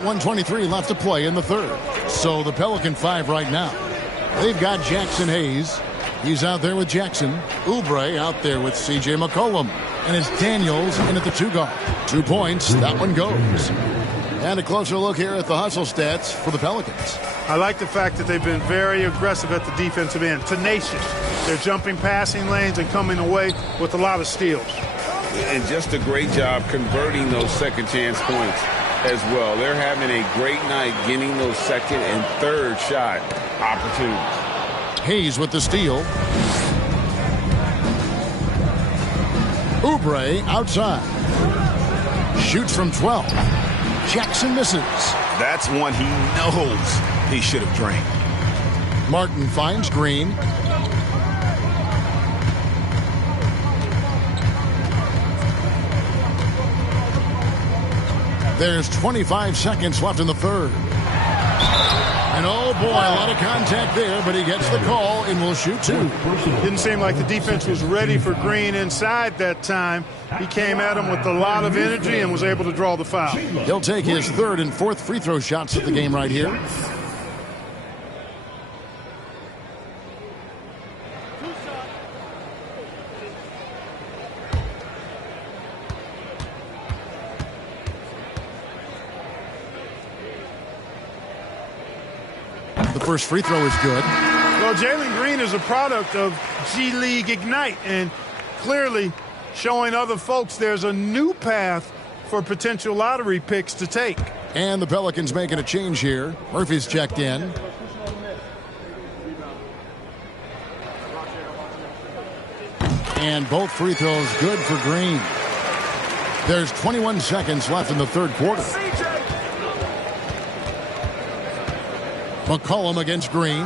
1:23 left to play in the third. So the Pelican 5 right now. They've got Jackson Hayes. He's out there with Jackson. Oubre out there with C.J. McCollum. And it's Daniels in at the 2 guard. 2 points. That one goes. And a closer look here at the hustle stats for the Pelicans. I like the fact that they've been very aggressive at the defensive end. Tenacious. They're jumping passing lanes and coming away with a lot of steals. And just a great job converting those second chance points as well. They're having a great night getting those second and third shot opportunities. Hayes with the steal. Oubre outside. Shoots from 12. Jackson misses. That's one he knows he should have drained. Martin finds Green. There's 25 seconds left in the third. And oh boy, a lot of contact there, but he gets the call and will shoot 2. Didn't seem like the defense was ready for Green inside that time. He came at him with a lot of energy and was able to draw the foul. He'll take his 3rd and 4th free throw shots of the game right here. The first free throw is good. Well, Jalen Green is a product of G League Ignite and clearly showing other folks there's a new path for potential lottery picks to take. And the Pelicans making a change here. Murphy's checked in. And both free throws good for Green. There's 21 seconds left in the third quarter. McCollum against Green.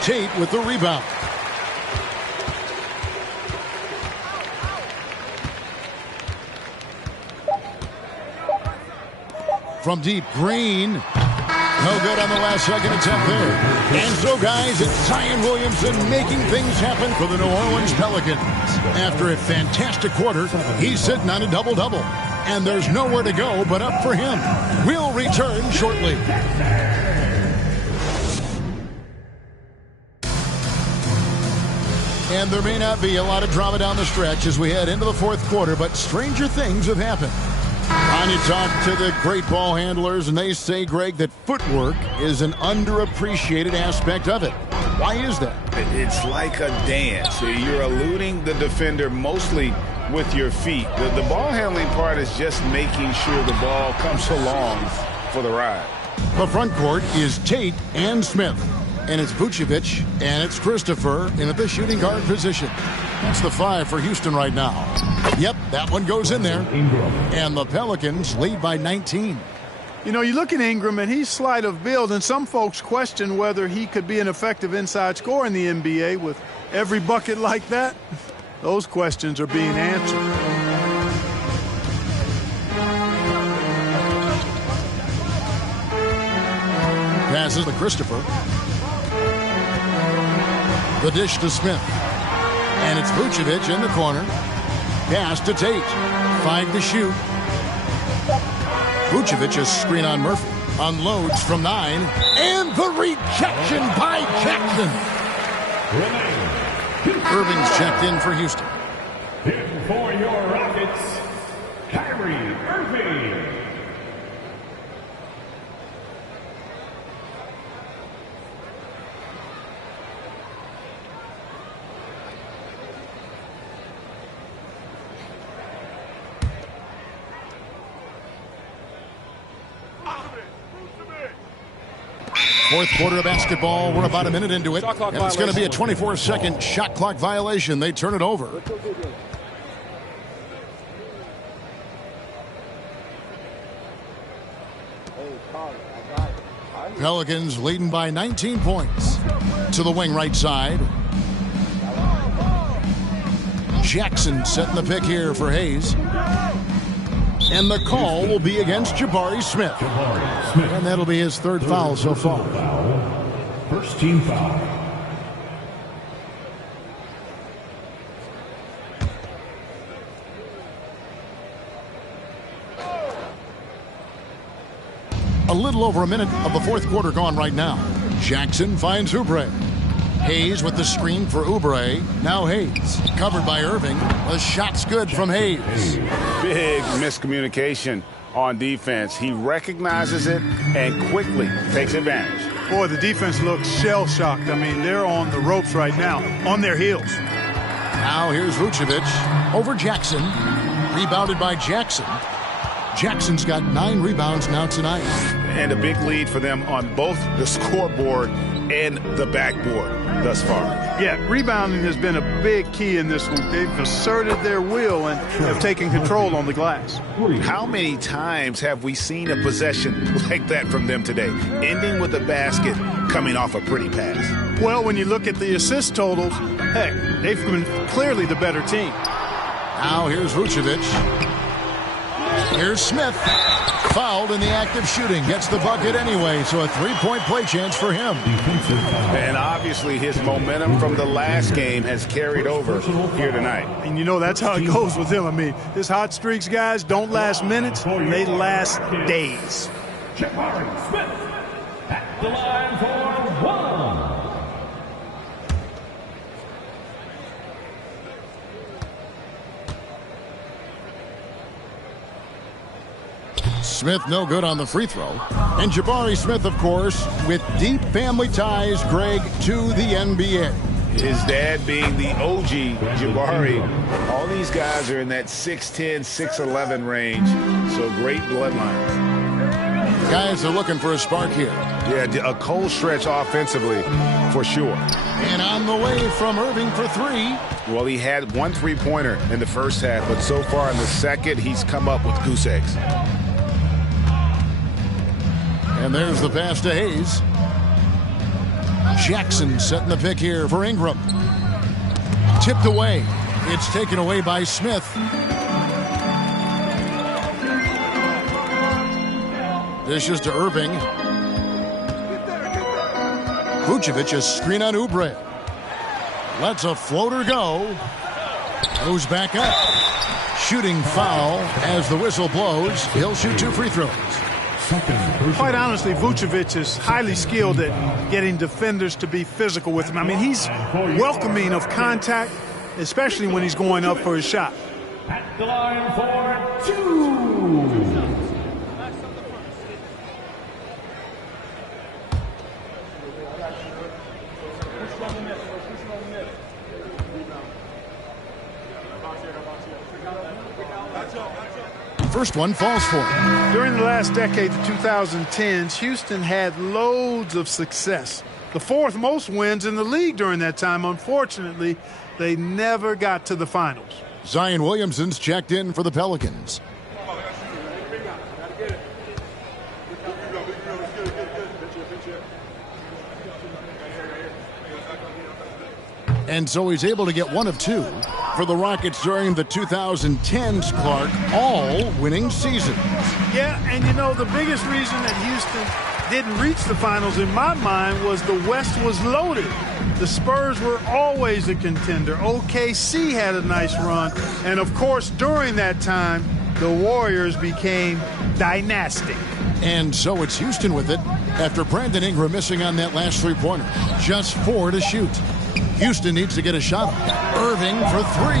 Tate with the rebound. From deep, Green. No good on the last second attempt there. And so, guys, it's Zion Williamson making things happen for the New Orleans Pelicans. After a fantastic quarter, he's sitting on a double-double. And there's nowhere to go but up for him. We'll return shortly. And there may not be a lot of drama down the stretch as we head into the fourth quarter, but stranger things have happened. You talk to the great ball handlers, and they say, Greg, that footwork is an underappreciated aspect of it. Why is that? It's like a dance. You're eluding the defender mostly with your feet. The ball handling part is just making sure the ball comes along for the ride. The front court is Tate and Smith. And it's Vucevic and it's Christopher in at the shooting guard position. That's the 5 for Houston right now. Yep, that one goes in there. And the Pelicans lead by 19. You know, you look at Ingram, and he's slight of build, and some folks question whether he could be an effective inside scorer in the NBA with every bucket like that. Those questions are being answered. Passes to Christopher. The dish to Smith. And it's Vucevic in the corner. Pass to Tate. 5 to shoot. Vucevic a screen on Murphy. Unloads from 9. And the rejection by Jackson. Irving's checked in for Houston. In for your Rockets, Kyrie Irving. Fourth quarter of basketball. We're about a minute into it. And it's going to be a 24-second shot clock violation. They turn it over. Pelicans leading by 19 points. To the wing right side. Jackson setting the pick here for Hayes. And the call will be against Jabari Smith. And that'll be his 3rd foul so far. First team foul. A little over a minute of the fourth quarter gone right now. Jackson finds Oubre. Hayes with the screen for Oubre. Now Hayes. Covered by Irving. The shot's good from Hayes. Big miscommunication on defense. He recognizes it and quickly takes advantage. Boy, the defense looks shell-shocked. I mean, they're on the ropes right now, on their heels. Now here's Vucevic over Jackson. Rebounded by Jackson. Jackson's got 9 rebounds now tonight. And a big lead for them on both the scoreboard and the backboard thus far. Yeah, rebounding has been a big key in this one. They've asserted their will and have taken control on the glass. How many times have we seen a possession like that from them today, ending with a basket coming off a pretty pass? Well, when you look at the assist totals, heck, they've been clearly the better team. Now here's Vucevic. Here's Smith. Fouled in the act of shooting. Gets the bucket anyway, so a 3-point play chance for him. And obviously his momentum from the last game has carried over here tonight. And you know that's how it goes with him. I mean, his hot streaks, guys, don't last minutes. They last days. Jabari Smith at the line for 1. Smith no good on the free throw. And Jabari Smith, of course, with deep family ties, Greg, to the NBA. His dad being the OG Jabari. All these guys are in that 6'10", 6'11" range. So great bloodlines. Guys are looking for a spark here. Yeah, a cold stretch offensively for sure. And on the way from Irving for 3. Well, he had 1 3-pointer in the first half, but so far in the second, he's come up with goose eggs. And there's the pass to Hayes. Jackson setting the pick here for Ingram. Tipped away. It's taken away by Smith. Dishes to Irving. Vucevic, a screen on Oubre. Lets a floater go. Goes back up. Shooting foul as the whistle blows. He'll shoot 2 free throws. Quite honestly, Vucevic is highly skilled at getting defenders to be physical with him. I mean, he's welcoming of contact, especially when he's going up for his shot. At the line for 2. First one falls for him. During the last decade, the 2010s, Houston had loads of success. The 4th most wins in the league during that time. Unfortunately, they never got to the finals. Zion Williamson's checked in for the Pelicans. And so he's able to get 1 of 2 for the Rockets during the 2010s, Clark, all winning seasons. Yeah, and you know, the biggest reason that Houston didn't reach the finals in my mind was the West was loaded. The Spurs were always a contender. OKC had a nice run. And, of course, during that time, the Warriors became dynastic. And so it's Houston with it after Brandon Ingram missing on that last 3-pointer. Just 4 to shoot. Houston needs to get a shot. Irving for 3.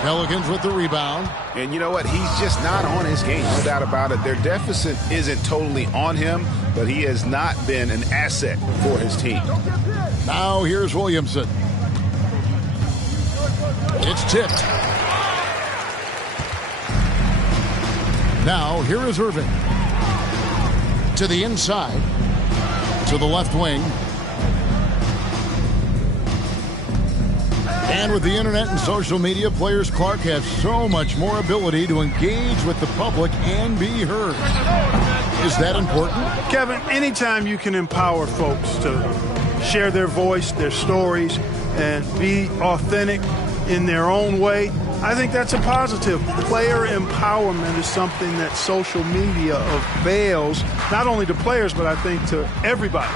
Pelicans with the rebound. And you know what? He's just not on his game. No doubt about it. Their deficit isn't totally on him, but he has not been an asset for his team. Now here's Williamson. It's tipped. Now here is Irving. To the inside. To the left wing. And with the internet and social media, players, Clark, have so much more ability to engage with the public and be heard. Is that important? Kevin, anytime you can empower folks to share their voice, their stories, and be authentic in their own way, I think that's a positive. Player empowerment is something that social media avails, not only to players, but I think to everybody.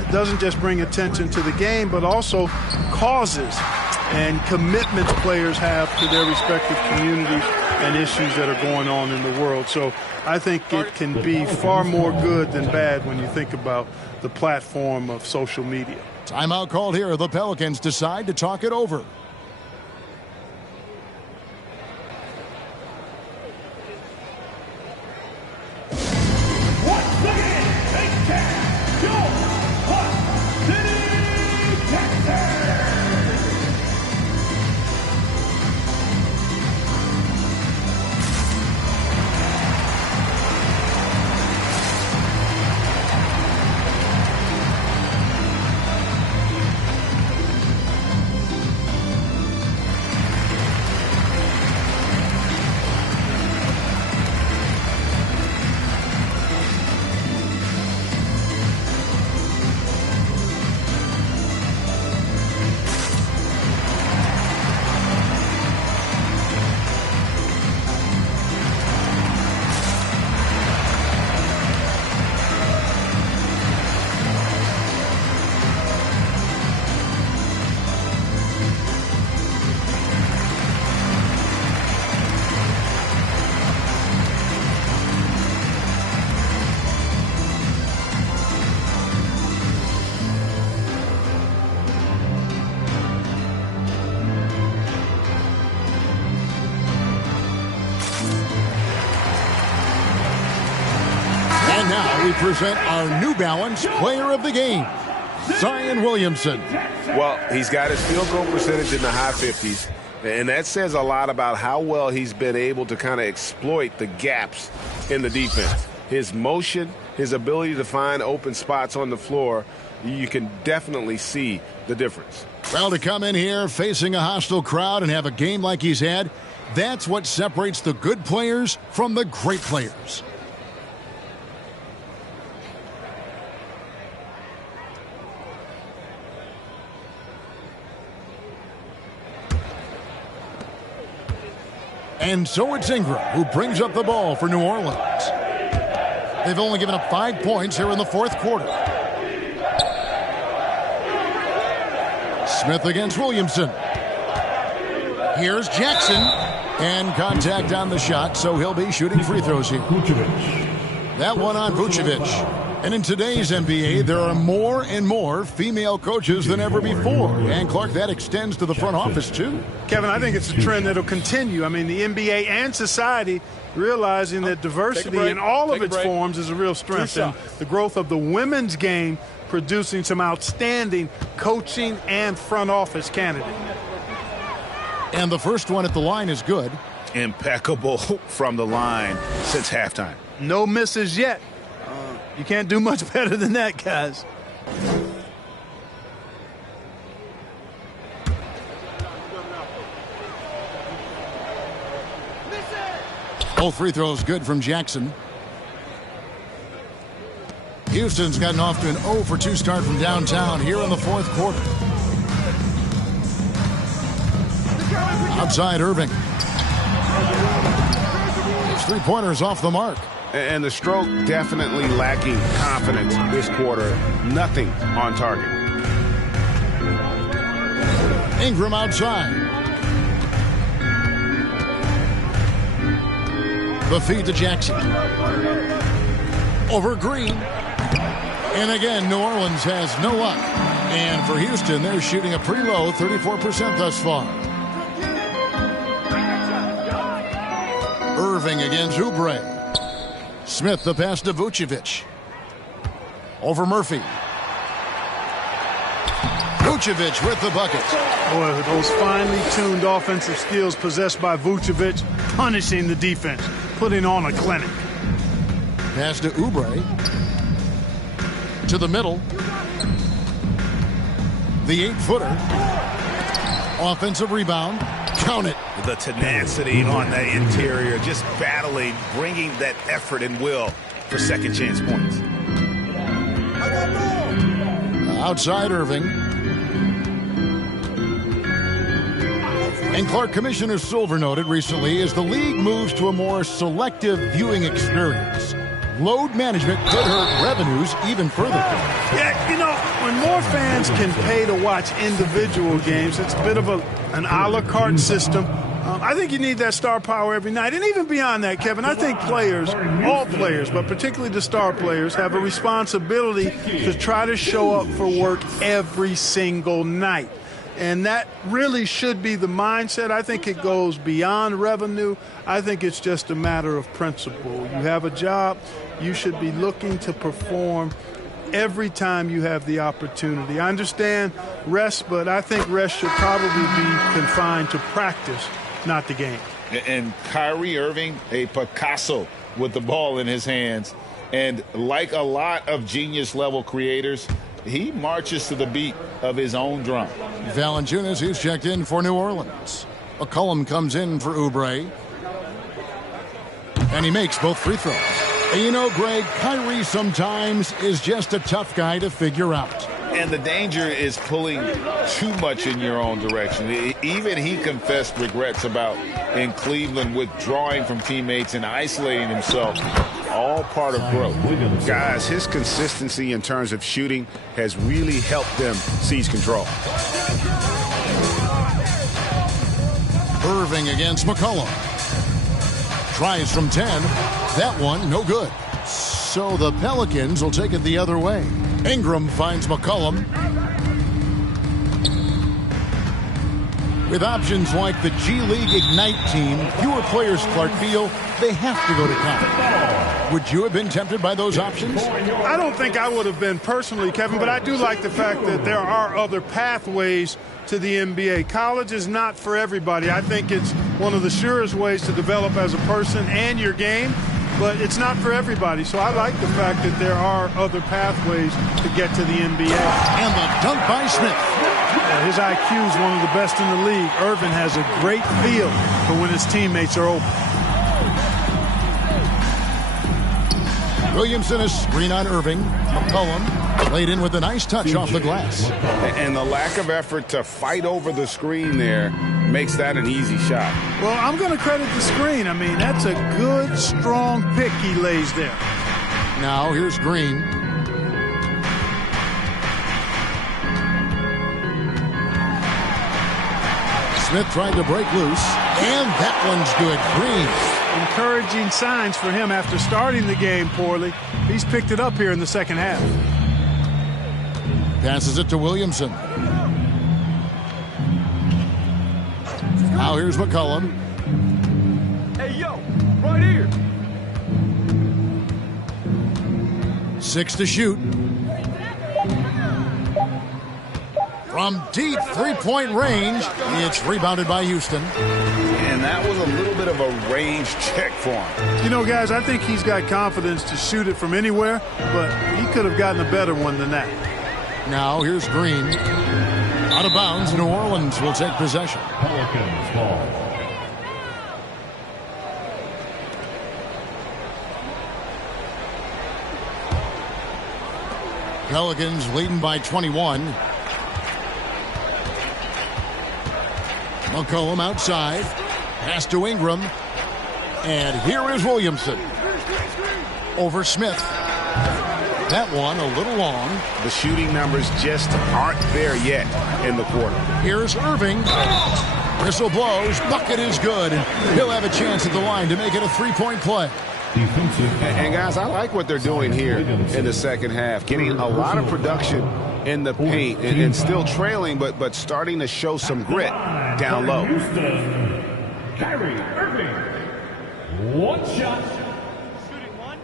It doesn't just bring attention to the game, but also causes and commitments players have to their respective communities and issues that are going on in the world. So I think it can be far more good than bad when you think about the platform of social media. Timeout called here. The Pelicans decide to talk it over. Once again, take care. Your Hot City Texans. Now we present our New Balance Player of the Game, Zion Williamson. Well, he's got his field goal percentage in the high 50s, and that says a lot about how well he's been able to kind of exploit the gaps in the defense. His motion, his ability to find open spots on the floor, you can definitely see the difference. Well, to come in here facing a hostile crowd and have a game like he's had, that's what separates the good players from the great players. And so it's Ingram who brings up the ball for New Orleans. They've only given up 5 points here in the fourth quarter. Smith against Williamson. Here's Jackson. And contact on the shot, so he'll be shooting free throws here. That one on Vucevic. And in today's NBA, there are more and more female coaches than ever before. And, Clark, that extends to the front office, too. Kevin, I think it's a trend that will continue. I mean, the NBA and society realizing that diversity in all of its forms is a real strength. And the growth of the women's game producing some outstanding coaching and front office candidates. And the first one at the line is good. Impeccable from the line since halftime. No misses yet. You can't do much better than that, guys. Both free throws good from Jackson. Houston's gotten off to an 0 for 2 start from downtown here in the fourth quarter. Outside Irving. His three-pointers off the mark. And the stroke definitely lacking confidence this quarter. Nothing on target. Ingram outside. The feed to Jackson. Over Green. And again, New Orleans has no luck. And for Houston, they're shooting a pretty low 34% thus far. Irving against Oubre. Smith the pass to Vucevic. Over Murphy. Vucevic with the bucket. Boy, those finely tuned offensive skills possessed by Vucevic, punishing the defense, putting on a clinic. Pass to Oubre. To the middle. The 8-footer. Offensive rebound. Count it. The tenacity on the interior, just battling, bringing that effort and will for second chance points. Outside Irving. And Clark, Commissioner Silver noted recently, as the league moves to a more selective viewing experience, load management could hurt revenues even further. Yeah, you know, when more fans can pay to watch individual games, it's a bit of an a la carte system. I think you need that star power every night. And even beyond that, Kevin, I think players, all players, but particularly the star players, have a responsibility to try to show up for work every single night. And that really should be the mindset. I think it goes beyond revenue. I think it's just a matter of principle. You have a job, you should be looking to perform every time you have the opportunity. I understand rest, but I think rest should probably be confined to practice, not the game. And Kyrie Irving, a Picasso with the ball in his hands. And like a lot of genius-level creators, he marches to the beat of his own drum. Valanciunas, who's checked in for New Orleans. McCollum comes in for Oubre. And he makes both free throws. And you know, Greg, Kyrie sometimes is just a tough guy to figure out. And the danger is pulling too much in your own direction. Even he confessed regrets about in Cleveland withdrawing from teammates and isolating himself. All part of growth. Guys, his consistency in terms of shooting has really helped them seize control. Irving against McCollum. Tries from 10. That one, no good. So the Pelicans will take it the other way. Ingram finds McCollum. With options like the G League Ignite team, fewer players, Clark, feel they have to go to college. Would you have been tempted by those options? I don't think I would have been personally, Kevin, but I do like the fact that there are other pathways to the NBA. College is not for everybody. I think it's one of the surest ways to develop as a person and your game, but it's not for everybody. So I like the fact that there are other pathways to get to the NBA. And the dunk by Smith. His IQ is one of the best in the league. Irvin has a great feel for when his teammates are open. Williamson is screen on Irving. McCollum laid in with a nice touch off the glass. And the lack of effort to fight over the screen there makes that an easy shot. Well, I'm going to credit the screen. I mean, that's a good, strong pick he lays there. Now here's Green. Smith tried to break loose, and that one's good. Green. Encouraging signs for him after starting the game poorly. He's picked it up here in the second half. Passes it to Williamson. Now here's McCollum. Hey, yo, right here. 6 to shoot. From deep three-point range, it's rebounded by Houston. And that was a little bit of a range check for him. You know, guys, I think he's got confidence to shoot it from anywhere, but he could have gotten a better one than that. Now here's Green. Out of bounds, New Orleans will take possession. Pelicans ball. Pelicans leading by 21. McCollum outside. Pass to Ingram. And here is Williamson. Over Smith. That one a little long. The shooting numbers just aren't there yet in the quarter. Here's Irving. Whistle blows. Bucket is good. And he'll have a chance at the line to make it a three-point play. And guys, I like what they're doing here in the second half. Getting a lot of production in the paint and still trailing, but starting to show some grit down low. Kyrie Irving. One shot. Shooting one.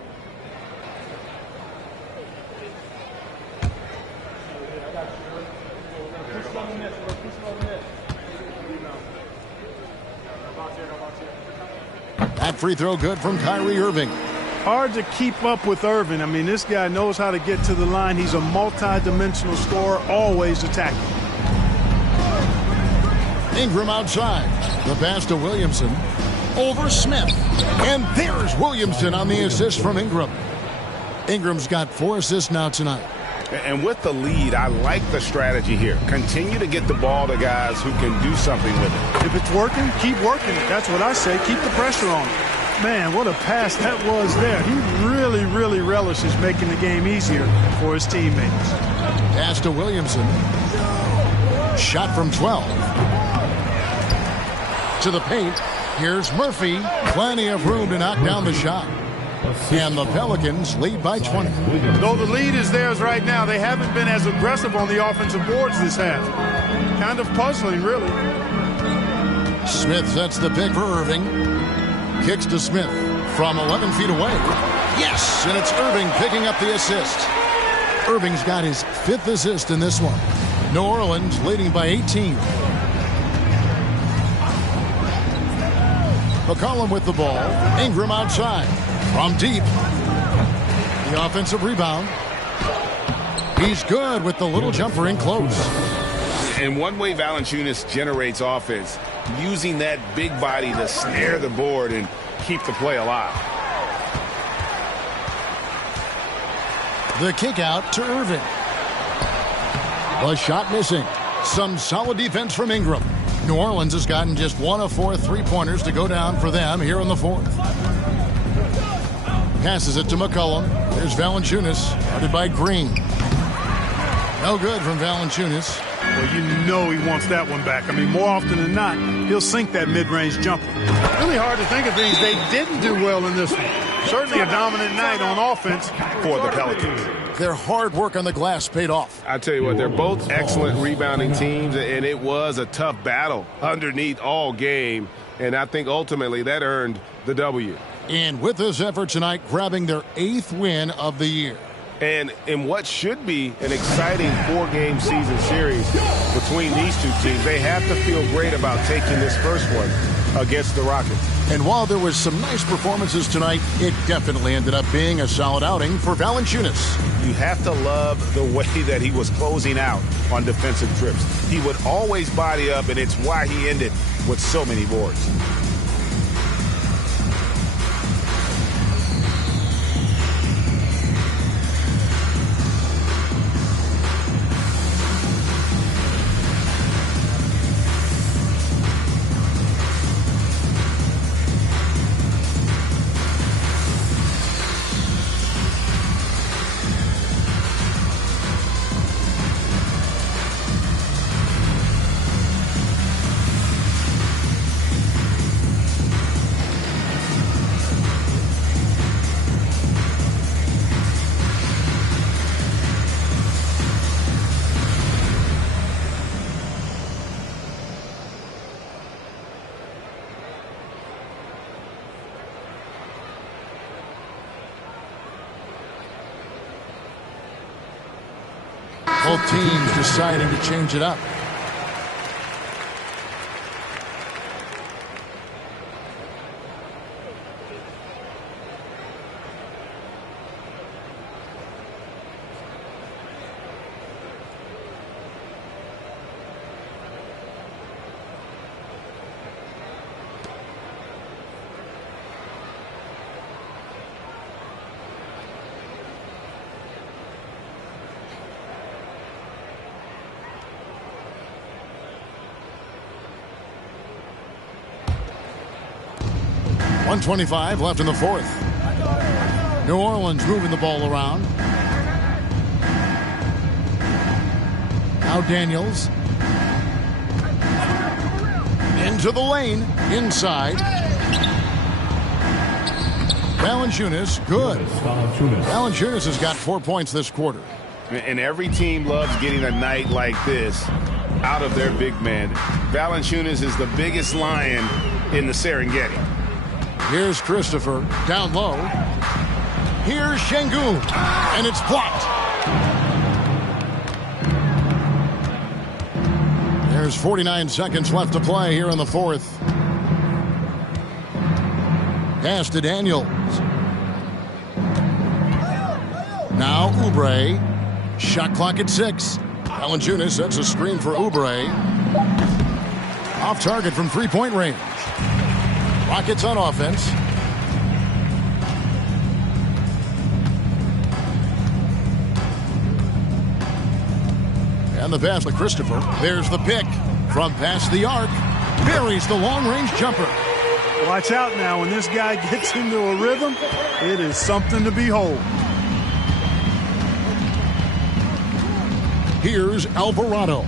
That free throw good from Kyrie Irving. Hard to keep up with Irvin. I mean, this guy knows how to get to the line. He's a multi-dimensional scorer, always attacking. Ingram outside. The pass to Williamson. Over Smith. And there's Williamson on the assist from Ingram. Ingram's got 4 assists now tonight. And with the lead, I like the strategy here. Continue to get the ball to guys who can do something with it. If it's working, keep working it. That's what I say. Keep the pressure on it. Man, what a pass that was there. He really, really relishes making the game easier for his teammates. Pass to Williamson. Shot from 12. to the paint. Here's Murphy. Plenty of room to knock down the shot. And the Pelicans lead by 20. Though the lead is theirs right now, they haven't been as aggressive on the offensive boards this half. Kind of puzzling, really. Smith sets the pick for Irving. Kicks to Smith from 11 feet away. Yes, and it's Irving picking up the assist. Irving's got his 5th assist in this one. New Orleans leading by 18. McCollum with the ball. Ingram outside. From deep. The offensive rebound. He's good with the little jumper in close. And one way Valanciunas generates offense, using that big body to snare the board and keep the play alive. The kick out to Irving. The shot missing. Some solid defense from Ingram. New Orleans has gotten just 1 of 4 3-pointers to go down for them here in the 4th. Passes it to McCollum. There's Valanciunas, guarded by Green. No good from Valanciunas. Well, you know he wants that one back. I mean, more often than not, he'll sink that mid-range jumper. Really hard to think of things they didn't do well in this one. Certainly a dominant night on offense for the Pelicans. Their hard work on the glass paid off. I tell you what, they're both excellent rebounding teams, and it was a tough battle underneath all game, and I think ultimately that earned the W. And with this effort tonight, grabbing their 8th win of the year. And in what should be an exciting 4-game season series between these two teams, they have to feel great about taking this first one against the Rockets. And while there was some nice performances tonight, it definitely ended up being a solid outing for Valanciunas. You have to love the way that he was closing out on defensive trips. He would always body up, and it's why he ended with so many boards. Both teams deciding to change it up. .125 left in the 4th. New Orleans moving the ball around. Now Daniels. Into the lane. Inside. Valanciunas, good. Valanciunas has got 4 points this quarter. And every team loves getting a night like this out of their big man. Valanciunas is the biggest lion in the Serengeti. Here's Christopher down low. Here's Şengün, and it's blocked. There's 49 seconds left to play here in the 4th. Pass to Daniels. Now Oubre. Shot clock at 6. Valanciunas sets a screen for Oubre. Off target from 3-point range. Rockets on offense. And the pass to Christopher. There's the pick from past the arc. Buries the long-range jumper. Watch out now. When this guy gets into a rhythm, it is something to behold. Here's Alvarado.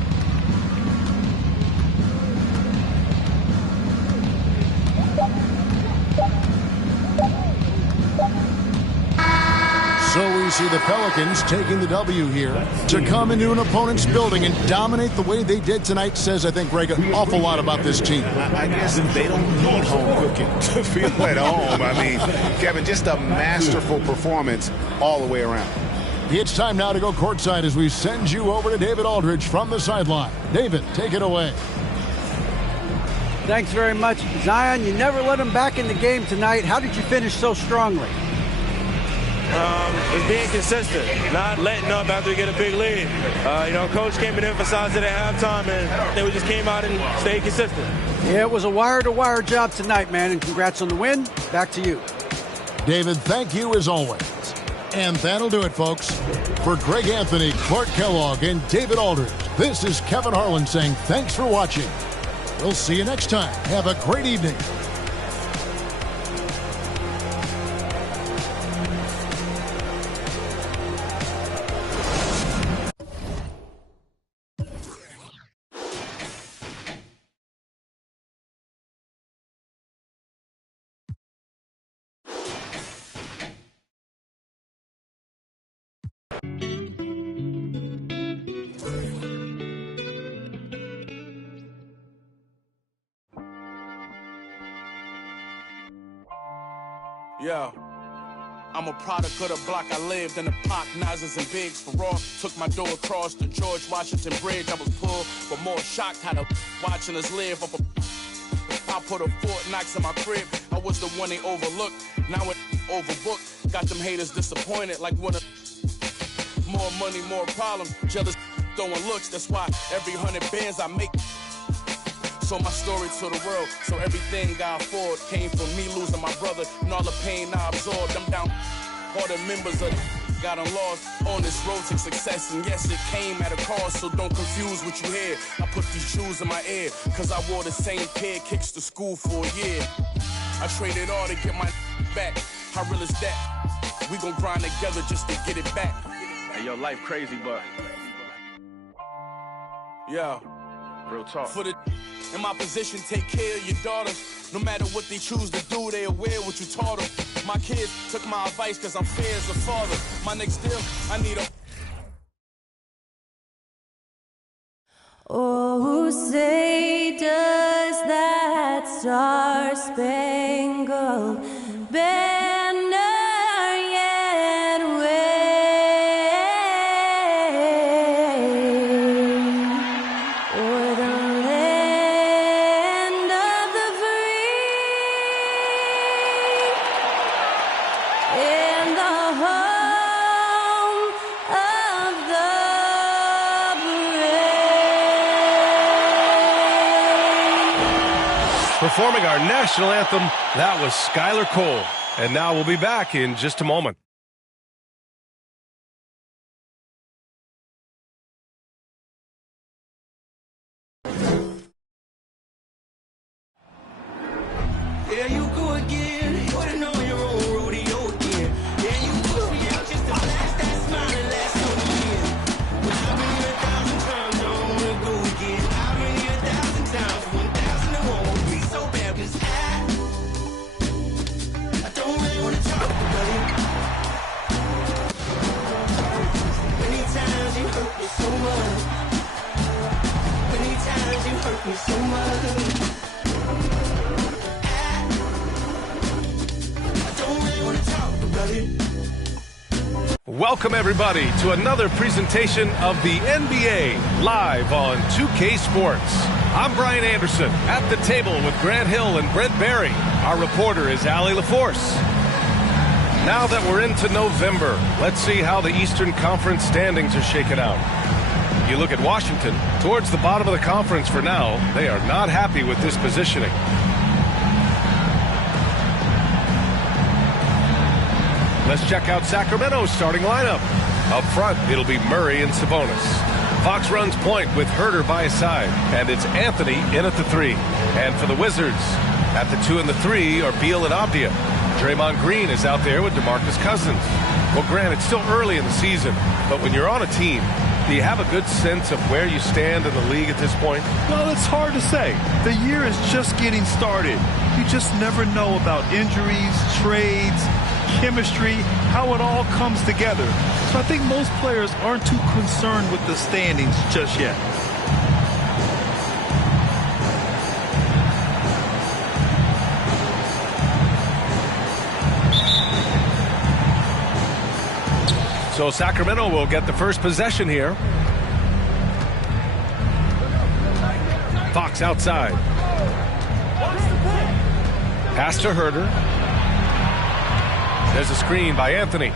see the Pelicans taking the W here. To come into an opponent's building and dominate the way they did tonight says, I think, Greg, an awful lot about this team. I guess they don't need home cooking to feel at home. I mean, Kevin, just a masterful performance all the way around. It's time now to go courtside as we send you over to David Aldridge from the sideline. David, take it away. Thanks very much, Zion. You never let them back in the game tonight. How did you finish so strongly? It's being consistent, not letting up after we get a big lead. Coach came and emphasized it at halftime, and then we just came out and stayed consistent. Yeah, it was a wire-to-wire job tonight, man, and congrats on the win. Back to you. David, thank you as always. And that'll do it, folks. For Greg Anthony, Clark Kellogg, and David Aldridge, this is Kevin Harlan saying thanks for watching. We'll see you next time. Have a great evening. Yeah, I'm a product of the block I lived in. The Pac, Nazis, and Biggs for raw. Took my door across the George Washington Bridge. I was pulled, but more shocked how the watching us live up a. I put a Fort Knox in my crib. I was the one they overlooked. Now it overbooked. Got them haters disappointed like when a. More money, more problems. Jealous throwing looks. That's why every 100 bands I make. So my story to the world, so everything I afford came from me losing my brother and all the pain I absorbed. I'm down, all the members of got lost on this road to success, and yes, it came at a cost, so don't confuse what you hear. I put these shoes in my ear, cause I wore the same pair kicks to school for a year. I traded all to get my back, how real is that? We gon' grind together just to get it back. Hey, yo, life crazy, but yeah, real talk. For the in my position, take care of your daughters. No matter what they choose to do, they aware what you taught them. My kids took my advice cause I'm fair as a father. My next deal, I need a... Oh, say does that star-spangled banner yet wave o'er the land of the free and the home of the brave. Performing our national anthem, that was Skylar Cole. And now we'll be back in just a moment. Yeah, you go again. You would've known your own rodeo again. Yeah, you put me out just to flash that smile and last on the year. But I've been here 1,000 times, I don't wanna go again. I've been here 1,000 times, 1,000 it won't be so bad. Cause I don't really wanna talk about it. Many times you hurt me so much. Many times you hurt me so much. Welcome, everybody, to another presentation of the NBA live on 2K Sports. I'm Brian Anderson, at the table with Grant Hill and Brent Barry. Our reporter is Allie LaForce. Now that we're into November, let's see how the Eastern Conference standings are shaken out. You look at Washington, towards the bottom of the conference for now. They are not happy with this positioning. Let's check out Sacramento's starting lineup. Up front, it'll be Murray and Sabonis. Fox runs point with Herter by his side, and it's Anthony in at the 3. And for the Wizards, at the 2 and the 3 are Beal and Avdia. Draymond Green is out there with DeMarcus Cousins. Well, Grant, it's still early in the season, but when you're on a team, do you have a good sense of where you stand in the league at this point? Well, it's hard to say. The year is just getting started. You just never know about injuries, trades, chemistry, how it all comes together. So I think most players aren't too concerned with the standings just yet. So Sacramento will get the first possession here. Fox outside. Pass to Herder. There's a screen by Anthony.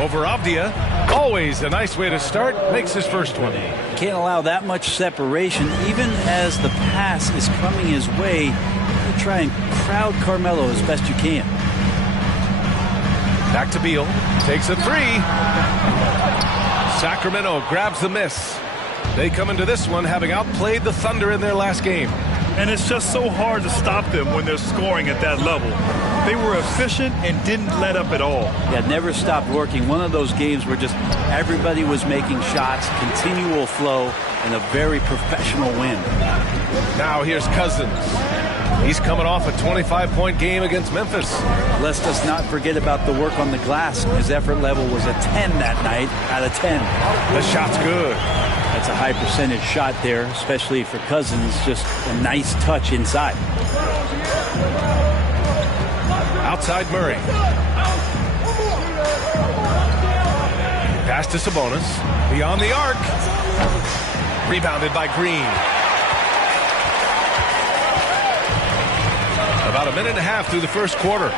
Over Avdia. Always a nice way to start. Makes his first one. Can't allow that much separation. Even as the pass is coming his way, you try and crowd Carmelo as best you can. Back to Beal. Takes a three. Sacramento grabs the miss. They come into this one having outplayed the Thunder in their last game. And it's just so hard to stop them when they're scoring at that level. They were efficient and didn't let up at all. Yeah, never stopped working. One of those games where just everybody was making shots, continual flow, and a very professional win. Now here's Cousins. He's coming off a 25-point game against Memphis. Let's just not forget about the work on the glass. His effort level was a 10 that night out of 10. The shot's good. That's a high percentage shot there, especially for Cousins. Just a nice touch inside. Outside Murray. Pass to Sabonis. Beyond the arc. Rebounded by Green. About a minute and a half through the first quarter.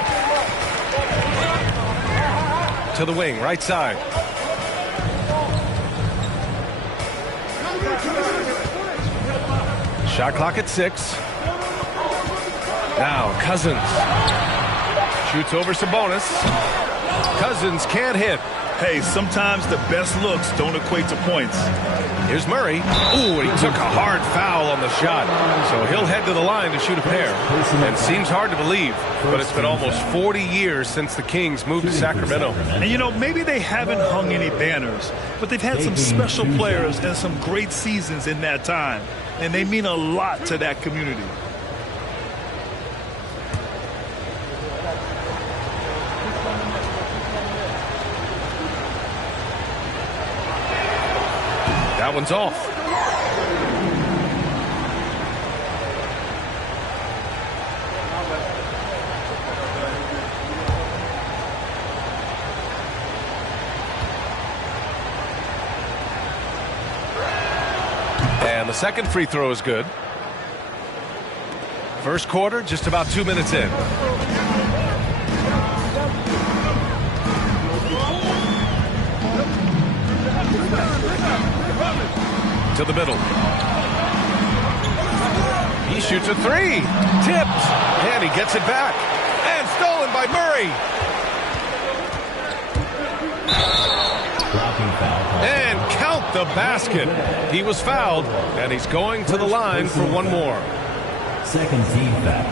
To the wing, right side. Shot clock at 6. Now Cousins. Shoots over Sabonis. Cousins can't hit. Hey, sometimes the best looks don't equate to points. Here's Murray. Ooh, he took a hard foul on the shot. So he'll head to the line to shoot a pair. And seems hard to believe, but it's been almost 40 years since the Kings moved to Sacramento. And you know, maybe they haven't hung any banners, but they've had some special players and some great seasons in that time. And they mean a lot to that community. That one's off. And the second free throw is good. First quarter, just about 2 minutes in. To the middle. He shoots a three. Tipped. And he gets it back. And stolen by Murray. And count the basket. He was fouled, and he's going to the line for one more. Second team foul.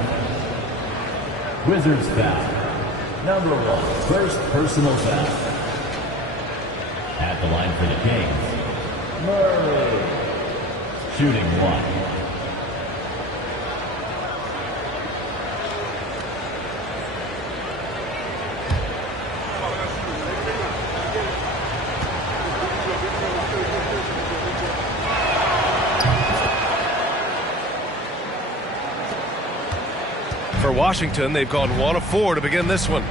Wizards foul. Number 1, first personal foul. At the line for the Kings, Murray. Shooting 1. For Washington, they've gone 1 of 4 to begin this one.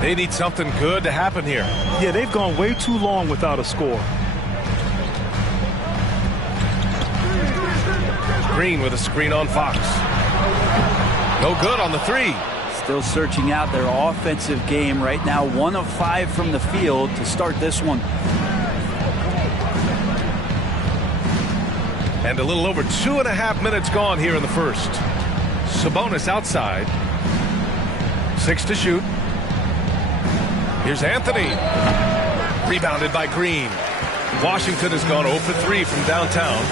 They need something good to happen here. Yeah, they've gone way too long without a score. Green with a screen on Fox. No good on the three. Still searching out their offensive game right now. 1 of 5 from the field to start this one. And a little over 2.5 minutes gone here in the first. Sabonis outside. 6 to shoot. Here's Anthony. Rebounded by Green. Washington has gone 0 for 3 from downtown.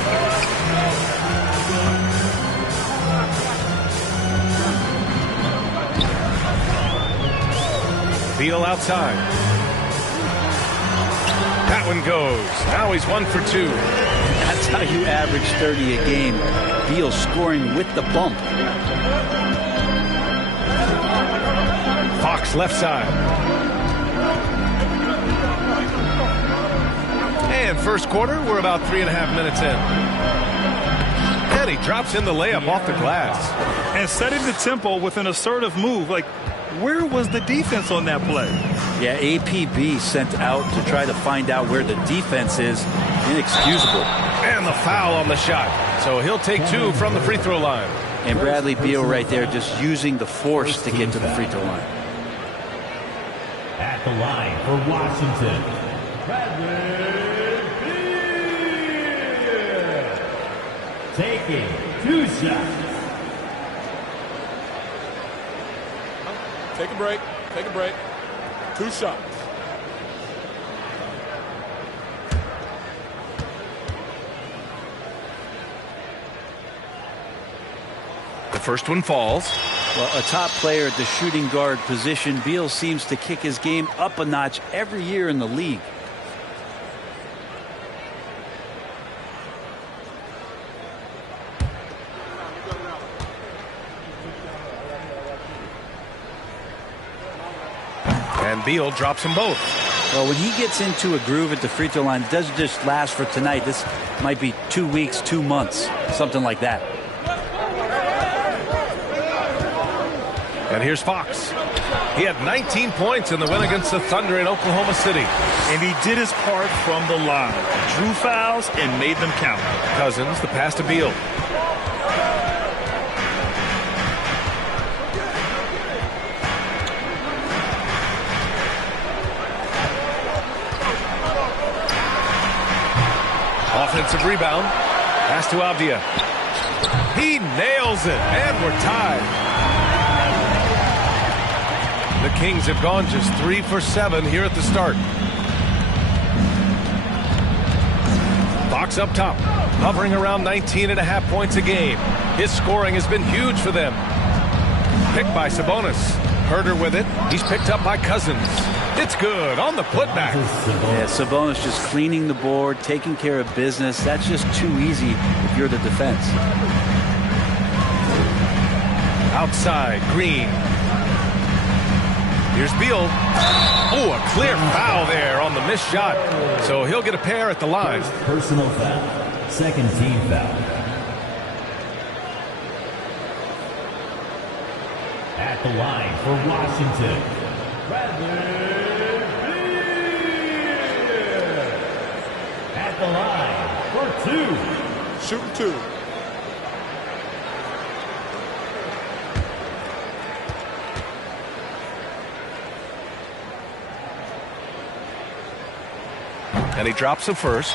Beal outside. That one goes. Now he's 1 for 2. That's how you average 30 a game. Beal scoring with the bump. Fox left side. And first quarter, we're about 3.5 minutes in. And he drops in the layup off the glass. And setting the tempo with an assertive move. Like, where was the defense on that play? Yeah, APB sent out to try to find out where the defense is. Inexcusable. And the foul on the shot. So he'll take 2 from the free throw line. And Bradley Beal right there just using the force to get to the free throw line. At the line for Washington, Bradley Beal. Taking 2 shots. Take a break. Take a break. 2 shots. The first one falls. Well, a top player at the shooting guard position, Beal seems to kick his game up a notch every year in the league. And Beal drops them both. Well, when he gets into a groove at the free throw line, it doesn't just last for tonight. This might be 2 weeks, 2 months, something like that. And here's Fox. He had 19 points in the win against the Thunder in Oklahoma City. And he did his part from the line. Drew fouls and made them count. Cousins, the pass to Beal. Offensive rebound. Pass to Avdia. He nails it, and we're tied. The Kings have gone just 3 for 7 here at the start. Fox up top, hovering around 19.5 points a game. His scoring has been huge for them. Picked by Sabonis. Herder with it. He's picked up by Cousins. It's good on the putback. Yeah, Sabonis just cleaning the board, taking care of business. That's just too easy if you're the defense. Outside, Green. Here's Beal. Oh, a clear foul there on the missed shot. So he'll get a pair at the line. Personal foul. Second team foul. At the line for Washington, Bradley Beal. At the line for 2. Shooting 2. And he drops the first.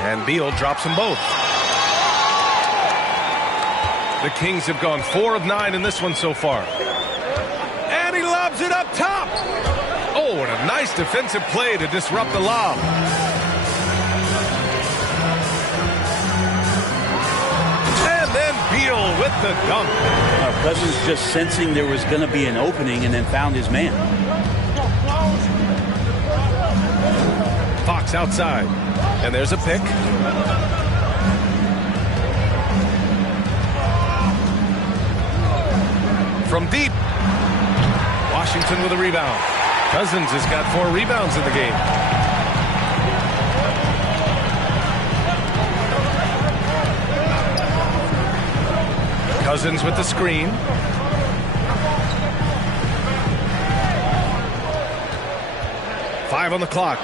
And Beal drops them both. The Kings have gone 4 of 9 in this one so far. And he lobs it up top. Oh, and a nice defensive play to disrupt the lob. And then Beal with the dunk. Cousins just sensing there was going to be an opening and then found his man. Fox outside. And there's a pick. From deep. Washington with a rebound. Cousins has got 4 rebounds in the game. Cousins with the screen. Five on the clock.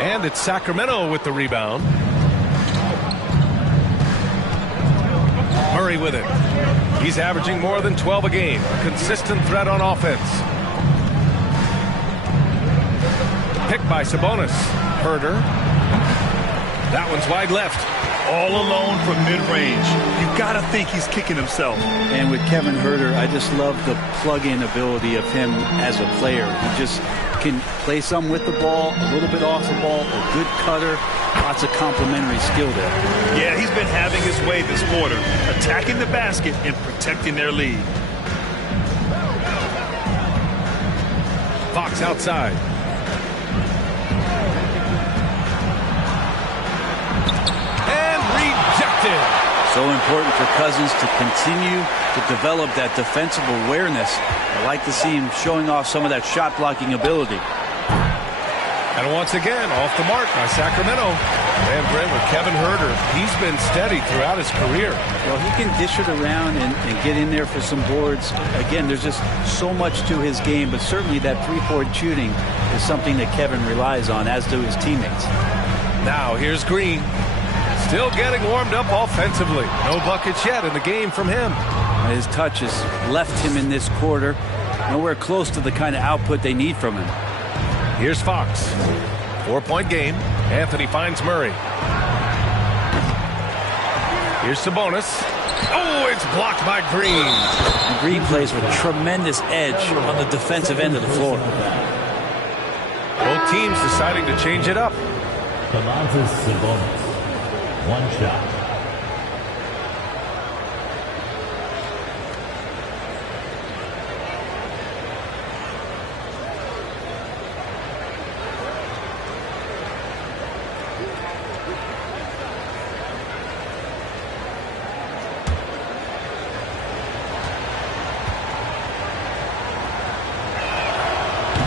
And it's Sacramento with the rebound. Murray with it. He's averaging more than 12 a game. A consistent threat on offense. Picked by Sabonis. Herder. That one's wide left. All alone from mid-range. You got to think he's kicking himself. And with Kevin Herder, I just love the plug-in ability of him as a player. He just can play some with the ball, a little bit off the ball, a good cutter, lots of complementary skill there. Yeah, he's been having his way this quarter, attacking the basket and protecting their lead. Fox outside. And rejected. So important for Cousins to continue to develop that defensive awareness. I like to see him showing off some of that shot blocking ability. And once again, off the mark by Sacramento. And Brent, with Kevin Huerter, he's been steady throughout his career. Well, he can dish it around and get in there for some boards. Again, there's just so much to his game, but certainly that three-point shooting is something that Kevin relies on, as do his teammates. Now here's Green. Still getting warmed up offensively. No buckets yet in the game from him. His touch has left him in this quarter. Nowhere close to the kind of output they need from him. Here's Fox. 4-point game. Anthony finds Murray. Here's Sabonis. Oh, it's blocked by Green. And Green plays with tremendous edge on the defensive end of the floor. Both teams deciding to change it up. Domantas Sabonis. One shot.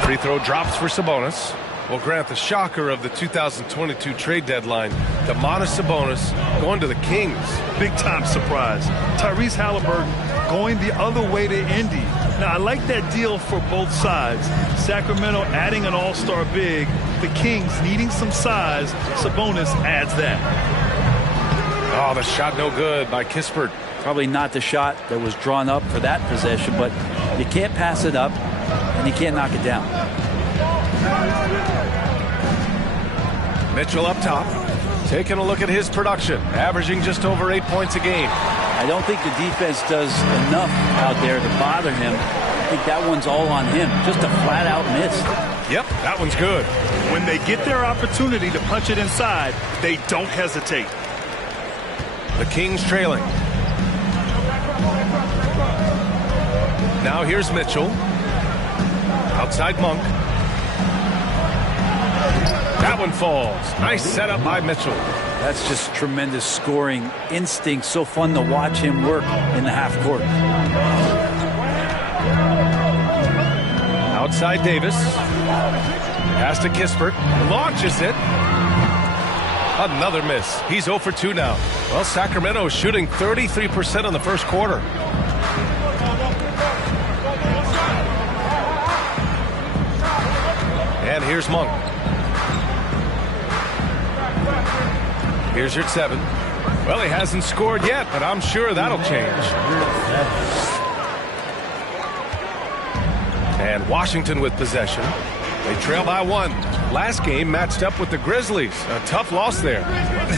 Free throw drops for Sabonis. Well, Grant, the shocker of the 2022 trade deadline, Domantas Sabonis going to the Kings. Big-time surprise. Tyrese Halliburton going the other way to Indy. Now, I like that deal for both sides. Sacramento adding an all-star big. The Kings needing some size. Sabonis adds that. Oh, the shot no good by Kispert. Probably not the shot that was drawn up for that possession, but you can't pass it up, and you can't knock it down. Mitchell up top, taking a look at his production, averaging just over 8 points a game. I don't think the defense does enough out there to bother him. I think that one's all on him. Just a flat-out miss. Yep, that one's good. When they get their opportunity to punch it inside, they don't hesitate. The Kings trailing. Now here's Mitchell. Outside Monk. That one falls. Nice setup by Mitchell. That's just tremendous scoring instinct. So fun to watch him work in the half court. Outside Davis. Pass to Kispert. Launches it. Another miss. He's 0 for 2 now. Well, Sacramento is shooting 33% in the first quarter. And here's Monk. Here's your 7. Well, he hasn't scored yet, but I'm sure that'll change. And Washington with possession. They trail by 1. Last game matched up with the Grizzlies. A tough loss there.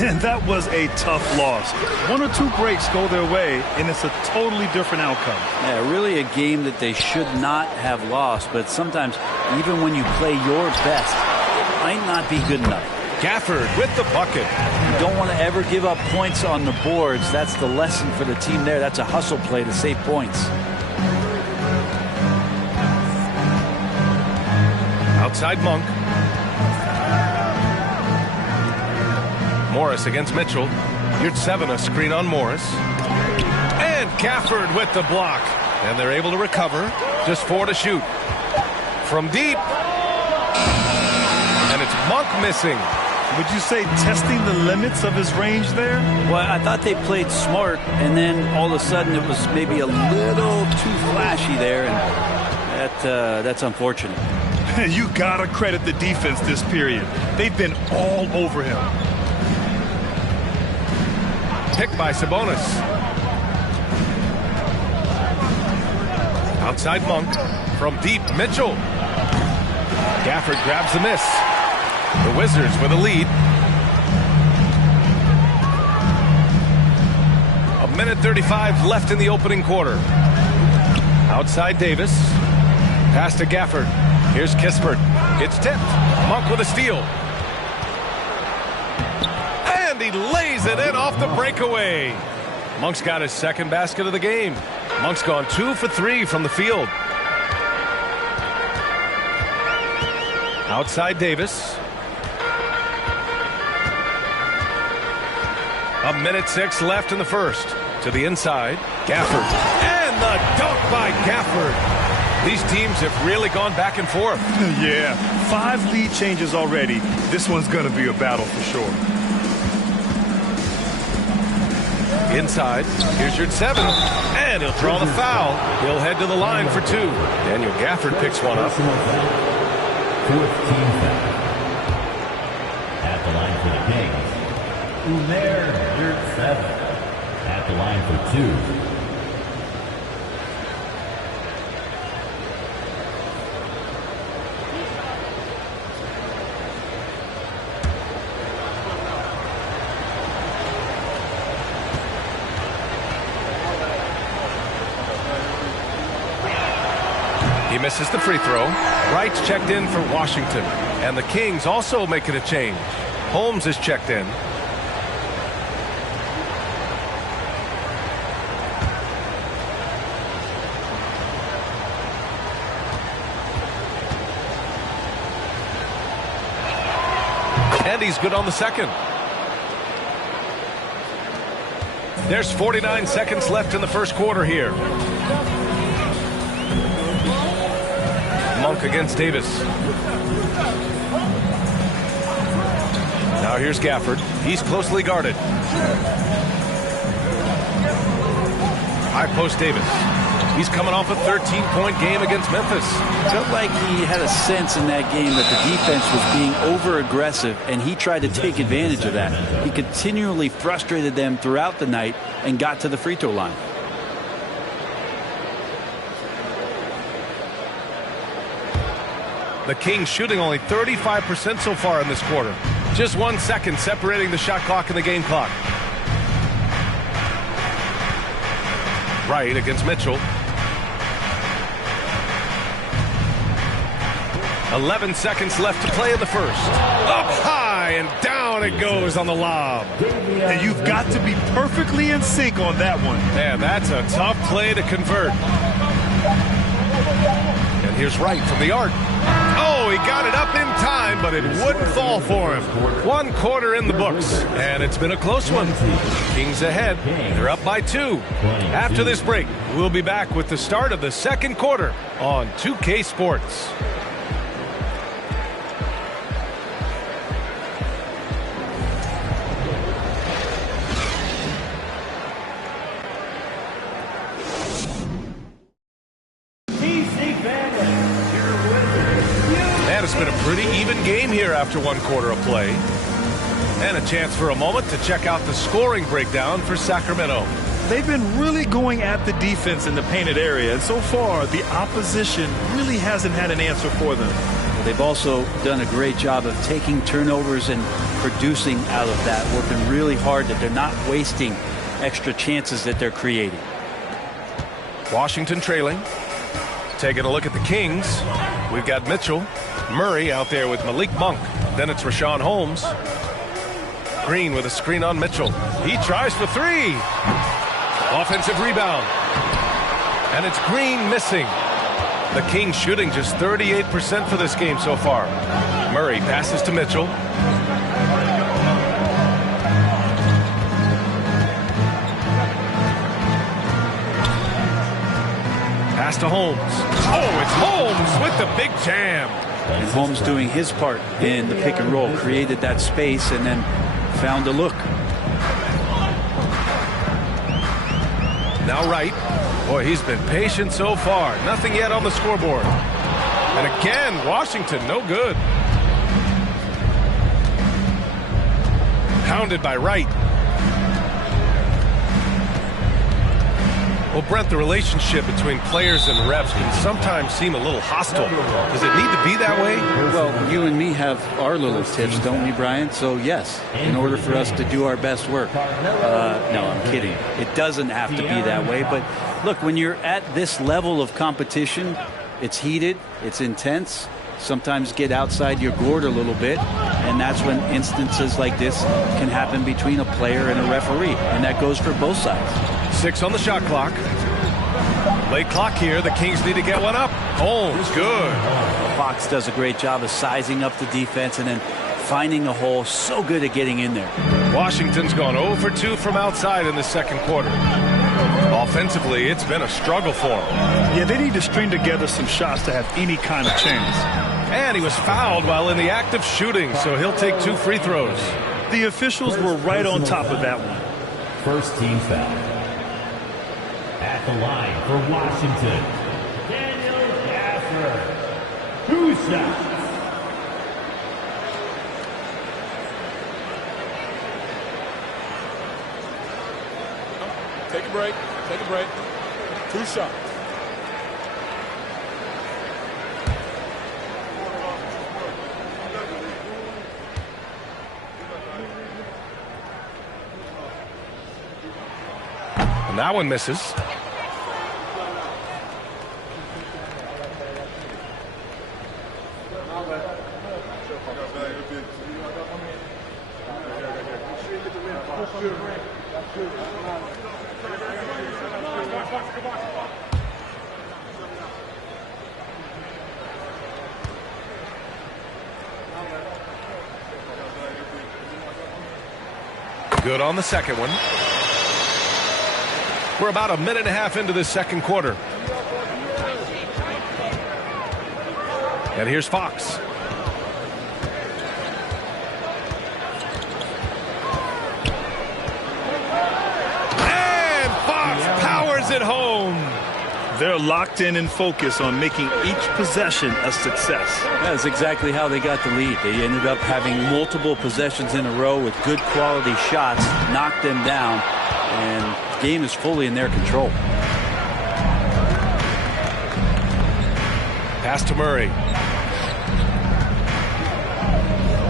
And that was a tough loss. 1 or 2 breaks go their way, and it's a totally different outcome. Yeah, really a game that they should not have lost, but sometimes even when you play your best, it might not be good enough. Gafford with the bucket. You don't want to ever give up points on the boards. That's the lesson for the team there. That's a hustle play to save points. Outside Monk. Morris against Mitchell. Here's 7, a screen on Morris. And Gafford with the block. And they're able to recover. Just 4 to shoot. From deep. And it's Monk missing. Would you say testing the limits of his range there? Well, I thought they played smart, and then all of a sudden it was maybe a little too flashy there, and that's unfortunate. You gotta credit the defense this period. They've been all over him. Picked by Sabonis. Outside Monk. From deep, Mitchell. Gafford grabs the miss. The Wizards with a lead. 1:35 left in the opening quarter. Outside Davis. Pass to Gafford. Here's Kispert. It's tipped. Monk with a steal. And he lays it in off the breakaway. Monk's got his second basket of the game. Monk's gone 2 for 3 from the field. Outside Davis. 1:06 left in the first. To the inside. Gafford. And the dunk by Gafford. These teams have really gone back and forth. Yeah, 5 lead changes already. This one's going to be a battle for sure. Inside. Here's your 7. And he'll draw the foul. He'll head to the line for 2. Daniel Gafford picks one up. 4th team foul. At the line for the Kings, Umair Yurtseven. At the line for 2. He misses the free throw. Wright's checked in for Washington. And the Kings also making a change. Holmes is checked in. And he's good on the second. There's 49 seconds left in the first quarter here. Monk against Davis. Now here's Gafford. He's closely guarded. High post Davis. He's coming off a 13-point game against Memphis. Felt like he had a sense in that game that the defense was being over-aggressive, and he tried to take advantage of that. He continually frustrated them throughout the night and got to the free throw line. The Kings shooting only 35% so far in this quarter. Just 1 second separating the shot clock and the game clock. Wright against Mitchell. 11 seconds left to play in the first. Up high and down it goes on the lob. And you've got to be perfectly in sync on that one. Man, that's a tough play to convert. And here's Wright from the arc. Oh, he got it up in time, but it wouldn't fall for him. 1 quarter in the books, and it's been a close one. Kings ahead. They're up by 2. After this break, we'll be back with the start of the second quarter on 2K Sports. It's been a pretty even game here after 1 quarter of play. And a chance for a moment to check out the scoring breakdown for Sacramento. They've been really going at the defense in the painted area, and so far the opposition really hasn't had an answer for them. Well, they've also done a great job of taking turnovers and producing out of that, working really hard that they're not wasting extra chances that they're creating. Washington trailing. Taking a look at the Kings. We've got Mitchell. Murray out there with Malik Monk. Then it's Rashawn Holmes. Green with a screen on Mitchell. He tries for 3. Offensive rebound. And it's Green missing. The Kings shooting just 38% for this game so far. Murray passes to Mitchell. Pass to Holmes. Oh, it's Holmes with the big jam. And Holmes doing his part in the pick and roll, created that space and then found a look. Now Wright. Boy, he's been patient so far. Nothing yet on the scoreboard. And again, Washington, no good. Pounded by Wright. Well, Brent, the relationship between players and refs can sometimes seem a little hostile. Does it need to be that way? Well, you and me have our little tips, don't we, Brian? So, yes, in order for us to do our best work. No, I'm kidding. It doesn't have to be that way. But, look, when you're at this level of competition, it's heated, it's intense. sometimes get outside your gourd a little bit, and that's when instances like this can happen between a player and a referee, and that goes for both sides. 6 on the shot clock. Late clock here. The Kings need to get one up. Holmes, good. Fox does a great job of sizing up the defense and then finding a hole. So good at getting in there. Washington's gone 0 for 2 from outside in the second quarter. Offensively, it's been a struggle for them. Yeah, they need to string together some shots to have any kind of chance. And he was fouled while in the act of shooting, so he'll take 2 free throws. The officials were right on top of that one. First team foul. At the line for Washington, Daniel Gafford. 2 shots. Take a break. Take a break. 2 shots. And that one misses. Good on the second one. We're about a minute and a half into this second quarter. And here's Fox. And Fox powers it home. They're locked in and focused on making each possession a success. That's exactly how they got the lead. They ended up having multiple possessions in a row with good quality shots, knocked them down, and the game is fully in their control. Pass to Murray.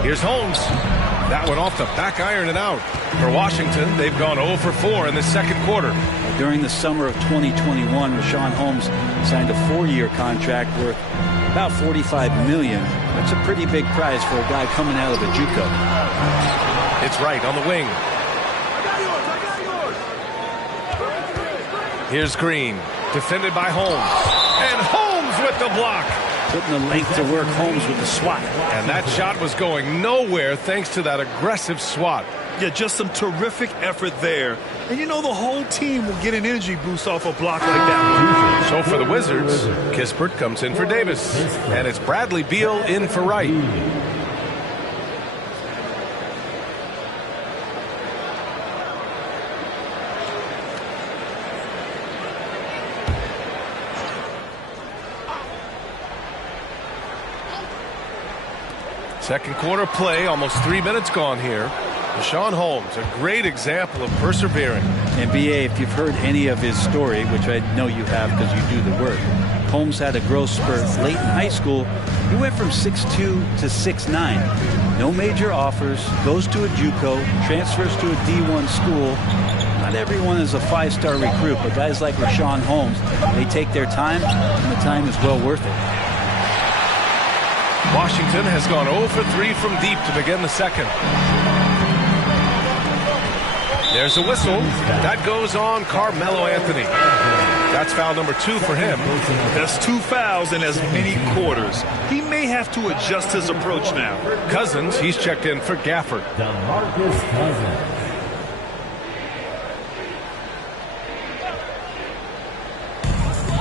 Here's Holmes. That one off the back iron and out. For Washington, they've gone 0 for 4 in the second quarter. During the summer of 2021, Richaun Holmes signed a 4-year contract worth about $45 million. That's a pretty big prize for a guy coming out of the JUCO. It's right on the wing. Here's Green, defended by Holmes. And Holmes with the block. Putting the length to work, Holmes with the swat. And that shot was going nowhere thanks to that aggressive swat. Yeah, just some terrific effort there. And you know the whole team will get an energy boost off a block like that. So for the Wizards, Kispert comes in for Davis. And it's Bradley Beal in for Wright. Second quarter play, almost 3 minutes gone here. Richaun Holmes, a great example of persevering. And B.A., if you've heard any of his story, which I know you have because you do the work, Holmes had a growth spurt late in high school. He went from 6'2 to 6'9. No major offers, goes to a JUCO, transfers to a D1 school. Not everyone is a 5-star recruit, but guys like Richaun Holmes, they take their time, and the time is well worth it. Washington has gone 0 for 3 from deep to begin the second. There's a whistle. That goes on Carmelo Anthony. That's foul number 2 for him. That's 2 fouls in as many quarters. He may have to adjust his approach now. Cousins, he's checked in for Gafford. DeMarcus Cousins.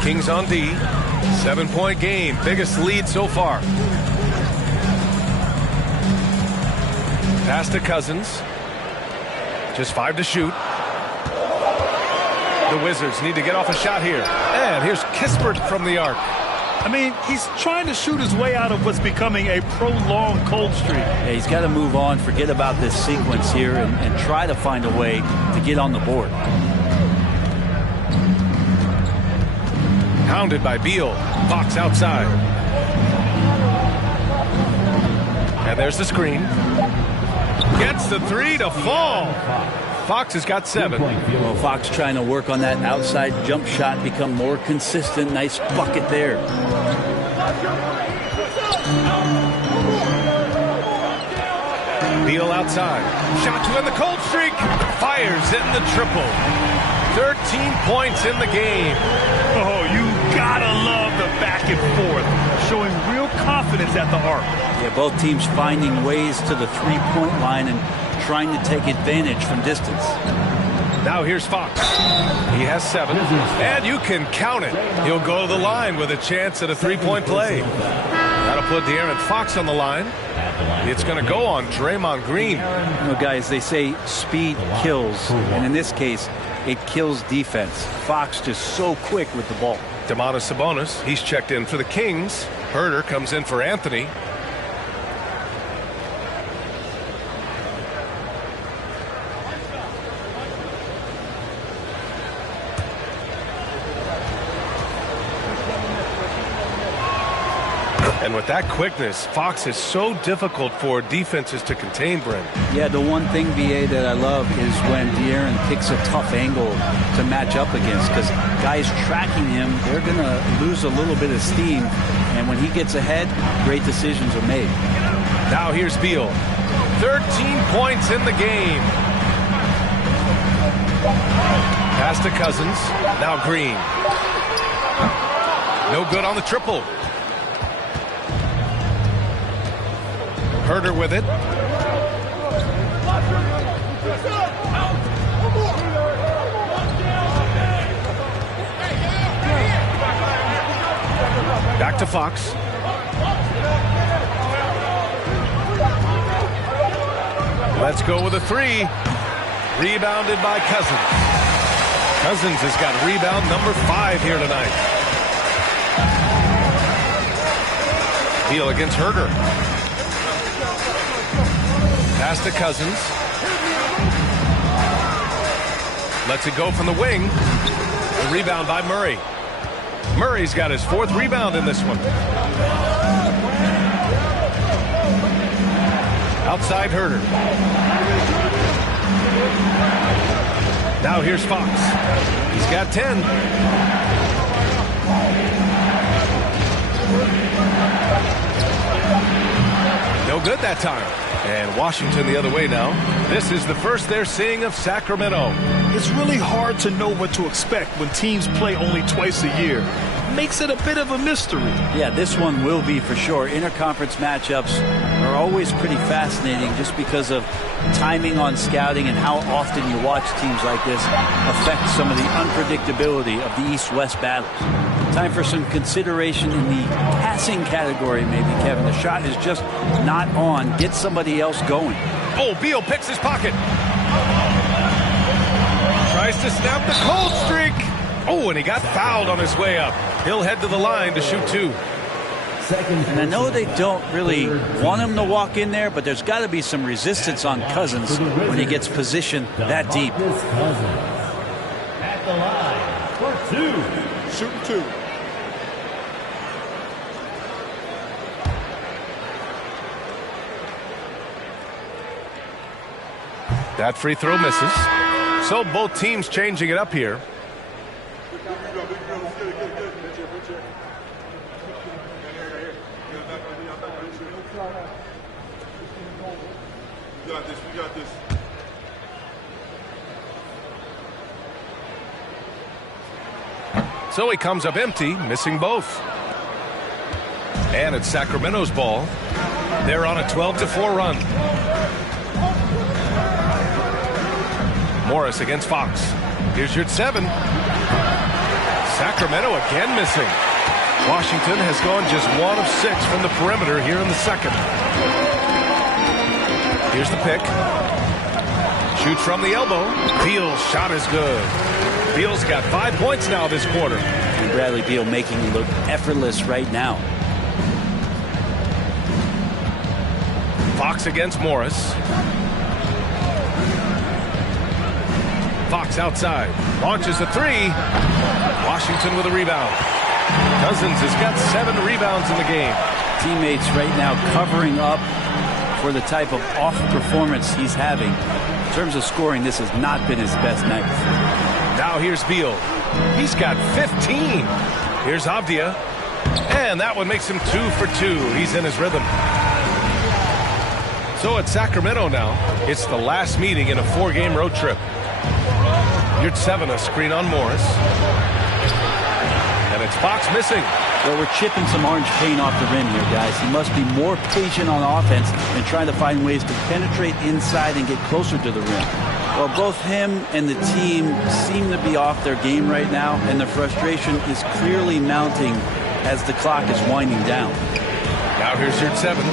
Kings on D. 7-point game. Biggest lead so far. Pass to Cousins. Just 5 to shoot. The Wizards need to get off a shot here. And here's Kispert from the arc. I mean, he's trying to shoot his way out of what's becoming a prolonged cold streak. Yeah, he's got to move on, forget about this sequence here, and try to find a way to get on the board. Hounded by Beal. Fox outside. And there's the screen. Gets the 3 to fall. Fox has got 7. Well, Fox trying to work on that outside jump shot, become more consistent. Nice bucket there. Beal outside. Shot to end the cold streak. Fires in the triple. 13 points in the game. Oh, you gotta love the back and forth, showing real confidence at the arc. Yeah, both teams finding ways to the three-point line and trying to take advantage from distance. Now here's Fox. He has 7, and you can count it. He'll go to the line with a chance at a three-point play. That'll put De'Aaron Fox on the line. It's going to go on Draymond Green. You know, guys, they say speed kills, and in this case, it kills defense. Fox just so quick with the ball. Domantas Sabonis, he's checked in for the Kings. Herder comes in for Anthony. And with that quickness, Fox is so difficult for defenses to contain, Brent. Yeah, the one thing, BA, that I love is when De'Aaron picks a tough angle to match up against, because guys tracking him, they're going to lose a little bit of steam. And when he gets ahead, great decisions are made. Now here's Beal. 13 points in the game. Pass to Cousins. Now Green. No good on the triple. Herder with it. Back to Fox. Let's go with a 3. Rebounded by Cousins. Cousins has got rebound number 5 here tonight. Beal against Herder. Pass to Cousins. Lets it go from the wing. The rebound by Murray. Murray's got his 4th rebound in this one. Outside Herder. Now here's Fox. He's got 10. No good that time. And Washington the other way now. This is the first they're seeing of Sacramento. It's really hard to know what to expect when teams play only twice a year. Makes it a bit of a mystery. Yeah, this one will be for sure. Interconference matchups are always pretty fascinating just because of timing on scouting and how often you watch teams like this affect some of the unpredictability of the East-West battles. Time for some consideration in the passing category, maybe, Kevin. The shot is just not on. Get somebody else going. Oh, Beal picks his pocket. Tries to snap the cold streak. Oh, and he got fouled on his way up. He'll head to the line to shoot 2. And I know they don't really want him to walk in there, but there's got to be some resistance on Cousins when he gets positioned that deep. At the line for 2. Shooting 2. That free throw misses. So both teams changing it up here. We got this. So he comes up empty, missing both. And it's Sacramento's ball. They're on a 12-4 run. Morris against Fox. Here's your 7. Sacramento again missing. Washington has gone just 1 of 6 from the perimeter here in the second. Here's the pick. Shoots from the elbow. Beal's shot is good. Beal's got 5 points now this quarter. And Bradley Beal making it look effortless right now. Fox against Morris. Fox outside. Launches a 3. Washington with a rebound. Cousins has got 7 rebounds in the game. Teammates right now covering up for the type of off performance he's having. In terms of scoring, this has not been his best night. Now here's Beal. He's got 15. Here's Avdia. And that one makes him 2 for 2. He's in his rhythm. So at Sacramento now, it's the last meeting in a 4-game road trip. Yurt 7, a screen on Morris. And it's Fox missing. Well, we're chipping some orange paint off the rim here, guys. He must be more patient on offense and trying to find ways to penetrate inside and get closer to the rim. Well, both him and the team seem to be off their game right now, and the frustration is clearly mounting as the clock is winding down. Now here's Yurt 7.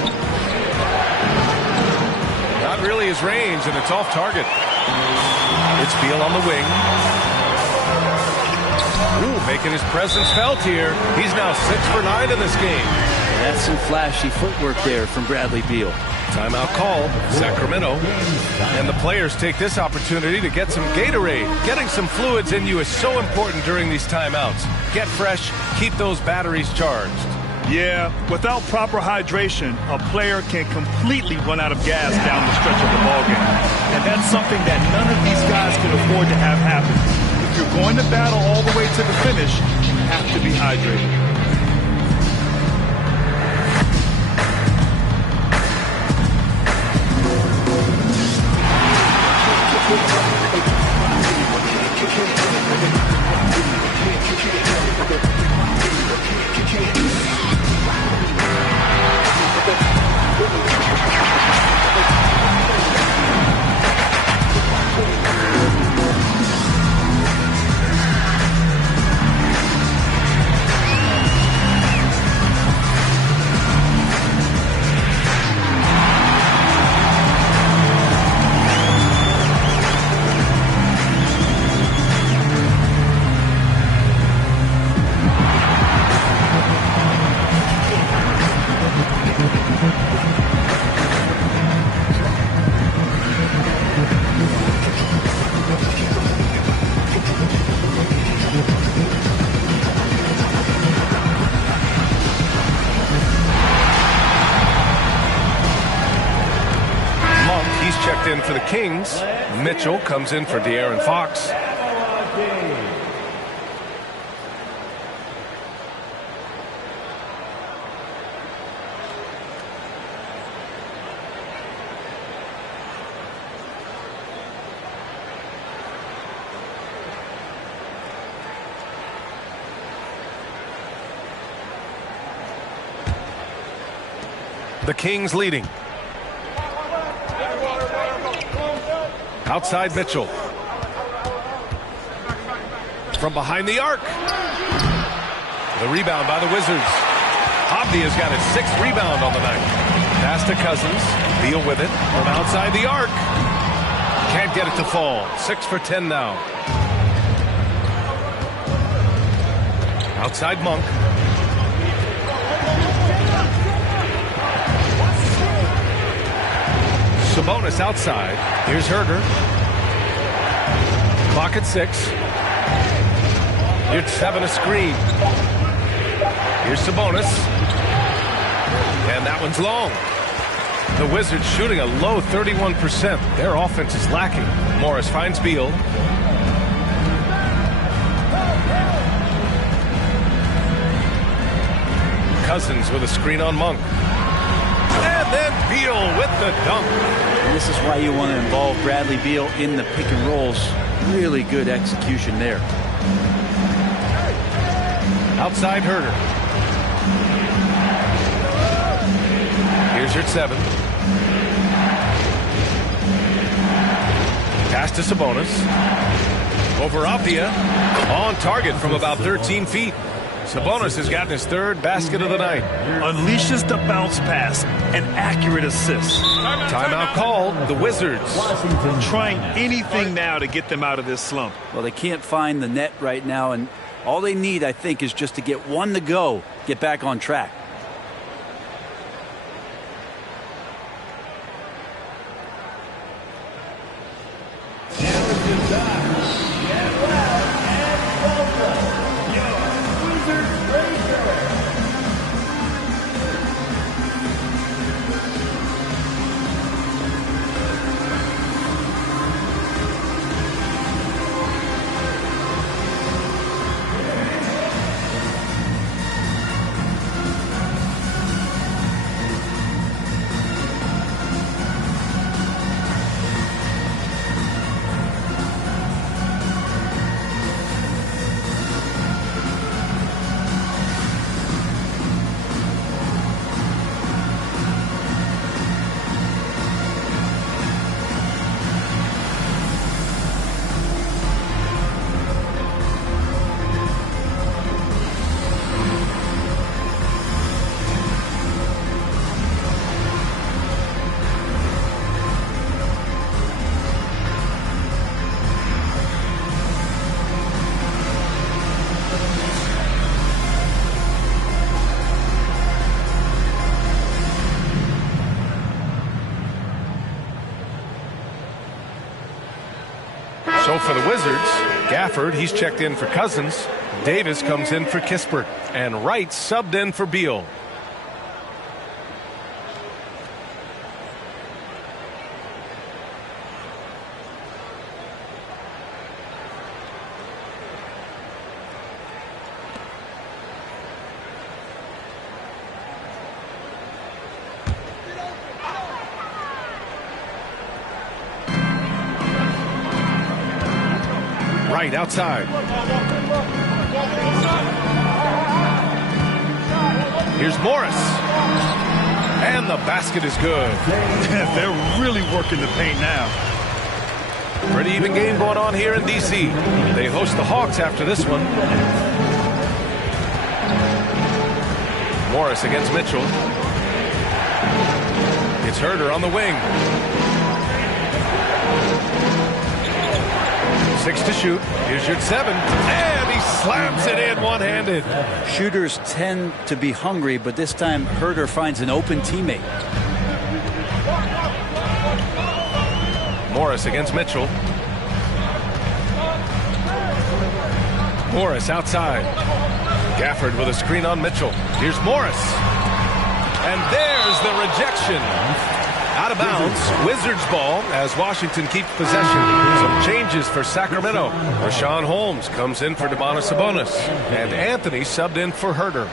Not really his range, and it's off target. It's Beal on the wing. Ooh, making his presence felt here. He's now 6 for 9 in this game. That's some flashy footwork there from Bradley Beal. Timeout called, Sacramento. And the players take this opportunity to get some Gatorade. Getting some fluids in you is so important during these timeouts. Get fresh, keep those batteries charged. Yeah, without proper hydration, a player can completely run out of gas down the stretch of the ballgame. And that's something that none of these guys can afford to have happen. If you're going to battle all the way to the finish, you have to be hydrated. In for the Kings. Mitchell comes in for De'Aaron Fox. The Kings leading. Outside Mitchell. From behind the arc. The rebound by the Wizards. Abdia's got his 6th rebound on the night. Pass to Cousins. Beal with it from outside the arc. Can't get it to fall. 6 for 10 now. Outside Monk. Sabonis outside. Here's Herder. Clock at 6. Yurt 7 a screen. Here's Sabonis. And that one's long. The Wizards shooting a low 31%. Their offense is lacking. Morris finds Beal. Cousins with a screen on Monk. And then Beal with the dunk. And this is why you want to involve Bradley Beal in the pick and rolls. Really good execution there. Outside Herder. Here's Yurt 7. Pass to Sabonis. Over Abdia. On target from about 13 feet. Sabonis has gotten his 3rd basket of the night. Unleashes the bounce pass. An accurate assist. Timeout called. The Wizards. Trying anything now to get them out of this slump. Well, they can't find the net right now, and all they need, I think, is just to get one to go, get back on track. throw for the Wizards. Gafford, he's checked in for Cousins. Davis comes in for Kispert. And Wright subbed in for Beal. Right outside. Here's Morris. And the basket is good. They're really working the paint now. Pretty even game going on here in D.C. They host the Hawks after this one. Morris against Mitchell. It's Herder on the wing. 6 to shoot. Here's your 7. And he slams it in one-handed. Shooters tend to be hungry, but this time Herder finds an open teammate. Morris against Mitchell. Morris outside. Gafford with a screen on Mitchell. Here's Morris. And there's the rejection. Out of bounds. Wizards ball as Washington keeps possession. Some changes for Sacramento. Rashawn Holmes comes in for Domantas Sabonis. And Anthony subbed in for Herder.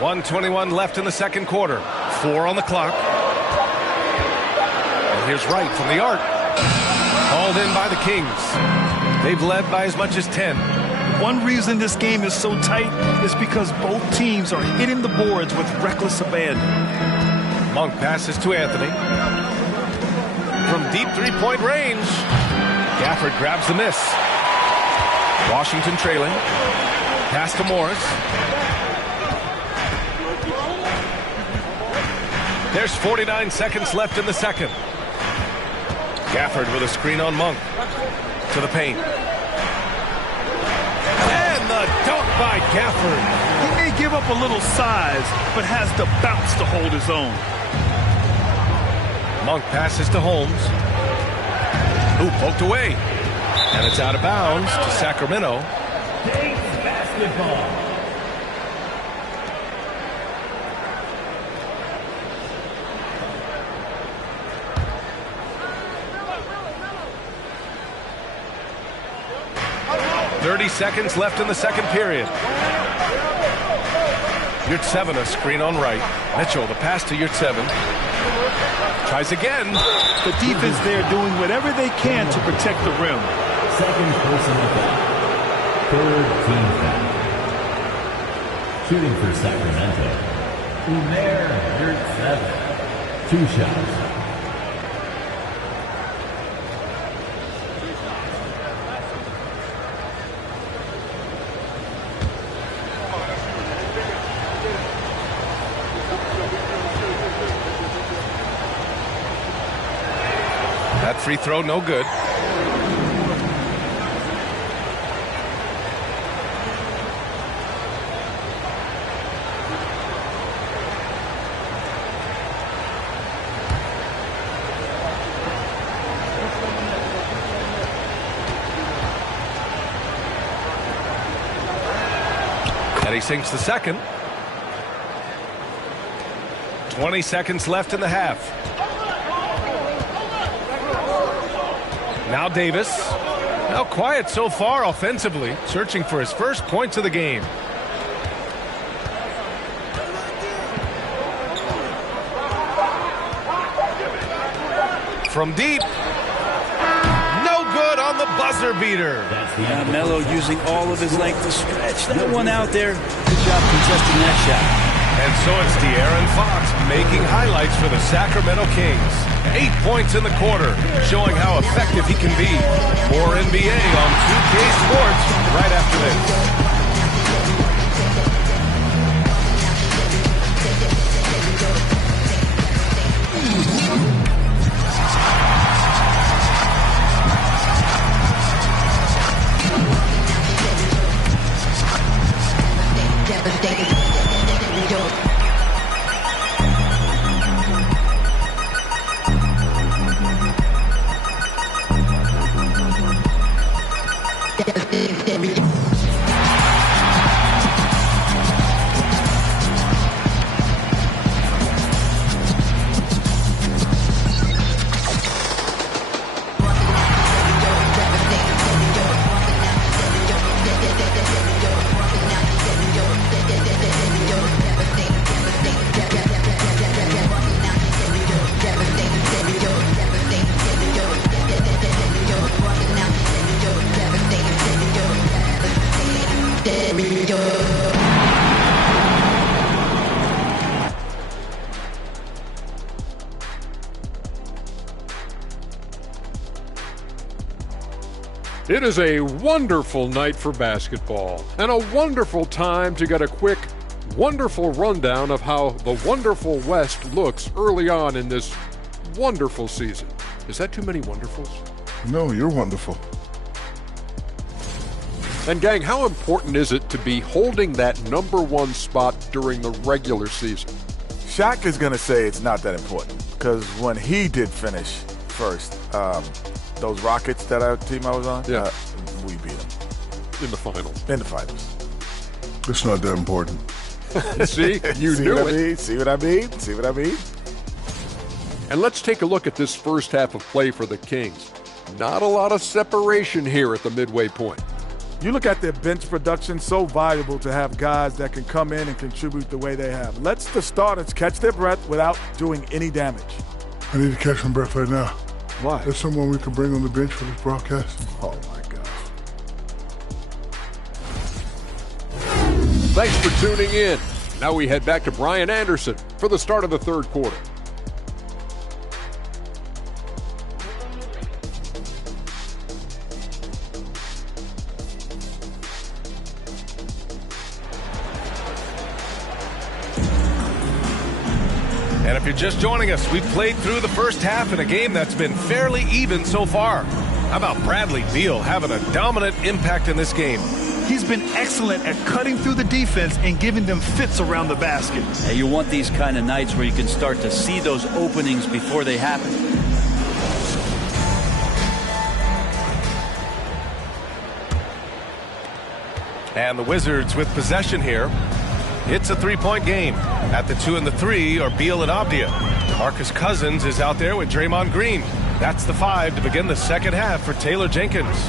.121 left in the second quarter. 4 on the clock. And here's Wright from the arc. Called in by the Kings. They've led by as much as 10. One reason this game is so tight is because both teams are hitting the boards with reckless abandon. Monk passes to Anthony. From deep three-point range. Gafford grabs the miss. Washington trailing. Pass to Morris. There's 49 seconds left in the second. Gafford with a screen on Monk. To the paint. And the dunk by Gafford. He may give up a little size, but has the bounce to hold his own. Monk passes to Holmes. Who poked away. And it's out of bounds to Sacramento. Kings basketball. .30 seconds left in the second period. Yurtseven a screen on Wright. Mitchell, the pass to Yurtseven. Tries again. The defense there doing whatever they can to protect the rim. Second personal foul. Third team foul. Shooting for Sacramento. Umair Yurtseven. 2 shots. That free throw, no good. And he sinks the second. 20 seconds left in the half. Now Davis. Now quiet so far offensively, searching for his first points of the game. From deep. No good on the buzzer beater. Yeah, Melo using all of his length to stretch that one out there. Good job contesting that shot. And so it's De'Aaron Fox making highlights for the Sacramento Kings. 8 points in the quarter, showing how effective he can be. More NBA on 2K Sports right after this. It is a wonderful night for basketball and a wonderful time to get a quick, wonderful rundown of how the wonderful West looks early on in this wonderful season. Is that too many wonderfuls? No, you're wonderful. And gang, how important is it to be holding that #1 spot during the regular season? Shaq is going to say it's not that important because when he did finish first, those Rockets team I was on, we beat them. In the finals. In the finals. It's not that important. See? You See knew what I it. mean? See what I mean? See what I mean? And let's take a look at this first half of play for the Kings. Not a lot of separation here at the midway point. You look at their bench production, so valuable to have guys that can come in and contribute the way they have. Let's the starters catch their breath without doing any damage. I need to catch my breath right now. Why? There's someone we can bring on the bench for this broadcast. Oh, my God. Thanks for tuning in. Now we head back to Brian Anderson for the start of the third quarter. And if you're just joining us, we've played through the first half in a game that's been fairly even so far. How about Bradley Beal having a dominant impact in this game? He's been excellent at cutting through the defense and giving them fits around the basket. And you want these kind of nights where you can start to see those openings before they happen. And the Wizards with possession here. It's a three-point game. At the 2 and the 3 are Beal and Avdia. Marcus Cousins is out there with Draymond Green. That's the 5 to begin the second half for Taylor Jenkins.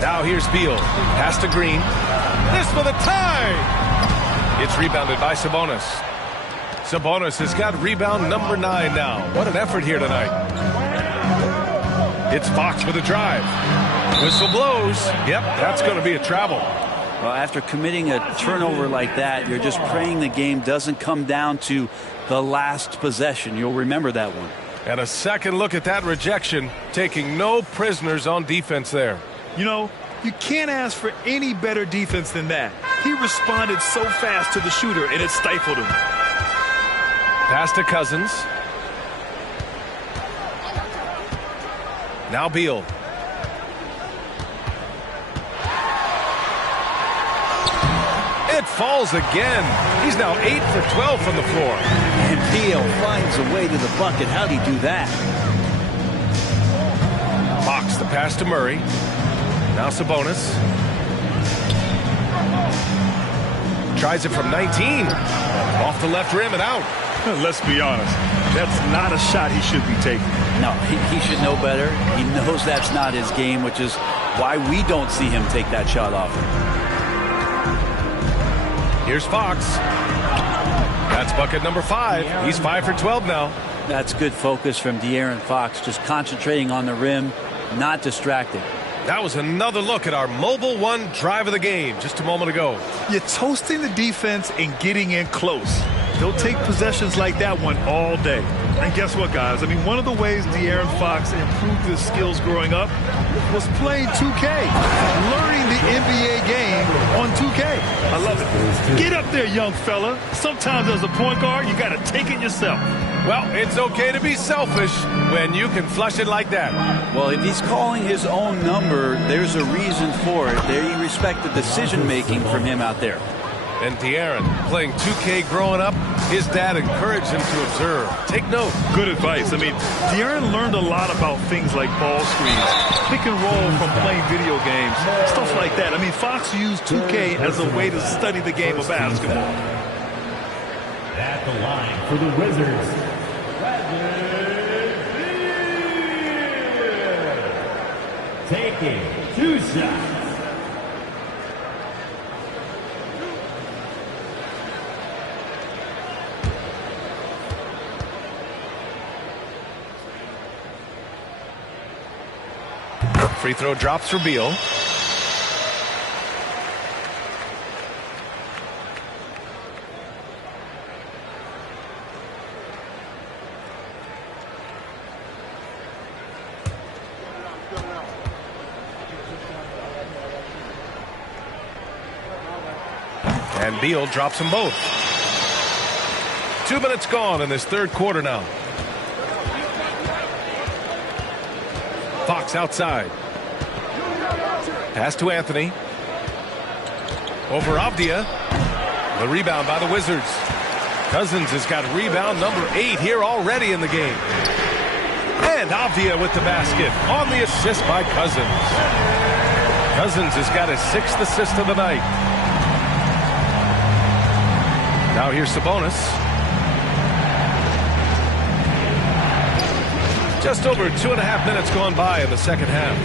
Now here's Beal. Pass to Green. This for the tie! It's rebounded by Sabonis. Sabonis has got rebound number 9 now. What an effort here tonight. It's Fox with a drive. Whistle blows. Yep, that's going to be a travel. Well, after committing a turnover like that, you're just praying the game doesn't come down to the last possession. You'll remember that one. And a second look at that rejection, taking no prisoners on defense there. You know, you can't ask for any better defense than that. He responded so fast to the shooter, and it stifled him. Pass to Cousins. Now Beal. It falls again. He's now 8 for 12 from the floor. And Beal finds a way to the bucket. How'd he do that? Fox the pass to Murray. Now Sabonis. Tries it from 19. Off the left rim and out. Let's be honest. That's not a shot he should be taking. No, he should know better. He knows that's not his game, which is why we don't see him take that shot often. Here's Fox. That's bucket number 5. He's 5 for 12 now. That's good focus from De'Aaron Fox, just concentrating on the rim, not distracted. That was another look at our Mobile One drive of the game just a moment ago. You're toasting the defense and getting in close. They'll take possessions like that one all day. And guess what, guys? I mean, one of the ways De'Aaron Fox improved his skills growing up was playing 2K, learning the NBA game on 2K. I love it. Get up there, young fella. Sometimes as a point guard, you got to take it yourself. Well, it's okay to be selfish when you can flush it like that. Well, if he's calling his own number, there's a reason for it. There you respect the decision-making from him out there. And De'Aaron, playing 2K growing up, his dad encouraged him to observe. Take note. Good advice. I mean, De'Aaron learned a lot about things like ball screens, pick and roll from playing video games, stuff like that. I mean, Fox used 2K as a way to study the game of basketball. At the line for the Wizards, taking 2 shots. Free throw drops for Beal. And Beal drops them both. 2 minutes gone in this third quarter now. Fox outside. Pass to Anthony. Over Avdia. The rebound by the Wizards. Cousins has got rebound number 8 here already in the game. And Avdia with the basket on the assist by Cousins. Cousins has got his 6th assist of the night. Now here's Sabonis. Just over 2.5 minutes gone by in the second half.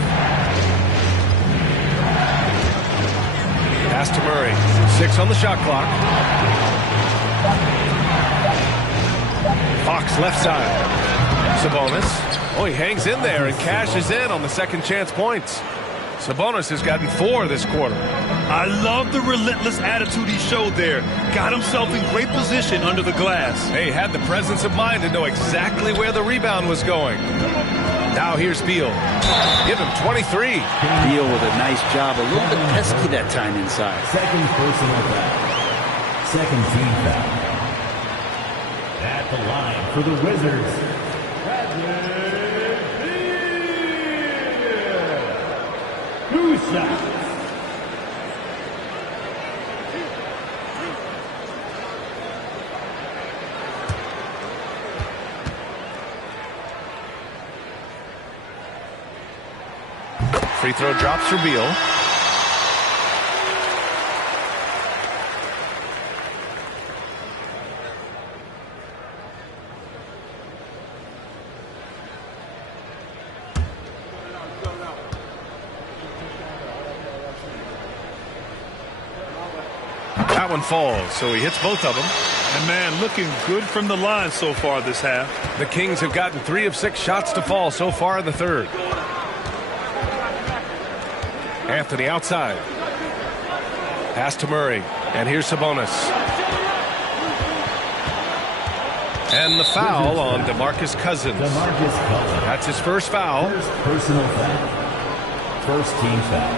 Pass to Murray. 6 on the shot clock. Fox left side. Sabonis. Oh, he hangs in there and cashes in on the second chance points. Sabonis has gotten 4 this quarter. I love the relentless attitude he showed there. Got himself in great position under the glass. Hey, had the presence of mind to know exactly where the rebound was going. Now here's Beal. Give him 23. Beal with a nice job. A little bit pesky that time inside. Second personal foul. Second team foul. At the line for the Wizards, Bradley Beal. 2 shots. Free throw drops for Beal. That one falls, so he hits both of them. And man, looking good from the line so far this half. The Kings have gotten 3 of 6 shots to fall so far in the third. Anthony outside. Pass to Murray. And here's Sabonis. And the foul on DeMarcus Cousins. That's his first foul. First personal foul. First team foul.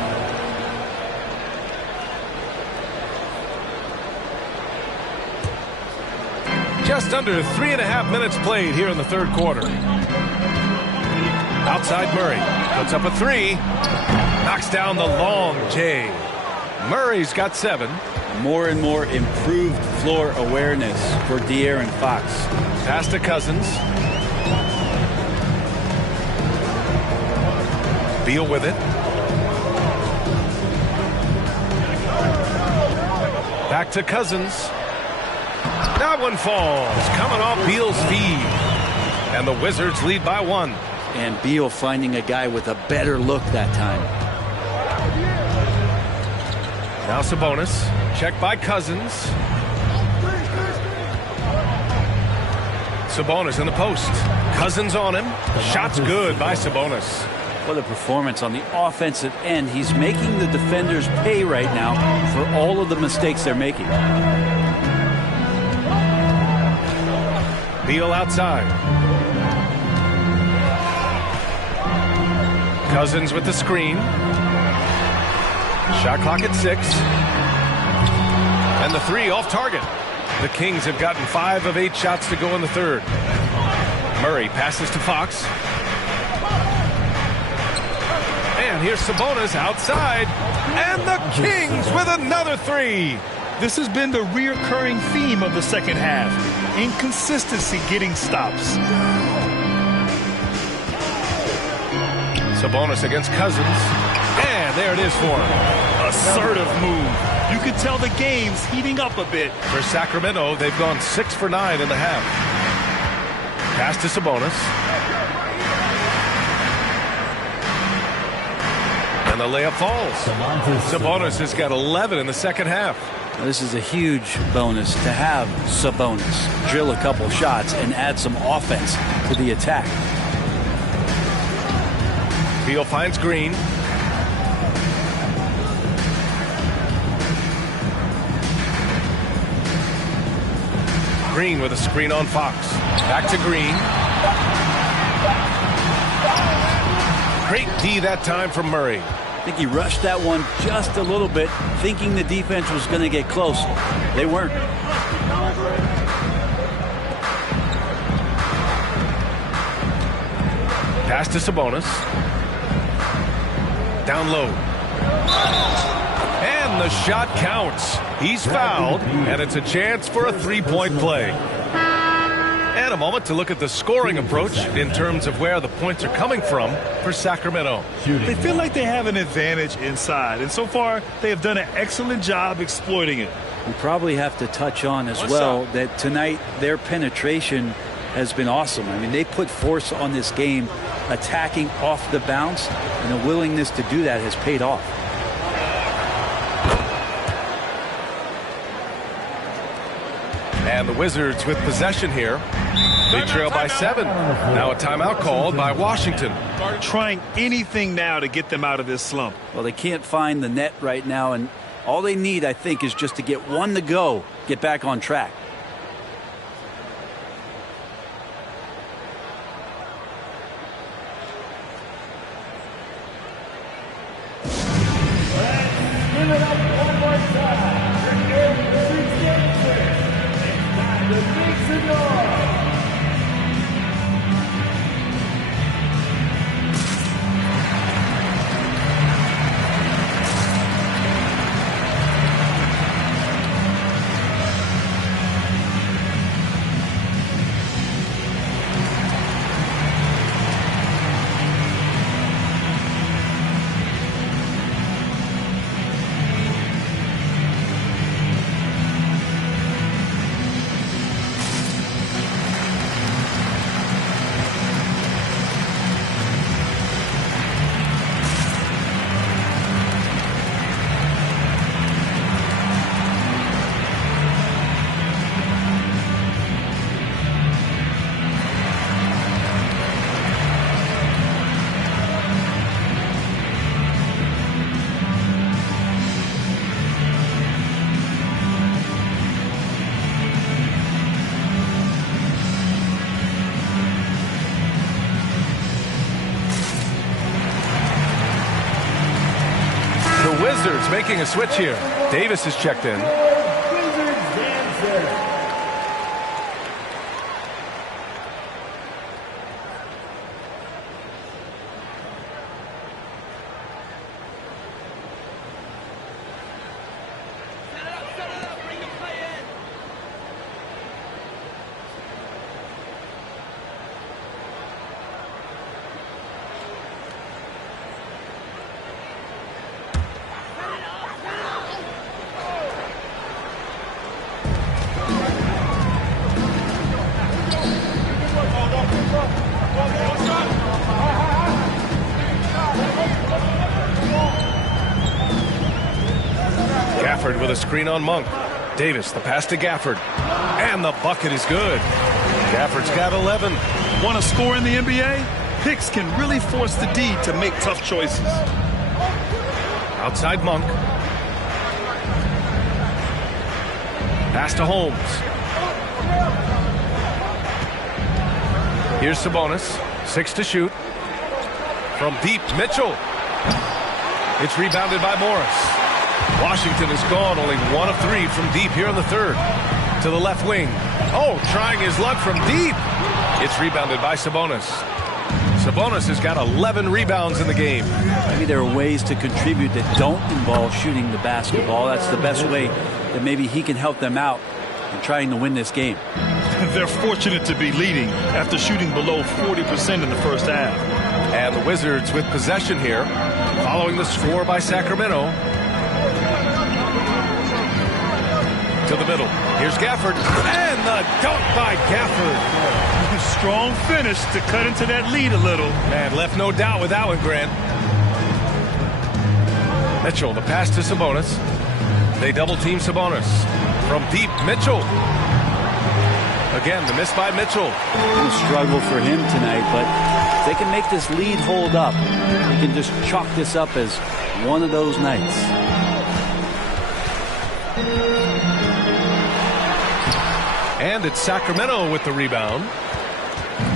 Just under 3.5 minutes played here in the third quarter. Outside Murray. Puts up a 3. Knocks down the long J. Murray's got 7. More and more improved floor awareness for De'Aaron Fox. Pass to Cousins. Beal with it. Back to Cousins. That one falls. Coming off Beal's feed. And the Wizards lead by 1. And Beal finding a guy with a better look that time. Now Sabonis. Check by Cousins. Sabonis in the post. Cousins on him. Shot's good by Sabonis. What a performance on the offensive end. He's making the defenders pay right now for all of the mistakes they're making. Beal outside. Cousins with the screen. Shot clock at 6. And the 3 off target. The Kings have gotten 5 of 8 shots to go in the third. Murray passes to Fox. And here's Sabonis outside. And the Kings with another 3. This has been the reoccurring theme of the second half. Inconsistency getting stops. Sabonis against Cousins. And there it is for him. Assertive move. You can tell the game's heating up a bit. For Sacramento, they've gone 6 for 9 in the half. Pass to Sabonis. And the layup falls. Sabonis has got 11 in the second half. This is a huge bonus to have Sabonis drill a couple shots and add some offense to the attack. Beal finds Green. Green with a screen on Fox. Back to Green. Great D that time from Murray. I think he rushed that one just a little bit, thinking the defense was going to get close. They weren't. Pass to Sabonis. Down low. And the shot counts. He's fouled, and it's a chance for a three-point play. And a moment to look at the scoring approach in terms of where the points are coming from for Sacramento. They feel like they have an advantage inside, and so far they have done an excellent job exploiting it. We probably have to touch on as well that tonight their penetration has been awesome. I mean, they put force on this game, attacking off the bounce, and the willingness to do that has paid off. And the Wizards with possession here. They trail by 7. Now a timeout called by Washington. Trying anything now to get them out of this slump. Well, they can't find the net right now, and all they need, I think, is just to get one to go, get back on track. Give it up one more time. The Knicks ignore. Wizards making a switch here. Davis is checked in. Wizards dancer. Gafford with a screen on Monk. Davis, the pass to Gafford. And the bucket is good. Gafford's got 11. Want to score in the NBA? Picks can really force the D to make tough choices. Outside Monk. Pass to Holmes. Here's Sabonis. 6 to shoot. From deep, Mitchell. It's rebounded by Morris. Washington is gone, only 1 of 3 from deep here in the third. To the left wing. Oh, trying his luck from deep. It's rebounded by Sabonis. Sabonis has got 11 rebounds in the game. Maybe there are ways to contribute that don't involve shooting the basketball. That's the best way that maybe he can help them out in trying to win this game. They're fortunate to be leading after shooting below 40% in the first half. And the Wizards with possession here, following the score by Sacramento. To the middle. Here's Gafford. And the dunk by Gafford. Strong finish to cut into that lead a little. And left no doubt with that one, Grant. Mitchell, the pass to Sabonis. They double-team Sabonis. From deep, Mitchell. Again, the miss by Mitchell. It'll struggle for him tonight, but if they can make this lead hold up, they can just chalk this up as one of those nights. And it's Sacramento with the rebound.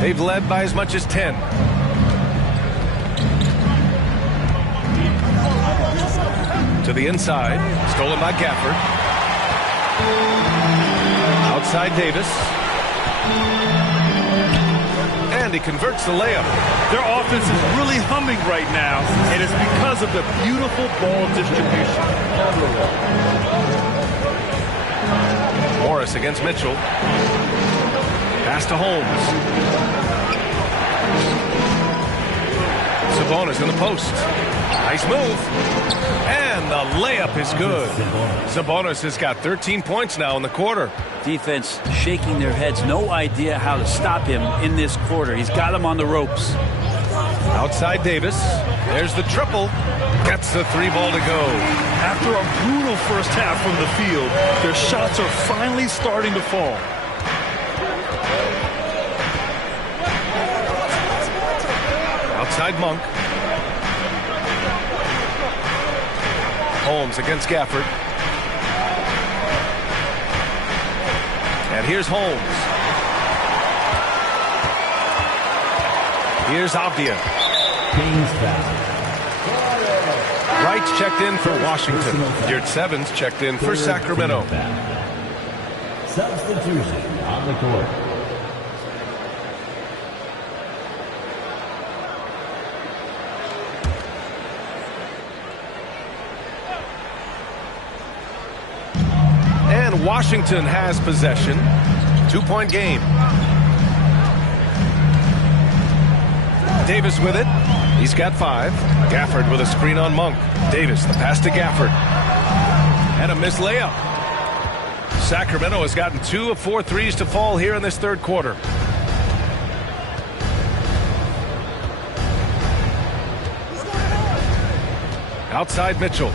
They've led by as much as 10. To the inside. Stolen by Gafford. Outside Davis. And he converts the layup. Their offense is really humming right now, and it's because of the beautiful ball distribution. Morris against Mitchell. Pass to Holmes. Sabonis in the post. Nice move. And the layup is good. Sabonis has got 13 points now in the quarter. Defense shaking their heads. No idea how to stop him in this quarter. He's got him on the ropes. Outside Davis. There's the triple. Gets the 3-ball to go. After a brutal first half from the field, their shots are finally starting to fall. Outside Monk. Holmes against Gafford. And here's Holmes. Here's Avdia. Wright's checked in for Washington. Yurtsevens checked in for Sacramento. Substitution on the court. And Washington has possession. 2-point game. Davis with it. He's got 5. Gafford with a screen on Monk. Davis, the pass to Gafford. And a missed layup. Sacramento has gotten 2 of 4 threes to fall here in this third quarter. Outside Mitchell.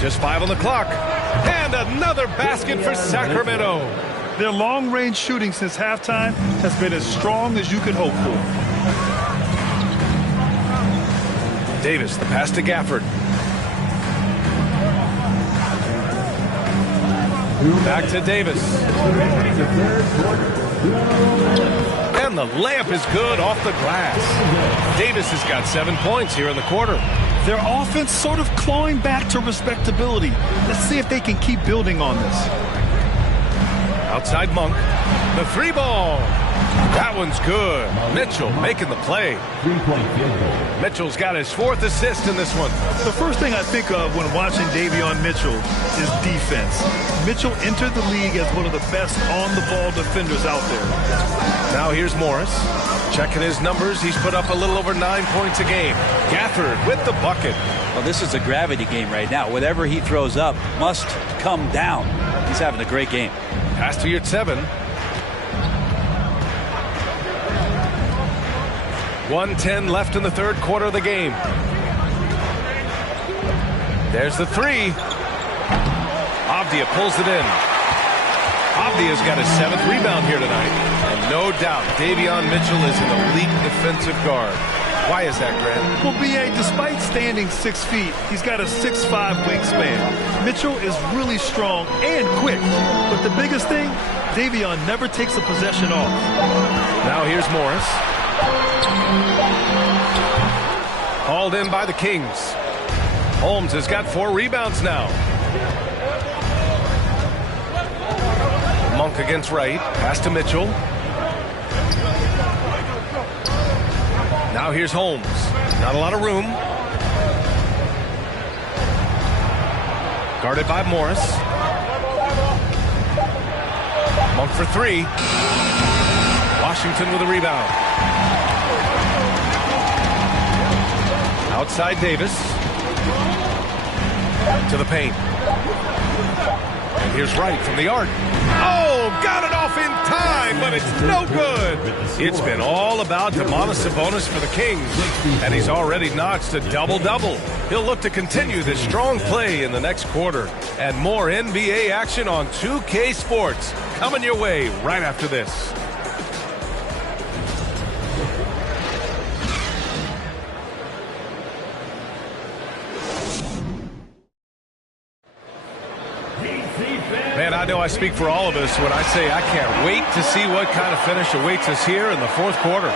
Just 5 on the clock. And another basket for Sacramento. Their long-range shooting since halftime has been as strong as you could hope for. Davis, the pass to Gafford. Back to Davis. And the layup is good off the glass. Davis has got 7 points here in the quarter. Their offense sort of clawing back to respectability. Let's see if they can keep building on this. Outside Monk. The 3-ball. That one's good. Mitchell making the play. 3-point field goal. Mitchell's got his 4th assist in this one. The first thing I think of when watching Davion Mitchell is defense. Mitchell entered the league as one of the best on-the-ball defenders out there. Now here's Morris. Checking his numbers, he's put up a little over 9 points a game. Gafford with the bucket. Well, this is a gravity game right now. Whatever he throws up must come down. He's having a great game. Pass to Yurtseven. 1:10 left in the third quarter of the game. There's the 3. Avdia pulls it in. Avdia's got his 7th rebound here tonight. And no doubt, Davion Mitchell is an elite defensive guard. Why is that, Grant? Well, B.A., despite standing 6 feet, he's got a 6'5" wingspan. Mitchell is really strong and quick. But the biggest thing, Davion never takes a possession off. Now here's Morris. Hauled in by the Kings. Holmes has got 4 rebounds now. Monk against Wright. Pass to Mitchell. Now here's Holmes. Not a lot of room. Guarded by Morris. Monk for 3. Washington with a rebound. Outside Davis. To the paint. And here's Wright from the arc. Oh, got it off in time, but it's no good. It's been all about Domantas Sabonis for the Kings, and he's already notched a double-double. He'll look to continue this strong play in the next quarter. And more NBA action on 2K Sports coming your way right after this. Man, I know I speak for all of us when I say I can't wait to see what kind of finish awaits us here in the fourth quarter.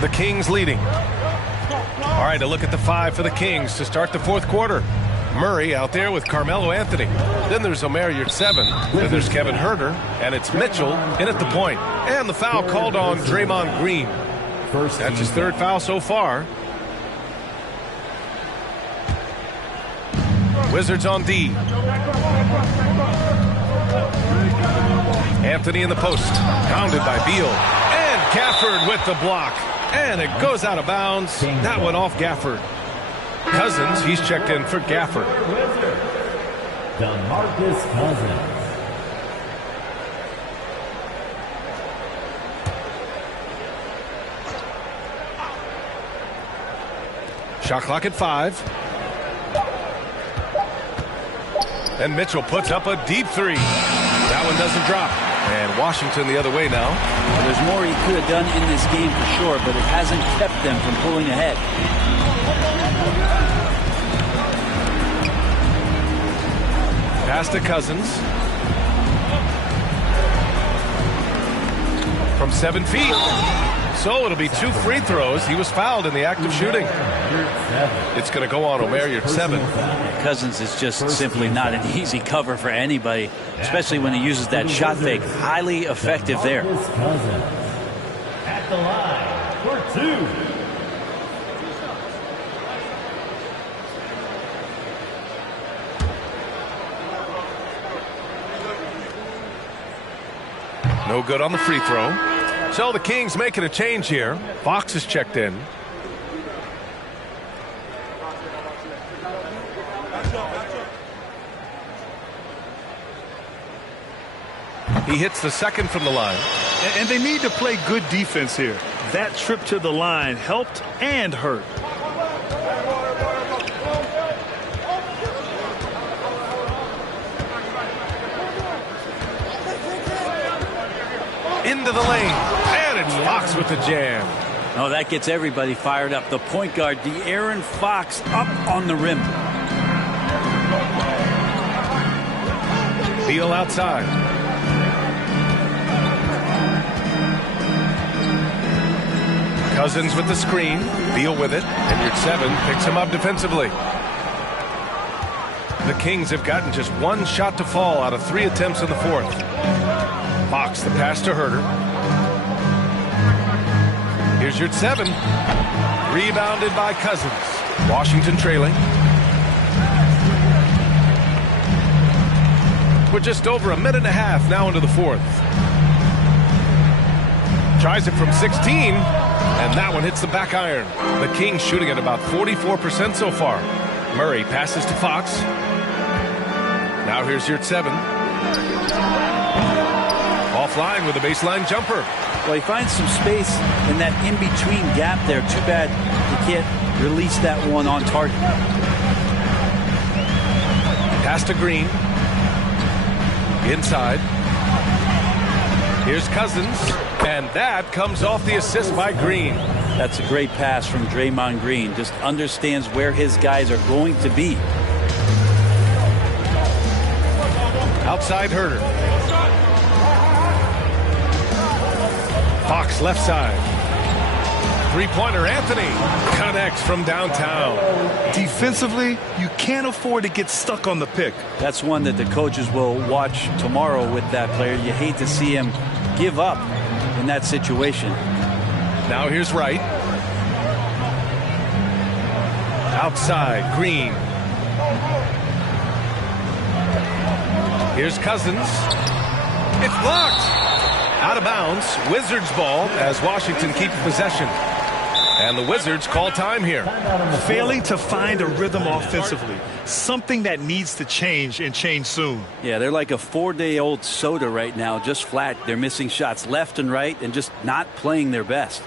The Kings leading. All right, a look at the 5 for the Kings to start the fourth quarter. Murray out there with Carmelo Anthony. Then there's Omer Yurtseven. Then there's Kevin Huerter. And it's Mitchell in at the point. And the foul called on Draymond Green. That's his third foul so far. Wizards on D. Anthony in the post. Pounded by Beal. And Gafford with the block. And it goes out of bounds. That went off Gafford. Cousins, he's checked in for Gafford. DeMarcus Cousins. Shot clock at 5. And Mitchell puts up a deep 3. That one doesn't drop. And Washington the other way now. Well, there's more he could have done in this game for sure, but it hasn't kept them from pulling ahead. Pass to Cousins. From 7 feet. So it'll be 2 free throws. He was fouled in the act of shooting. It's going to go on Omer Yurtseven. Cousins is just simply not an easy cover for anybody, especially when he uses that shot fake. Highly effective there. Cousins at the line for 2. No good on the free throw. So the Kings making a change here. Fox is checked in. He hits the second from the line. And they need to play good defense here. That trip to the line helped and hurt. Into the lane. And it's Fox with the jam. Oh, that gets everybody fired up. The point guard, De'Aaron Fox, up on the rim. Beal outside. Cousins with the screen. Beal with it. And Yurtseven picks him up defensively. The Kings have gotten just 1 shot to fall out of 3 attempts in the fourth. Fox, the pass to Huerter. Here's Yurtseven. Rebounded by Cousins. Washington trailing. We're just over a minute and a half now into the fourth. Tries it from 16, and that one hits the back iron. The Kings shooting at about 44% so far. Murray passes to Fox. Now here's Yurtseven. Offline with a baseline jumper. Well, he finds some space in that in-between gap there. Too bad he can't release that one on target. Pass to Green. Inside. Here's Cousins. And that comes off the assist by Green. That's a great pass from Draymond Green. Just understands where his guys are going to be. Outside Huerter. Fox left side. Three-pointer Anthony connects from downtown. Defensively, you can't afford to get stuck on the pick. That's one that the coaches will watch tomorrow with that player. You hate to see him give up in that situation. Now here's Wright. Outside, Green. Here's Cousins. It's blocked. Out of bounds. Wizards ball as Washington keeps possession. And the Wizards call time here. Failing to find a rhythm offensively. Something that needs to change and change soon. Yeah, they're like a 4-day-old soda right now, just flat. They're missing shots left and right and just not playing their best.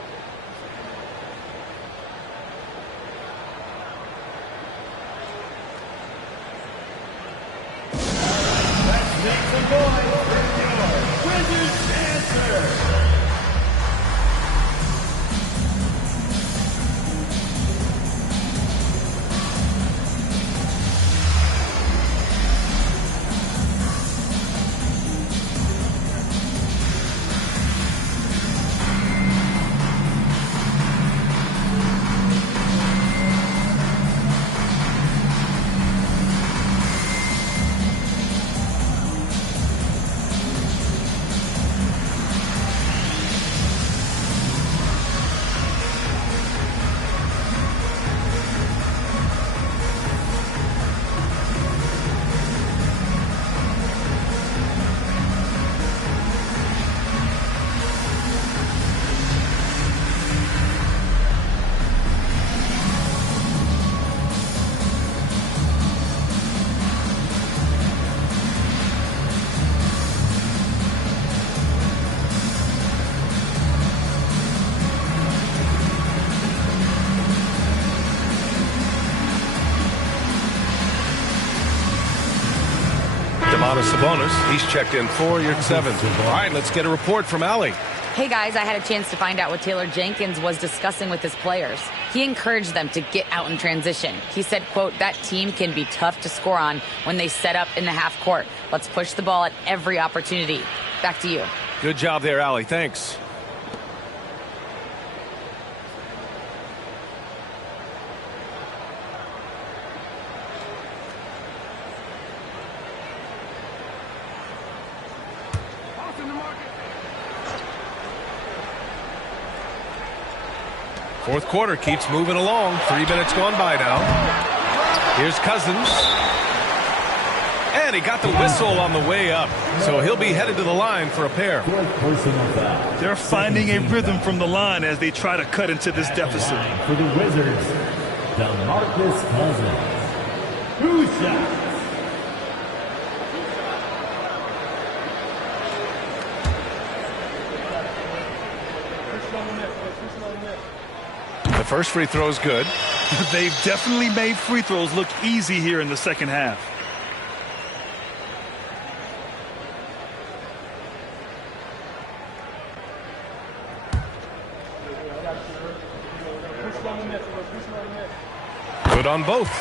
Domantas Sabonis. He's checked in for your 7th. All right, let's get a report from Allie. Hey guys, I had a chance to find out what Taylor Jenkins was discussing with his players. He encouraged them to get out in transition. He said, quote, that team can be tough to score on when they set up in the half court. Let's push the ball at every opportunity. Back to you. Good job there, Allie. Thanks. Fourth quarter keeps moving along. 3 minutes gone by now. Here's Cousins. And he got the whistle on the way up. So he'll be headed to the line for a pair. They're finding a rhythm from the line as they try to cut into this deficit. For the Wizards, DeMarcus Cousins. 2 shots. The first free throw is good. They've definitely made free throws look easy here in the second half. Good on both.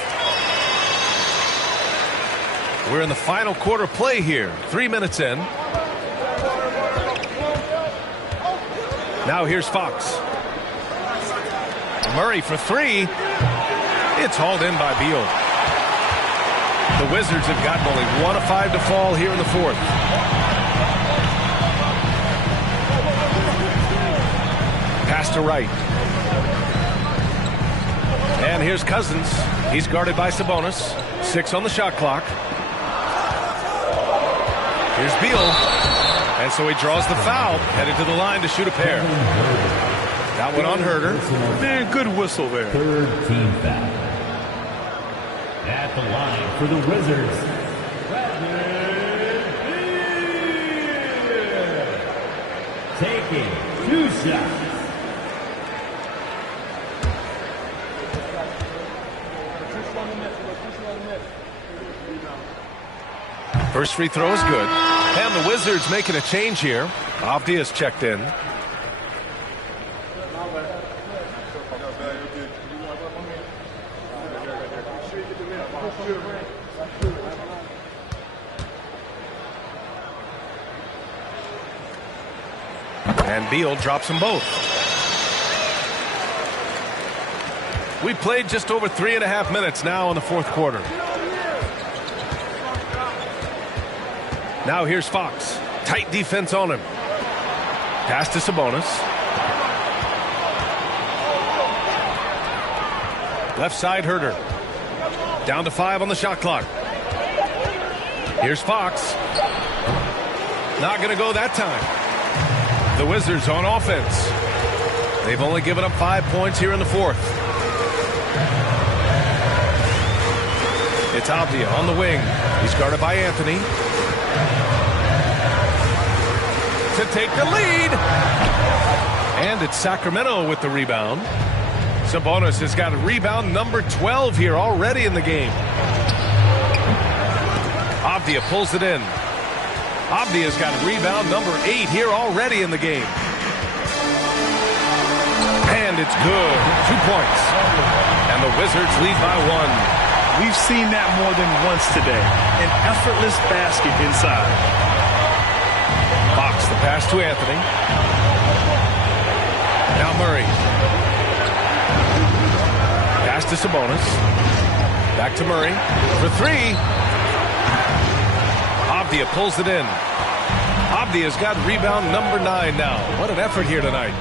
We're in the final quarter play here. 3 minutes in. Now here's Fox. Murray for 3. It's hauled in by Beal. The Wizards have gotten only 1 of 5 to fall here in the fourth. Pass to Wright. And here's Cousins. He's guarded by Sabonis. 6 on the shot clock. Here's Beal. And so he draws the foul, headed to the line to shoot a pair. That one on Herder. Man, good whistle there. 3rd team foul. At the line for the Wizards, taking 2 shots. First free throw is good. And the Wizards making a change here. Avdia's checked in. And Beal drops them both. We played just over 3.5 minutes now in the fourth quarter. Now here's Fox. Tight defense on him. Pass to Sabonis. Left side Herder. Down to 5 on the shot clock. Here's Fox. Not going to go that time. The Wizards on offense. They've only given up 5 points here in the fourth. It's Avdia on the wing. He's guarded by Anthony. To take the lead. And it's Sacramento with the rebound. Sabonis has got a rebound number 12 here already in the game. Avdia pulls it in. Avdia's got a rebound number 8 here already in the game. And it's good. 2 points. And the Wizards lead by 1. We've seen that more than once today. An effortless basket inside. Fox, the pass to Anthony. Now Murray. Pass to Sabonis. Back to Murray for 3. Avdia pulls it in. Avdia's got rebound number 9 now. What an effort here tonight.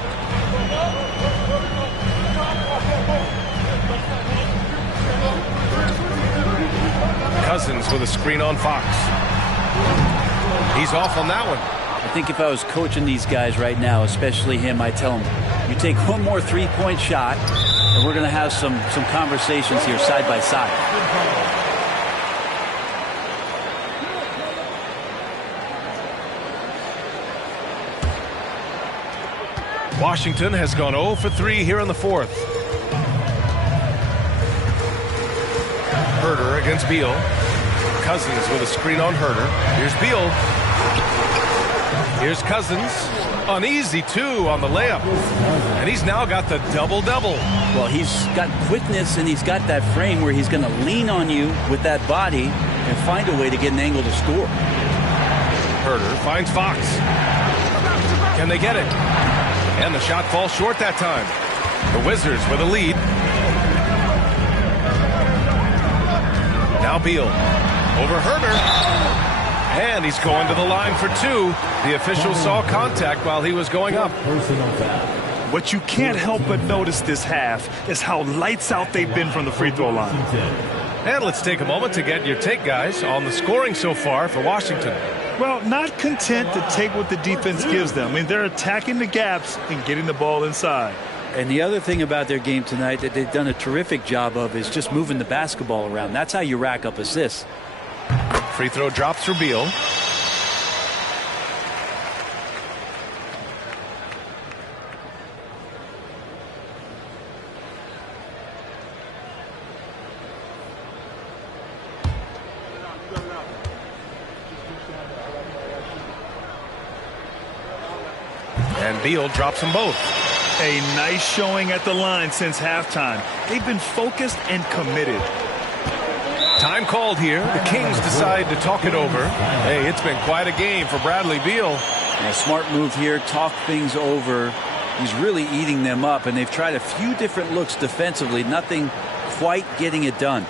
Cousins with a screen on Fox. He's off on that one. I think if I was coaching these guys right now, especially him, I tell him, you take one more three-point shot, and we're going to have some conversations here side by side. Washington has gone 0 for 3 here in the fourth. Herder against Beal. Cousins with a screen on Herder. Here's Beal. Here's Cousins. An easy 2 on the layup. And he's now got the double-double. Well, he's got quickness and he's got that frame where he's going to lean on you with that body and find a way to get an angle to score. Herder finds Fox. Can they get it? And the shot falls short that time. The Wizards with a lead. Now Beal over Herder. And he's going to the line for 2. The official saw contact while he was going up. What you can't help but notice this half is how lights out they've been from the free throw line. And let's take a moment to get your take, guys, on the scoring so far for Washington. Well, not content to take what the defense gives them. I mean, they're attacking the gaps and getting the ball inside. And the other thing about their game tonight that they've done a terrific job of is just moving the basketball around. That's how you rack up assists. Free throw drops for Beal. And Beal drops them both. A nice showing at the line since halftime. They've been focused and committed. Time called here. The Kings decide to talk it over. Hey, it's been quite a game for Bradley Beal. A smart move here. Talk things over. He's really eating them up, and they've tried a few different looks defensively. Nothing quite getting it done.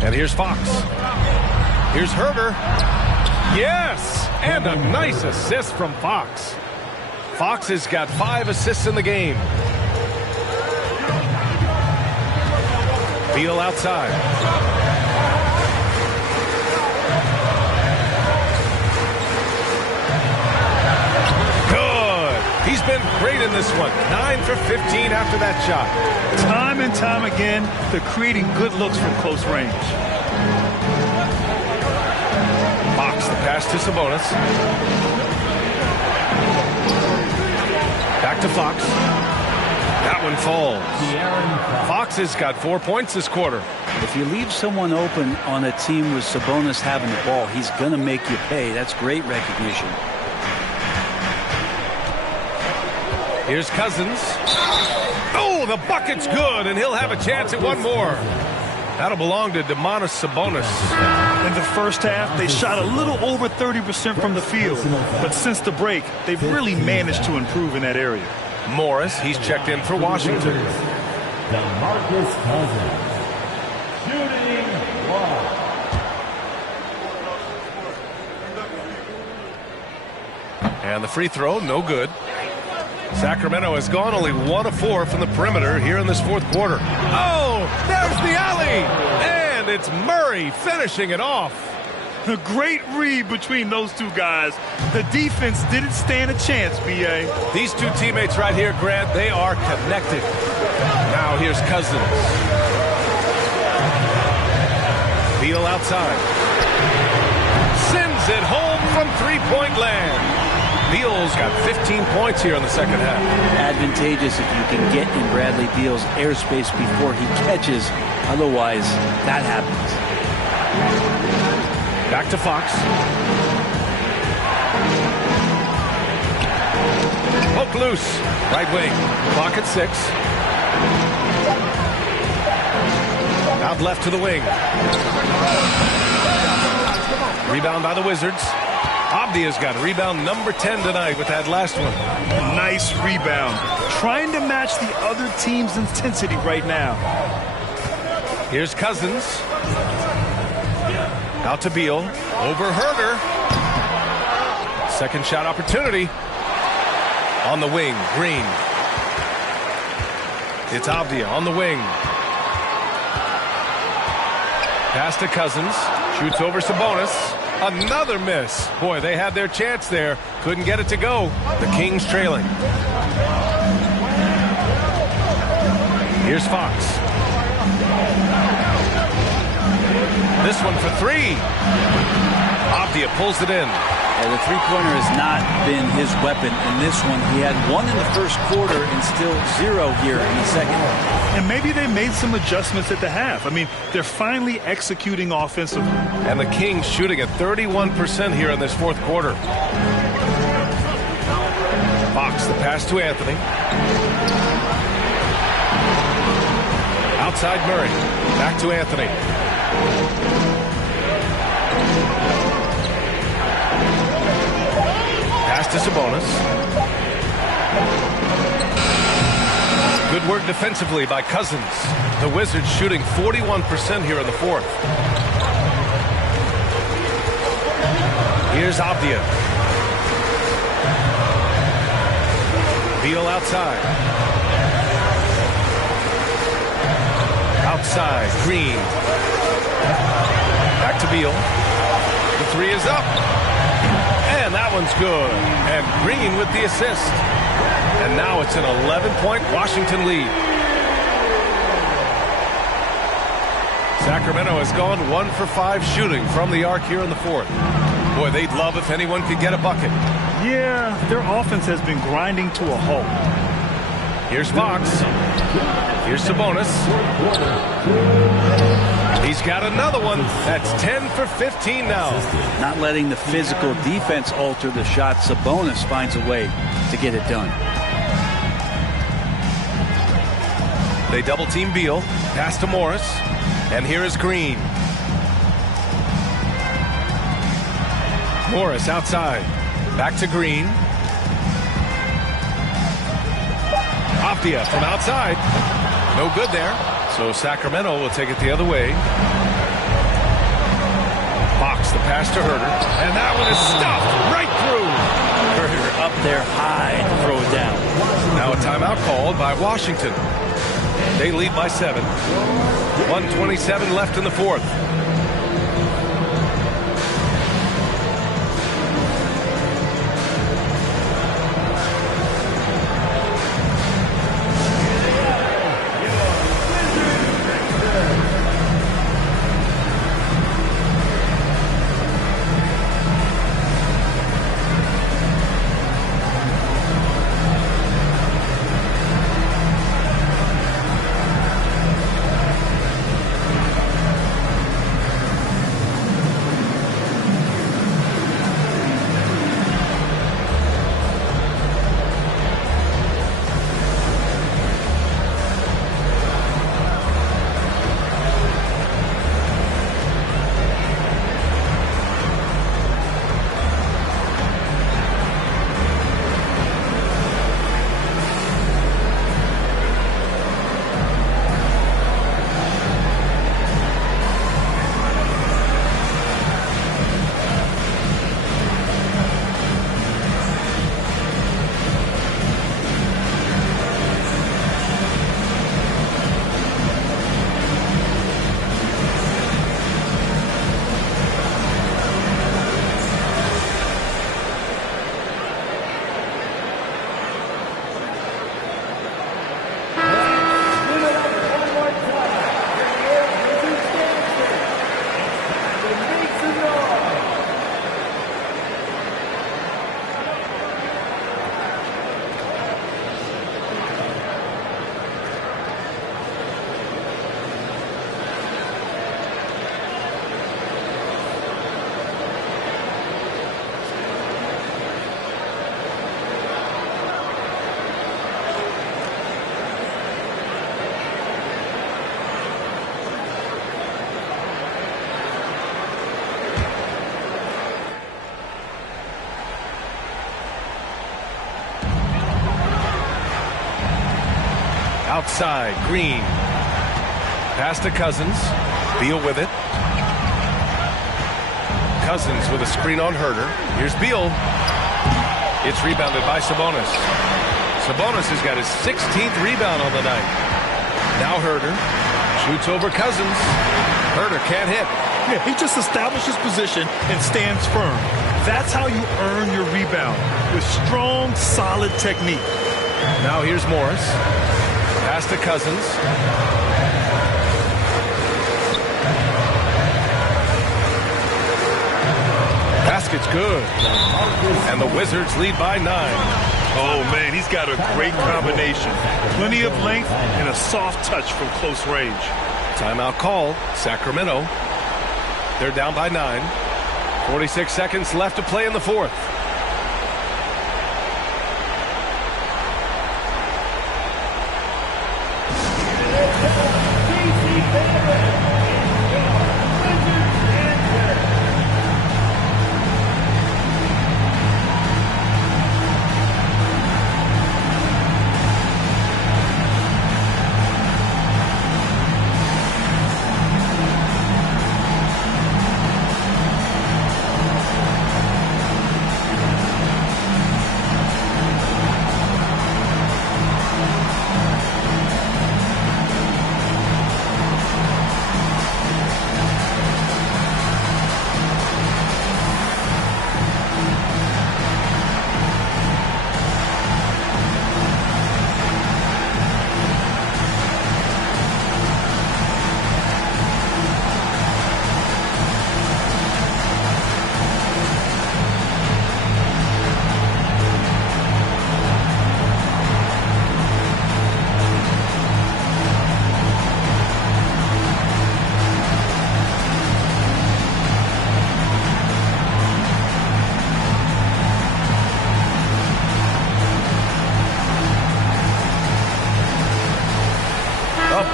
And here's Fox. Here's Herder. Yes! And a nice assist from Fox. Fox has got 5 assists in the game. Beal outside. Good. He's been great in this one. 9 for 15 after that shot. Time and time again, they're creating good looks from close range. Fox, the pass to Sabonis. Back to Fox. That one falls. Fox has got 4 points this quarter. If you leave someone open on a team with Sabonis having the ball, he's going to make you pay. That's great recognition. Here's Cousins. Oh, the bucket's good, and he'll have a chance at one more. That'll belong to Domantas Sabonis. In the first half, they shot a little over 30% from the field. But since the break, they've really managed to improve in that area. Morris, he's checked in for Washington. DeMarcus Cousins. Shooting 1. And the free throw, no good. Sacramento has gone only 1 of 4 from the perimeter here in this fourth quarter. Oh, there's the alley. And it's Murray finishing it off. A great read between those two guys. The defense didn't stand a chance, B.A. These two teammates right here, Grant, they are connected. Now here's Cousins. Beal outside. Sends it home from three-point land. Beal's got 15 points here in the second half. Advantageous if you can get in Bradley Beal's airspace before he catches. Otherwise, that happens. Back to Fox. Poke loose. Right wing. Clock at 6. Out left to the wing. Rebound by the Wizards. Abdia's got rebound number 10 tonight with that last one. Nice rebound. Trying to match the other team's intensity right now. Here's Cousins. Out to Beal. Over Herder. Second shot opportunity. On the wing, Green. It's Abdia on the wing. Pass to Cousins. Shoots over Sabonis. Another miss. Boy, they had their chance there. Couldn't get it to go. The Kings trailing. Here's Fox. This one for 3. Abdia pulls it in. Yeah, the three-pointer has not been his weapon in this one. He had 1 in the first quarter and still 0 here in the second. And maybe they made some adjustments at the half. I mean, they're finally executing offensively. And the Kings shooting at 31% here in this fourth quarter. Fox, the pass to Anthony. Outside Murray. Back to Anthony. Pass to Sabonis. Good work defensively by Cousins. The Wizards shooting 41% here in the fourth. Here's Abdia. Beal outside. Outside, Green. Back to Beal. The 3 is up. And that one's good. And Green with the assist. And now it's an 11-point Washington lead. Sacramento has gone 1 for 5 shooting from the arc here in the fourth. Boy, they'd love if anyone could get a bucket. Yeah, their offense has been grinding to a halt. Here's Fox. Here's Sabonis. He's got another one. That's 10 for 15 now. Not letting the physical defense alter the shot. Sabonis finds a way to get it done. They double team Beal. Pass to Morris. And here is Green. Morris outside. Back to Green. Abdia from outside. No good there. So Sacramento will take it the other way. Fox, the pass to Herder. And that one is stuffed right through. Herder up there high to throw it down. Now a timeout called by Washington. They lead by 7. 1:27 left in the fourth. Outside, Green. Pass to Cousins. Beal with it. Cousins with a screen on Herder. Here's Beal. It's rebounded by Sabonis. Sabonis has got his 16th rebound on the night. Now Herder shoots over Cousins. Herder can't hit. Yeah, he just establishes position and stands firm. That's how you earn your rebound, with strong, solid technique. Now here's Morris. Pass to Cousins. Basket's good. And the Wizards lead by 9. Oh, man, he's got a great combination. Plenty of length and a soft touch from close range. Timeout called. Sacramento. They're down by 9. 46 seconds left to play in the fourth.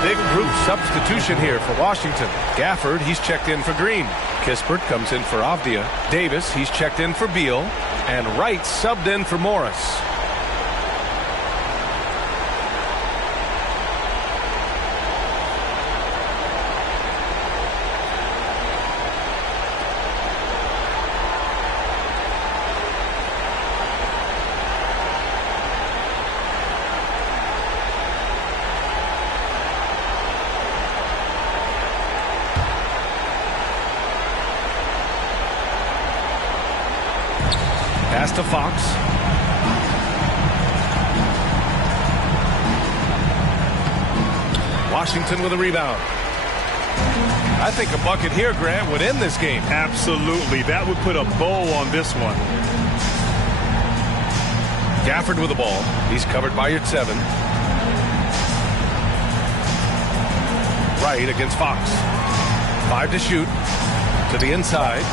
Big group substitution here for Washington. Gafford, he's checked in for Green. Kispert comes in for Avdia. Davis, he's checked in for Beal. And Wright subbed in for Morris. Pass to Fox. Washington with a rebound. I think a bucket here, Grant, would end this game. Absolutely. That would put a bow on this one. Gafford with the ball. He's covered by Yurtseven. Wright against Fox. 5 to shoot. To the inside.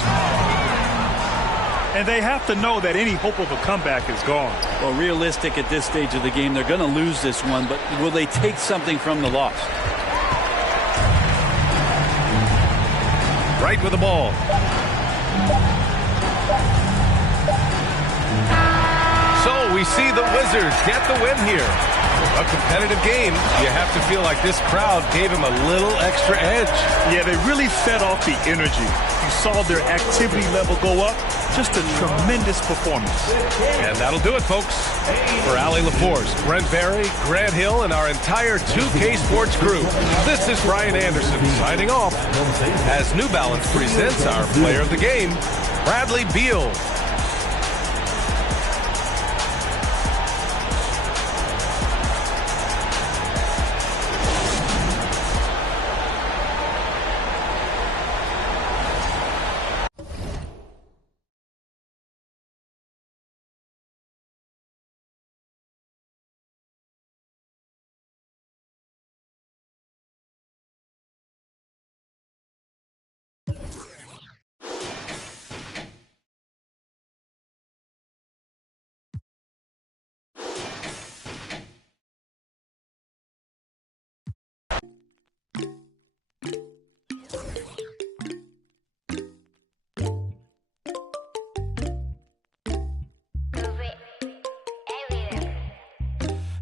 And they have to know that any hope of a comeback is gone. Well, realistic at this stage of the game, they're going to lose this one, but will they take something from the loss? Wright with the ball. So we see the Wizards get the win here. A competitive game. You have to feel like this crowd gave him a little extra edge. Yeah, they really fed off the energy. You saw their activity level go up. Just a tremendous performance. And that'll do it, folks. For Allie LaForce, Brent Barry, Grant Hill, and our entire 2K Sports crew, this is Brian Anderson signing off as New Balance presents our player of the game, Bradley Beal.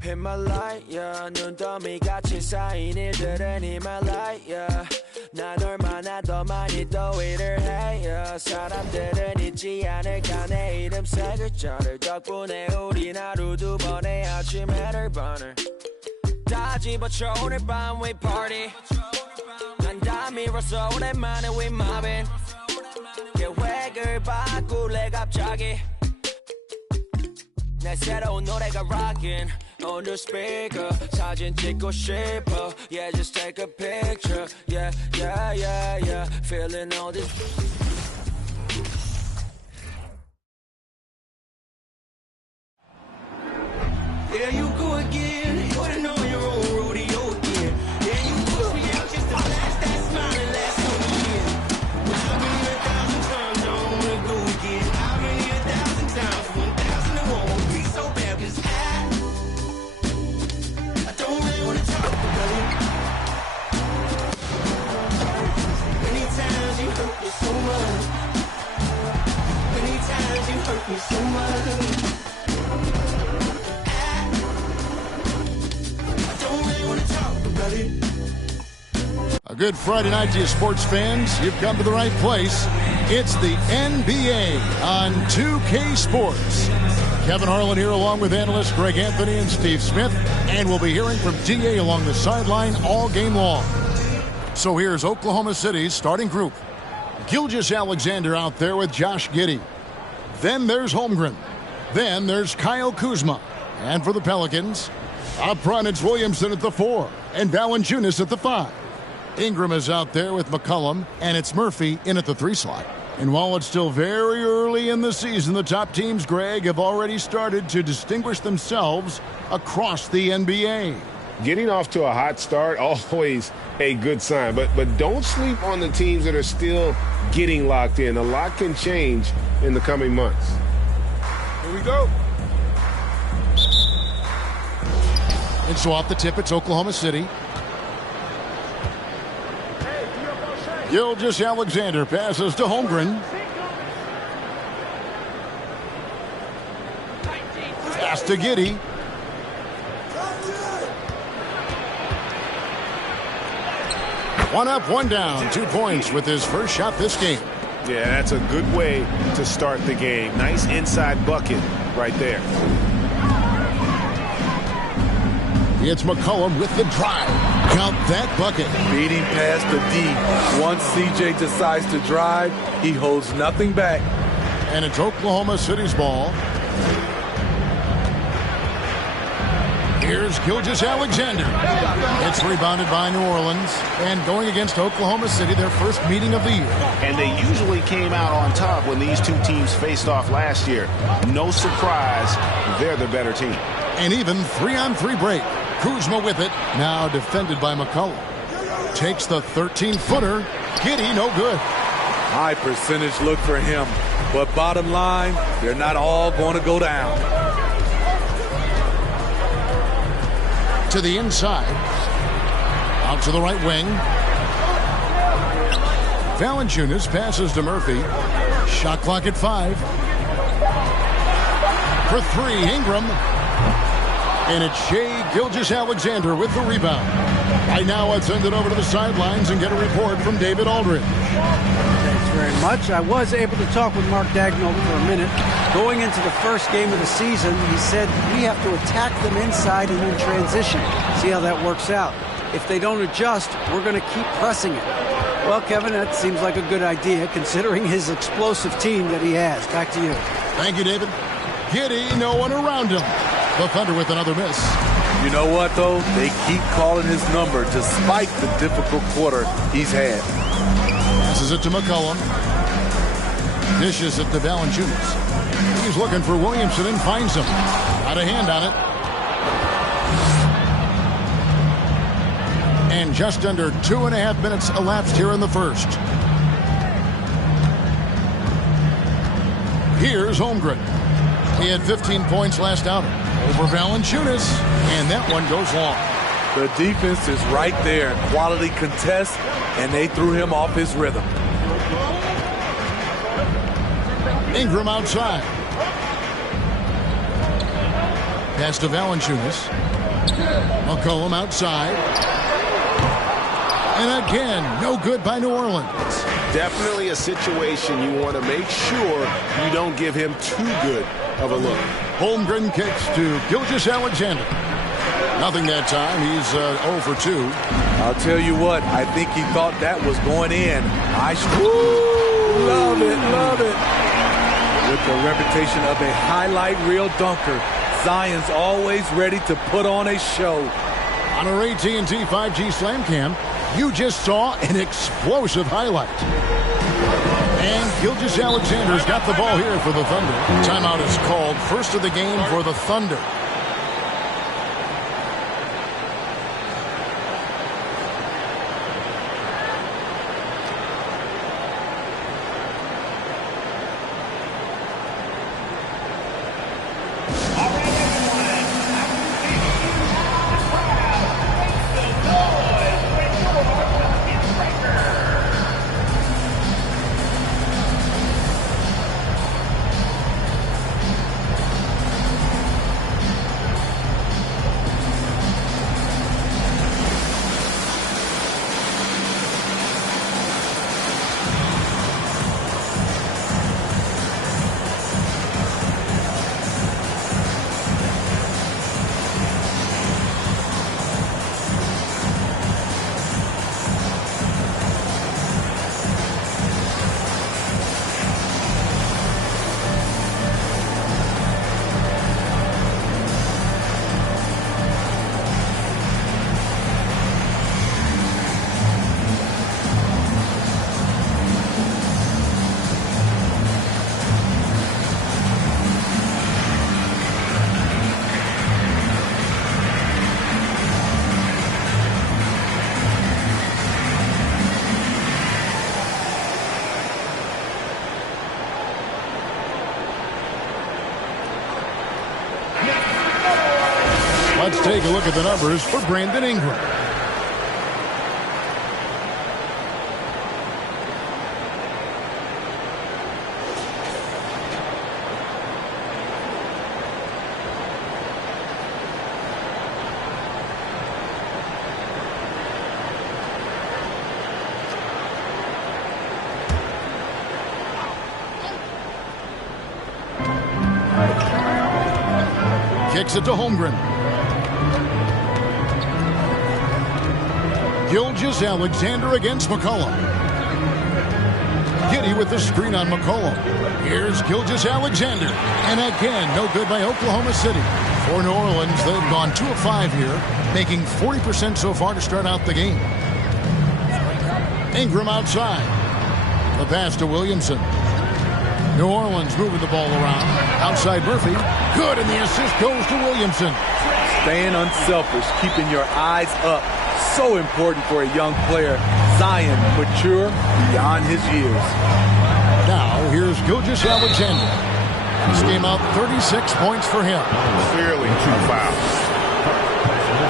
in my light, yeah. 눈더미 같이 쌓인 일들은 in my light, yeah. 난 얼마나 더 많이 더 일을 해, yeah. 사람들은 잊지 않을까 내 이름 세 글자를. 덕분에 우린 하루 두 번의 아침 해를 번을 다 집어쳐 오늘 밤 we party. 난 다 밀어서 오랜만에 we mobbing. 계획을 바꿀래 갑자기. 내 새로운 노래가 rockin' on the speaker. 사진 찍고 싶어. Yeah, just take a picture. Yeah, yeah, yeah, yeah. Feeling all this. Yeah, you go again. You ain't on your own rodeo again. Yeah, you push me out just to flash that smile and last on the year. But you've been here 1,000 times, I don't wanna go again. I've been here 1,000 times, 1,000 and one won't be so bad, 'cause I don't really wanna talk about it. Many times you hurt me so much. Many times you hurt me so much. A good Friday night to you sports fans. You've come to the right place. It's the NBA on 2K Sports. Kevin Harlan here along with analysts Greg Anthony and Steve Smith. And we'll be hearing from DA along the sideline all game long. So here's Oklahoma City's starting group. Gilgeous-Alexander out there with Josh Giddey. Then there's Holmgren. Then there's Kyle Kuzma. And for the Pelicans, up front it's Williamson at the 4 and Valanciunas at the 5. Ingram is out there with McCollum, and it's Murphy in at the 3 slot. And while it's still very early in the season, the top teams, Greg, have already started to distinguish themselves across the NBA. Getting off to a hot start, always a good sign. But don't sleep on the teams that are still getting locked in. A lot can change in the coming months. Here we go. And so off the tip, it's Oklahoma City. Gilgeous-Alexander passes to Holmgren. Pass to Giddey. One up, one down. 2 points with his first shot this game. Yeah, that's a good way to start the game. Nice inside bucket right there. It's McCollum with the drive. Count that bucket. Beating past the D. Once CJ decides to drive, he holds nothing back. And it's Oklahoma City's ball. Here's Gilgeous-Alexander. It's rebounded by New Orleans. And going against Oklahoma City, their first meeting of the year. And they usually came out on top when these two teams faced off last year. No surprise, they're the better team. And even 3-on-3 break. Kuzma with it, now defended by McCollum. Takes the 13-footer. Giddey, no good. High percentage look for him. But bottom line, they're not all going to go down. To the inside. Out to the right wing. Valanciunas passes to Murphy. Shot clock at 5. For 3, Ingram. And it's Shai Gilgeous-Alexander with the rebound. Right now, let's send it over to the sidelines and get a report from David Aldridge. Thanks very much. I was able to talk with Mark Daigneault for a minute. Going into the first game of the season, he said we have to attack them inside and in transition. See how that works out. If they don't adjust, we're going to keep pressing it. Well, Kevin, that seems like a good idea considering his explosive team that he has. Back to you. Thank you, David. Giddey, no one around him. The Thunder with another miss. You know what, though? They keep calling his number despite the difficult quarter he's had. Passes it to McCollum. Dishes it to Valanciunas. He's looking for Williamson and finds him. Got a hand on it. And just under 2.5 minutes elapsed here in the first. Here's Holmgren. He had 15 points last outing. Over Valanciunas, and that one goes long. The defense is right there. Quality contest, and they threw him off his rhythm. Ingram outside. Pass to Valanciunas. McCollum outside. And again, no good by New Orleans. Definitely a situation you want to make sure you don't give him too good of a look. Holmgren kicks to Gilgeous-Alexander. Nothing that time. He's 0 for 2. I'll tell you what, I think he thought that was going in. Love it, love it. With the reputation of a highlight reel dunker, Zion's always ready to put on a show. On our AT&T 5G Slam Cam, you just saw an explosive highlight. And Gilgeous-Alexander's got the ball here for the Thunder. Timeout is called. First of the game for the Thunder. Let's take a look at the numbers for Brandon Ingram. Kicks it to Holmgren. Gilgeous-Alexander against McCollum. Giddey with the screen on McCollum. Here's Gilgeous-Alexander. And again, no good by Oklahoma City. For New Orleans, they've gone 2 of 5 here, making 40% so far to start out the game. Ingram outside. The pass to Williamson. New Orleans moving the ball around. Outside Murphy. Good, and the assist goes to Williamson. Staying unselfish, keeping your eyes up. So important for a young player. Zion, mature beyond his years. Now, here's Gilgeous-Alexander. This game out 36 points for him. Clearly 2 fouls.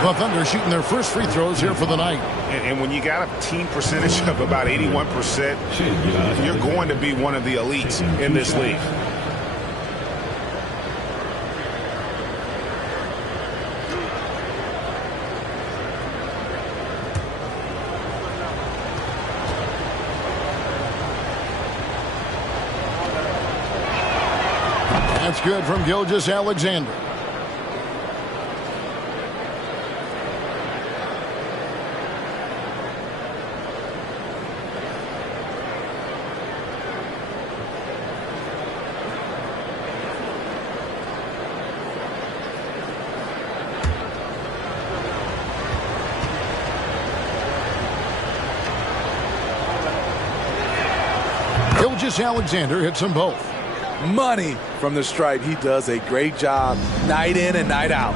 The Thunder shooting their first free throws here for the night. And when you got a team percentage of about 81%, you're going to be one of the elites in this league. That's good from Gilgeous-Alexander. Gilgeous-Alexander hits them both. Money from the stripe. He does a great job night in and night out.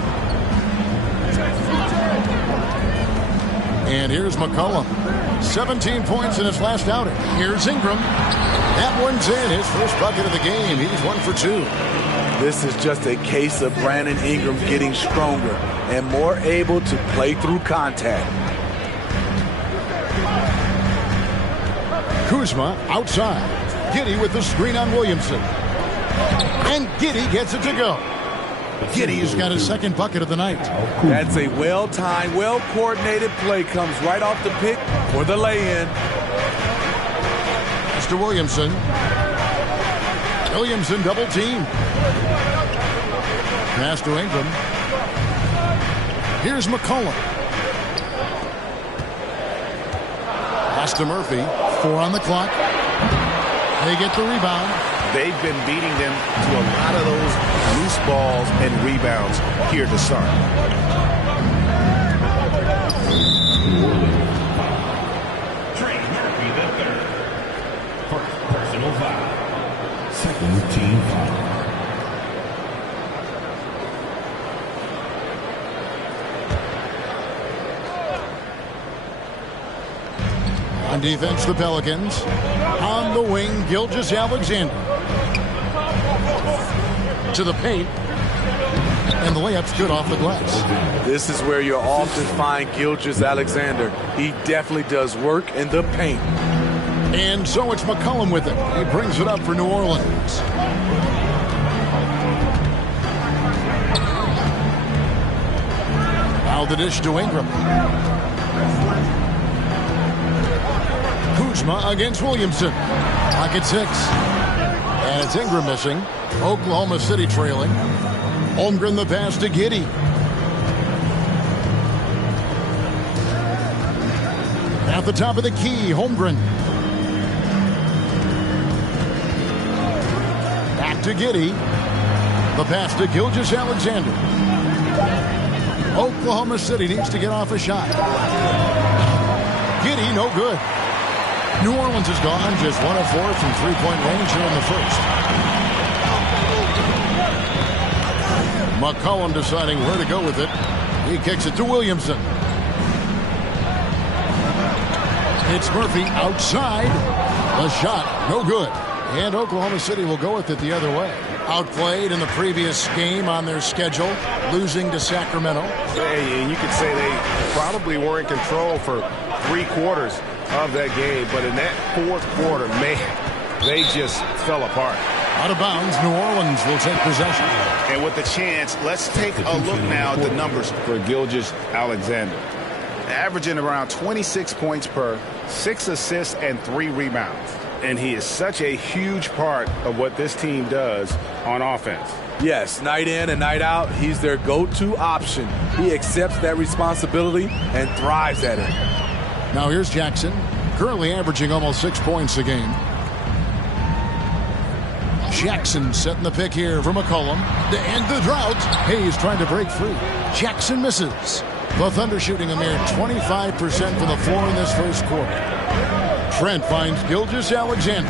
And here's McCollum. 17 points in his last outing. Here's Ingram. That one's in. His first bucket of the game. He's 1 for 2. This is just a case of Brandon Ingram getting stronger and more able to play through contact. Kuzma outside. Giddey with the screen on Williamson. And Giddey gets it to go. Giddey's got his second bucket of the night. That's a well-timed, well-coordinated play. Comes right off the pick for the lay-in. Mr. Williamson. Williamson double team. Pass to Ingram. Here's McCollum. Pass to Murphy. 4 on the clock. They get the rebound. They've been beating them to a lot of those loose balls and rebounds here to start. Trey Murphy the third. First personal foul. Second team foul. On defense, the Pelicans. On the wing, Gilgeous-Alexander. To the paint. And the layup's good off the glass. This is where you'll often find Gilgeous-Alexander. He definitely does work in the paint. And so it's McCollum with it. He brings it up for New Orleans. Now the dish to Ingram. Kuzma against Williamson. Pocket 6. And it's Ingram missing. Oklahoma City trailing. Holmgren the pass to Giddey. At the top of the key, Holmgren. Back to Giddey. The pass to Gilgeous-Alexander. Oklahoma City needs to get off a shot. Giddey, no good. New Orleans is gone, just 1 of 4 from three-point range here in the first. McCollum deciding where to go with it. He kicks it to Williamson. It's Murphy outside. The shot, no good. And Oklahoma City will go with it the other way. Outplayed in the previous game on their schedule, losing to Sacramento. Hey, and you could say they probably were in control for 3 quarters of that game, but in that 4th quarter, man, they just fell apart. Out of bounds, New Orleans will take possession. And with the chance, let's take a look now at the numbers for Gilgeous-Alexander. Averaging around 26 points per, 6 assists, and 3 rebounds. And he is such a huge part of what this team does on offense. Yes, night in and night out, he's their go-to option. He accepts that responsibility and thrives at it. Now here's Jackson, currently averaging almost 6 points a game. Jackson setting the pick here for McCollum to end the drought. Hayes trying to break free. Jackson misses. The Thunder shooting a mere 25% from the floor in this first quarter. Trent finds Gilgeous-Alexander.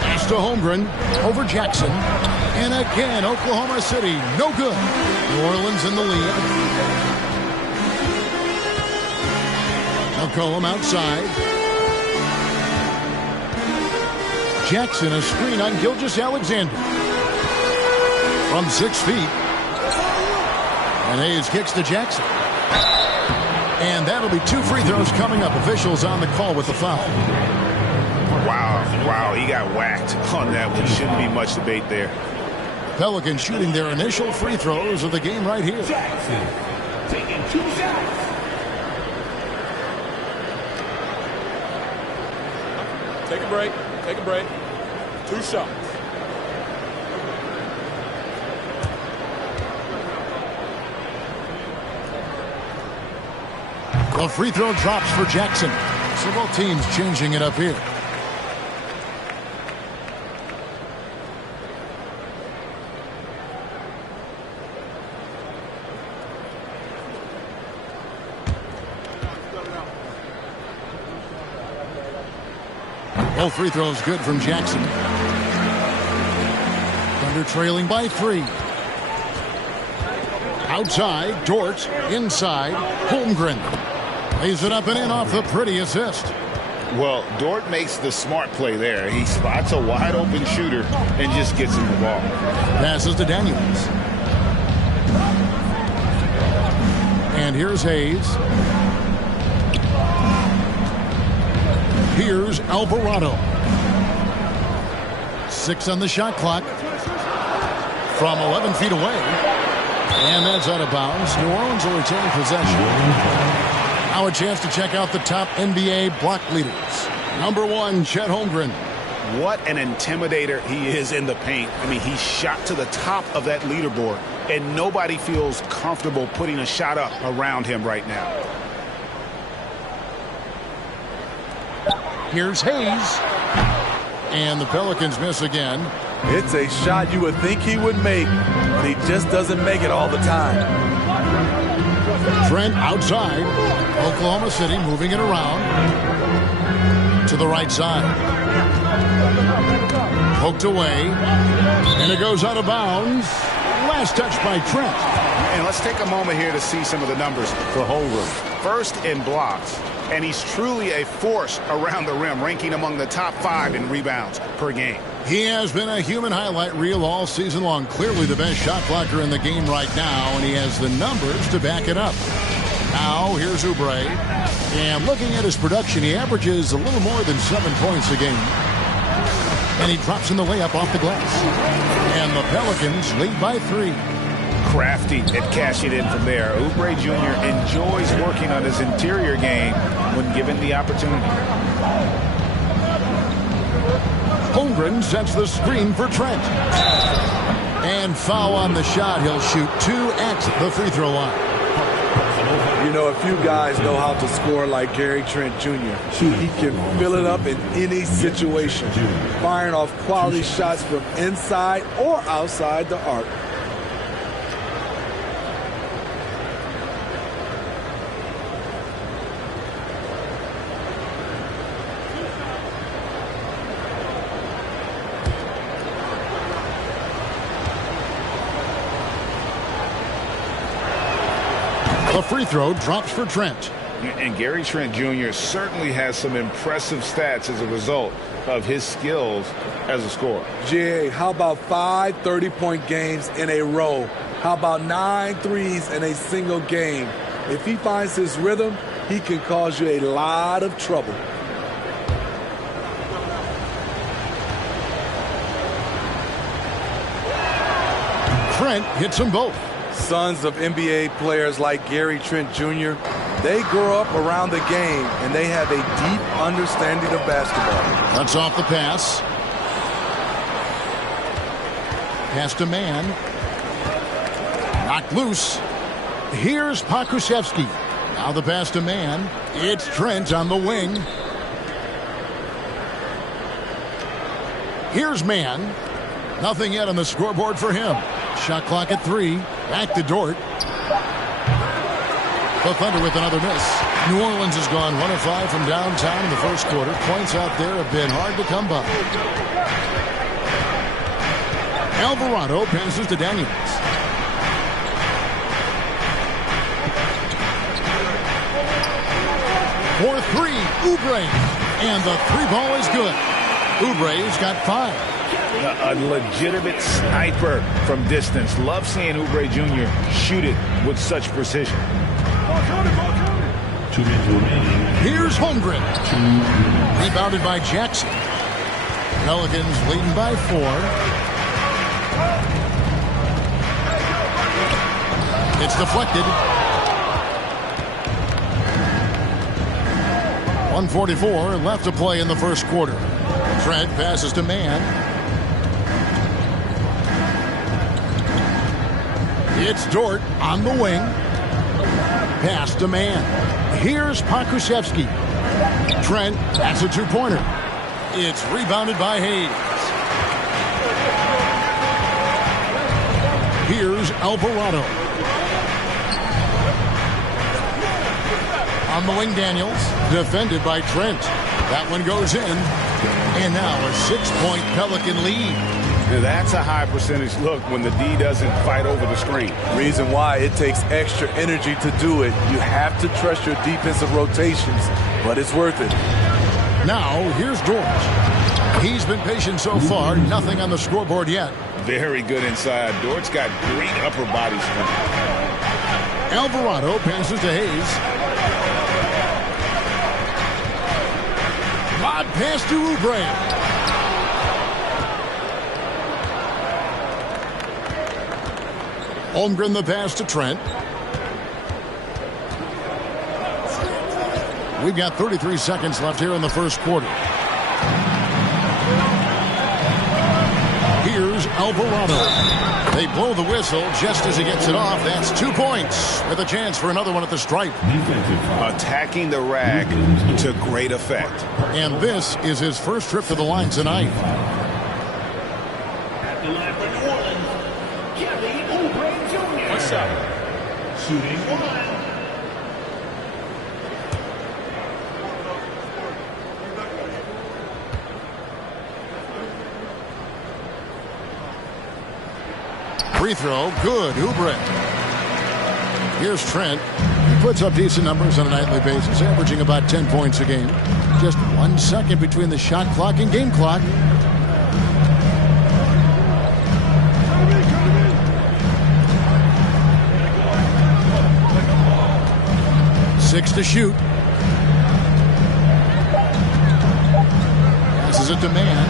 Pass to Holmgren over Jackson. And again, Oklahoma City, no good. New Orleans in the lead. McCollum outside. Jackson, a screen on Gilgeous-Alexander. From 6 feet. And Hayes kicks to Jackson. And that'll be 2 free throws coming up. Officials on the call with the foul. Wow, he got whacked on that one. Shouldn't be much debate there. Pelicans shooting their initial free throws of the game right here. Jackson taking 2 shots. Take a break. Take a break. 2 shots. The free throw drops for Jackson. So both teams changing it up here. Both free throws good from Jackson. Thunder trailing by 3. Outside, Dort. Inside, Holmgren. Lays it up and in off the pretty assist. Well, Dort makes the smart play there. He spots a wide open shooter and just gets him the ball. Passes to Daniels. And here's Hayes. Here's Alvarado. 6 on the shot clock. From 11 feet away. And that's out of bounds. New Orleans will retain possession. Now a chance to check out the top NBA block leaders. Number 1, Chet Holmgren. What an intimidator he is in the paint. I mean, he shot to the top of that leaderboard, and nobody feels comfortable putting a shot up around him right now. Here's Hayes. And the Pelicans miss again. It's a shot you would think he would make, but he just doesn't make it all the time. Trent outside. Oklahoma City moving it around. To the right side. Poked away. And it goes out of bounds. Last touch by Trent. And let's take a moment here to see some of the numbers for Holmgren. First in blocks. And he's truly a force around the rim, ranking among the top 5 in rebounds per game. He has been a human highlight reel all season long. Clearly the best shot blocker in the game right now, and he has the numbers to back it up. Now, here's Oubre. And looking at his production, he averages a little more than 7 points a game. And he drops in the layup off the glass. And the Pelicans lead by 3. Crafty at cashing in from there. Oubre Jr. enjoys working on his interior game when given the opportunity. Holmgren sets the screen for Trent. And foul on the shot. He'll shoot 2 at the free throw line. You know, a few guys know how to score like Gary Trent Jr. He can fill it up in any situation, firing off quality shots from inside or outside the arc. The free throw drops for Trent. And Gary Trent Jr. certainly has some impressive stats as a result of his skills as a scorer. GA, how about 5 30-point games in a row? How about 9 threes in a single game? If he finds his rhythm, he can cause you a lot of trouble. Trent hits them both. Sons of NBA players like Gary Trent Jr., they grow up around the game, and they have a deep understanding of basketball. Cuts off the pass. Pass to man. Knocked loose. Here's Pokusevski. Now the pass to man. It's Trent on the wing. Here's man. Nothing yet on the scoreboard for him. Shot clock at 3. Back to Dort. The Thunder with another miss. New Orleans has gone 1 of 5 from downtown in the first quarter. Points out there have been hard to come by. Alvarado passes to Daniels. For 3, Oubre. And the 3 ball is good. Oubre's got 5. A legitimate sniper from distance. Love seeing Oubre Jr. shoot it with such precision. Here's Holmgren. Rebounded by Jackson. Pelicans leading by 4. It's deflected. 1:44 left to play in the first quarter. Trent passes to man. It's Dort on the wing. Pass to man. Here's Pokusevski. Trent, that's a 2-pointer. It's rebounded by Hayes. Here's Alvarado. On the wing, Daniels. Defended by Trent. That one goes in. And now a 6-point Pelican lead. That's a high percentage look when the D doesn't fight over the screen. Reason why it takes extra energy to do it. You have to trust your defensive rotations, but it's worth it. Now, here's Dort. He's been patient so far. Nothing on the scoreboard yet. Very good inside. Dort's got great upper body strength. Alvarado passes to Hayes. Odd pass to Oubre. Holmgren the pass to Trent. We've got 33 seconds left here in the first quarter. Here's Alvarado. They blow the whistle just as he gets it off. That's 2 points with a chance for another one at the stripe. Attacking the rack to great effect. And this is his first trip to the line tonight. At the line for New Orleans, Kelly Oubre Jr. What's up? Shooting 1. Free throw, good, Oubre. Here's Trent. He puts up decent numbers on a nightly basis, averaging about 10 points a game. Just 1 second between the shot clock and game clock. Six to shoot. Passes it to Mann.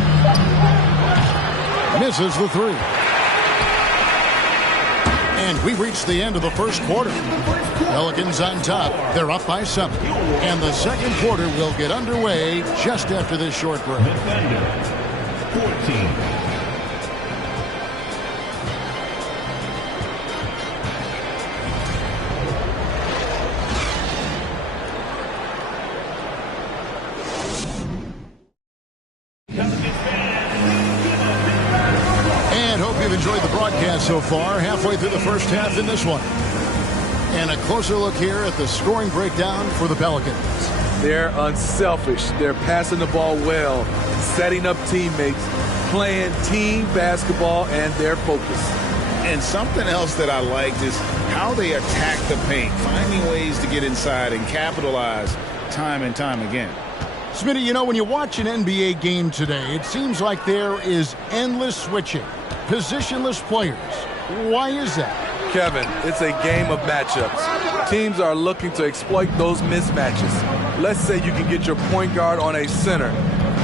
Misses the three. And we reached the end of the first quarter. Pelicans on top. They're up by 7. And the second quarter will get underway just after this short break. 14. Enjoyed the broadcast so far, halfway through the first half in this one. And a closer look here at the scoring breakdown for the Pelicans. They're unselfish. They're passing the ball well, setting up teammates, playing team basketball, and they're focused. And something else that I liked is how they attack the paint, finding ways to get inside and capitalize time and time again. Smitty, you know, when you watch an NBA game today, it seems like there is endless switching. Positionless players. Why is that? Kevin, it's a game of matchups. Teams are looking to exploit those mismatches. Let's say you can get your point guard on a center.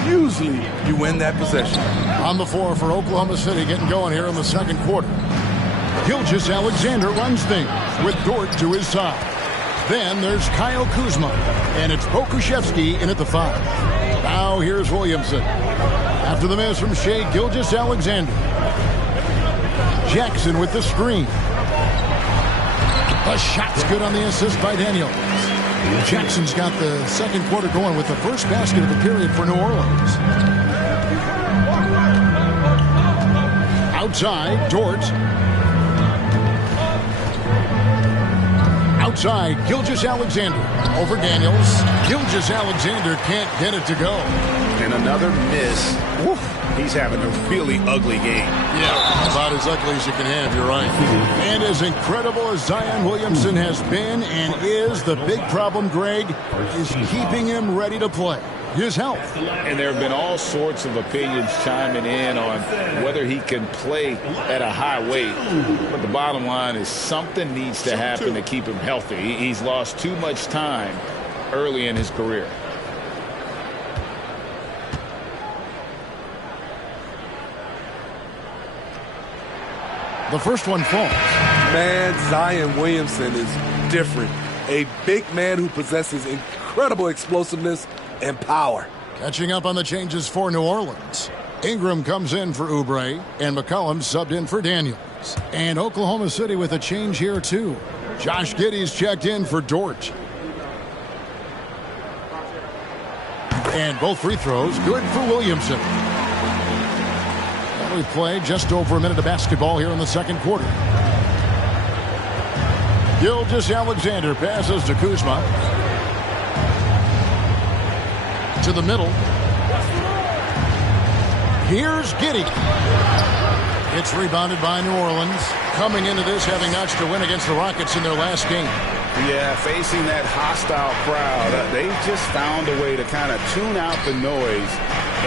Usually, you win that possession. On the floor for Oklahoma City, getting going here in the second quarter. Gilgeous-Alexander runs things with Dort to his side. Then there's Kyle Kuzma, and it's Pokusevski in at the 5. Now here's Williamson. After the miss from Shai Gilgeous-Alexander. Jackson with the screen. The shot's good on the assist by Daniels. Jackson's got the second quarter going with the first basket of the period for New Orleans. Outside, Dort. Outside, Gilgeous-Alexander. Over Daniels. Gilgeous-Alexander can't get it to go. And another miss. Woof. He's having a really ugly game. Yeah, about as ugly as you can have, you're right. And as incredible as Zion Williamson has been and is, the big problem, Greg, is keeping him ready to play. His health. And there have been all sorts of opinions chiming in on whether he can play at a high weight. But the bottom line is something needs to happen to keep him healthy. He's lost too much time early in his career. The first one falls. Man, Zion Williamson is different. A big man who possesses incredible explosiveness and power. Catching up on the changes for New Orleans. Ingram comes in for Oubre, and McCollum subbed in for Daniels. And Oklahoma City with a change here, too. Josh Giddey's checked in for Dort. And both free throws good for Williamson. We play just over a minute of basketball here in the second quarter. Gilgeous-Alexander passes to Kuzma. To the middle. Here's Giddey. It's rebounded by New Orleans. Coming into this having notched a win against the Rockets in their last game. Yeah, facing that hostile crowd, they just found a way to kind of tune out the noise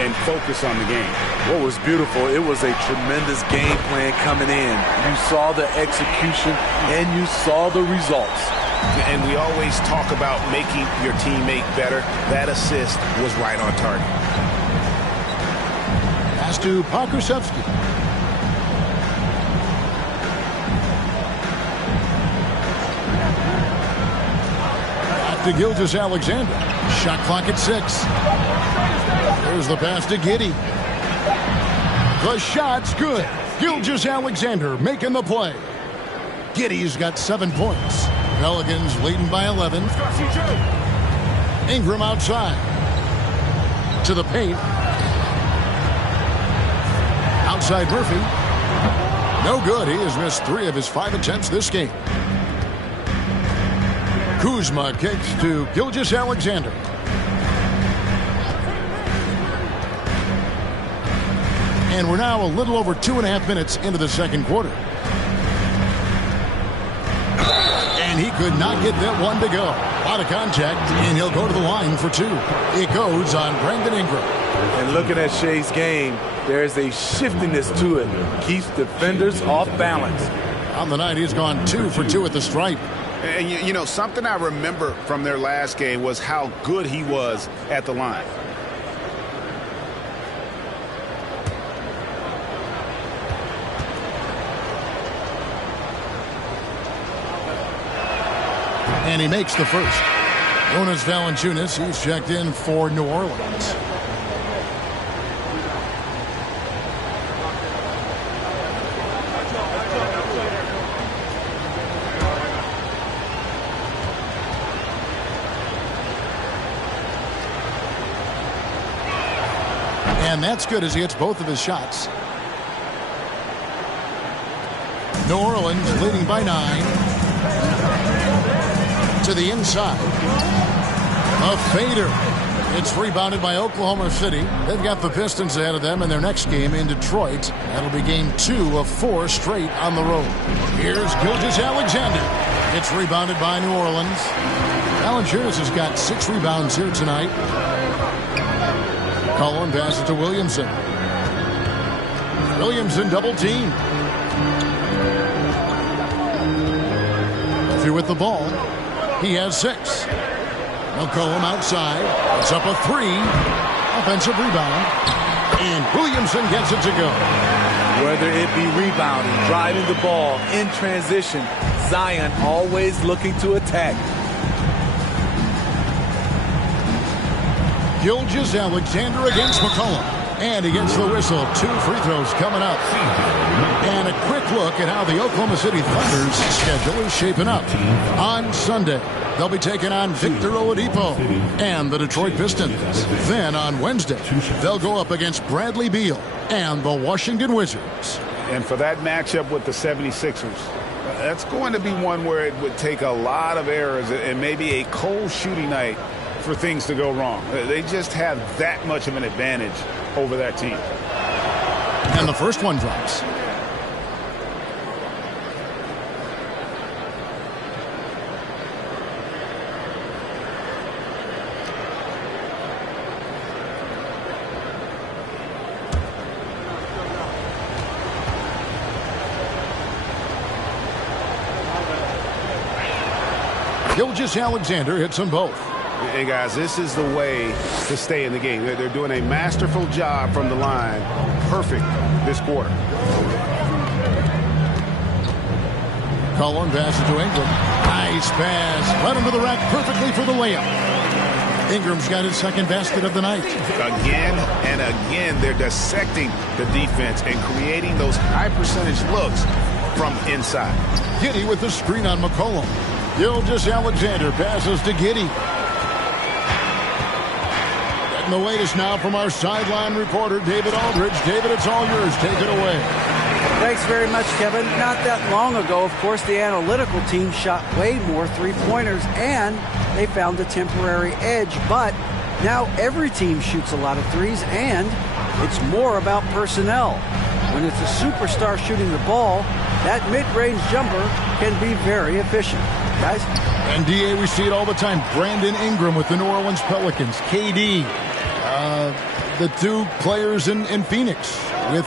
and focus on the game. What was beautiful, it was a tremendous game plan coming in. You saw the execution and you saw the results. And we always talk about making your teammate better. That assist was right on target. Pass to Pokusevski. Back to Gilgeous-Alexander. Shot clock at 6. There's the pass to Giddey. The shot's good. Gilgeous-Alexander making the play. Giddey's got 7 points. Pelicans leading by 11. Ingram outside. To the paint. Outside Murphy. No good. He has missed 3 of his 5 attempts this game. Kuzma kicks to Gilgeous-Alexander. And we're now a little over 2.5 minutes into the second quarter. And he could not get that one to go. A lot of contact, and he'll go to the line for 2. It goes on Brandon Ingram. And looking at Shea's game, there's a shiftiness to it. Keeps defenders off balance. On the night, he's gone 2 for 2 at the stripe. And you know, something I remember from their last game was how good he was at the line. And he makes the first. Jonas Valanciunas, he's checked in for New Orleans. And that's good as he hits both of his shots. New Orleans leading by 9. To the inside. A fader. It's rebounded by Oklahoma City. They've got the Pistons ahead of them in their next game in Detroit. That'll be game 2 of 4 straight on the road. Here's Gilgeous-Alexander. It's rebounded by New Orleans. Valanciunas has got 6 rebounds here tonight. Cullen passes to Williamson. Williamson double team. Murphy with the ball. He has 6. McCollum outside. It's up a 3. Offensive rebound. And Williamson gets it to go. Whether it be rebounding, driving the ball, in transition, Zion always looking to attack. Gilgeous-Alexander against McCollum. And he gets the whistle. 2 free throws coming up. And a quick look at how the Oklahoma City Thunder's schedule is shaping up. On Sunday, they'll be taking on Victor Oladipo and the Detroit Pistons. Then on Wednesday, they'll go up against Bradley Beal and the Washington Wizards. And for that matchup with the 76ers, that's going to be one where it would take a lot of errors and maybe a cold shooting night for things to go wrong. They just have that much of an advantage over that team. And the first one drops. Gilgeous-Alexander hits them both. Hey, guys, this is the way to stay in the game. They're doing a masterful job from the line. Perfect this quarter. Cullen passes to Ingram. Nice pass. Led him to the rack perfectly for the layup. Ingram's got his second basket of the night. Again and again, they're dissecting the defense and creating those high-percentage looks from inside. Giddey with the screen on McCollum. Gilgeous-Alexander passes to Giddey. Getting the latest now from our sideline reporter, David Aldridge. David, it's all yours. Take it away. Thanks very much, Kevin. Not that long ago, of course, the analytical team shot way more three-pointers, and they found a temporary edge. But now every team shoots a lot of threes, and it's more about personnel. When it's a superstar shooting the ball, that mid-range jumper can be very efficient. Guys? And, D.A., we see it all the time. Brandon Ingram with the New Orleans Pelicans. KD, the two players in Phoenix with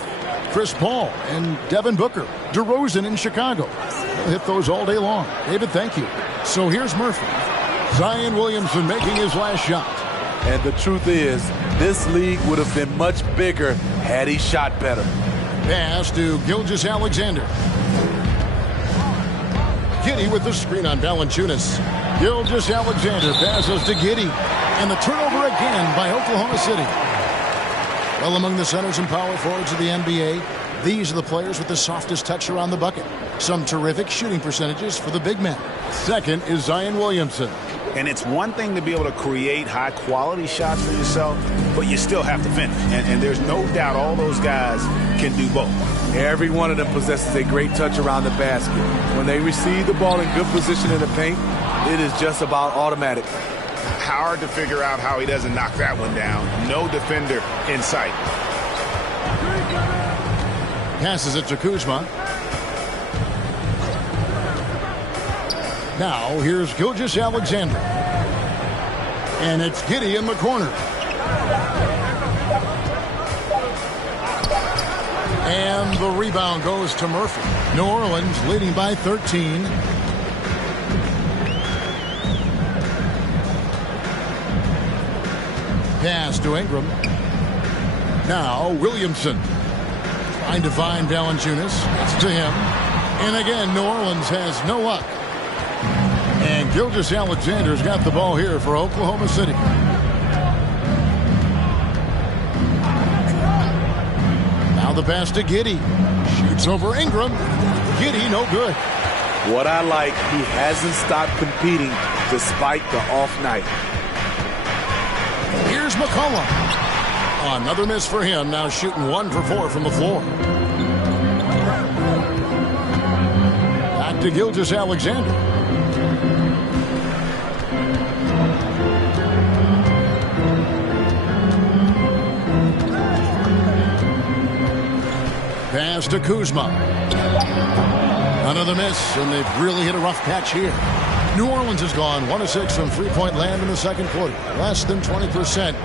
Chris Paul and Devin Booker, DeRozan in Chicago. They'll hit those all day long. David, thank you. So here's Murphy. Zion Williamson making his last shot. And the truth is, this league would have been much bigger had he shot better. Pass to Gilgeous-Alexander. Giddey with the screen on Valanciunas. Gilgeous-Alexander passes to Giddey. And the turnover again by Oklahoma City. Well, among the centers and power forwards of the NBA, these are the players with the softest touch around the bucket. Some terrific shooting percentages for the big men. Second is Zion Williamson. And it's one thing to be able to create high-quality shots for yourself, but you still have to finish. And there's no doubt all those guys can do both. Every one of them possesses a great touch around the basket. When they receive the ball in good position in the paint, it is just about automatic. Hard to figure out how he doesn't knock that one down. No defender in sight. Passes it to Kuzma. Now here's Gilgeous-Alexander. And it's Giddey in the corner. And the rebound goes to Murphy. New Orleans leading by 13. Pass to Ingram. Now Williamson trying to find Valanciunas. It's to him. And again, New Orleans has no luck. And Gilgeous-Alexander's got the ball here for Oklahoma City. Now the pass to Giddey. Shoots over Ingram. Giddey, no good. What I like, he hasn't stopped competing despite the off night. Here's McCollum. Another miss for him. Now shooting 1 for 4 from the floor. Back to Gilgeous-Alexander. Pass to Kuzma. Another miss, and they've really hit a rough patch here. New Orleans has gone 1 of 6 from three-point land in the second quarter. Less than 20%,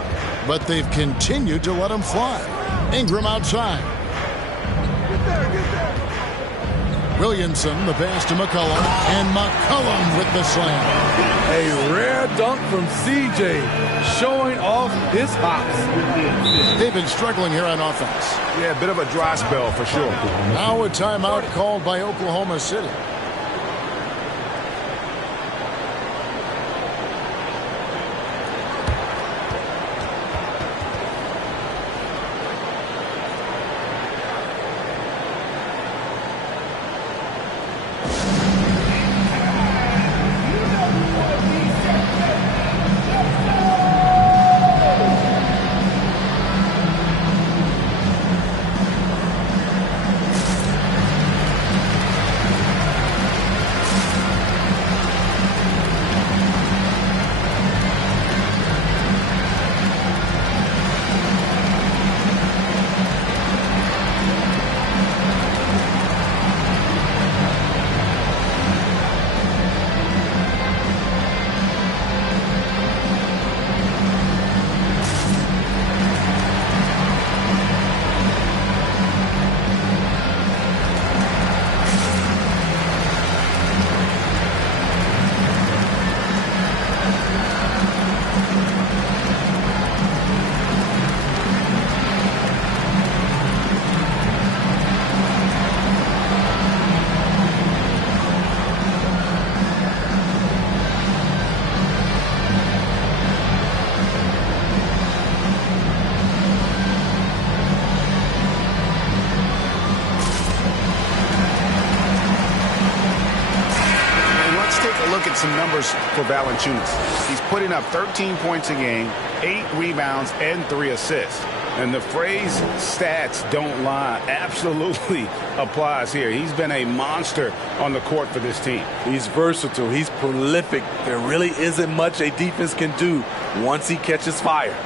but they've continued to let them fly. Ingram outside. Williamson, the pass to McCollum, and McCollum with the slam. A rare dunk from CJ, showing off his hops. They've been struggling here on offense. Yeah, a bit of a dry spell for sure. Now a timeout called by Oklahoma City. Some numbers for Valanciunas. He's putting up 13 points a game, 8 rebounds, and 3 assists. And the phrase stats don't lie absolutely applies here. He's been a monster on the court for this team. He's versatile. He's prolific. There really isn't much a defense can do once he catches fire.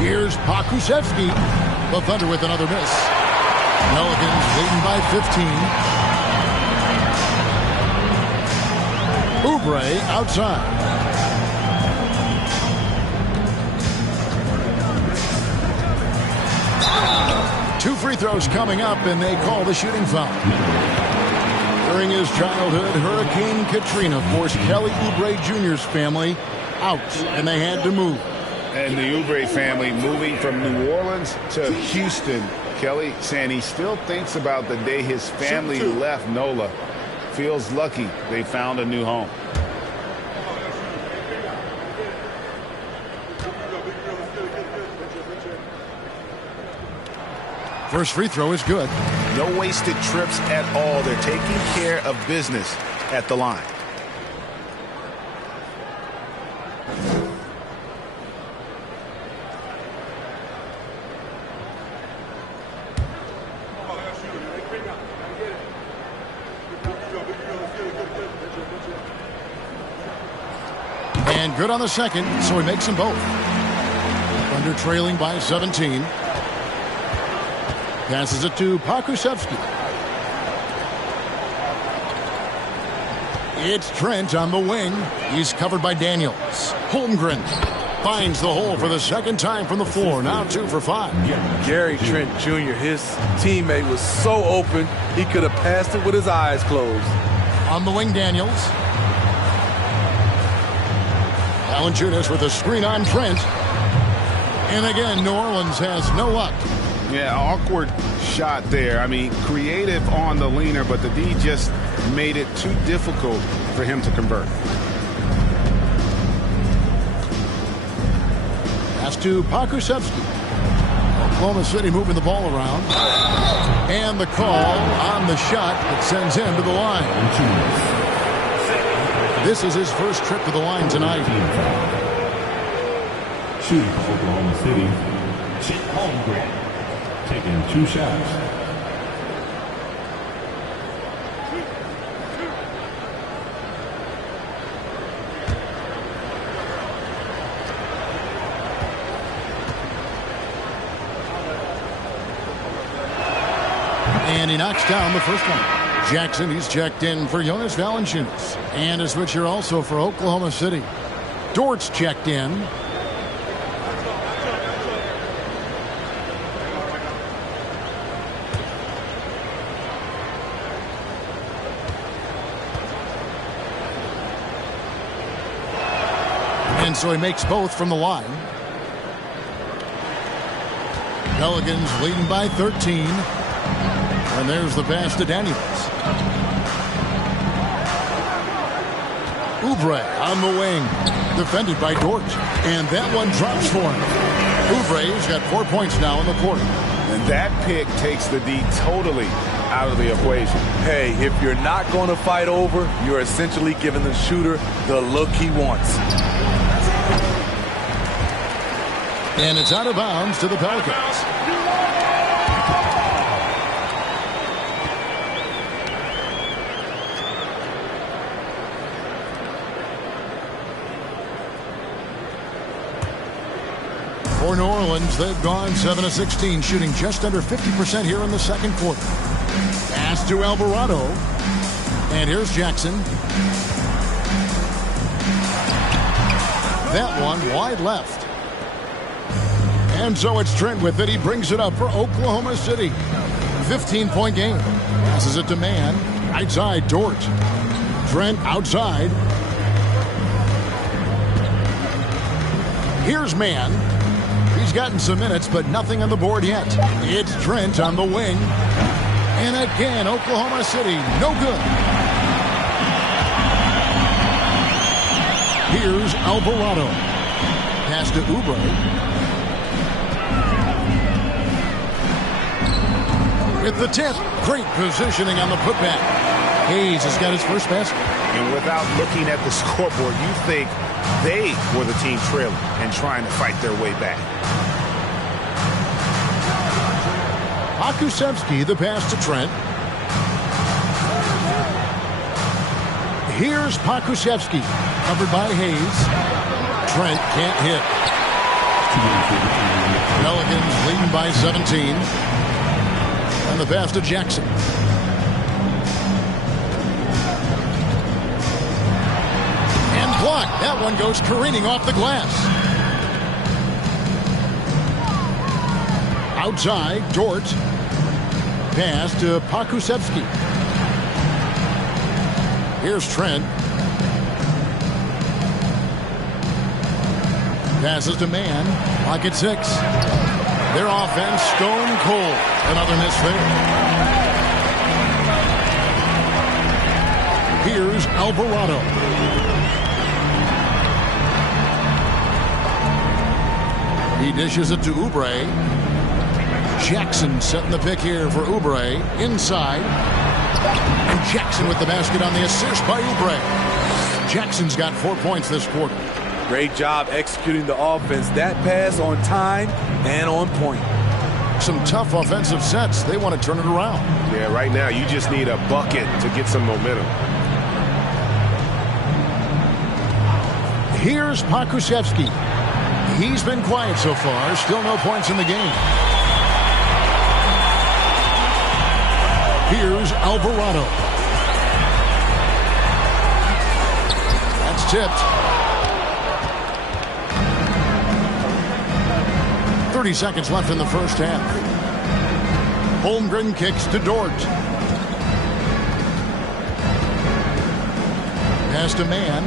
Here's Pokusevski. The Thunder with another miss. Pelicans leading by 15. Oubre outside. 2 free throws coming up, and they call the shooting foul. During his childhood, Hurricane Katrina forced Kelly Oubre Jr.'s family out, and they had to move. And the Oubre family moving from New Orleans to Houston. Kelly saying he still thinks about the day his family left NOLA. Feels lucky they found a new home. First free throw is good. No wasted trips at all. They're taking care of business at the line. And good on the second, so he makes them both. Thunder trailing by 17. Passes it to Pokusevski. It's Trent on the wing. He's covered by Daniels. Holmgren finds the hole for the second time from the floor. Now 2 for 5. Gary Trent Jr., his teammate was so open, he could have passed it with his eyes closed. On the wing, Daniels. Valanciunas with a screen on Trent. And again, New Orleans has no luck. Yeah, awkward shot there. I mean, creative on the leaner, but the D just made it too difficult for him to convert. Pass to Pokusevski. Oklahoma City moving the ball around. And the call on the shot that sends him to the line. This is his first trip to the line tonight. Shooting for Oklahoma City, Chet Holmgren, taking 2 shots. And he knocks down the first one. Jackson, he's checked in for Jonas Valanciunas. And a switcher also for Oklahoma City. Dort's checked in. And so he makes both from the line. Pelicans leading by 13. And there's the pass to Daniels. Oubre on the wing. Defended by Dort. And that one drops for him. Oubre's got 4 points now in the quarter. And that pick takes the D totally out of the equation. Hey, if you're not going to fight over, you're essentially giving the shooter the look he wants. And it's out of bounds to the Pelicans. For New Orleans, they've gone 7 of 16, shooting just under 50% here in the second quarter. Pass to Alvarado. And here's Jackson. That one wide left. And so it's Trent with it. He brings it up for Oklahoma City. 15-point game. Passes it to Mann. Right side, Dort. Trent outside. Here's Mann. He's gotten some minutes, but nothing on the board yet. It's Trent on the wing. And again, Oklahoma City, no good. Here's Alvarado. Pass to Oubre. With the tip, great positioning on the putback. Hayes has got his first basket. And without looking at the scoreboard, you think they were the team trailing and trying to fight their way back. Pokusevski, the pass to Trent. Here's Pokusevski, covered by Hayes. Trent can't hit. Pelicans leading by 17. And the pass to Jackson. That one goes careening off the glass. Outside, Dort. Pass to Pokusevski. Here's Trent. Passes to Mann. Pocket 6. Their offense stone cold. Another miss there. Here's Alvarado. He dishes it to Oubre. Jackson setting the pick here for Oubre. Inside. And Jackson with the basket on the assist by Oubre. Jackson's got 4 points this quarter. Great job executing the offense. That pass on time and on point. Some tough offensive sets. They want to turn it around. Yeah, right now you just need a bucket to get some momentum. Here's Pokusevski. He's been quiet so far. Still no points in the game. Here's Alvarado. That's tipped. 30 seconds left in the first half. Holmgren kicks to Dort. Pass to Mann.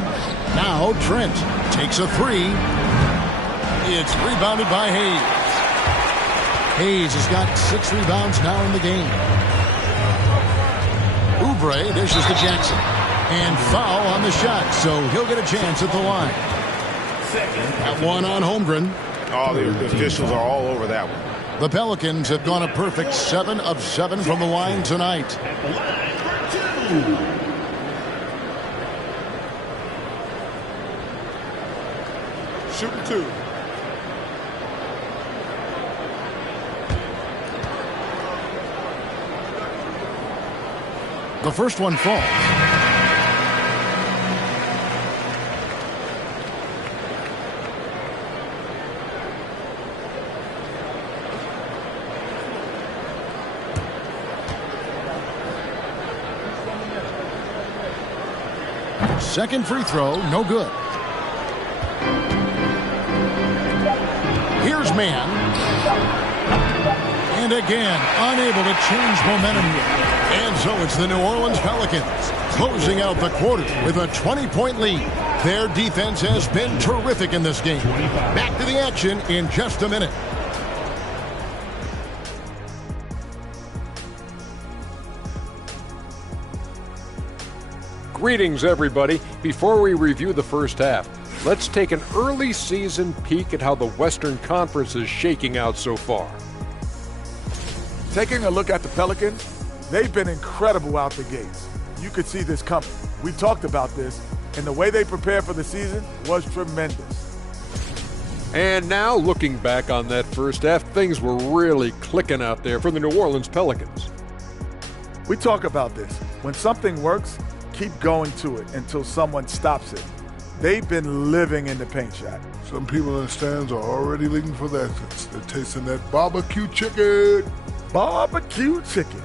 Now Trent takes a 3. It's rebounded by Hayes. Hayes has got 6 rebounds now in the game. Oubre dishes to Jackson. And foul on the shot, so he'll get a chance at the line. That one on Holmgren. Oh, the officials are all over that one. The Pelicans have gone a perfect 7 of 7 from the line tonight. Shooting 2. The first one falls. Second free throw, no good. Here's Mann. And again, unable to change momentum here. And so it's the New Orleans Pelicans closing out the quarter with a 20-point lead. Their defense has been terrific in this game. Back to the action in just a minute. Greetings, everybody. Before we review the first half, let's take an early season peek at how the Western Conference is shaking out so far. Taking a look at the Pelicans, they've been incredible out the gates. You could see this coming. We talked about this, and the way they prepared for the season was tremendous. And now, looking back on that first half, things were really clicking out there for the New Orleans Pelicans. We talk about this. When something works, keep going to it until someone stops it. They've been living in the paint shot. Some people in the stands are already leaving for that. They're tasting that barbecue chicken. Barbecue chicken.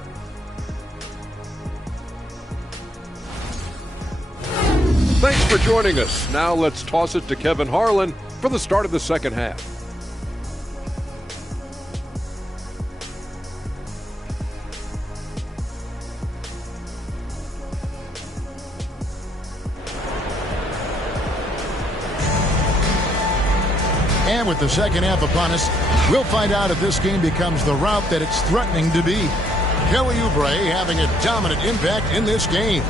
Thanks for joining us. Now let's toss it to Kevin Harlan for the start of the second half. And with the second half upon us, we'll find out if this game becomes the route that it's threatening to be. Kelly Oubre having a dominant impact in this game.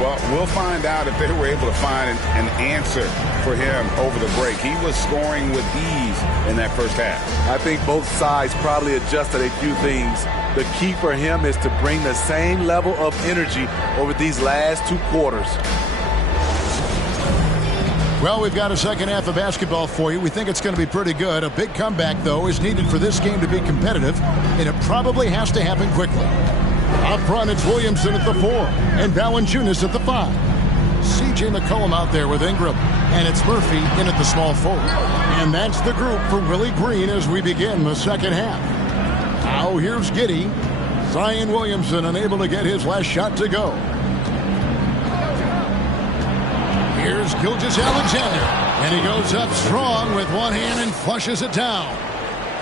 Well, we'll find out if they were able to find an answer for him over the break. He was scoring with ease in that first half. I think both sides probably adjusted a few things. The key for him is to bring the same level of energy over these last 2 quarters. Well, we've got a second half of basketball for you. We think it's going to be pretty good. A big comeback, though, is needed for this game to be competitive, and it probably has to happen quickly. Up front, it's Williamson at the 4 and Valanciunas at the 5. C.J. McCollum out there with Ingram, and it's Murphy in at the small forward. And that's the group for Willie Green as we begin the second half. Now here's Giddey. Zion Williamson unable to get his last shot to go. Here's Gilgeous-Alexander, and he goes up strong with one hand and flushes it down.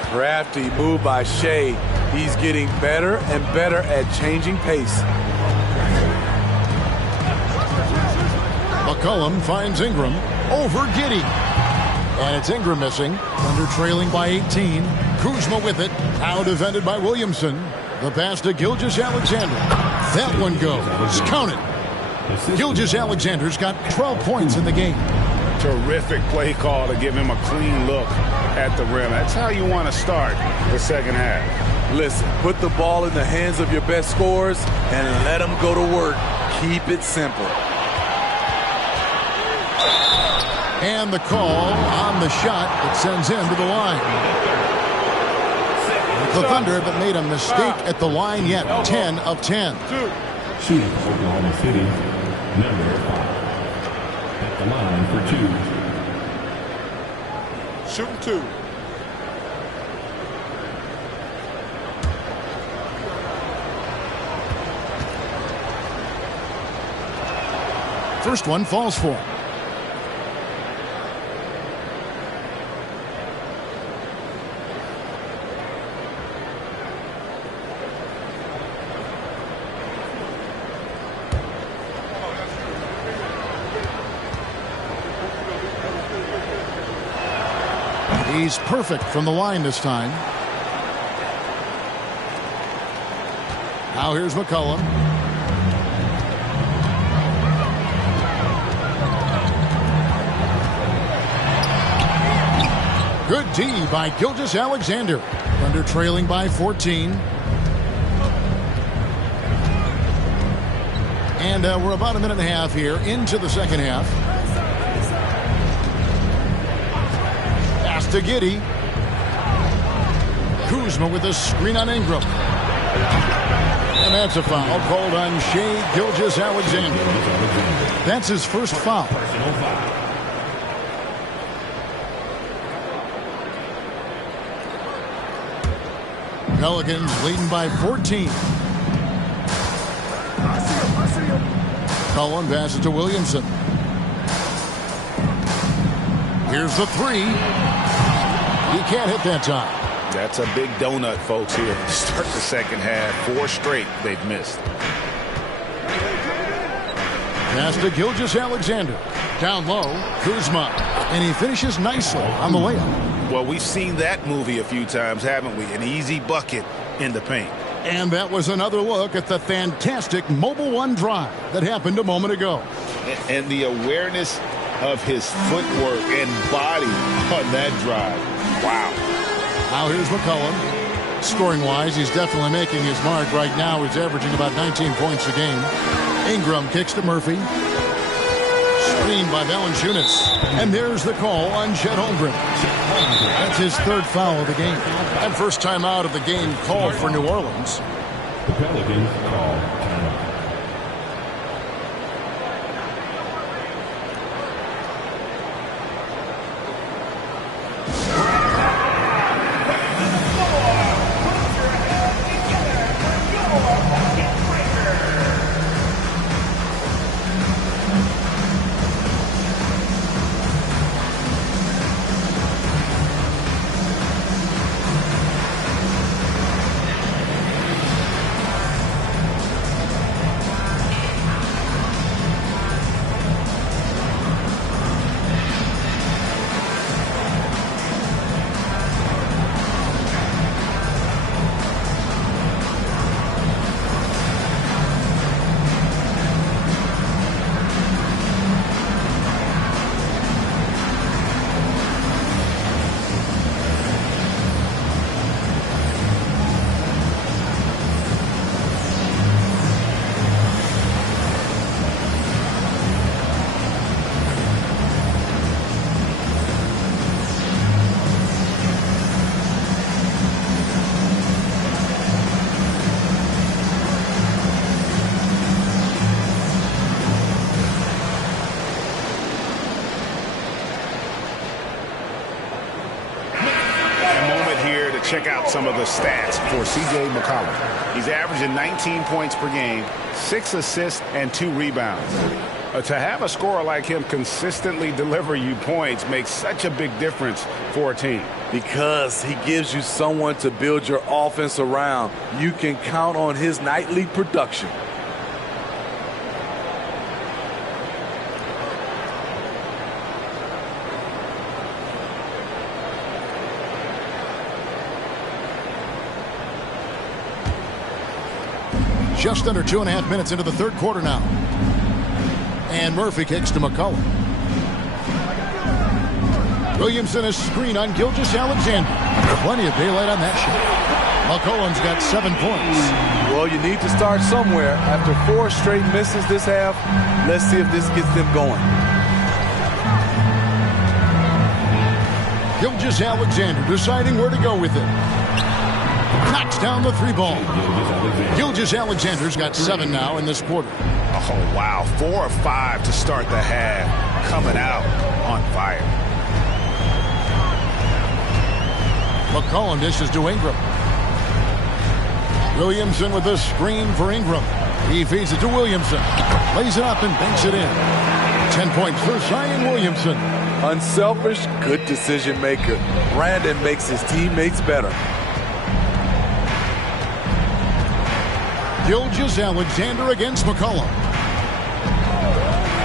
Crafty move by Shea. He's getting better and better at changing pace. McCollum finds Ingram over Giddey. And it's Ingram missing. Thunder trailing by 18. Kuzma with it. Now defended by Williamson. The pass to Gilgeous-Alexander. That one goes. Count it. Gilgeous-Alexander's got 12 points in the game. Terrific play call to give him a clean look at the rim. That's how you want to start the second half. Listen, put the ball in the hands of your best scorers and let them go to work. Keep it simple. And the call on the shot that sends him to the line. The Thunder haven't made a mistake at the line yet. 10 of 10. Shooting for Oklahoma City, number 5. At the line for 2. Shooting 2. First one falls for him. He's perfect from the line this time. Now here's McCollum. Good D by Gilgeous-Alexander. Thunder trailing by 14. And we're about a minute and a half here into the second half. Pass to Giddey. Kuzma with a screen on Ingram. And that's a foul called on Shea Gilgeous-Alexander. That's his first foul. Pelicans leading by 14. Cullen passes to Williamson. Here's the three. He can't hit that time. That's a big donut, folks, here. Start the second half. 4 straight they've missed. Pass to Gilgeous-Alexander. Down low, Kuzma. And he finishes nicely on the layup. Well, we've seen that movie a few times, haven't we? An easy bucket in the paint. And that was another look at the fantastic Mobile One drive that happened a moment ago. And the awareness of his footwork and body on that drive. Wow. Now here's McCollum. Scoring-wise, he's definitely making his mark. Right now, he's averaging about 19 points a game. Ingram kicks to Murphy. Screened by Valanciunas. And there's the call on Chet Holmgren. That's his third foul of the game. And first time out of the game called for New Orleans. The Pelicans call timeout. Check out some of the stats for C.J. McCollum. He's averaging 19 points per game, 6 assists, and 2 rebounds. To have a scorer like him consistently deliver you points makes such a big difference for a team. Because he gives you someone to build your offense around. You can count on his nightly production. Just under 2.5 minutes into the third quarter now. And Murphy kicks to McCollum. Williamson is screen on Gilgeous-Alexander. Plenty of daylight on that shot. McCollum's got 7 points. Well, you need to start somewhere. After 4 straight misses this half, let's see if this gets them going. Gilgeous-Alexander deciding where to go with it. Knocks down the 3 ball. Gilgeous-Alexander's got 7 now in this quarter. Oh, wow. 4 of 5 to start the half. Coming out on fire. McCollum dishes to Ingram. Williamson with the screen for Ingram. He feeds it to Williamson. Lays it up and banks it in. 10 points for Zion Williamson. Unselfish, good decision maker. Brandon makes his teammates better. Gilgeous-Alexander against McCollum.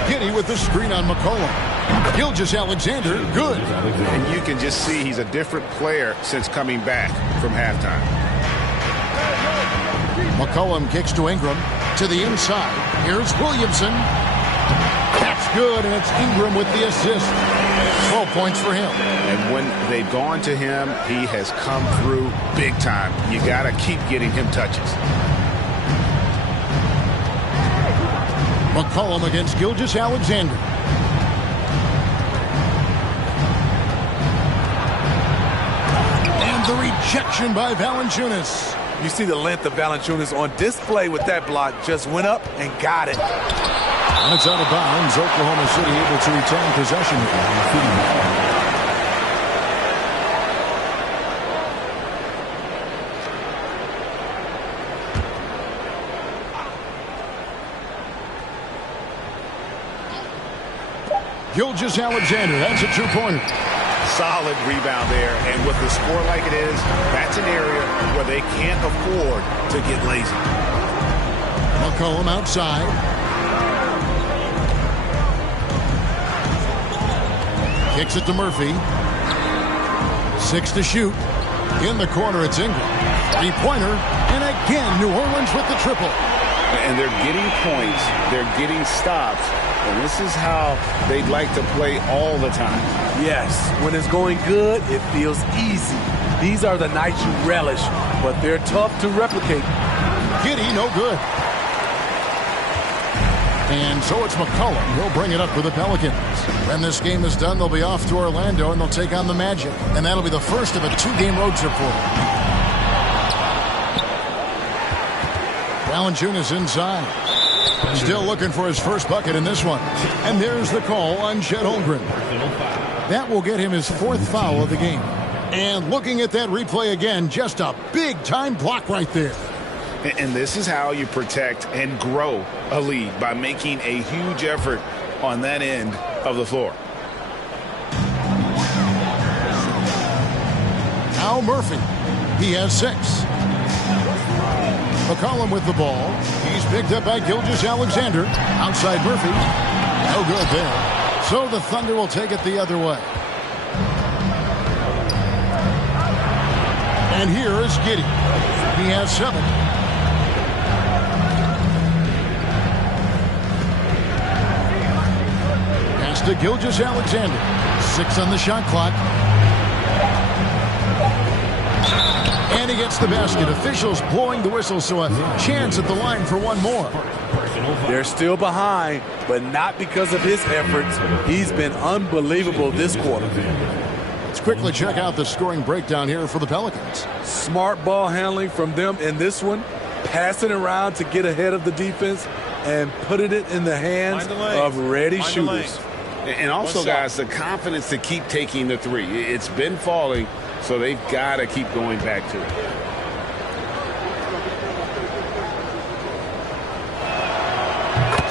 Giddey with the screen on McCollum. Gilgeous-Alexander, good. And you can just see he's a different player since coming back from halftime. McCollum kicks to Ingram. To the inside. Here's Williamson. That's good, and it's Ingram with the assist. 12 points for him. And when they've gone to him, he has come through big time. You got to keep getting him touches. McCollum against Gilgeous-Alexander. And the rejection by Valanciunas. You see the length of Valanciunas on display with that block. Just went up and got it. That's out of bounds. Oklahoma City able to retain possession. Gilgeous-Alexander, that's a 2-pointer. Solid rebound there, and with the score like it is, that's an area where they can't afford to get lazy. McCollum outside. Kicks it to Murphy. 6 to shoot. In the corner, it's Ingram. 3-pointer, and again, New Orleans with the triple. And they're getting points, they're getting stops, and this is how they'd like to play all the time. Yes, when it's going good, it feels easy. These are the nights you relish, but they're tough to replicate. Giddey, no good. And so it's McCollum. He'll bring it up for the Pelicans. When this game is done, they'll be off to Orlando, and they'll take on the Magic. And that'll be the first of a 2-game road trip for them. Valanciunas inside. Still looking for his first bucket in this one. And there's the call on Chet Holmgren. That will get him his 4th foul of the game. And looking at that replay again, just a big-time block right there. And this is how you protect and grow a lead, by making a huge effort on that end of the floor. Now Murphy. He has 6. McCollum with the ball. He's picked up by Gilgeous-Alexander. Outside Murphy. No good there. So the Thunder will take it the other way. And here is Giddey. He has 7. Pass to Gilgeous-Alexander. 6 on the shot clock. And he gets the basket. Officials blowing the whistle, so a chance at the line for one more. They're still behind, but not because of his efforts. He's been unbelievable this quarter. Let's quickly check out the scoring breakdown here for the Pelicans. Smart ball handling from them in this one. Passing around to get ahead of the defense and putting it in the hands of ready shooters. And also, guys, the confidence to keep taking the 3. It's been falling, so they've got to keep going back to it.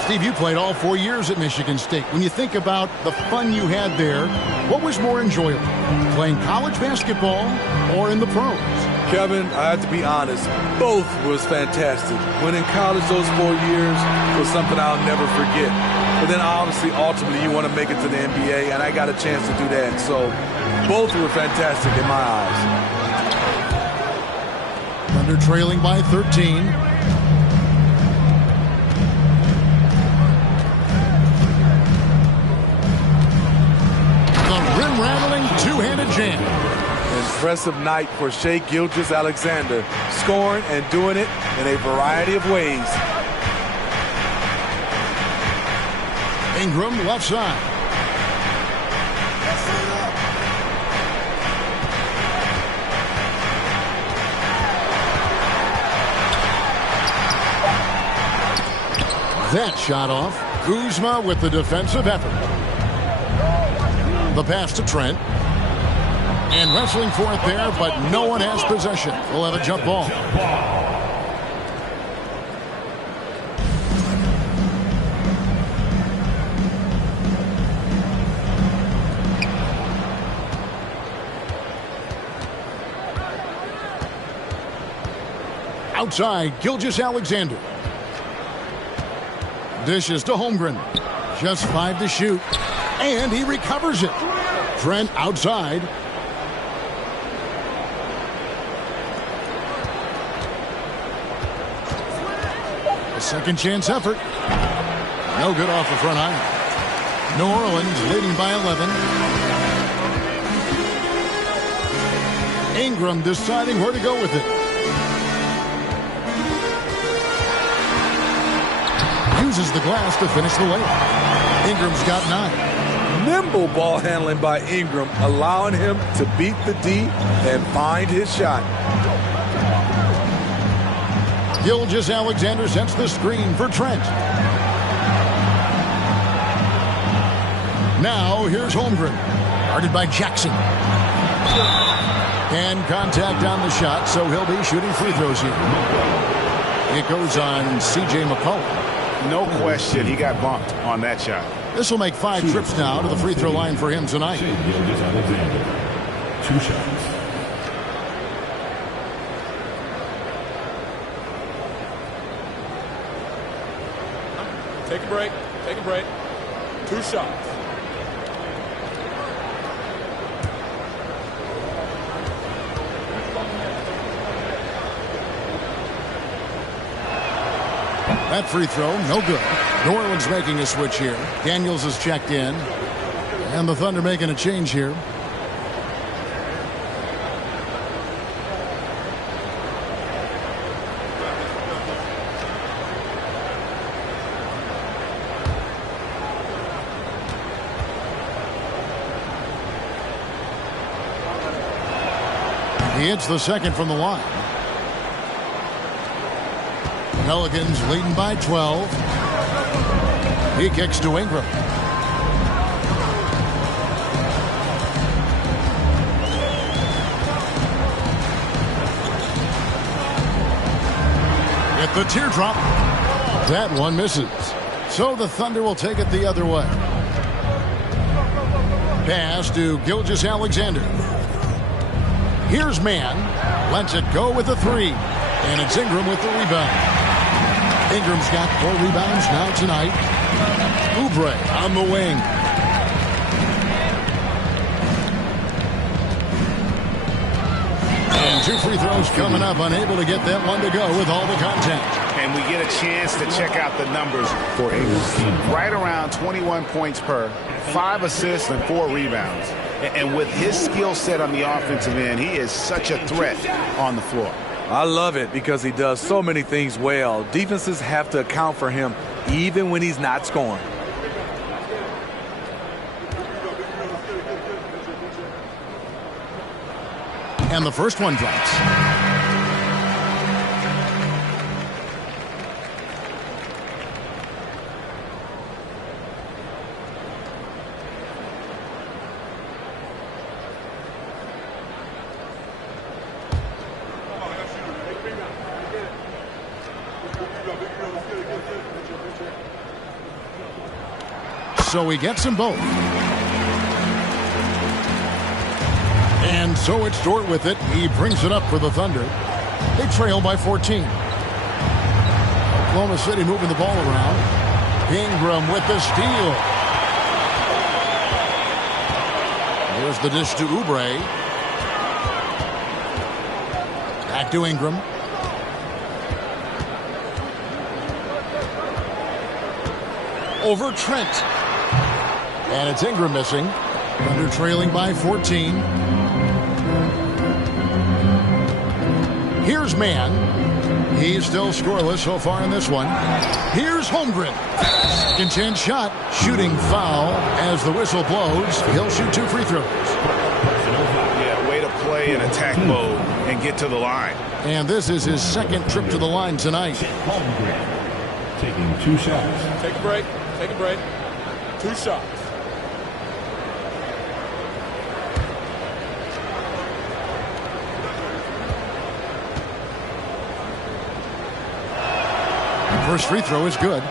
Steve, you played all 4 years at Michigan State. When you think about the fun you had there, what was more enjoyable, playing college basketball or in the pros? Kevin, I have to be honest, both was fantastic. When in college, those 4 years was something I'll never forget. But then obviously, ultimately, you want to make it to the NBA, and I got a chance to do that. So both were fantastic in my eyes. Thunder trailing by 13. Rim-rattling two-handed jam. Impressive night for Shai Gilgeous-Alexander, scoring and doing it in a variety of ways. Ingram left side. That shot off. Kuzma with the defensive effort. The pass to Trent. And wrestling for it there, but no one has possession. We'll have a jump ball. Outside, Gilgeous-Alexander. Dishes to Holmgren. Just 5 to shoot. And he recovers it. Trent outside. A second chance effort. No good off the front iron. New Orleans leading by 11. Ingram deciding where to go with it. Uses the glass to finish the layup. Ingram's got 9. Nimble ball handling by Ingram, allowing him to beat the D and find his shot. Gilgeous-Alexander sets the screen for Trent. Now here's Holmgren, guarded by Jackson. And contact on the shot, so he'll be shooting free throws here. It goes on C.J. McCollum. No question, he got bumped on that shot. This will make 5 trips now to the free throw line for him tonight. 2 shots. Take a break. Take a break. 2 shots. That free throw, no good. New Orleans making a switch here. Daniels has checked in. And the Thunder making a change here. He hits the second from the line. Pelicans leading by 12. He kicks to Ingram. Get the teardrop. That one misses. So the Thunder will take it the other way. Pass to Gilgeous-Alexander. Here's Mann. Lets it go with the 3. And it's Ingram with the rebound. Ingram's got 4 rebounds now tonight. Oubre on the wing. And 2 free throws coming up. Unable to get that one to go with all the contact. And we get a chance to check out the numbers for Ingram. Right around 21 points per, 5 assists and 4 rebounds. And with his skill set on the offensive end, he is such a threat on the floor. I love it because he does so many things well. Defenses have to account for him even when he's not scoring. And the first one drops. So he gets them both. And so it's Dort with it. He brings it up for the Thunder. They trail by 14. Oklahoma City moving the ball around. Ingram with the steal. Here's the dish to Oubre. Back to Ingram. Over Trent. And it's Ingram missing. Thunder trailing by 14. Here's Mann. He's still scoreless so far in this one. Here's Holmgren. Second chance shot. Shooting foul as the whistle blows. He'll shoot 2 free throws. Yeah, way to play in attack mode and get to the line. And this is his second trip to the line tonight. Holmgren taking 2 shots. Take a break. Take a break. 2 shots. First free throw is good.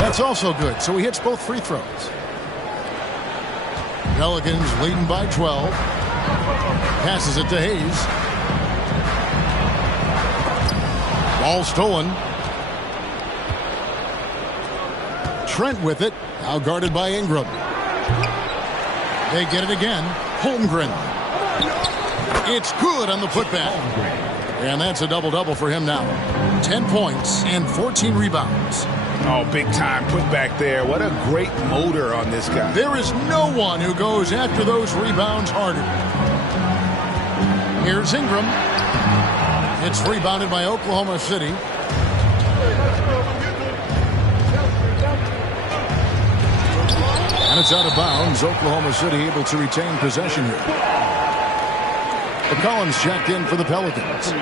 That's also good, so he hits both free throws. Pelicans leading by 12. Passes it to Hayes. Ball stolen. Trent with it. Now guarded by Ingram. They get it again. Holmgren. It's good on the putback. And that's a double-double for him now. 10 points and 14 rebounds. Oh, big time putback there. What a great motor on this guy. There is no one who goes after those rebounds harder. Here's Ingram. It's rebounded by Oklahoma City. And it's out of bounds. Oklahoma City able to retain possession here. McCollum's checked in for the Pelicans.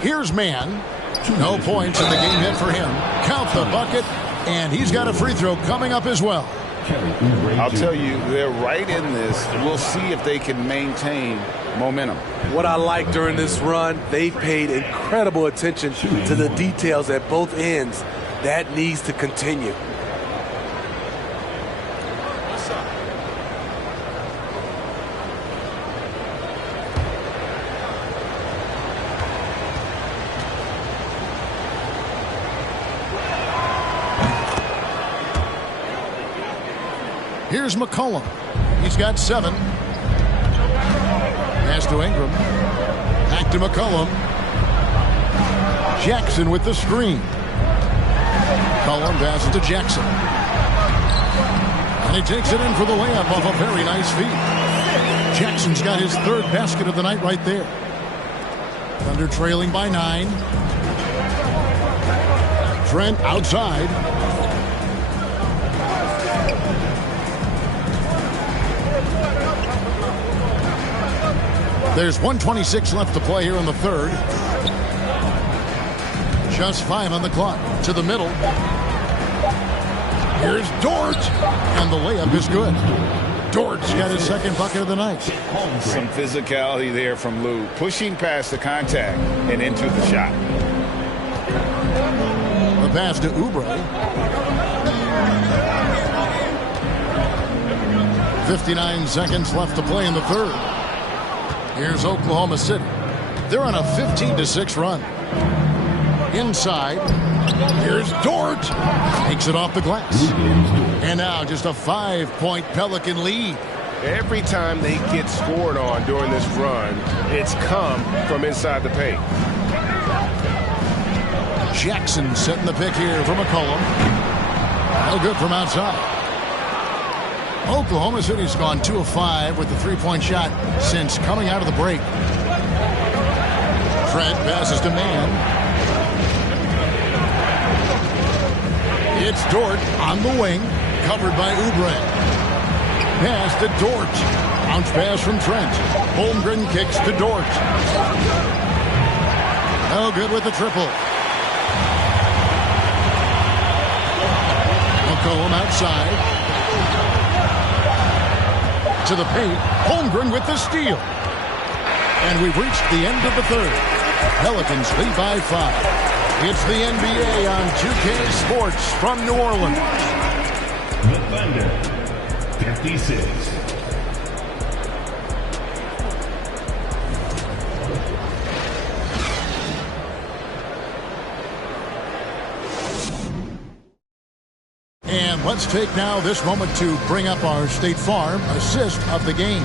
Here's Mann. No points in the game hit for him. Count the bucket, and he's got a free throw coming up as well. I'll tell you, they're right in this. We'll see if they can maintain momentum. What I like during this run, they paid incredible attention to the details at both ends. That needs to continue. Here's McCollum. He's got 7. Pass to Ingram. Back to McCollum. Jackson with the screen. McCollum passes to Jackson. And he takes it in for the layup off a very nice feed. Jackson's got his 3rd basket of the night right there. Thunder trailing by 9. Trent outside. There's 1:26 left to play here in the 3rd. Just 5 on the clock. To the middle. Here's Dort. And the layup is good. Dort's got his 2nd bucket of the night. Some physicality there from Lou. Pushing past the contact and into the shot. The pass to Oubre. 59 seconds left to play in the 3rd. Here's Oklahoma City. They're on a 15-6 run. Inside. Here's Dort. Takes it off the glass. And now just a 5-point Pelican lead. Every time they get scored on during this run, it's come from inside the paint. Jackson setting the pick here for McCollum. No good from outside. Oklahoma City's gone 2 of 5 with the 3-point shot since coming out of the break. Trent passes to Mann. It's Dort on the wing. Recovered by Oubre. Pass to Dort. Bounce pass from Trent. Holmgren kicks to Dort. No good with the triple. McCollum outside. To the paint. Holmgren with the steal. And we've reached the end of the third. Pelicans lead by 5. It's the NBA on 2K Sports from New Orleans. The Thunder, 56. And let's take now this moment to bring up our State Farm assist of the game.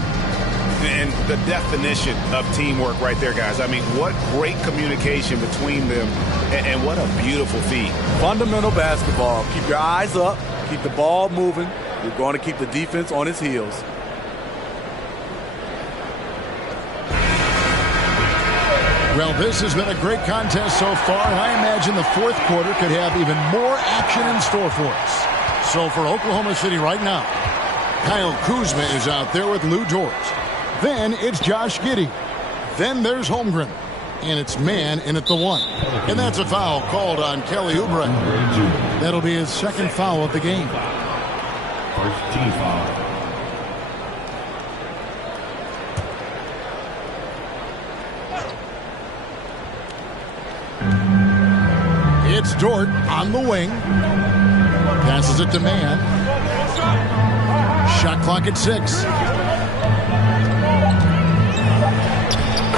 And the definition of teamwork right there, guys. I mean, what great communication between them, and what a beautiful feed. Fundamental basketball. Keep your eyes up. Keep the ball moving. You're going to keep the defense on its heels. Well, this has been a great contest so far, and I imagine the fourth quarter could have even more action in store for us. So for Oklahoma City right now, Kyle Kuzma is out there with Lou Dort. Then it's Josh Giddey. Then there's Holmgren. And it's man in at the 1. And that's a foul called on Kelly Oubre. That'll be his second foul of the game. First team foul. It's Dort on the wing. Passes it to man. Shot clock at 6.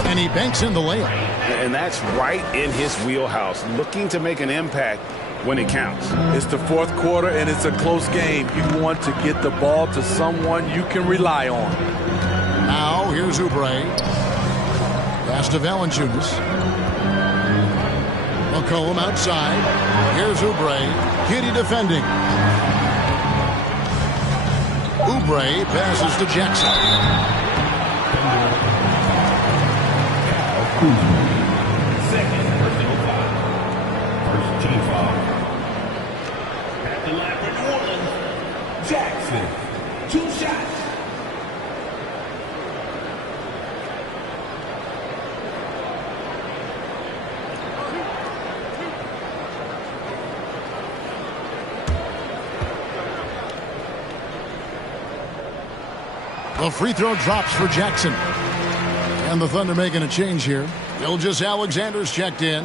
And he banks in the layup. And that's right in his wheelhouse, looking to make an impact when it counts. It's the fourth quarter, and it's a close game. You want to get the ball to someone you can rely on. Now, here's Oubre. Pass to Valanciunas. McCollum outside. Here's Oubre. Giddey defending. Oubre passes to Jackson. Second personal foul. First team foul. At the line for New Orleans, Jackson. 2 shots. The free throw drops for Jackson. And the Thunder making a change here. Gilgeous-Alexander's checked in.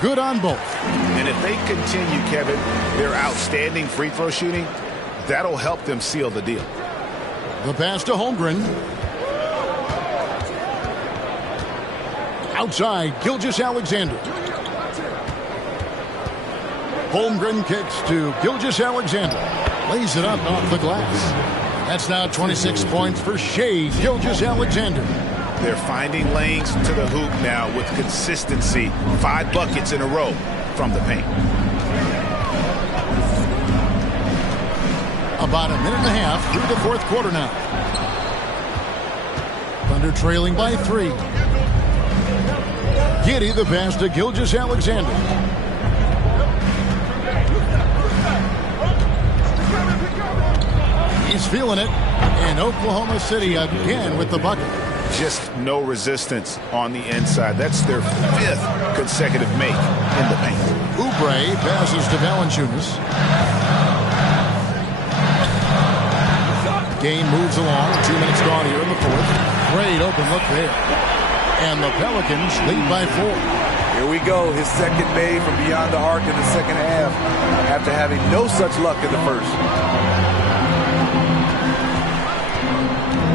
Good on both. And if they continue, Kevin, their outstanding free throw shooting, that'll help them seal the deal. The pass to Holmgren. Outside, Gilgeous-Alexander. Holmgren kicks to Gilgeous-Alexander. Lays it up off the glass. That's now 26 points for Shai Gilgeous-Alexander. They're finding lanes to the hoop now with consistency. 5 buckets in a row from the paint. About a minute and a half through the fourth quarter now. Thunder trailing by 3. Giddey the pass to Gilgeous-Alexander. He's feeling it, and Oklahoma City again with the bucket. Just no resistance on the inside. That's their 5th consecutive make in the paint. Oubre passes to Valanciunas. Game moves along. 2 minutes gone here in the fourth. Great open look there. And the Pelicans lead by 4. Here we go. His second made from beyond the arc in the second half after having no such luck in the first.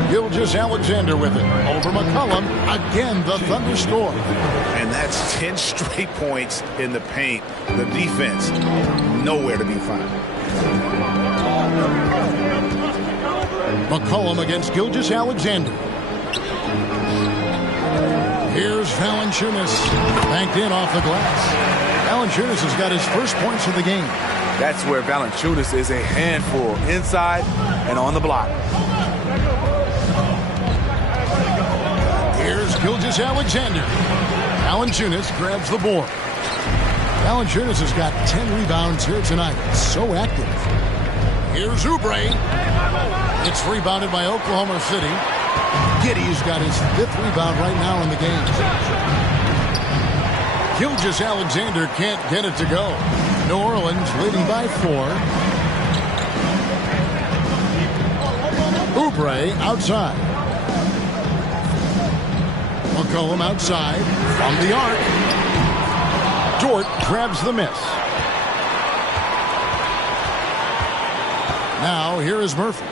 Gilgeous-Alexander with it. Over McCollum. Again, the Thunder score. And that's 10 straight points in the paint. The defense, nowhere to be found. McCollum against Gilgeous-Alexander. Here's Valanciunas. Banked in off the glass. Valanciunas has got his first points of the game. That's where Valanciunas is a handful. Inside and on the block. Here's Gilgeous-Alexander. Valanciunas grabs the board. Valanciunas has got 10 rebounds here tonight. So active. Here's Oubre. It's rebounded by Oklahoma City. Giddey's got his 5th rebound right now in the game. Gilgeous-Alexander can't get it to go. New Orleans leading by 4. Oubre outside. McCollum outside from the arc. Dort grabs the miss. Now here is Murphy.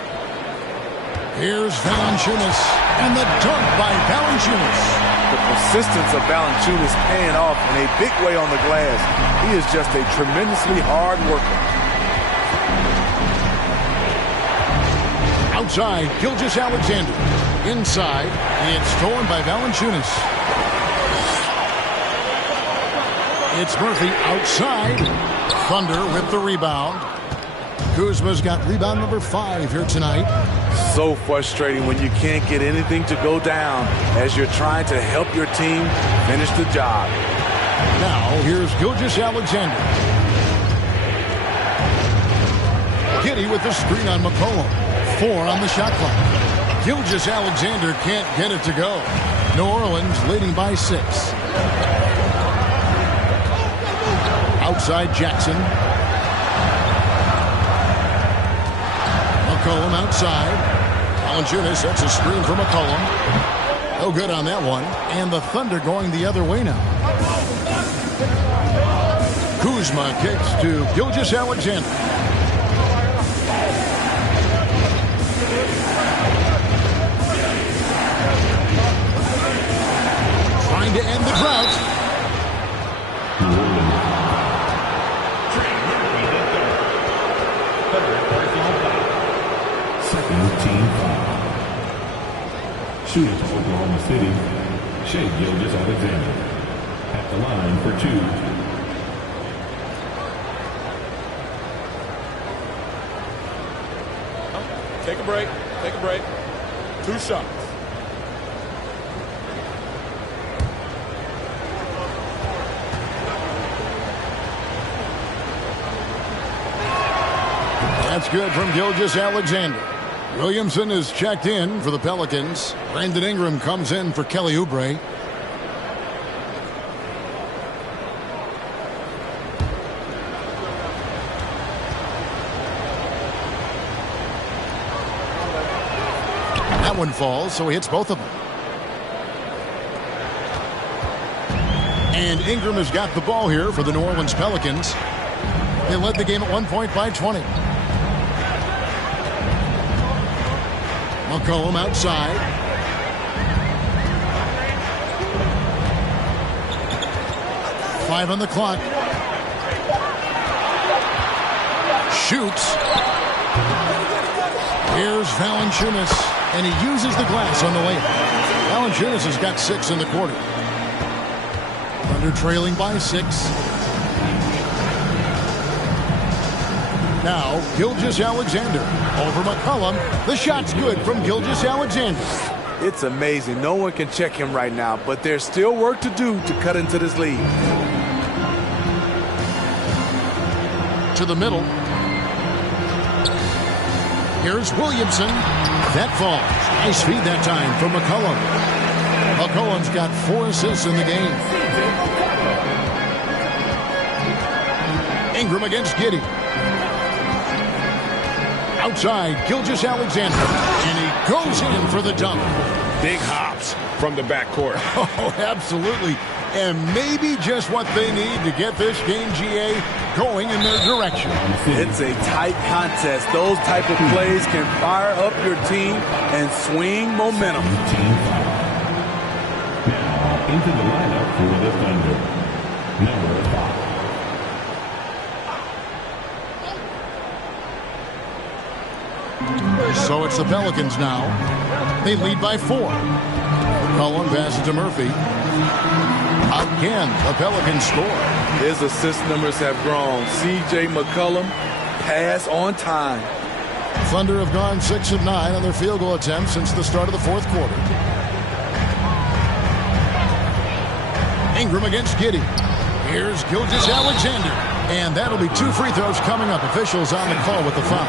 Here's Valanciunas, and the dunk by Valanciunas. The persistence of Valanciunas paying off in a big way on the glass. He is just a tremendously hard worker. Outside, Gilgeous-Alexander. Inside, it's stolen by Valanciunas. It's Murphy outside. Thunder with the rebound. Kuzma's got rebound number 5 here tonight. So frustrating when you can't get anything to go down as you're trying to help your team finish the job. Now, here's Gilgeous-Alexander. Giddey with the screen on McCollum. 4 on the shot clock. Gilgeous-Alexander can't get it to go. New Orleans leading by 6. Outside Jackson. McCollum outside. Valanciunas sets a screen for McCollum. No good on that one. And the Thunder going the other way now. Kuzma kicks to Gilgeous-Alexander. Trying to end the drought. Second team foul. Shooting for Oklahoma City, Shai Gilgeous-Alexander. At the line for 2. Take a break. Take a break. 2 shots. That's good from Gilgeous-Alexander. Williamson is checked in for the Pelicans. Brandon Ingram comes in for Kelly Oubre. That one falls, so he hits both of them. And Ingram has got the ball here for the New Orleans Pelicans. They led the game at 1 point by 20. McCollum outside. Five on the clock. Shoots. Here's Valanciunas, and he uses the glass on the layup. Valanciunas has got 6 in the quarter. Thunder trailing by 6. Now, Gilgeous-Alexander over McCollum. The shot's good from Gilgeous-Alexander. It's amazing. No one can check him right now, but there's still work to do to cut into this lead. To the middle. Here's Williamson. That falls. Nice feed that time from McCollum. McCollum's got 4 assists in the game. Ingram against Giddey. Outside, Gilgeous-Alexander. And he goes in for the dunk. Big hops from the backcourt. Oh, absolutely. And maybe just what they need to get this game, GA, going in their direction. It's a tight contest. Those type of plays can fire up your team and swing momentum. Now into the lineup for the Thunder. Number 5. So it's the Pelicans now. They lead by 4. McCollum passes to Murphy. Again, the Pelicans score. His assist numbers have grown. C.J. McCollum, pass on time. Thunder have gone 6 of 9 on their field goal attempts since the start of the 4th quarter. Ingram against Giddey. Here's Gilgeous-Alexander. And that'll be 2 free throws coming up. Officials on the call with the foul.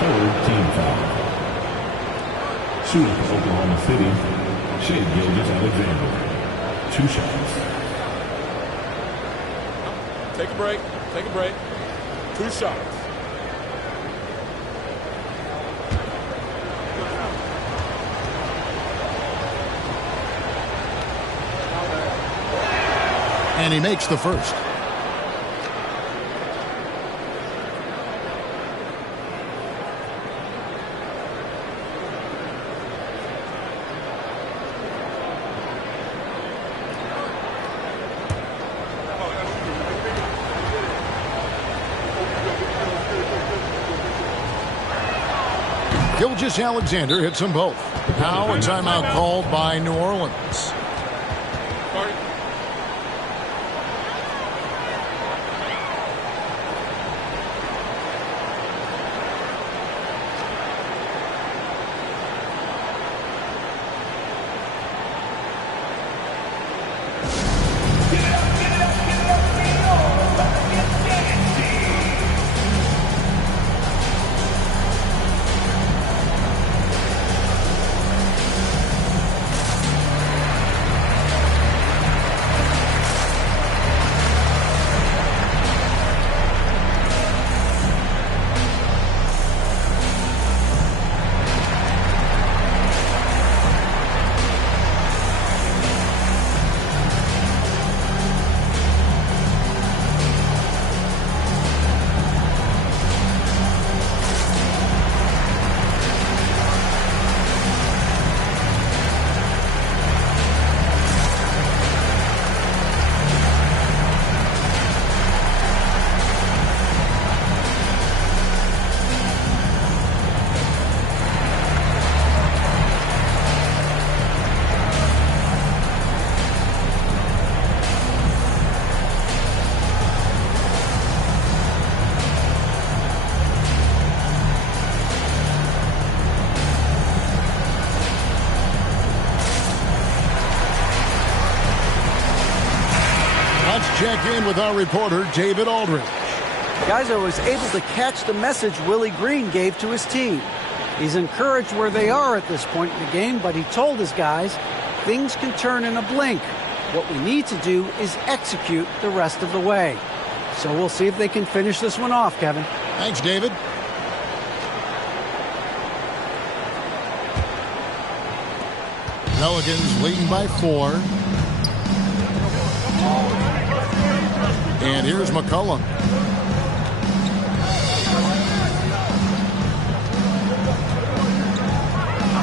Third team foul. Shooting for Oklahoma City, Shai Gilgeous-Alexander. 2 shots. Take a break. Take a break. 2 shots. And he makes the first. Gilgeous-Alexander hits them both. Now a timeout called by New Orleans. Check in with our reporter, David Aldridge. Guys, I was able to catch the message Willie Green gave to his team. He's encouraged where they are at this point in the game, but he told his guys things can turn in a blink. What we need to do is execute the rest of the way. So we'll see if they can finish this one off, Kevin. Thanks, David. Pelicans leading by 4. And here's McCollum.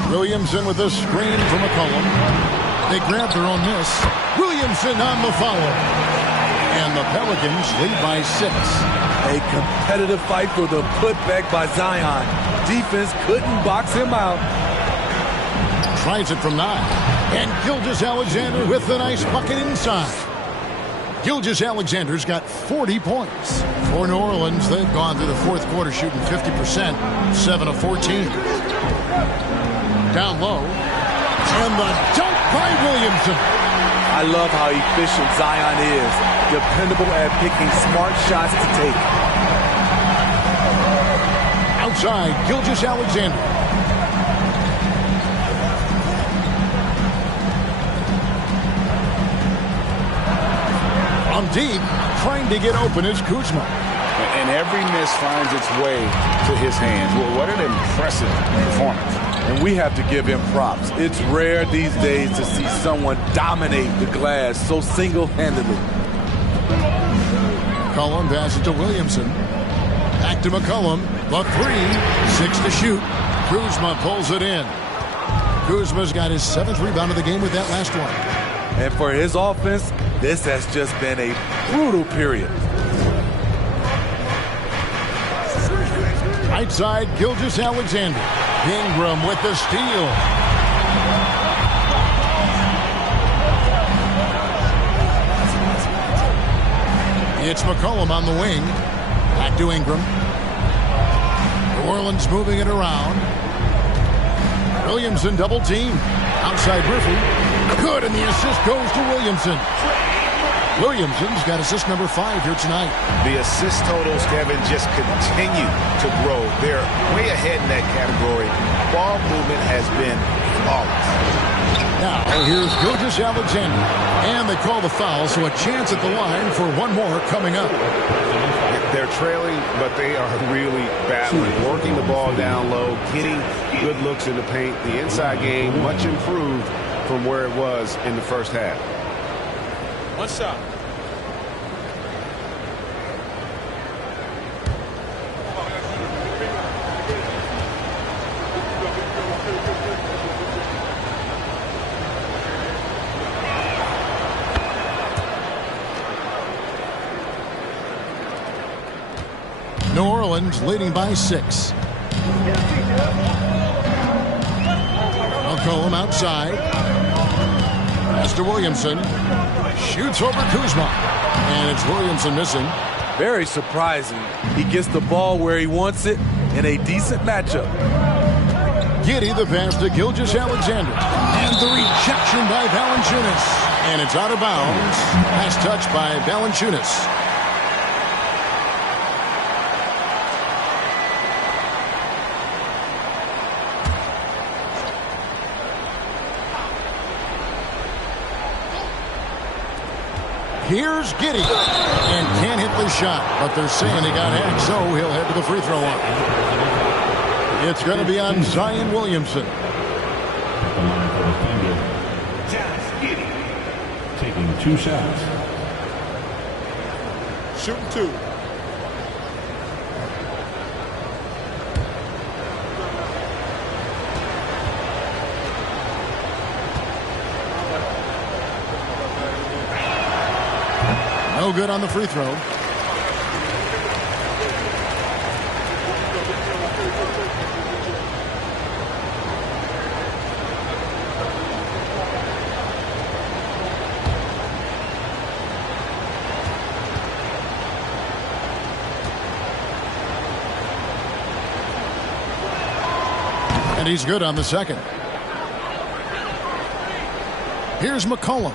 Williamson with a screen for McCollum. They grab their own miss. Williamson on the foul. And the Pelicans lead by 6. A competitive fight for the putback by Zion. Defense couldn't box him out. Tries it from 9. And Gilgeous-Alexander with a nice bucket inside. Gilgeous-Alexander's got 40 points. For New Orleans, they've gone through the fourth quarter shooting 50%, 7 of 14. Down low. And the dunk by Williamson. I love how efficient Zion is. Dependable at picking smart shots to take. Outside, Gilgeous-Alexander. On deep, trying to get open is Kuzma. And every miss finds its way to his hands. Well, what an impressive performance. And we have to give him props. It's rare these days to see someone dominate the glass so single-handedly. McCollum passes to Williamson. Back to McCollum. The 3, 6 to shoot. Kuzma pulls it in. Kuzma's got his 7th rebound of the game with that last one. And for his offense, this has just been a brutal period. Right side, Gilgeous-Alexander. Ingram with the steal. It's McCollum on the wing. Back to Ingram. New Orleans moving it around. Williamson double team. Outside Griffey. Good, and the assist goes to Williamson. Williamson's got assist number 5 here tonight. The assist totals, Kevin, just continue to grow. They're way ahead in that category. Ball movement has been flawless. Now, here's Gilgeous-Alexander. And they call the foul, so a chance at the line for one more coming up. They're trailing, but they are really battling. Working the ball down low, getting good looks in the paint. The inside game much improved from where it was in the first half. One shot. New Orleans leading by 6. McCollum outside. Pass to Williamson. Shoots over Kuzma. And it's Williamson missing. Very surprising. He gets the ball where he wants it in a decent matchup. Giddey the pass to Gilgeous-Alexander. And the rejection by Valanciunas. And it's out of bounds. Pass touch by Valanciunas. Here's Giddey. And can't hit the shot. But they're saying he got hacked, so he'll head to the free throw line. It's going to be on Zion Williamson. Taking 2 shots. Shooting 2. No good on the free throw. And he's good on the second. Here's McCollum.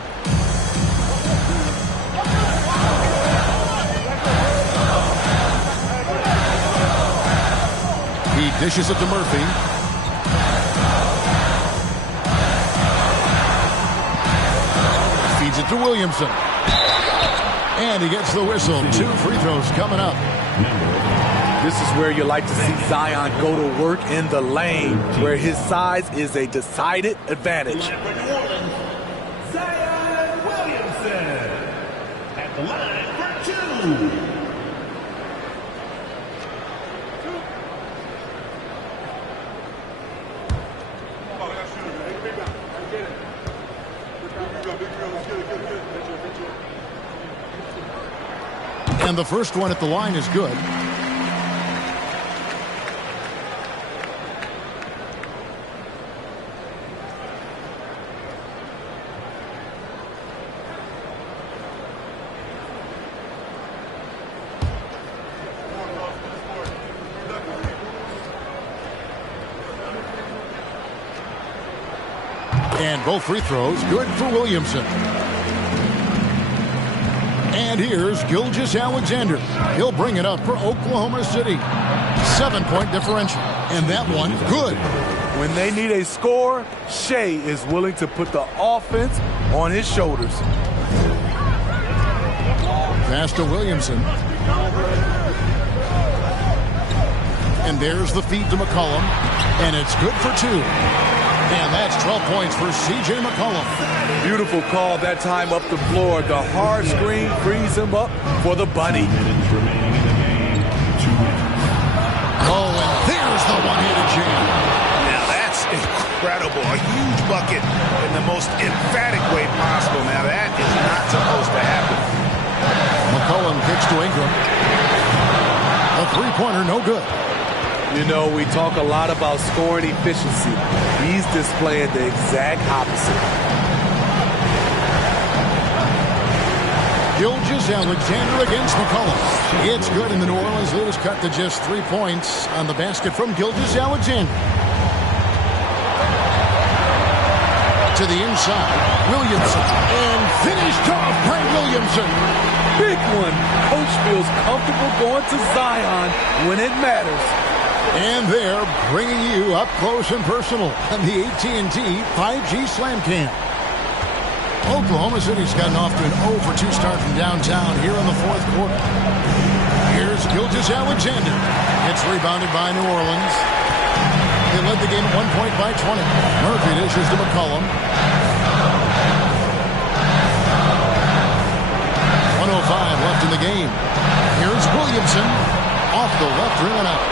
He dishes it to Murphy. Feeds it to Williamson. And he gets the whistle. 2 free throws coming up. This is where you like to see Zion go to work in the lane, where his size is a decided advantage. Zion Williamson at the line for 2. And the first one at the line is good. And both free throws good for Williamson. And here's Gilgeous-Alexander. He'll bring it up for Oklahoma City. 7-point differential. And that one good. When they need a score, Shea is willing to put the offense on his shoulders. Pass to Williamson. And there's the feed to McCollum. And it's good for 2. And that's 12 points for C.J. McCollum. Beautiful call that time up the floor. The hard screen frees him up for the bunny. Oh, and there's the one-handed jam. Now that's incredible. A huge bucket in the most emphatic way possible. Now that is not supposed to happen. McCollum kicks to Ingram. A three-pointer, no good. You know, we talk a lot about scoring efficiency. He's displaying the exact opposite. Gilgeous-Alexander against McCollum. It's good, and the New Orleans lead is cut to just 3 points on the basket from Gilgeous-Alexander. to the inside. Williamson. And finished off by Williamson. Big one. Coach feels comfortable going to Zion when it matters. And they're bringing you up close and personal on the AT&T 5G Slam Cam. Oklahoma City's gotten off to an 0-for-2 start from downtown here in the fourth quarter. Here's Gilgeous-Alexander. It's rebounded by New Orleans. They led the game at 1 point by 20. Murphy dishes to McCollum. 1:05 left in the game. Here's Williamson. Off the left rim and out.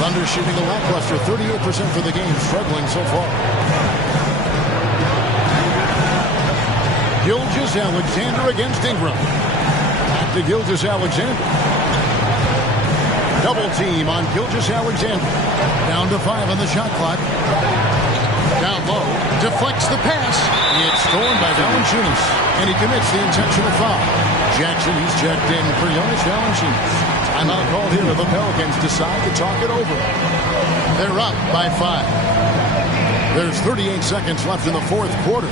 Thunder shooting a lackluster 38% for the game, struggling so far. Gilgeous-Alexander against Ingram. Back to Gilgeous-Alexander. Double team on Gilgeous-Alexander. Down to 5 on the shot clock. Down low. Deflects the pass. It's stolen by Valanciunas. And he commits the intentional foul. Jackson, he's checked in for Jonas Valanciunas. Timeout called here. The Pelicans decide to talk it over. They're up by 5. There's 38 seconds left in the fourth quarter.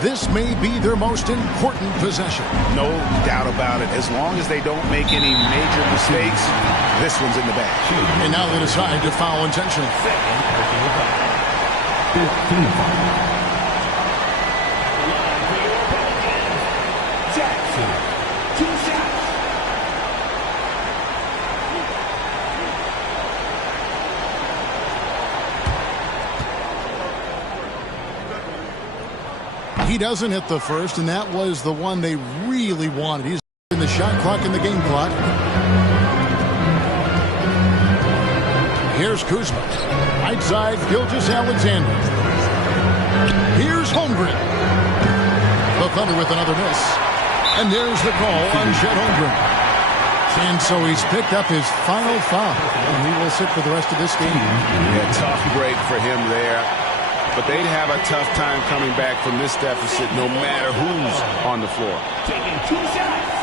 This may be their most important possession. No doubt about it. As long as they don't make any major mistakes, this one's in the bag. And now they decide to foul intentionally. 15. Jackson, 2 shots. He doesn't hit the first, and that was the one they really wanted. He's in the shot clock and the game clock. Here's Kuzma. Right side, Gilgeous-Alexander. Here's Holmgren. The Thunder with another miss. And there's the call on Chet Holmgren. And so he's picked up his final foul. And he will sit for the rest of this game. Yeah, tough break for him there. But they'd have a tough time coming back from this deficit no matter who's on the floor. Taking 2 shots.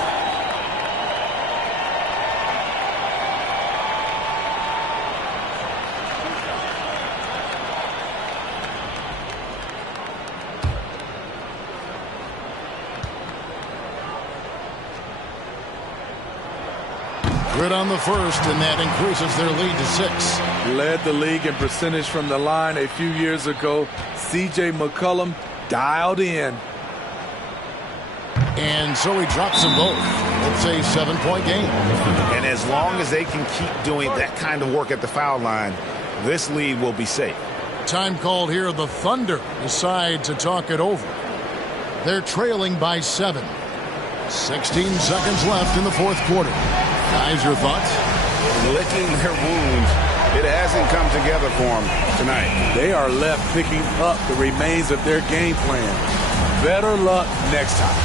Good on the first, and that increases their lead to 6. Led the league in percentage from the line a few years ago. C.J. McCollum dialed in. And so he drops them both. It's a 7-point game. And as long as they can keep doing that kind of work at the foul line, this lead will be safe. Time called here. The Thunder decide to talk it over. They're trailing by 7. 16 seconds left in the fourth quarter. Guys, your thoughts? Licking their wounds It hasn't come together for them tonight. They are left picking up the remains of their game plan. Better luck next time.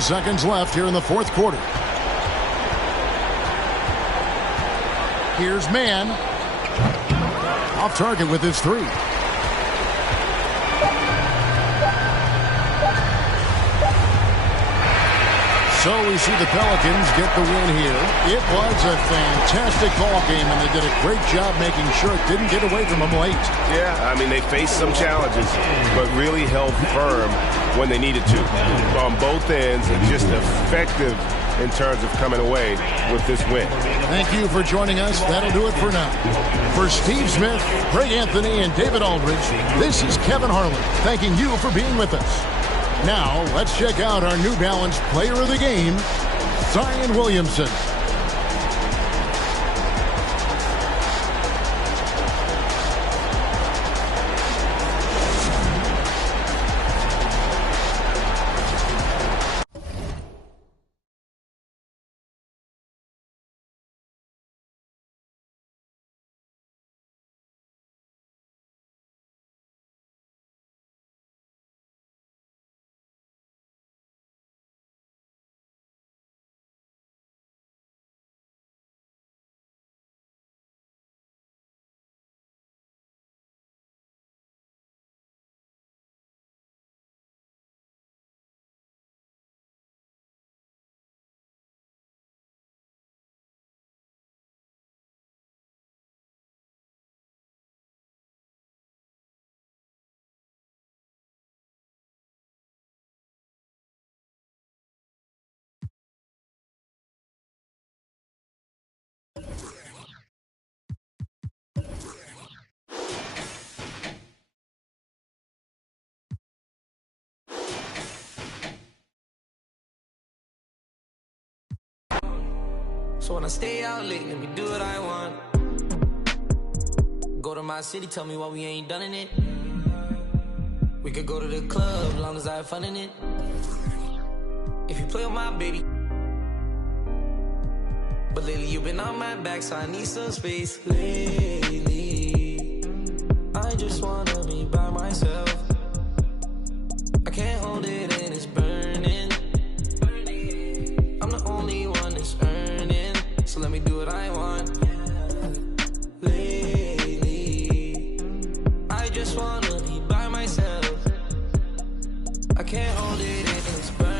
Seconds left here in the fourth quarter. Here's Mann. Off target with his three. So we see the Pelicans get the win here. It was a fantastic ball game, and they did a great job making sure it didn't get away from them late. Yeah, I mean, they faced some challenges, but really held firm when they needed to. On both ends, and just effective in terms of coming away with this win. Thank you for joining us. That'll do it for now. For Steve Smith, Greg Anthony, and David Aldridge, this is Kevin Harlan thanking you for being with us. Now, let's check out our New Balance player of the game, Zion Williamson. So when I stay out late, let me do what I want. Go to my city, tell me why we ain't done in it. We could go to the club, long as I have fun in it. If you play with my baby. But lately you've been on my back, so I need some space. Lately, I just wanna be by myself. I can't hold it and it's burning. I'm the only one that's earning, so let me do what I want. Lately, I just wanna be by myself. I can't hold it and it's burning.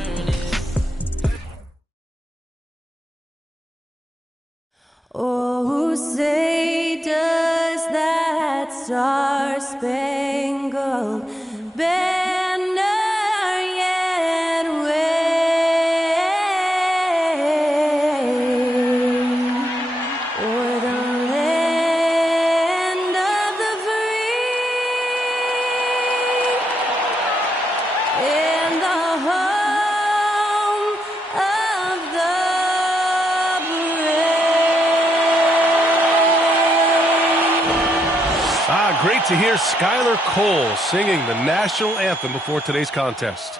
Oh, say does that star-spangled banner yet wave o'er the land of the free? to hear Skylar Cole singing the national anthem before today's contest.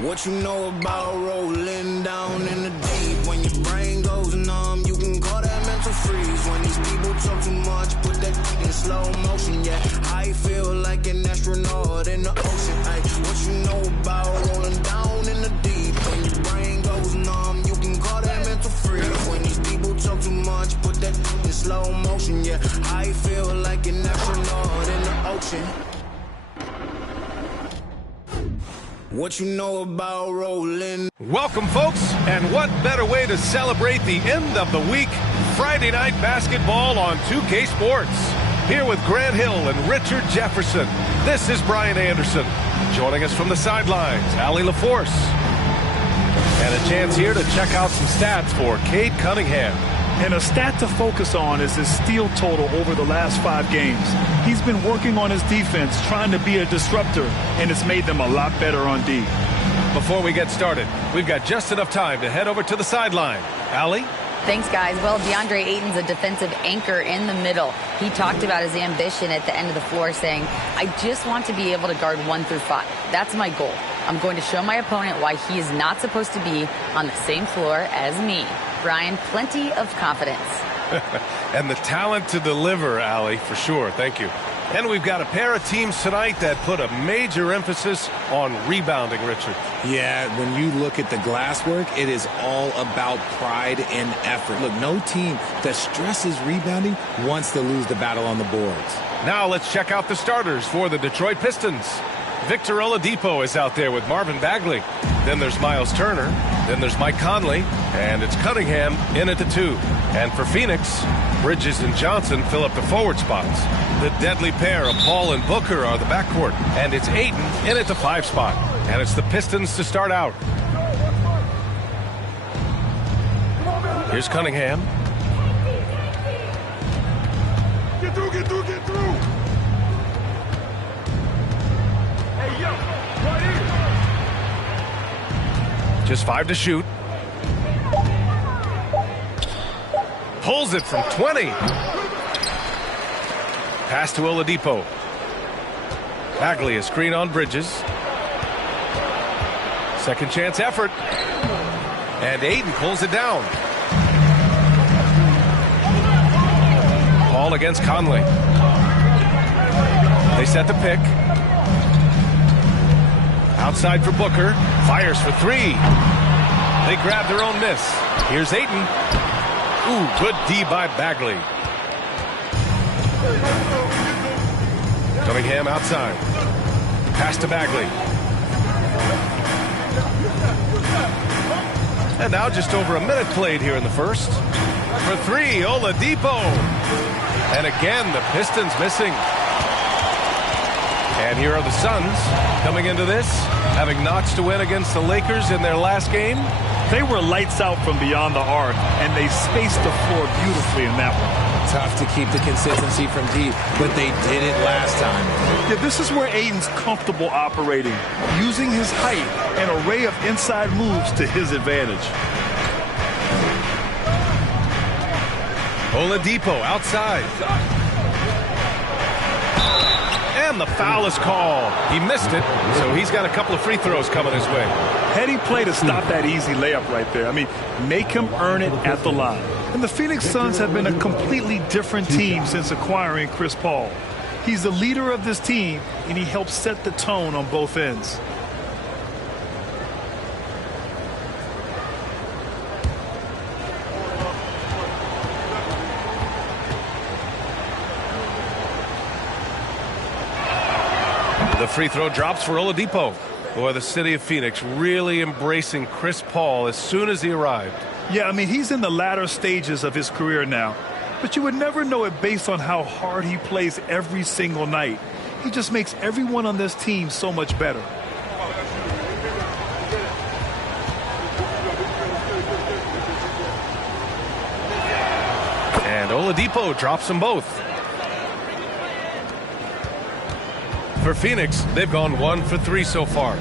What you know about rolling down in the deep? When your brain goes numb, you can call that mental freeze. When these people talk too much, put that in slow motion. Yeah, I feel like an astronaut in the ocean. Ay, what you know about rolling down in the deep? When your brain goes numb, you can call that mental freeze. When these people talk too much, put that in slow motion. Yeah, I feel like an astronaut in the ocean. What you know about rolling? Welcome, folks, and what better way to celebrate the end of the week? Friday night basketball on 2K Sports. Here with Grant Hill and Richard Jefferson, this is Brian Anderson. Joining us from the sidelines, Allie LaForce. And a chance here to check out some stats for Cade Cunningham. And a stat to focus on is his steal total over the last 5 games. He's been working on his defense, trying to be a disruptor, and it's made them a lot better on D. Before we get started, we've got just enough time to head over to the sideline. Allie? Thanks, guys. Well, DeAndre Ayton's a defensive anchor in the middle. He talked about his ambition at the end of the floor, saying, I just want to be able to guard 1 through 5. That's my goal. I'm going to show my opponent why he is not supposed to be on the same floor as me. Brian, plenty of confidence. And the talent to deliver, Allie, for sure. Thank you. And we've got a pair of teams tonight that put a major emphasis on rebounding, Richard. Yeah, when you look at the glasswork, it is all about pride and effort. Look, no team that stresses rebounding wants to lose the battle on the boards. Now let's check out the starters for the Detroit Pistons. Victor Oladipo is out there with Marvin Bagley. Then there's Miles Turner. Then there's Mike Conley. And it's Cunningham in at the 2. And for Phoenix, Bridges and Johnson fill up the forward spots. The deadly pair of Paul and Booker are the backcourt. And it's Ayton in at the 5 spot. And it's the Pistons to start out. Here's Cunningham. Get through, get through, get through. Hey, yo, right here. Just 5 to shoot. Pulls it from 20. Pass to Oladipo. Bagley, a screen on Bridges. Second chance effort. And Ayton pulls it down. Paul against Conley. They set the pick. Outside for Booker. Fires for 3. They grab their own miss. Here's Ayton. Ooh, good D by Bagley. Cunningham outside. Pass to Bagley. And now just over a minute played here in the first. For 3, Oladipo. And again, the Pistons missing. And here are the Suns coming into this, having notched a win against the Lakers in their last game. They were lights out from beyond the arc, and they spaced the floor beautifully in that one. Tough to keep the consistency from deep, but they did it last time. Yeah, this is where Ayton's comfortable operating, using his height and array of inside moves to his advantage. Oladipo outside. And the foul is called. He missed it, so he's got a couple of free throws coming his way. Heady play to stop that easy layup right there. I mean, make him earn it at the line. And the Phoenix Suns have been a completely different team since acquiring Chris Paul. He's the leader of this team, and he helps set the tone on both ends. The free throw drops for Oladipo. Boy, the city of Phoenix really embracing Chris Paul as soon as he arrived. Yeah, I mean, he's in the latter stages of his career now. But you would never know it based on how hard he plays every single night. He just makes everyone on this team so much better. And Oladipo drops them both. For Phoenix, they've gone 1 for 3 so far.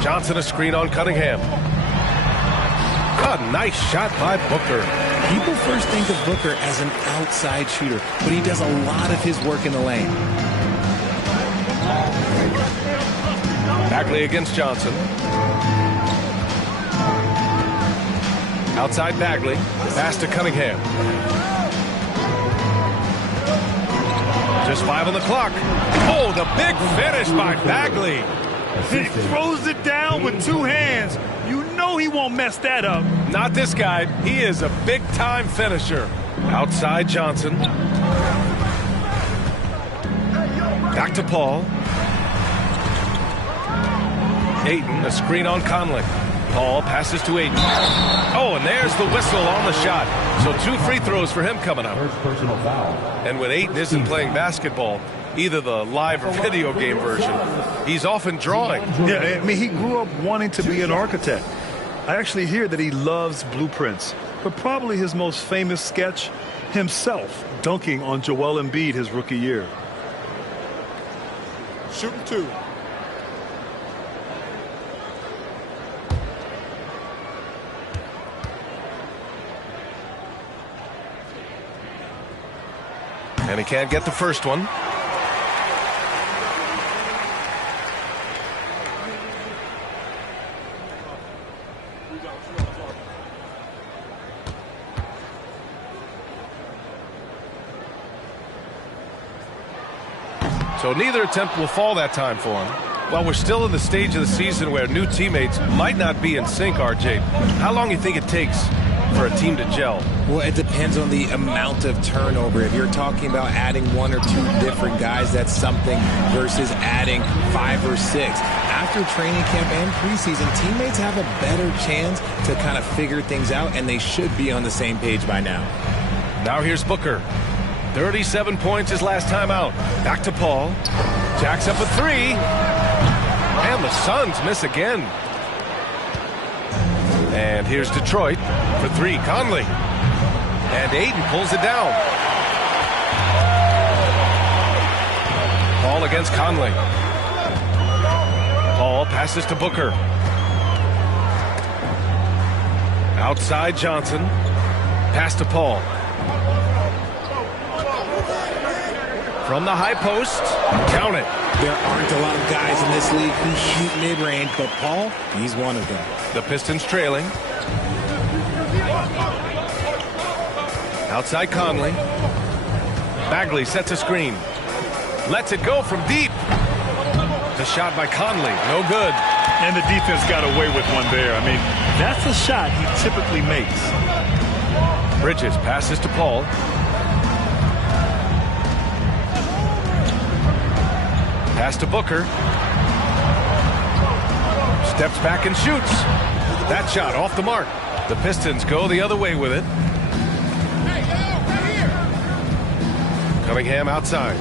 Johnson a screen on Cunningham. A nice shot by Booker. People first think of Booker as an outside shooter, but he does a lot of his work in the lane. Bagley against Johnson. Outside Bagley. Pass to Cunningham. Just 5 on the clock. Oh, the big finish by Bagley. He throws it down with 2 hands. You know he won't mess that up. Not this guy. He is a big-time finisher. Outside Johnson. Back to Paul. Ayton, a screen on Conley. Paul passes to Ayton. Oh, and there's the whistle on the shot. So 2 free throws for him coming up. First personal foul. And when Ayton isn't playing basketball, either the live or video game version, he's often drawing. Yeah, I mean, he grew up wanting to be an architect. I actually hear that he loves blueprints, but probably his most famous sketch, himself dunking on Joel Embiid his rookie year. Shooting 2. And he can't get the first one. So neither attempt will fall that time for him. Well, we're still in the stage of the season where new teammates might not be in sync, RJ. How long do you think it takes for a team to gel? Well, it depends on the amount of turnover. If you're talking about adding 1 or 2 different guys, that's something, versus adding 5 or 6. After training camp and preseason, teammates have a better chance to kind of figure things out, and they should be on the same page by now. Now here's Booker. 37 points his last time out. Back to Paul. Jacks up a 3. And the Suns miss again. And here's Detroit for 3. Conley. And Ayton pulls it down. Paul against Conley. Paul passes to Booker. Outside Johnson. Pass to Paul. From the high post. Count it. There aren't a lot of guys in this league who shoot mid-range, but Paul, he's one of them. The Pistons trailing. Outside Conley. Bagley sets a screen. Lets it go from deep. The shot by Conley. No good. And the defense got away with one there. I mean, that's a shot he typically makes. Bridges passes to Paul. Pass to Booker. Steps back and shoots. That shot off the mark. The Pistons go the other way with it. Cunningham outside.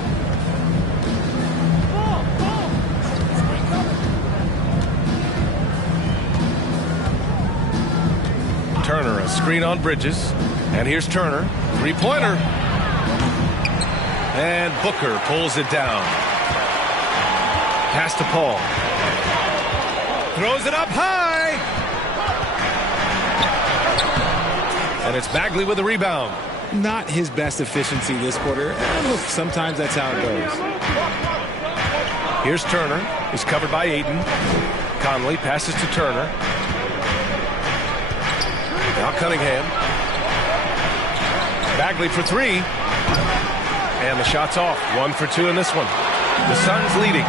Turner, a screen on Bridges. And here's Turner. 3-pointer. And Booker pulls it down. Pass to Paul. Throws it up high. And it's Bagley with the rebound. Not his best efficiency this quarter. And look, sometimes that's how it goes. Here's Turner. He's covered by Ayton. Conley passes to Turner. Now Cunningham. Bagley for 3. And the shot's off. 1 for 2 in this one. The Suns leading.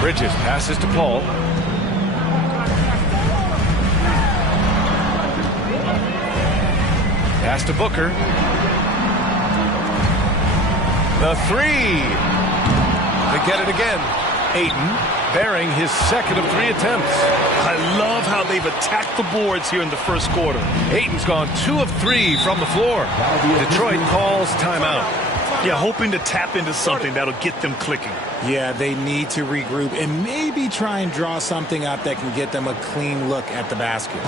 Bridges passes to Paul. Pass to Booker. The 3. They get it again. Ayton bearing his second of 3 attempts. I love how they've attacked the boards here in the first quarter. Ayton's gone 2 of 3 from the floor. Detroit calls timeout. Yeah, hoping to tap into something that'll get them clicking. Yeah, they need to regroup and maybe try and draw something up that can get them a clean look at the basket.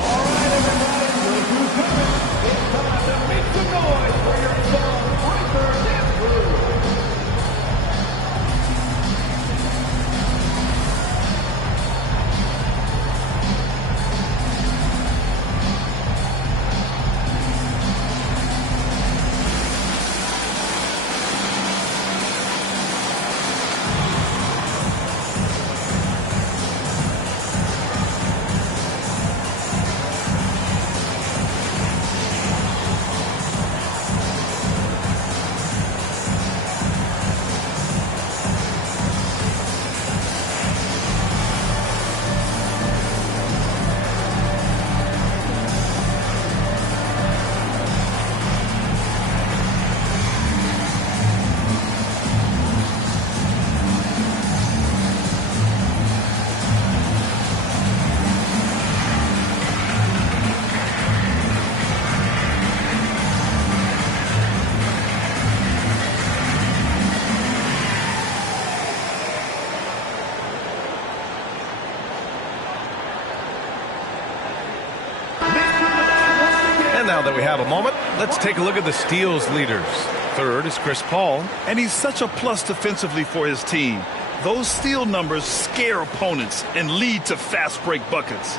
now that we have a moment, let's take a look at the steals leaders. Third is Chris Paul. And he's such a plus defensively for his team. Those steal numbers scare opponents and lead to fast break buckets.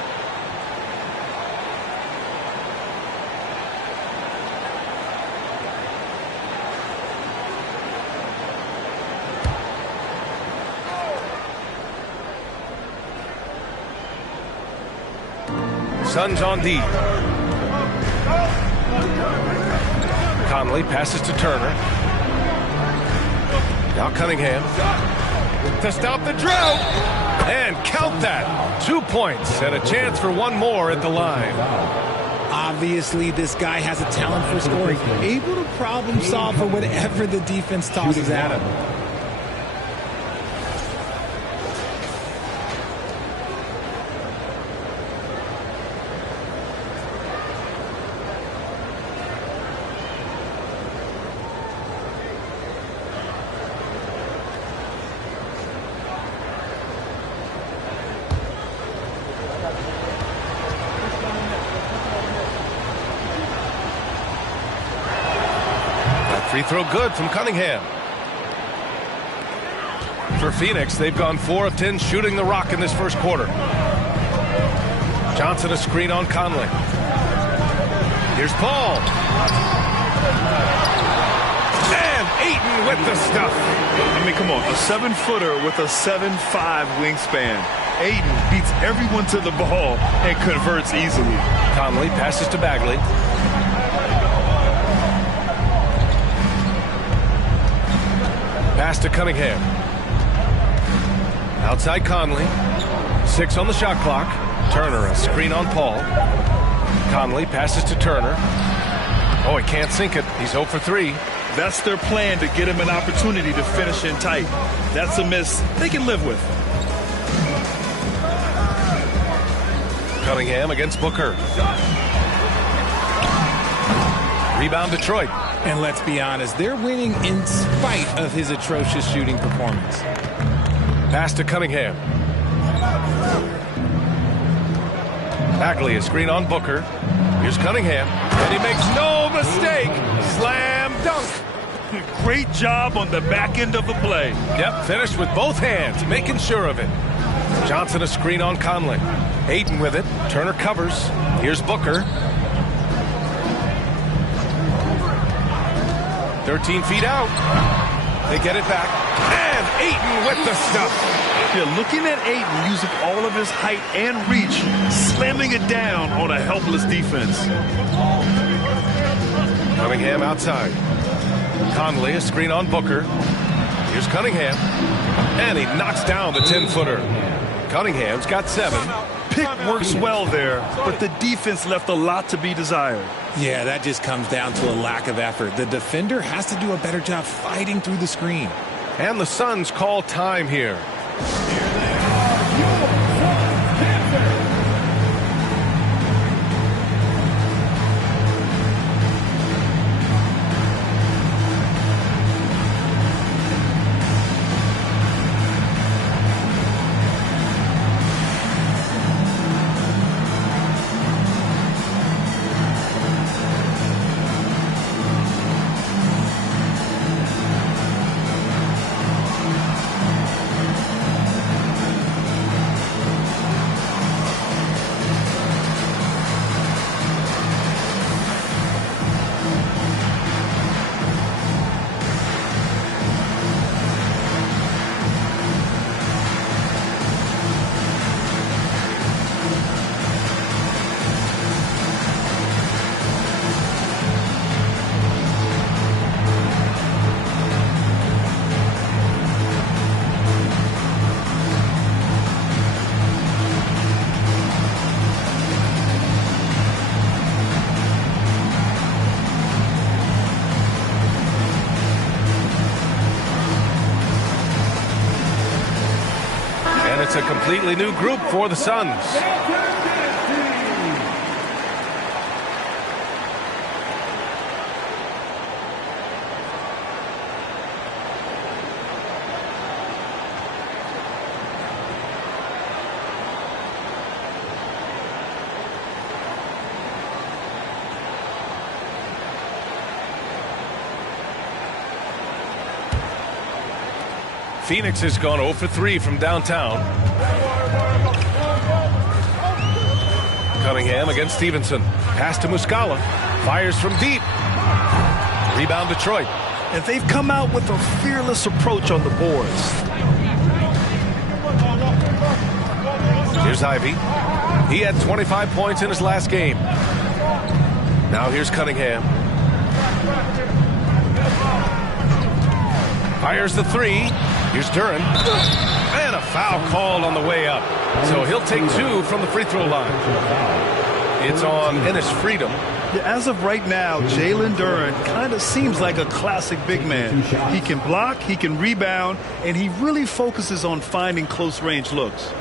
Suns on D. Conley passes to Turner. Now Cunningham to stop the drought. And count that. 2 points and a chance for one more at the line. Obviously, this guy has a talent for scoring. Able to problem solve for whatever the defense tosses at him. Free throw good from Cunningham. For Phoenix, they've gone 4 of 10 shooting the rock in this first quarter. Johnson a screen on Conley. Here's Paul. And Ayton with the stuff. I mean, come on, a 7-footer with a 7'5" wingspan. Ayton beats everyone to the ball and converts easily. Conley passes to Bagley. Pass to Cunningham. Outside Conley. 6 on the shot clock. Turner a screen on Paul. Conley passes to Turner. Oh, he can't sink it. He's 0 for 3. That's their plan to get him an opportunity to finish in tight. That's a miss they can live with. Cunningham against Booker. Rebound Detroit. And let's be honest, they're winning in spite of his atrocious shooting performance. Pass to Cunningham. Bagley a screen on Booker. Here's Cunningham. And he makes no mistake. Slam dunk. Great job on the back end of the play. Yep, finished with both hands, making sure of it. Johnson a screen on Conley. Ayton with it. Turner covers. Here's Booker. 13 feet out. They get it back. And Ayton with the stuff. Yeah, looking at Ayton using all of his height and reach, slamming it down on a helpless defense. Cunningham outside. Conley a screen on Booker. Here's Cunningham. And he knocks down the 10-footer. Cunningham's got 7. Pick works well there, but the defense left a lot to be desired. Yeah, that just comes down to a lack of effort. The defender has to do a better job fighting through the screen. And the Suns call time here. It's a completely new group for the Suns. Phoenix has gone 0 for 3 from downtown. Cunningham against Stevenson. Pass to Muscala. Fires from deep. Rebound Detroit. And they've come out with a fearless approach on the boards. Here's Ivy. He had 25 points in his last game. Now here's Cunningham. Fires the three. Here's Duren. And a foul called on the way up. So he'll take 2 from the free throw line. It's on Ennis Freedom. As of right now, Jalen Duren kind of seems like a classic big man. He can block, he can rebound, and he really focuses on finding close-range looks.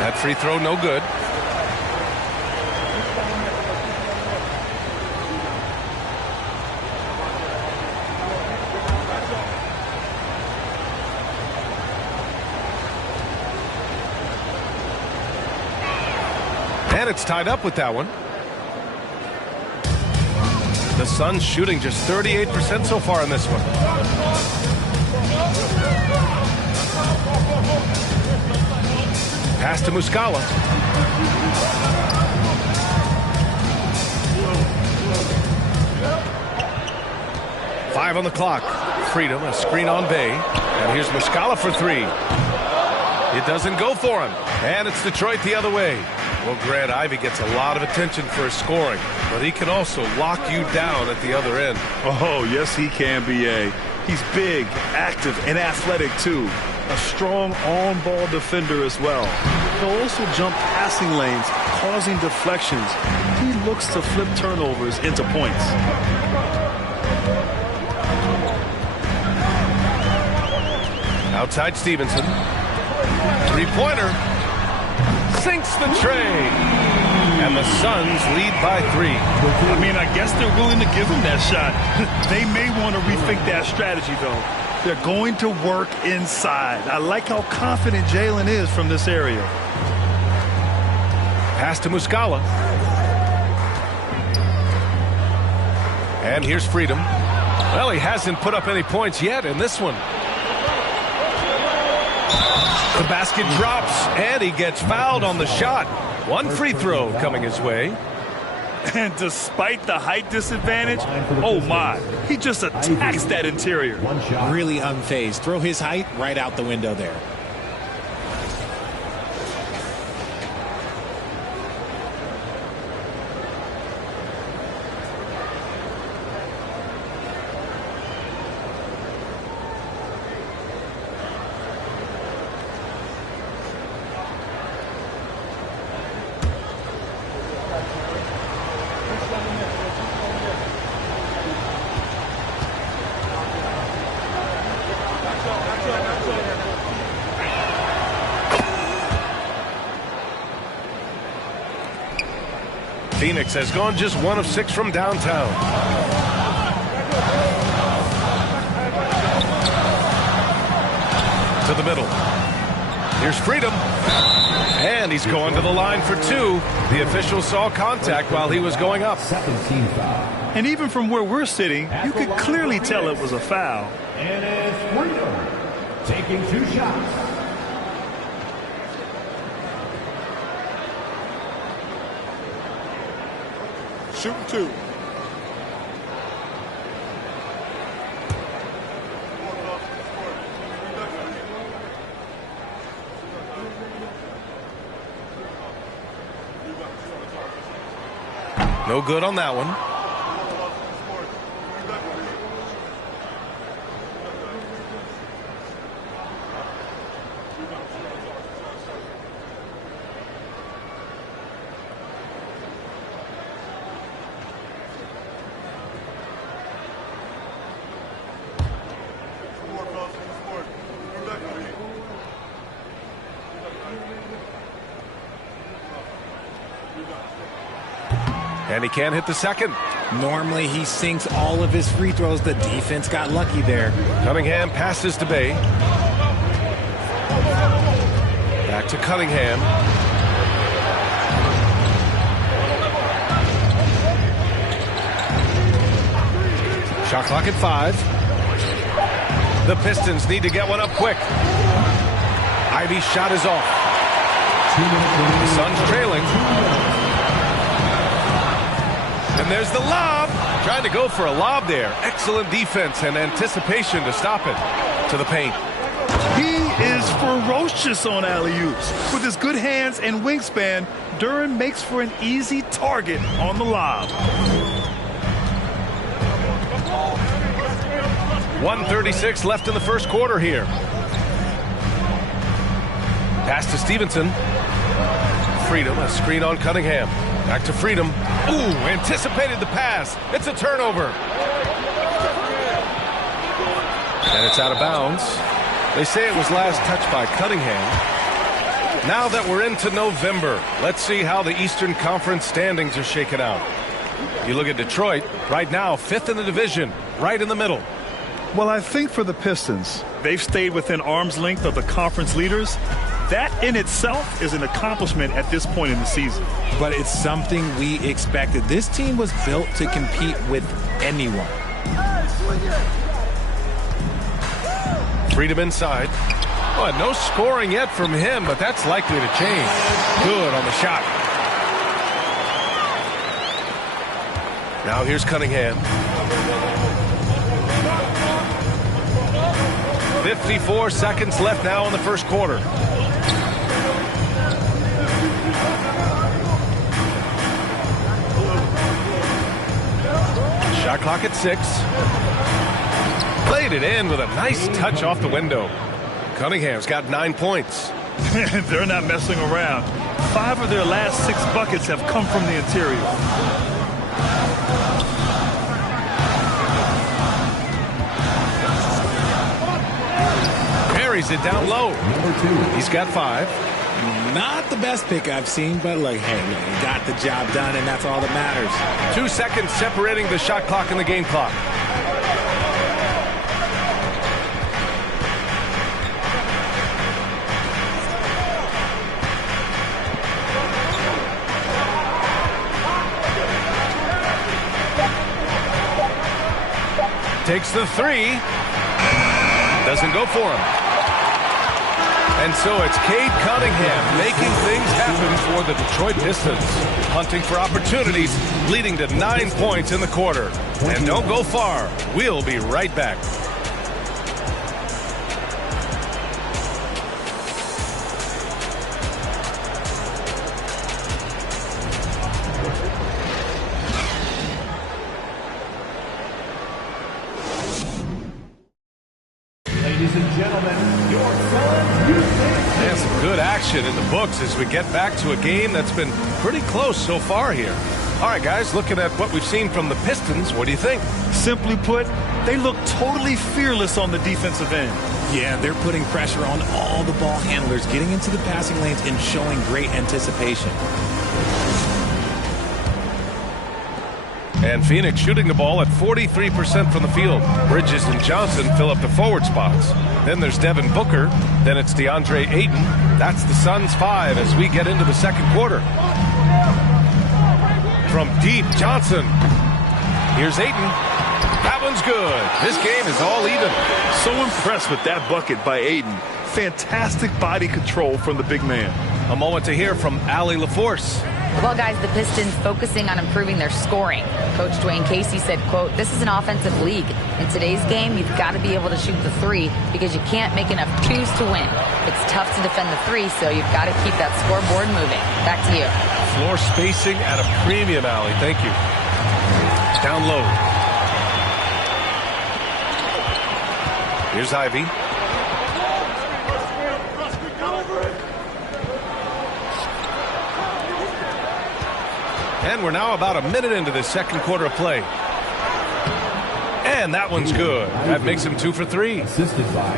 That free throw no good. And it's tied up with that one. The Suns shooting just 38% so far in this one. Pass to Muscala. Five on the clock. Freedom, a screen on Bay. And here's Muscala for 3. It doesn't go for him. And it's Detroit the other way. Well, Grant, Ivy gets a lot of attention for his scoring, but he can also lock you down at the other end. Oh, yes, he can, B.A. He's big, active, and athletic, too. A strong on-ball defender as well. He'll also jump passing lanes, causing deflections. He looks to flip turnovers into points. Outside Stevenson. Three-pointer. Sinks the tray. And the Suns lead by 3. I mean, I guess they're willing to give him that shot. They may want to rethink that strategy, though. They're going to work inside. I like how confident Jalen is from this area. Pass to Muscala. And here's Freedom. Well, he hasn't put up any points yet in this one. The basket drops, and he gets fouled on the shot. One free throw coming his way. And despite the height disadvantage, oh my, he just attacks that interior. Really unfazed. Throw his height right out the window there. Phoenix has gone just 1 of 6 from downtown. To the middle. Here's Freedom. And he's going to the line for 2. The official saw contact while he was going up. And even from where we're sitting, you could clearly tell it was a foul. And it's Freedom taking 2 shots. Shooting 2. No good on that one. And he can't hit the second. Normally he sinks all of his free throws. The defense got lucky there. Cunningham passes to Bay. Back to Cunningham. Shot clock at 5. The Pistons need to get one up quick. Ivy's shot is off. The Suns trailing. And there's the lob. Trying to go for a lob there. Excellent defense and anticipation to stop it. To the paint. He is ferocious on alley-oops. With his good hands and wingspan, Duren makes for an easy target on the lob. 1:36 left in the first quarter here. Pass to Stevenson. Freedom, a screen on Cunningham. Back to Freedom. Ooh, anticipated the pass. It's a turnover. And it's out of bounds. They say it was last touched by Cunningham. Now that we're into November, let's see how the Eastern Conference standings are shaken out. You look at Detroit, right now, 5th in the division, right in the middle. Well, I think for the Pistons, they've stayed within arm's length of the conference leaders. That in itself is an accomplishment at this point in the season. But it's something we expected. This team was built to compete with anyone. Freedom inside. Oh, no scoring yet from him, but that's likely to change. Good on the shot. Now here's Cunningham. 54 seconds left now in the first quarter. Shot clock at 6. Played it in with a nice touch off the window. Cunningham's got 9 points. They're not messing around. 5 of their last 6 buckets have come from the interior. Carries it down low. He's got 5. Not the best pick I've seen, but look, hey, he got the job done, and that's all that matters. 2 seconds separating the shot clock and the game clock. Takes the 3. Doesn't go for him. And so it's Cade Cunningham making things happen for the Detroit Pistons. Hunting for opportunities, leading to 9 points in the quarter. And don't go far. We'll be right back. Ladies and gentlemen, your Suns And some good action in the books as we get back to a game that's been pretty close so far here. All right, guys, looking at what we've seen from the Pistons, what do you think? Simply put, they look totally fearless on the defensive end. Yeah, they're putting pressure on all the ball handlers, getting into the passing lanes and showing great anticipation. And Phoenix shooting the ball at 43% from the field. Bridges and Johnson fill up the forward spots. Then there's Devin Booker. Then it's DeAndre Ayton. That's the Suns' 5 as we get into the second quarter. From deep, Johnson. Here's Ayton. That one's good. This game is all even. So impressed with that bucket by Ayton. Fantastic body control from the big man. A moment to hear from Allie LaForce. Well, guys, the Pistons focusing on improving their scoring. Coach Dwayne Casey said, quote, "This is an offensive league. In today's game, you've got to be able to shoot the 3 because you can't make enough 2s to win. It's tough to defend the 3, so you've got to keep that scoreboard moving." Back to you. Floor spacing at a premium, Allie. Thank you. Down low. Here's Ivy. And we're now about a minute into the second quarter of play. And that one's good. That makes him 2 for 3.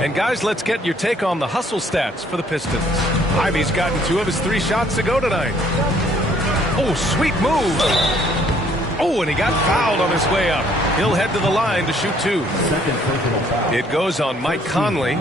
And guys, let's get your take on the hustle stats for the Pistons. Ivy's gotten 2 of his 3 shots to go tonight. Oh, sweet move. Oh, and he got fouled on his way up. He'll head to the line to shoot 2. It goes on Mike Conley.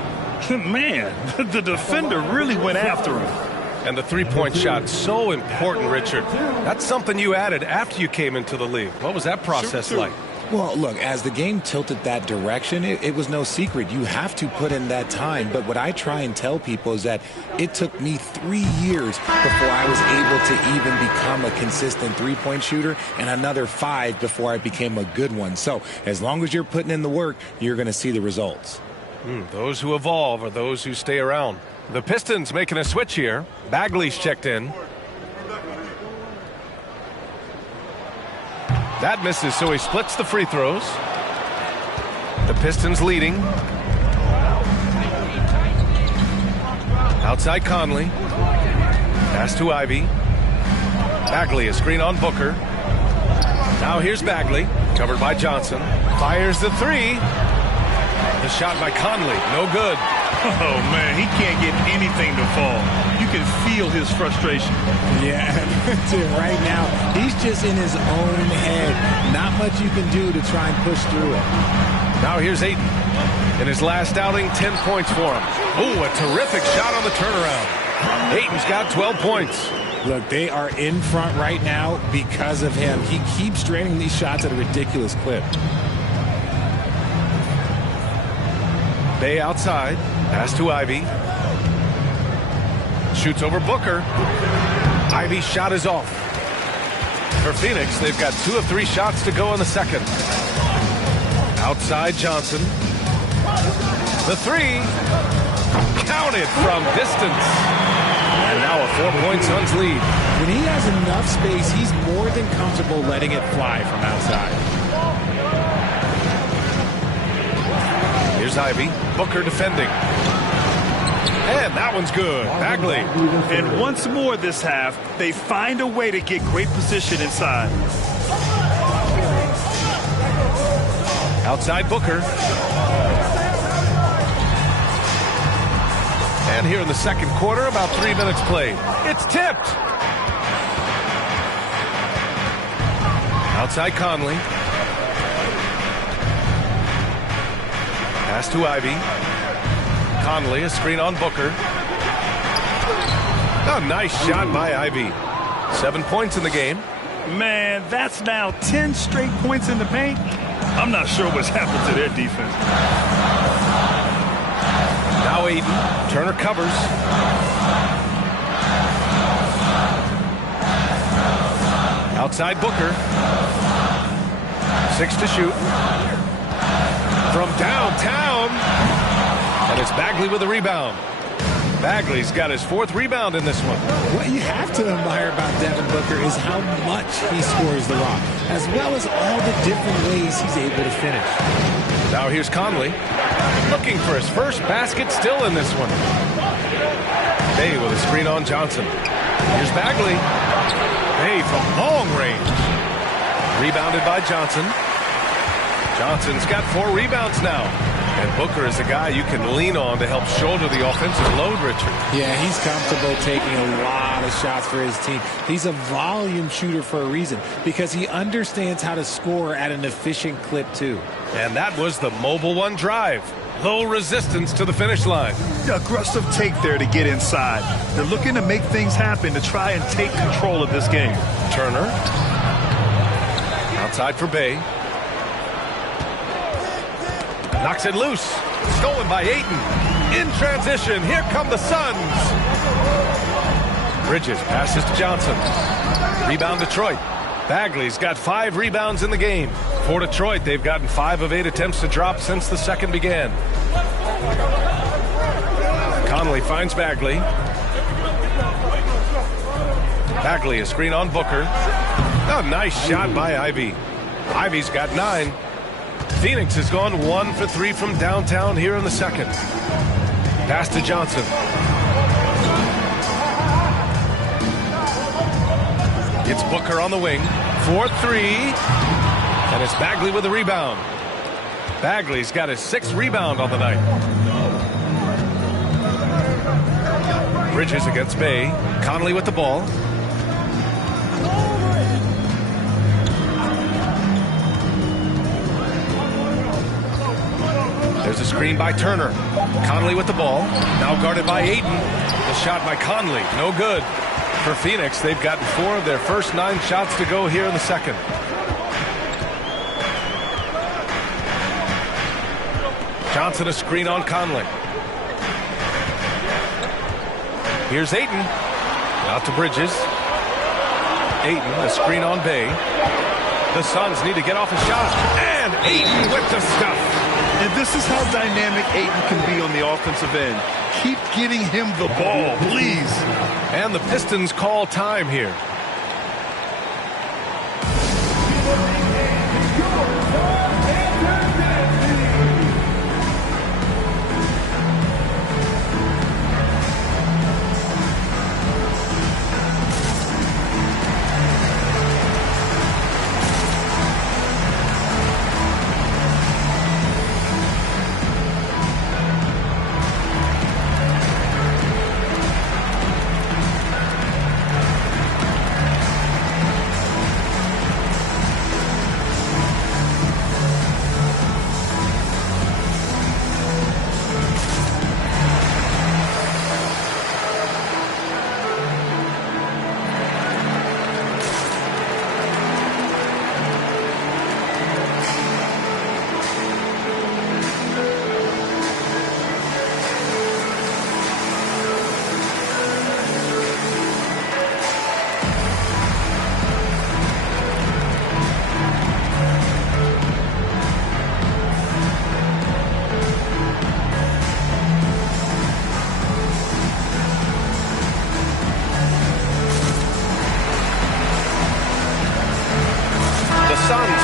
Man, the defender really went after him. And the 3-point shot, so important, Richard. That's something you added after you came into the league. What was that process like? Well, look, as the game tilted that direction, it was no secret. You have to put in that time. But what I try and tell people is that it took me 3 years before I was able to even become a consistent three-point shooter, and another 5 before I became a good one. So as long as you're putting in the work, you're going to see the results. Those who evolve are those who stay around. The Pistons making a switch here. Bagley's checked in. That misses, so he splits the free throws. The Pistons leading. Outside Conley. Pass to Ivy. Bagley, a screen on Booker. Now here's Bagley, covered by Johnson. Fires the three. The shot by Conley, no good. Oh, man, he can't get anything to fall. You can feel his frustration. Yeah, right now, he's just in his own head. Not much you can do to try and push through it. Now here's Ayton. In his last outing, 10 points for him. Oh, a terrific shot on the turnaround. Ayton's got 12 points. Look, they are in front right now because of him. He keeps draining these shots at a ridiculous clip. Bay outside. Pass to Ivy. Shoots over Booker. Ivy's shot is off. For Phoenix, they've got 2 of 3 shots to go in the second. Outside Johnson. The three. Counted from distance. And now a 4-point Suns lead. When he has enough space, he's more than comfortable letting it fly from outside. Here's Ivy. Booker defending. And that one's good. Bagley. And once more this half, they find a way to get great position inside. Outside Booker. And here in the second quarter, about 3 minutes played. It's tipped. Outside Conley. Pass to Ivy. Conley, a screen on Booker. A nice shot by Ivy. 7 points in the game. Man, that's now 10 straight points in the paint. I'm not sure what's happened to their defense. Now Ayton. Turner covers. Outside Booker. 6 to shoot. From downtown. And it's Bagley with a rebound. Bagley's got his 4th rebound in this one. What you have to admire about Devin Booker is how much he scores the rock, as well as all the different ways he's able to finish. Now here's Conley. Looking for his first basket still in this one. Bay with a screen on Johnson. Here's Bagley. Bay from long range. Rebounded by Johnson. Johnson's got 4 rebounds now. And Booker is a guy you can lean on to help shoulder the offensive load, Richard. Yeah, he's comfortable taking a lot of shots for his team. He's a volume shooter for a reason, because he understands how to score at an efficient clip, too. And that was the Mobile One drive. Low resistance to the finish line. Aggressive take there to get inside. They're looking to make things happen to try and take control of this game. Turner. Outside for Bay. Knocks it loose. Stolen by Ayton. In transition. Here come the Suns. Bridges passes to Johnson. Rebound Detroit. Bagley's got 5 rebounds in the game. For Detroit, they've gotten 5 of 8 attempts to drop since the second began. Conley finds Bagley. Bagley, a screen on Booker. A nice shot by Ivy. Ivy's got 9. Phoenix has gone 1 for 3 from downtown here in the second. Pass to Johnson. It's Booker on the wing. 4-3. And it's Bagley with the rebound. Bagley's got his 6th rebound on the night. Bridges against Bay. Conley with the ball. There's a screen by Turner. Conley with the ball. Now guarded by Ayton. The shot by Conley. No good. For Phoenix, they've gotten 4 of their first 9 shots to go here in the second. Johnson a screen on Conley. Here's Ayton. Out to Bridges. Ayton, a screen on Bay. The Suns need to get off a shot. And Ayton with the stuff. And this is how dynamic Ayton can be on the offensive end. Keep getting him the ball, please. And the Pistons call time here.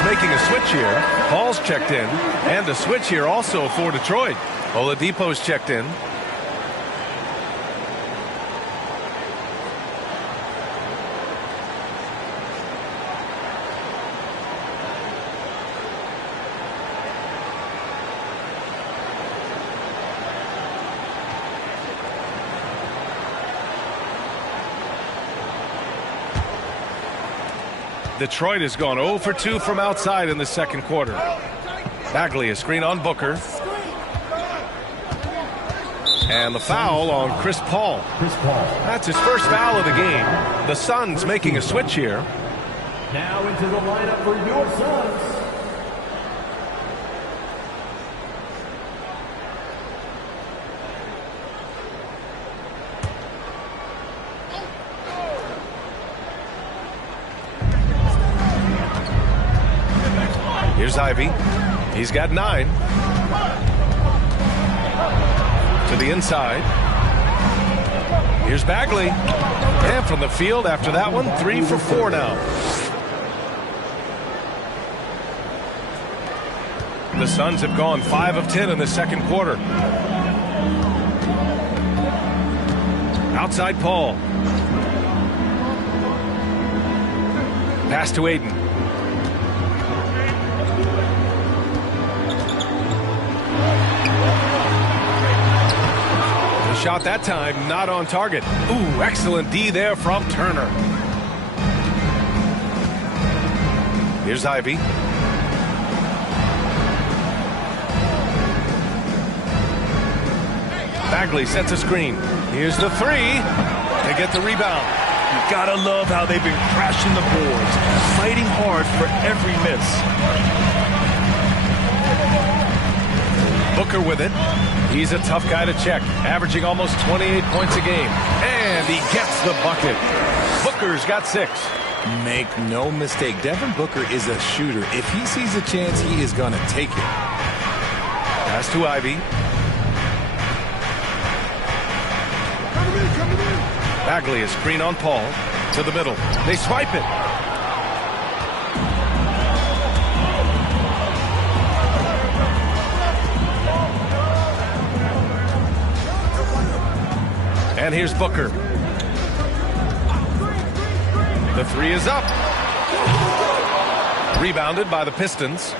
Making a switch here. Paul's checked in. And a switch here also for Detroit. Oladipo's checked in. Detroit has gone 0 for 2 from outside in the second quarter. Bagley, a screen on Booker. And the foul on Chris Paul. That's his first foul of the game. The Suns making a switch here. Now into the lineup for your Suns. Here's Ivy. He's got 9. To the inside. Here's Bagley. And from the field after that one, 3 for 4 now. The Suns have gone 5 of 10 in the second quarter. Outside Paul. Pass to Ayton. Shot that time, not on target. Ooh, excellent D there from Turner. Here's Ivy. Bagley sets a screen. Here's the 3 to get the rebound. You gotta love how they've been crashing the boards, fighting hard for every miss. Booker with it. He's a tough guy to check, averaging almost 28 points a game. And he gets the bucket. Booker's got 6. Make no mistake, Devin Booker is a shooter. If he sees a chance, he is going to take it. Pass to Ivy. Bagley, a screen on Paul. To the middle. They swipe it. And here's Booker. The 3 is up. Rebounded by the Pistons.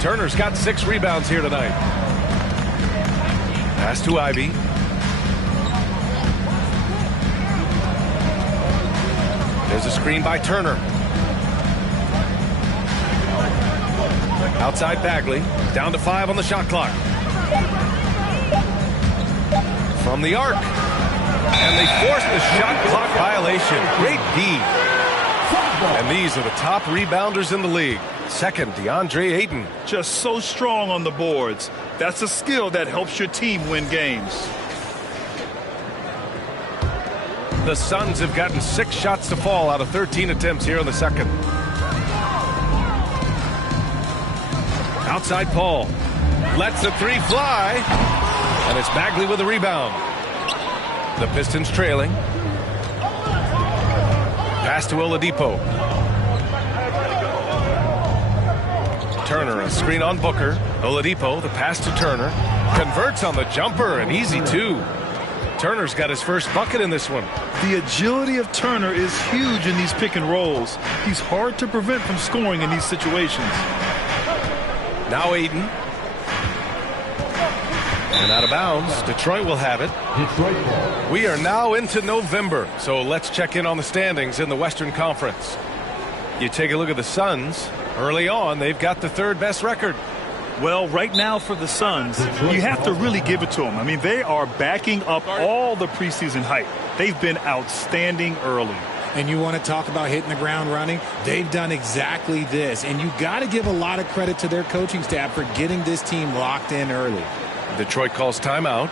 Turner's got 6 rebounds here tonight. Pass to Ivy. There's a screen by Turner. Outside Bagley. Down to 5 on the shot clock. From the arc. And they force the shot clock violation. Great D. And these are the top rebounders in the league. Second, DeAndre Ayton. Just so strong on the boards. That's a skill that helps your team win games. The Suns have gotten 6 shots to fall out of 13 attempts here in the second. Outside Paul. Lets the 3 fly. And it's Bagley with the rebound. The Pistons trailing. Pass to Oladipo. Turner, a screen on Booker. Oladipo, the pass to Turner. Converts on the jumper, an easy 2. Turner's got his first bucket in this one. The agility of Turner is huge in these pick and rolls. He's hard to prevent from scoring in these situations. Now Ayton. And out of bounds. Detroit will have it. We are now into November, so let's check in on the standings in the Western Conference. You take a look at the Suns. Early on, they've got the 3rd best record. Well, right now for the Suns, you have to really give it to them. I mean, they are backing up all the preseason hype. They've been outstanding early. And you want to talk about hitting the ground running? They've done exactly this. And you got to give a lot of credit to their coaching staff for getting this team locked in early. Detroit calls timeout.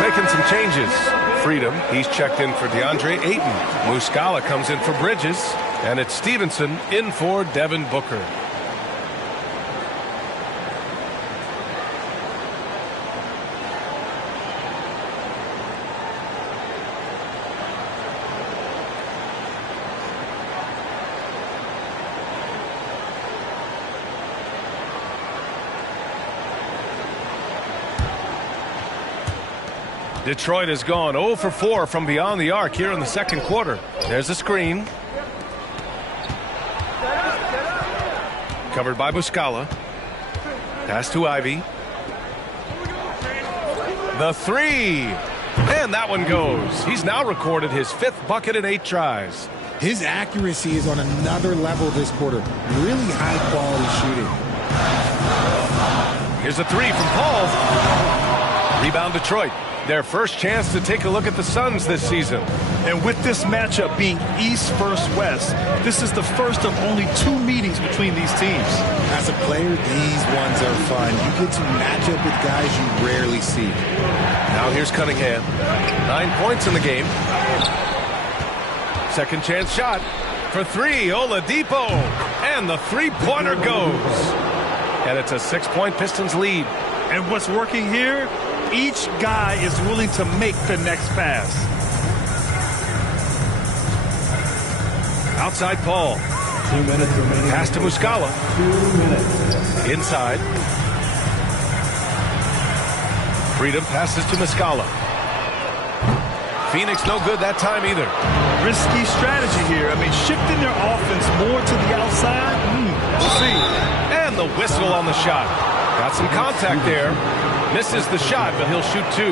Making some changes. Freedom, he's checked in for DeAndre Ayton. Muscala comes in for Bridges. And it's Stevenson in for Devin Booker. Detroit has gone 0 for 4 from beyond the arc here in the second quarter. There's a screen. Covered by Muscala. Pass to Ivy. The 3. And that one goes. He's now recorded his 5th bucket in 8 tries. His accuracy is on another level this quarter. Really high quality shooting. Here's a 3 from Paul. Rebound Detroit. Their first chance to take a look at the Suns this season. And with this matchup being East versus West, this is the first of only 2 meetings between these teams. As a player, these ones are fun. You get to match up with guys you rarely see. Now here's Cunningham. 9 points in the game. Second chance shot for 3. Oladipo. And the 3-pointer goes. And it's a 6-point Pistons lead. And what's working here? Each guy is willing to make the next pass. Outside Paul. 2 minutes remaining. Pass to Muscala. 2 minutes. Inside. Freedom passes to Muscala. Phoenix no good that time either. Risky strategy here. I mean, shifting their offense more to the outside. We'll see. And the whistle on the shot. Got some contact there. Misses the shot, but he'll shoot 2.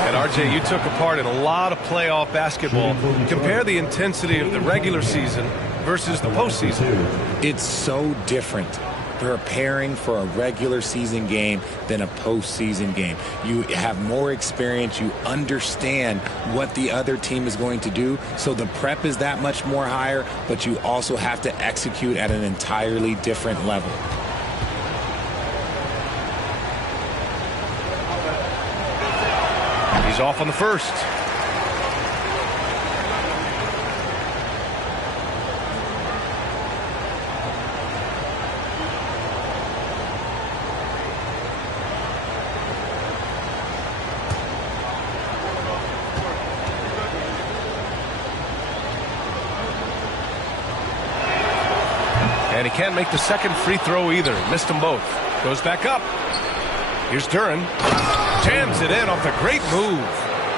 And RJ, you took a part in a lot of playoff basketball. Compare the intensity of the regular season versus the postseason. It's so different. preparing for a regular season game than a postseason game. You have more experience. You understand what the other team is going to do. So the prep is that much more higher, but you also have to execute at an entirely different level. He's off on the first. And he can't make the second free throw either. Missed them both. Goes back up. Here's Duren. Jams it in off a great move.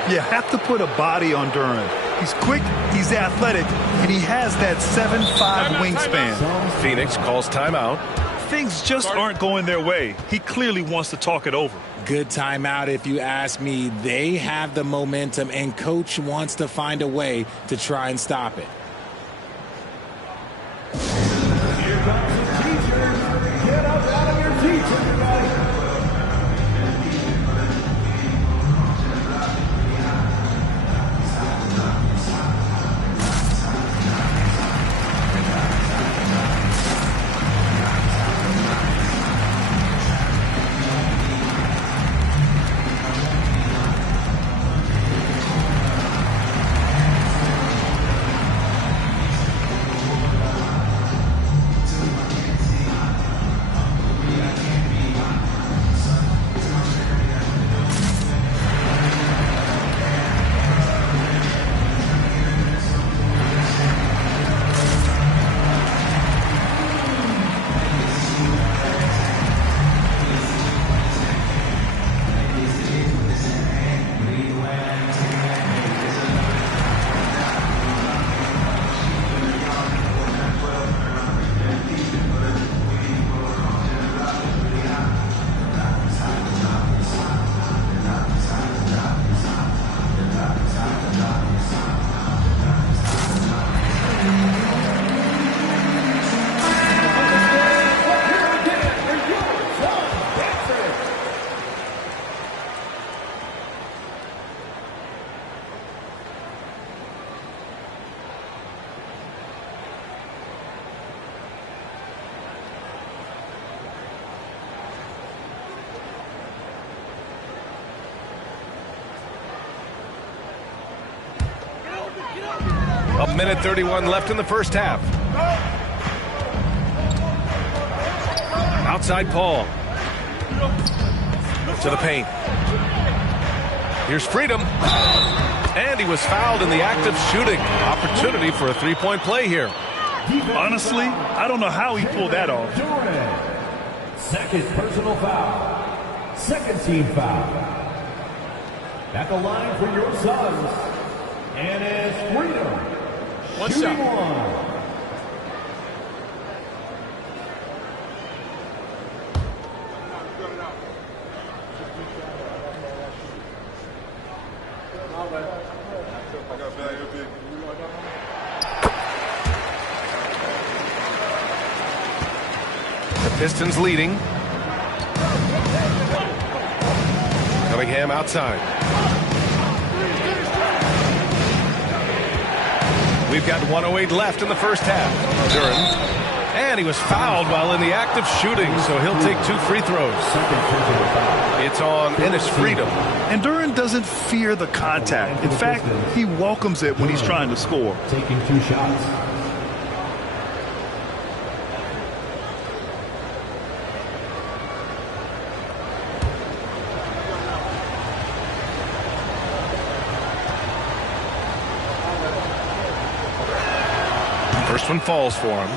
You have to put a body on Duren. He's quick, he's athletic, and he has that 7'5" wingspan. Phoenix calls timeout. Things just aren't going their way. He clearly wants to talk it over. Good timeout if you ask me. They have the momentum, and coach wants to find a way to try and stop it. Here comes the teacher. Get up out of your seats, everybody. A minute 31 left in the first half. Outside Paul. To the paint. Here's Freedom. And he was fouled in the act of shooting. Opportunity for a three-point play here. Honestly, I don't know how he pulled that off. Second personal foul. Second team foul. At the line for your Suns. And it's Freedom. Shooting one. The Pistons leading. Cunningham outside. We've got 1:08 left in the first half. Duren. And he was fouled while in the act of shooting, so he'll take 2 free throws. It's on Enes Freedom. And Duren doesn't fear the contact. In fact, he welcomes it when he's trying to score. Taking 2 shots. First one falls for him.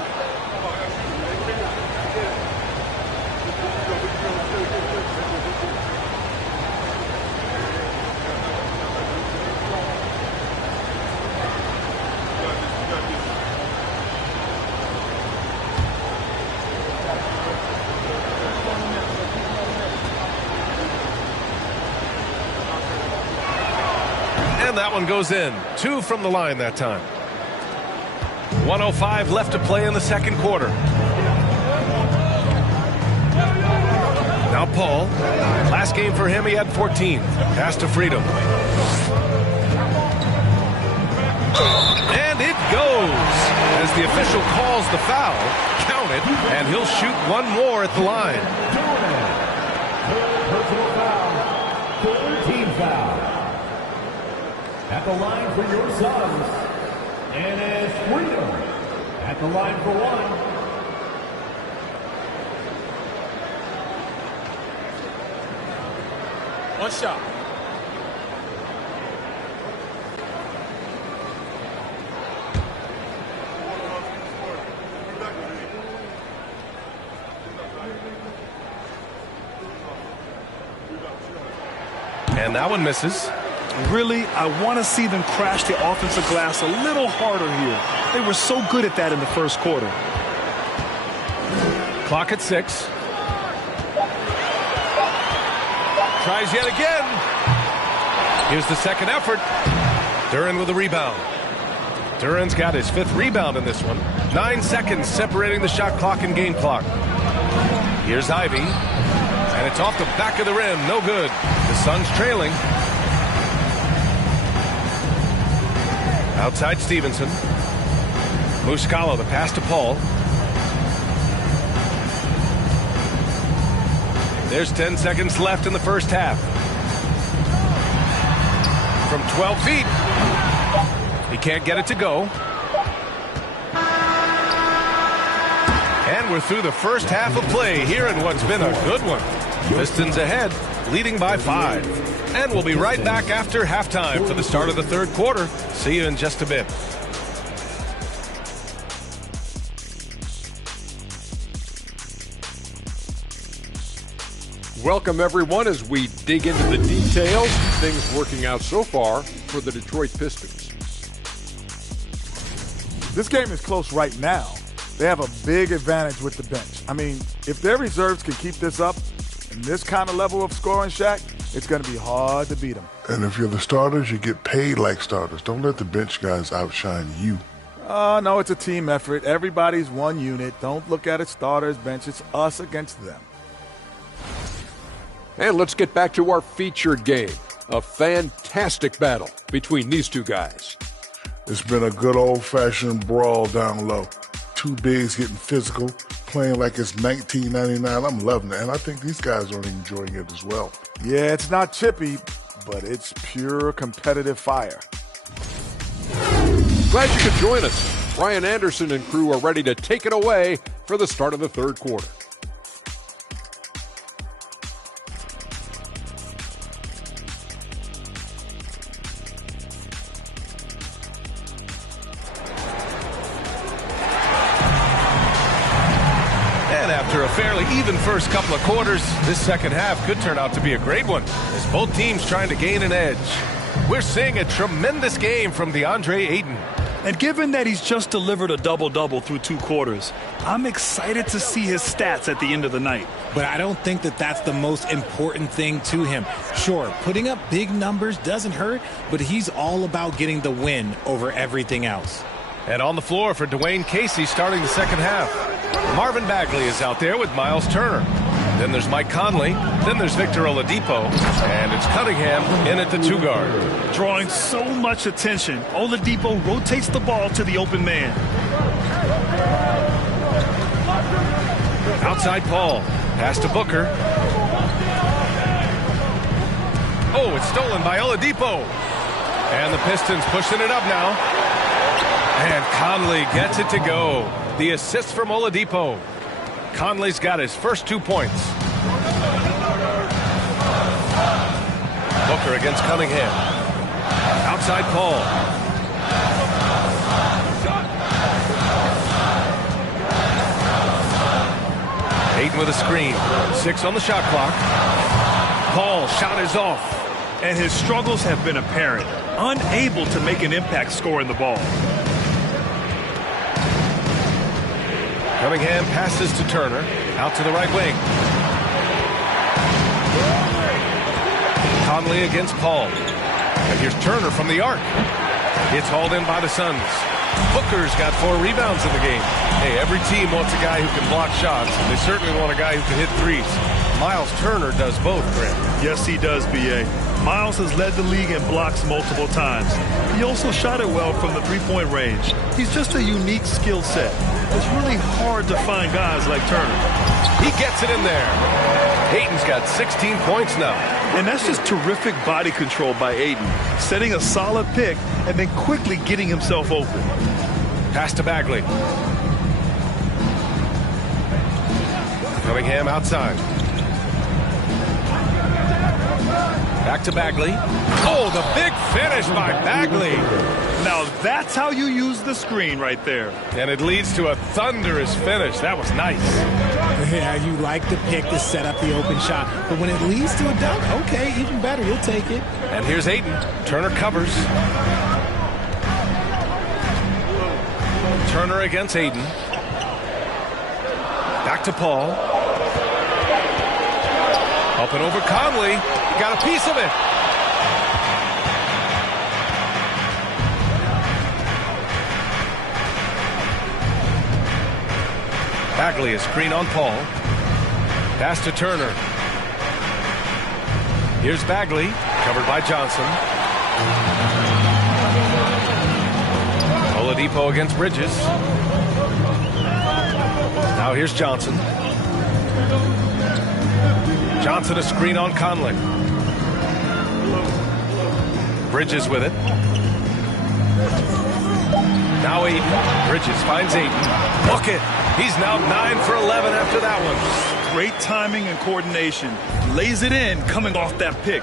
And that one goes in. 2 from the line that time. 1:05 left to play in the second quarter. Now Paul. Last game for him, he had 14. Pass to Freedom. And it goes. As the official calls the foul, count it, and he'll shoot one more at the line. Personal foul. Team foul. At the line for your Suns. And as Freedom at the line for one. One shot. And that one misses. Really, I want to see them crash the offensive glass a little harder here. They were so good at that in the first quarter. Clock at 6. Tries yet again. Here's the second effort. Duren with a rebound. Duren's got his 5th rebound in this one. 9 seconds separating the shot clock and game clock. Here's Ivy. And it's off the back of the rim. No good. The Suns trailing. Outside Stevenson. Muscala, the pass to Paul. There's 10 seconds left in the first half. From 12 feet. He can't get it to go. And we're through the first half of play here in what's been a good one. Pistons ahead, leading by 5. And we'll be right back after halftime for the start of the third quarter. See you in just a bit. Welcome, everyone, as we dig into the details. Things working out so far for the Detroit Pistons. This game is close right now. They have a big advantage with the bench. I mean, if their reserves can keep this up and this kind of level of scoring, Shaq, it's going to be hard to beat them. And if you're the starters, you get paid like starters. Don't let the bench guys outshine you. No, it's a team effort. Everybody's one unit. Don't look at it starters, bench. It's us against them. And let's get back to our featured game. A fantastic battle between these two guys. It's been a good old-fashioned brawl down low. Two bigs getting physical, playing like it's 1999. I'm loving it, and I think these guys are enjoying it as well. Yeah, it's not chippy, but it's pure competitive fire. Glad you could join us. Brian Anderson and crew are ready to take it away for the start of the third quarter. After a fairly even first couple of quarters, this second half could turn out to be a great one, as both teams trying to gain an edge. We're seeing a tremendous game from DeAndre Ayton. And given that he's just delivered a double-double through 2 quarters, I'm excited to see his stats at the end of the night. But I don't think that that's the most important thing to him. Sure, putting up big numbers doesn't hurt, but he's all about getting the win over everything else. And on the floor for Dwayne Casey starting the second half. Marvin Bagley is out there with Miles Turner. Then there's Mike Conley. Then there's Victor Oladipo. And it's Cunningham in at the 2-guard. Drawing so much attention, Oladipo rotates the ball to the open man. Outside Paul. Pass to Booker. Oh, it's stolen by Oladipo. And the Pistons pushing it up now. And Conley gets it to go. The assist from Oladipo. Conley's got his first 2 points. Booker against Cunningham. Outside Paul. Ayton with a screen. 6 on the shot clock. Paul, shot is off. And his struggles have been apparent. Unable to make an impact scoring the ball. Cunningham passes to Turner. Out to the right wing. Conley against Paul. And here's Turner from the arc. It's hauled in by the Suns. Booker's got 4 rebounds in the game. Hey, every team wants a guy who can block shots. And they certainly want a guy who can hit threes. Miles Turner does both, Grant. Yes, he does, B.A. Miles has led the league in blocks multiple times. He also shot it well from the three-point range. He's just a unique skill set. It's really hard to find guys like Turner. He gets it in there. Ayton's got 16 points now. And that's just terrific body control by Ayton, setting a solid pick and then quickly getting himself open. Pass to Bagley. Cunningham outside. Back to Bagley. Oh, the big finish by Bagley. Now that's how you use the screen right there. And it leads to a thunderous finish. That was nice. Yeah, you like the pick to set up the open shot. But when it leads to a dunk, okay, even better. You'll take it. And here's Ayton. Turner covers. Turner against Ayton. Back to Paul. Up and over Conley. Got a piece of it. Bagley is screen on Paul. Pass to Turner. Here's Bagley, covered by Johnson. Oladipo against Bridges. Now here's Johnson. Johnson a screen on Conley. Bridges with it. Now Ayton. Bridges finds Ayton. Bucket. He's now 9 for 11 after that one. Great timing and coordination. Lays it in coming off that pick.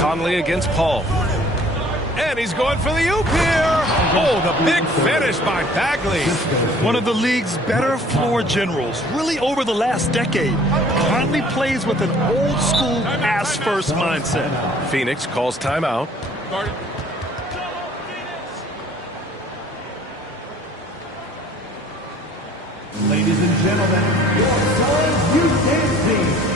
Conley against Paul. And he's going for the oop here. Oh, the big finish by Bagley. One of the league's better floor generals, really over the last decade. Conley plays with an old school pass-first mindset. Phoenix calls timeout. Ladies and gentlemen, your Suns Houston team.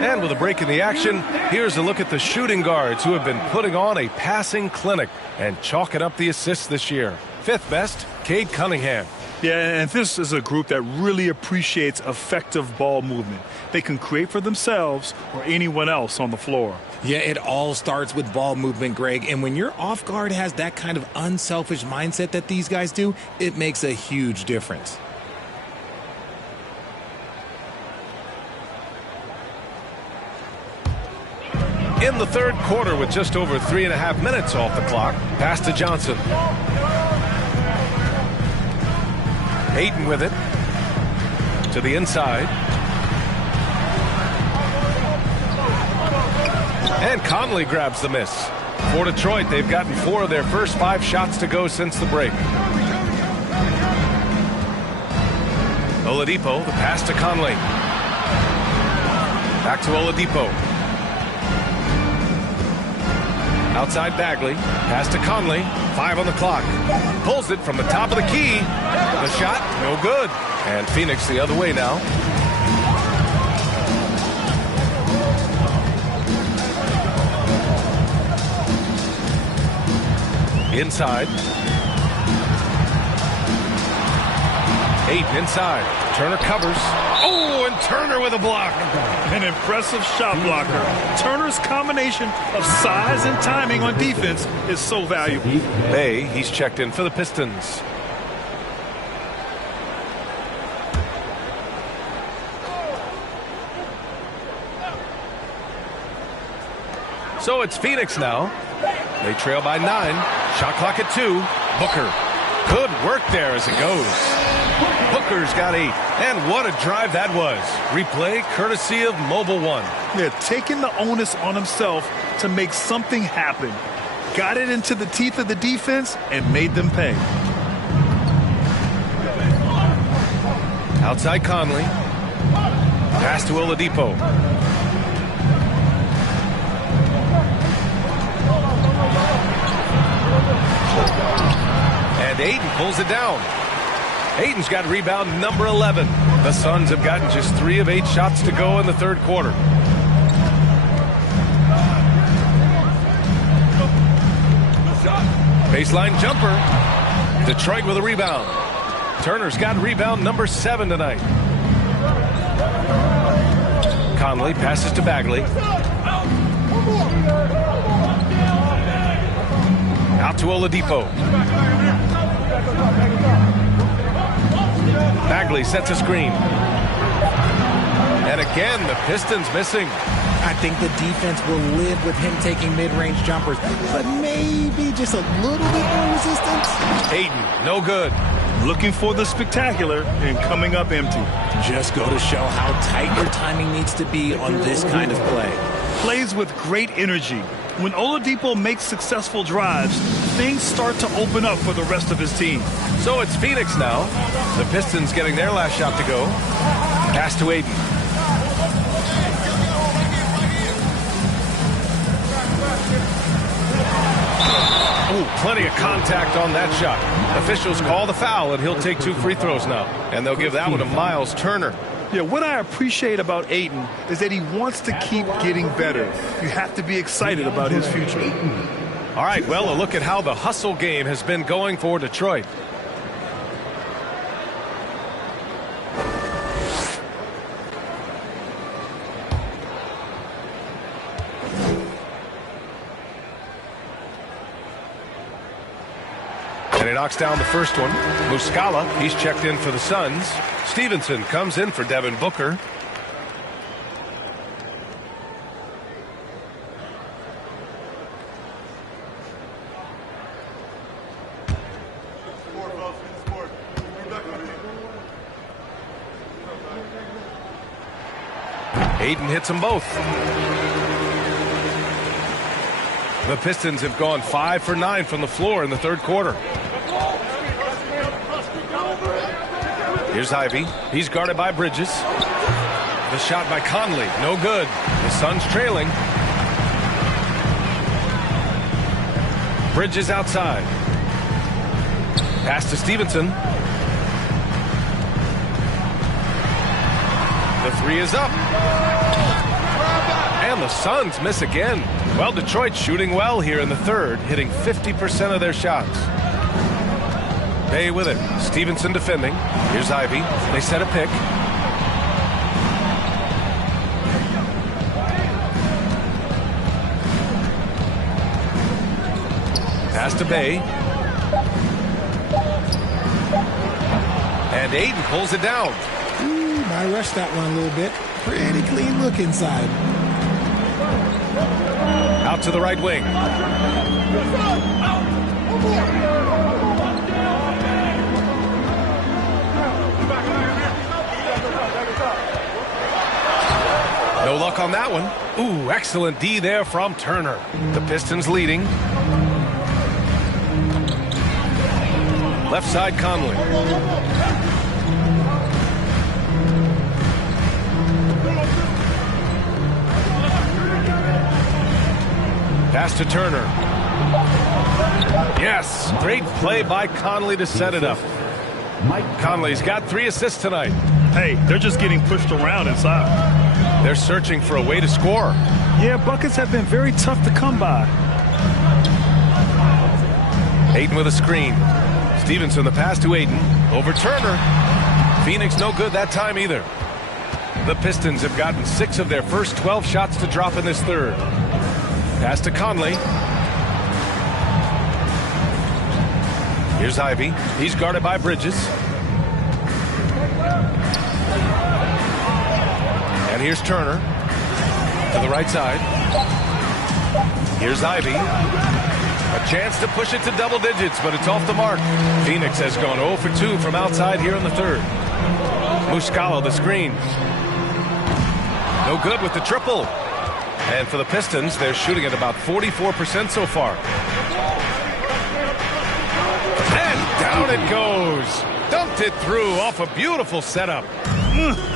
And with a break in the action, here's a look at the shooting guards who have been putting on a passing clinic and chalking up the assists this year. Fifth best, Cade Cunningham. Yeah, and this is a group that really appreciates effective ball movement. They can create for themselves or anyone else on the floor. Yeah, it all starts with ball movement, Greg. And when your off guard has that kind of unselfish mindset that these guys do, it makes a huge difference. In the third quarter with just over 3.5 minutes off the clock. Pass to Johnson. Ayton with it. To the inside. And Conley grabs the miss. For Detroit, they've gotten 4 of their first 5 shots to go since the break. Oladipo, the pass to Conley. Back to Oladipo. Outside Bagley. Pass to Conley. 5 on the clock. Pulls it from the top of the key. The shot, no good. And Phoenix the other way now. Inside. Ayton inside. Turner covers. Oh, and Turner with a block. An impressive shot blocker. Turner's combination of size and timing on defense is so valuable. Bay, he's checked in for the Pistons. So it's Phoenix now. They trail by 9. Shot clock at 2. Booker. Good work there as it goes. Booker's got 8. And what a drive that was. Replay courtesy of Mobile One. They're taking the onus on himself to make something happen. Got it into the teeth of the defense and made them pay. Outside Conley. Pass to Oladipo. And Ayton pulls it down. Ayton's got rebound number 11. The Suns have gotten just 3 of 8 shots to go in the third quarter. Baseline jumper. Detroit with a rebound. Turner's got rebound number 7 tonight. Conley passes to Bagley. Out to Oladipo. Bagley sets a screen. And again, the Pistons missing. I think the defense will live with him taking mid-range jumpers, but maybe just a little bit more resistance. Ayton, no good. Looking for the spectacular and coming up empty. Just go to show how tight your timing needs to be on this kind of play. Plays with great energy. When Oladipo makes successful drives, things start to open up for the rest of his team. So it's Phoenix now. The Pistons getting their last shot to go. Pass to Ayton. Ooh, plenty of contact on that shot. Officials call the foul, and he'll take 2 free throws now. And they'll give that one to Miles Turner. Yeah, what I appreciate about Ayton is that he wants to keep getting better. You have to be excited about his future. All right, well, a look at how the hustle game has been going for Detroit. And he knocks down the first one. Muscala, he's checked in for the Suns. Stevenson comes in for Devin Booker. Ayton hits them both. The Pistons have gone 5 for 9 from the floor in the third quarter. Here's Ivy. He's guarded by Bridges. The shot by Conley. No good. The Suns trailing. Bridges outside. Pass to Stevenson. The 3 is up. And the Suns miss again. Well, Detroit shooting well here in the third, hitting 50% of their shots. Bay with it. Stevenson defending. Here's Ivy. They set a pick. Pass to Bay. And Ayton pulls it down. Ooh, I rushed that one a little bit. Pretty clean look inside. Out to the right wing. No luck on that one. Ooh, excellent D there from Turner. The Pistons leading. Left side Conley. Pass to Turner. Yes, great play by Conley to set it up. Conley's got 3 assists tonight. Hey, they're just getting pushed around inside. They're searching for a way to score. Yeah, buckets have been very tough to come by. Ayton with a screen. Stevenson the pass to Ayton. Over Turner. Phoenix no good that time either. The Pistons have gotten 6 of their first 12 shots to drop in this third. Pass to Conley. Here's Ivy. He's guarded by Bridges. And here's Turner to the right side. Here's Ivy. A chance to push it to double digits, but it's off the mark. Phoenix has gone 0 for 2 from outside here in the third. Muscala the screen. No good with the triple. And for the Pistons, they're shooting at about 44% so far. And down it goes. Dumped it through off a beautiful setup.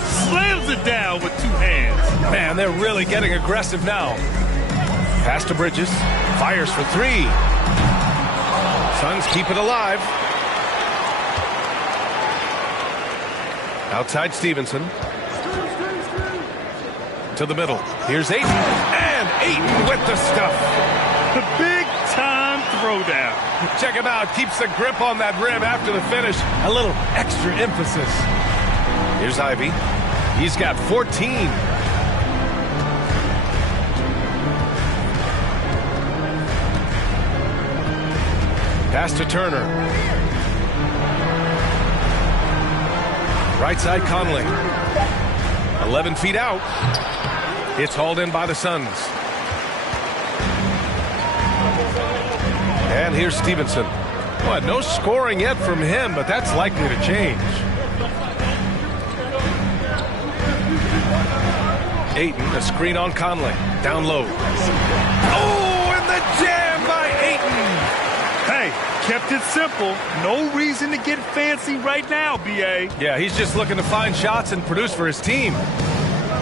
Slams it down with 2 hands. Man, they're really getting aggressive now. Pass to Bridges. Fires for 3. Suns keep it alive. Outside Stevenson. To the middle. Here's Ayton. And Ayton with the stuff. The big-time throwdown. Check him out. Keeps the grip on that rim after the finish. A little extra emphasis. Here's Ivy. He's got 14. Pass to Turner. Right side Conley. 11 feet out. It's hauled in by the Suns. And here's Stevenson. Well, no scoring yet from him, but that's likely to change. Ayton, a screen on Conley. Down low. Oh, and the jam by Ayton. Hey, kept it simple. No reason to get fancy right now, B.A. Yeah, he's just looking to find shots and produce for his team.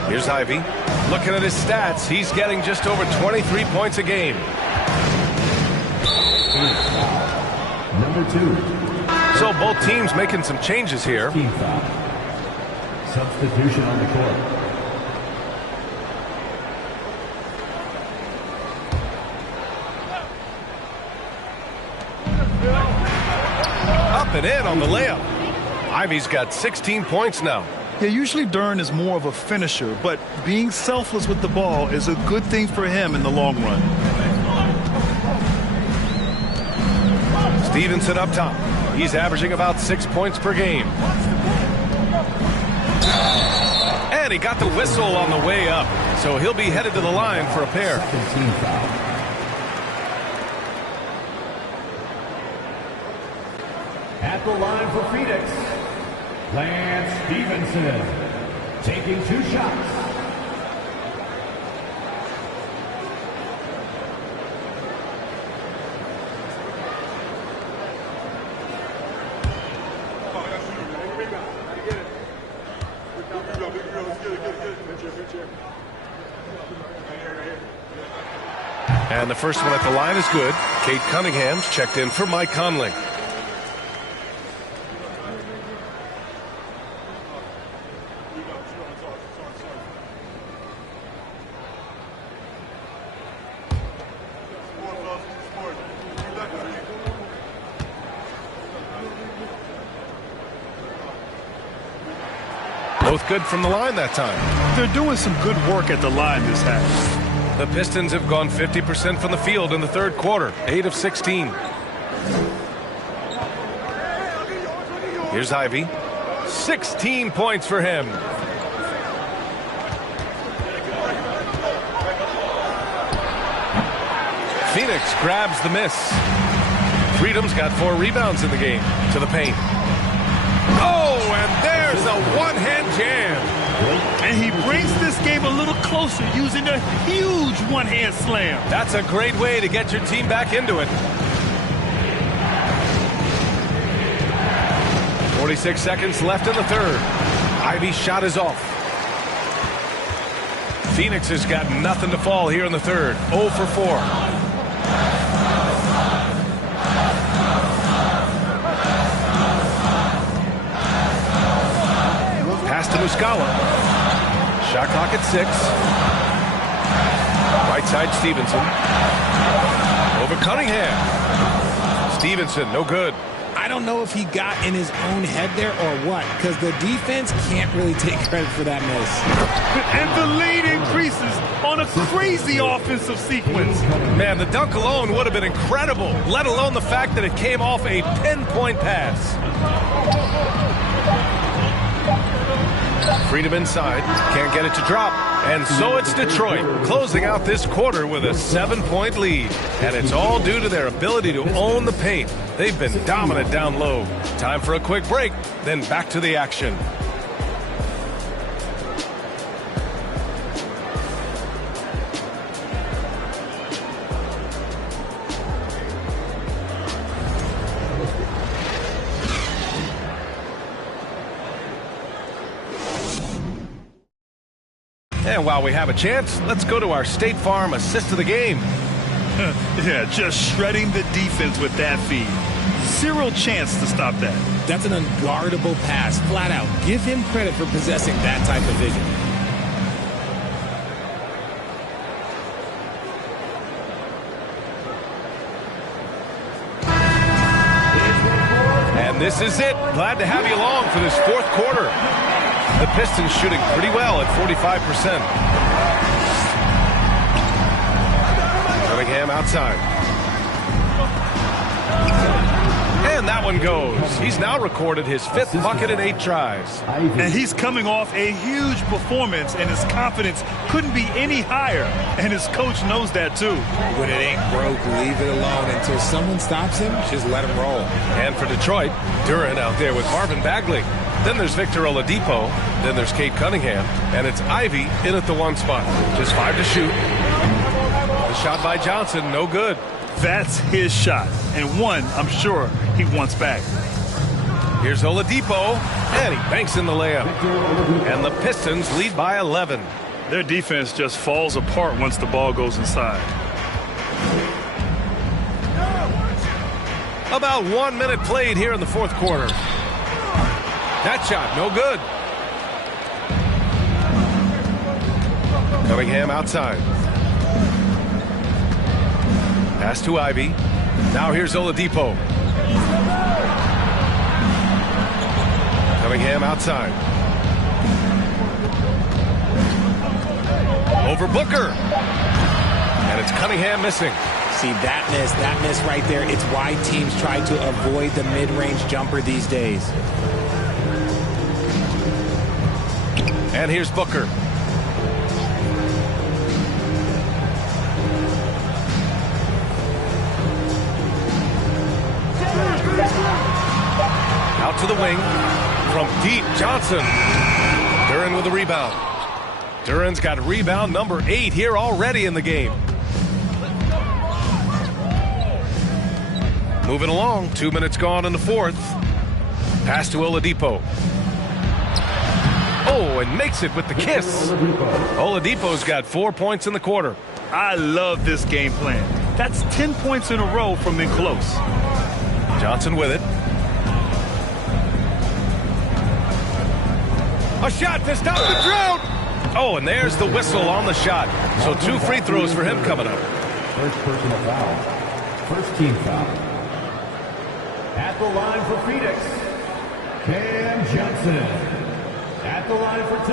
Here's Ivy. Looking at his stats, he's getting just over 23 points a game. Number 2. So both teams making some changes here. Team foul. Substitution on the court. Up and in on the layup. Ivy's got 16 points now. Yeah, usually Dern is more of a finisher, but being selfless with the ball is a good thing for him in the long run. Stevenson up top. He's averaging about 6 points per game. And he got the whistle on the way up, so he'll be headed to the line for a pair. Team foul. At the line for Phoenix, Lance Stevenson, taking 2 shots. And the first one at the line is good. Kate Cunningham's checked in for Mike Conley. Both good from the line that time. They're doing some good work at the line this half. The Pistons have gone 50% from the field in the third quarter, 8 of 16. Here's Ivy. 16 points for him. Phoenix grabs the miss. Freedom's got 4 rebounds in the game. To the paint. Oh, and there's a one-hand jam. And he brings this game a little closer using a huge one-hand slam. That's a great way to get your team back into it. 46 seconds left in the third. Ivy's shot is off. Phoenix has got nothing to fall here in the third. 0 for 4. Pass to Muscala. Shot clock at 6. Right side Stevenson. Over Cunningham. Stevenson, no good. I don't know if he got in his own head there or what, because the defense can't really take credit for that miss. And the lead increases on a crazy offensive sequence. Man, the dunk alone would have been incredible, let alone the fact that it came off a pinpoint pass. Freedom inside, can't get it to drop. And so it's Detroit closing out this quarter with a 7-point lead. And it's all due to their ability to own the paint. They've been dominant down low. Time for a quick break, then back to the action. And while we have a chance, let's go to our State Farm assist of the game. Yeah, just shredding the defense with that feed. Zero chance to stop that. That's an unguardable pass, flat out. Give him credit for possessing that type of vision. And this is it. Glad to have you along for this fourth quarter. The Pistons shooting pretty well at 45%. Cunningham outside. And that one goes. He's now recorded his 5th bucket in 8 tries. And he's coming off a huge performance, and his confidence couldn't be any higher. And his coach knows that, too. When it ain't broke, leave it alone. Until someone stops him, just let him roll. And for Detroit, Duren out there with Marvin Bagley. Then there's Victor Oladipo. Then there's Cade Cunningham. And it's Ivy in at the 1 spot. Just 5 to shoot. The shot by Johnson, no good. That's his shot. And one, I'm sure, he wants back. Here's Oladipo. And he banks in the layup. And the Pistons lead by 11. Their defense just falls apart once the ball goes inside. About 1 minute played here in the fourth quarter. That shot, no good. Cunningham outside. Pass to Ivy. Now here's Oladipo. Cunningham outside. Over Booker. And it's Cunningham missing. See, that miss right there, it's why teams try to avoid the mid-range jumper these days. And here's Booker. Out to the wing. From deep, Johnson. Duren with a rebound. Duren's got rebound number 8 here already in the game. Moving along, 2 minutes gone in the fourth. Pass to Oladipo. Oh, and makes it with the kiss. Oladipo's got 4 points in the quarter. I love this game plan. That's 10 points in a row from being close. Johnson with it. A shot to stop the drought. Oh, and there's the whistle on the shot. So 2 free throws for him coming up. First personal foul. First team foul. At the line for Phoenix, Cam Johnson. At the line for 2.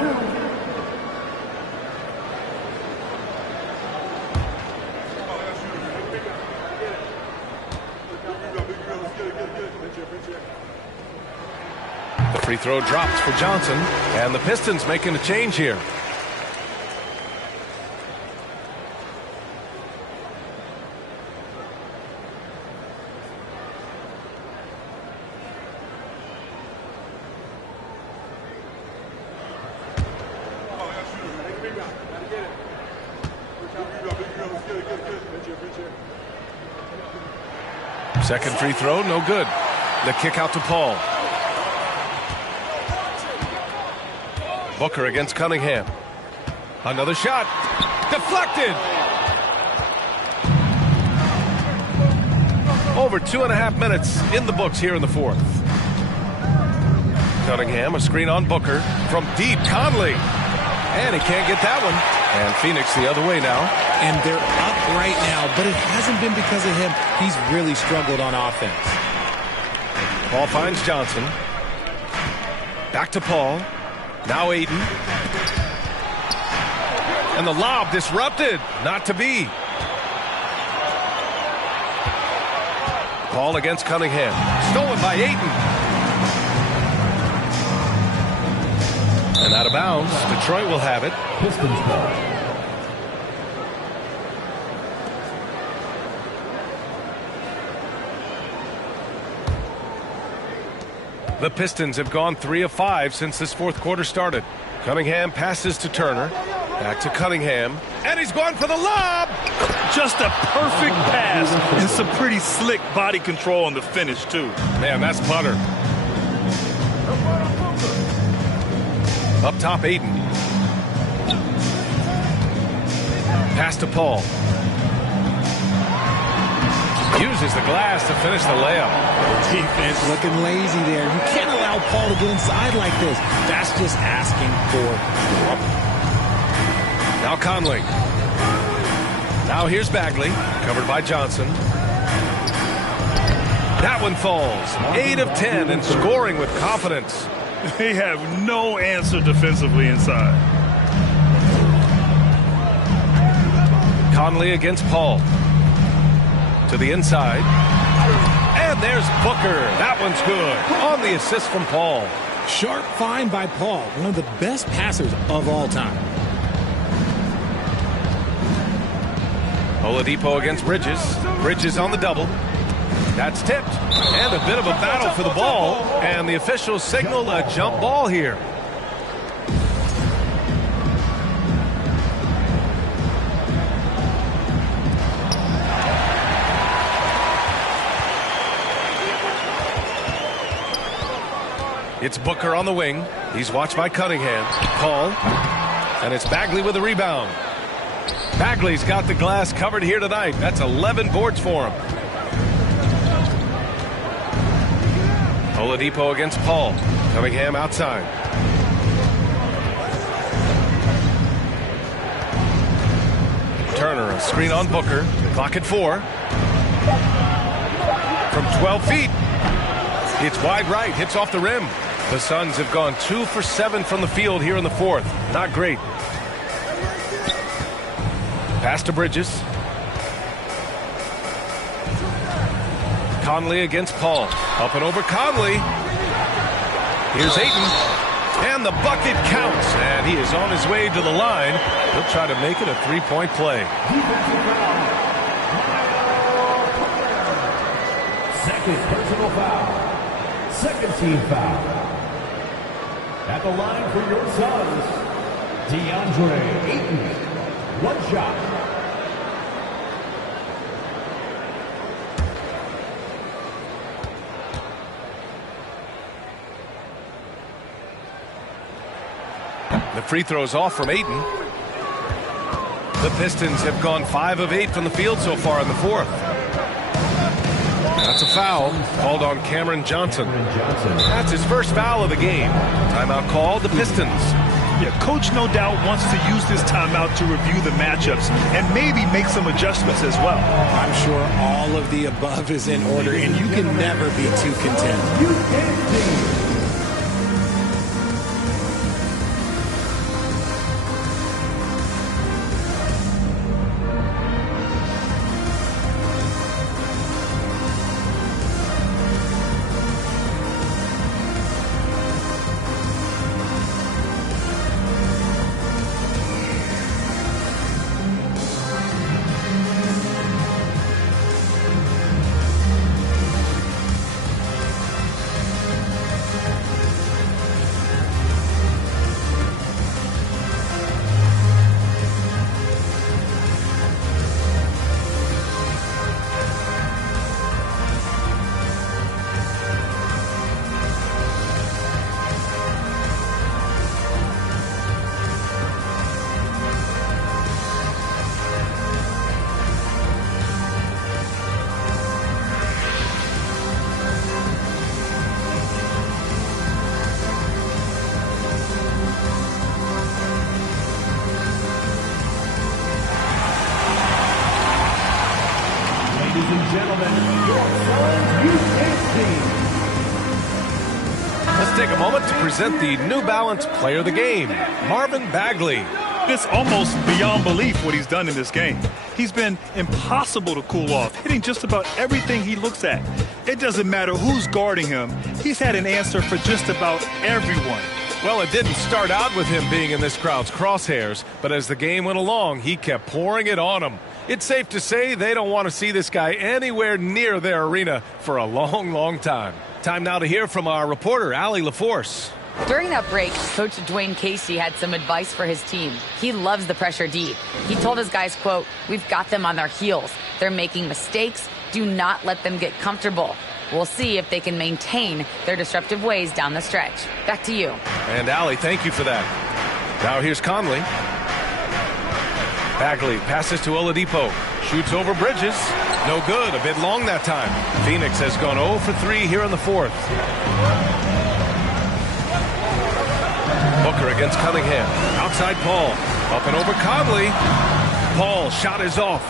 The free throw drops for Johnson, and the Pistons making a change here. Second free throw, no good. The kick out to Paul. Booker against Cunningham. Another shot. Deflected. Over 2.5 minutes in the books here in the fourth. Cunningham, a screen on Booker. From deep, Conley. And he can't get that one. And Phoenix the other way now. And they're up right now, but it hasn't been because of him. He's really struggled on offense. Paul finds Johnson. Back to Paul. Now Aiden. And the lob disrupted. Not to be. Paul against Cunningham. Stolen by Aiden. And out of bounds. Detroit will have it. Pistons ball. The Pistons have gone 3 of 5 since this fourth quarter started. Cunningham passes to Turner. Back to Cunningham. And he's going for the lob. Just a perfect pass and some pretty slick body control on the finish, too. Man, that's butter. Up top, Aiden. Pass to Paul. Uses the glass to finish the layup. Defense looking lazy there. You can't allow Paul to get inside like this. That's just asking for trouble. Now Conley. Now here's Bagley, covered by Johnson. That one falls. 8 of 10 and scoring with confidence. They have no answer defensively inside. Conley against Paul. To the inside. And there's Booker. That one's good. On the assist from Paul. Sharp find by Paul. One of the best passers of all time. Oladipo against Bridges. Bridges on the double. That's tipped. And a bit of a battle for the ball. And the officials signal a jump ball here. It's Booker on the wing. He's watched by Cunningham. Paul. And it's Bagley with the rebound. Bagley's got the glass covered here tonight. That's 11 boards for him. Oladipo against Paul. Cunningham outside. Turner, a screen on Booker. Clock at 4. From 12 feet. It's wide right. Hits off the rim. The Suns have gone 2 for 7 from the field here in the fourth. Not great. Pass to Bridges. Conley against Paul. Up and over Conley. Here's Ayton. And the bucket counts. And he is on his way to the line. He'll try to make it a three-point play. Second personal foul. Second team foul. At the line for your Suns, DeAndre Ayton. One shot. The free throw's off from Ayton. The Pistons have gone 5 of 8 from the field so far in the fourth. That's a foul called on Cameron Johnson. That's his first foul of the game. Timeout called the Pistons. Yeah, coach no doubt wants to use this timeout to review the matchups and maybe make some adjustments as well. I'm sure all of the above is in order, and you can never be too content. Ladies and gentlemen, your Suns UKC. Let's take a moment to present the New Balance Player of the Game, Marvin Bagley. It's almost beyond belief what he's done in this game. He's been impossible to cool off, hitting just about everything he looks at. It doesn't matter who's guarding him. He's had an answer for just about everyone. Well, it didn't start out with him being in this crowd's crosshairs, but as the game went along, he kept pouring it on them. It's safe to say they don't want to see this guy anywhere near their arena for a long, long time. Time now to hear from our reporter, Allie LaForce. During that break, Coach Dwayne Casey had some advice for his team. He loves the pressure deep. He told his guys, quote, "We've got them on their heels. They're making mistakes. Do not let them get comfortable. We'll see if they can maintain their disruptive ways down the stretch." Back to you. And Allie, thank you for that. Now here's Conley. Bagley passes to Oladipo. Shoots over Bridges. No good. A bit long that time. Phoenix has gone 0 for 3 here in the fourth. Booker against Cunningham. Outside Paul. Up and over Conley. Paul shot is off.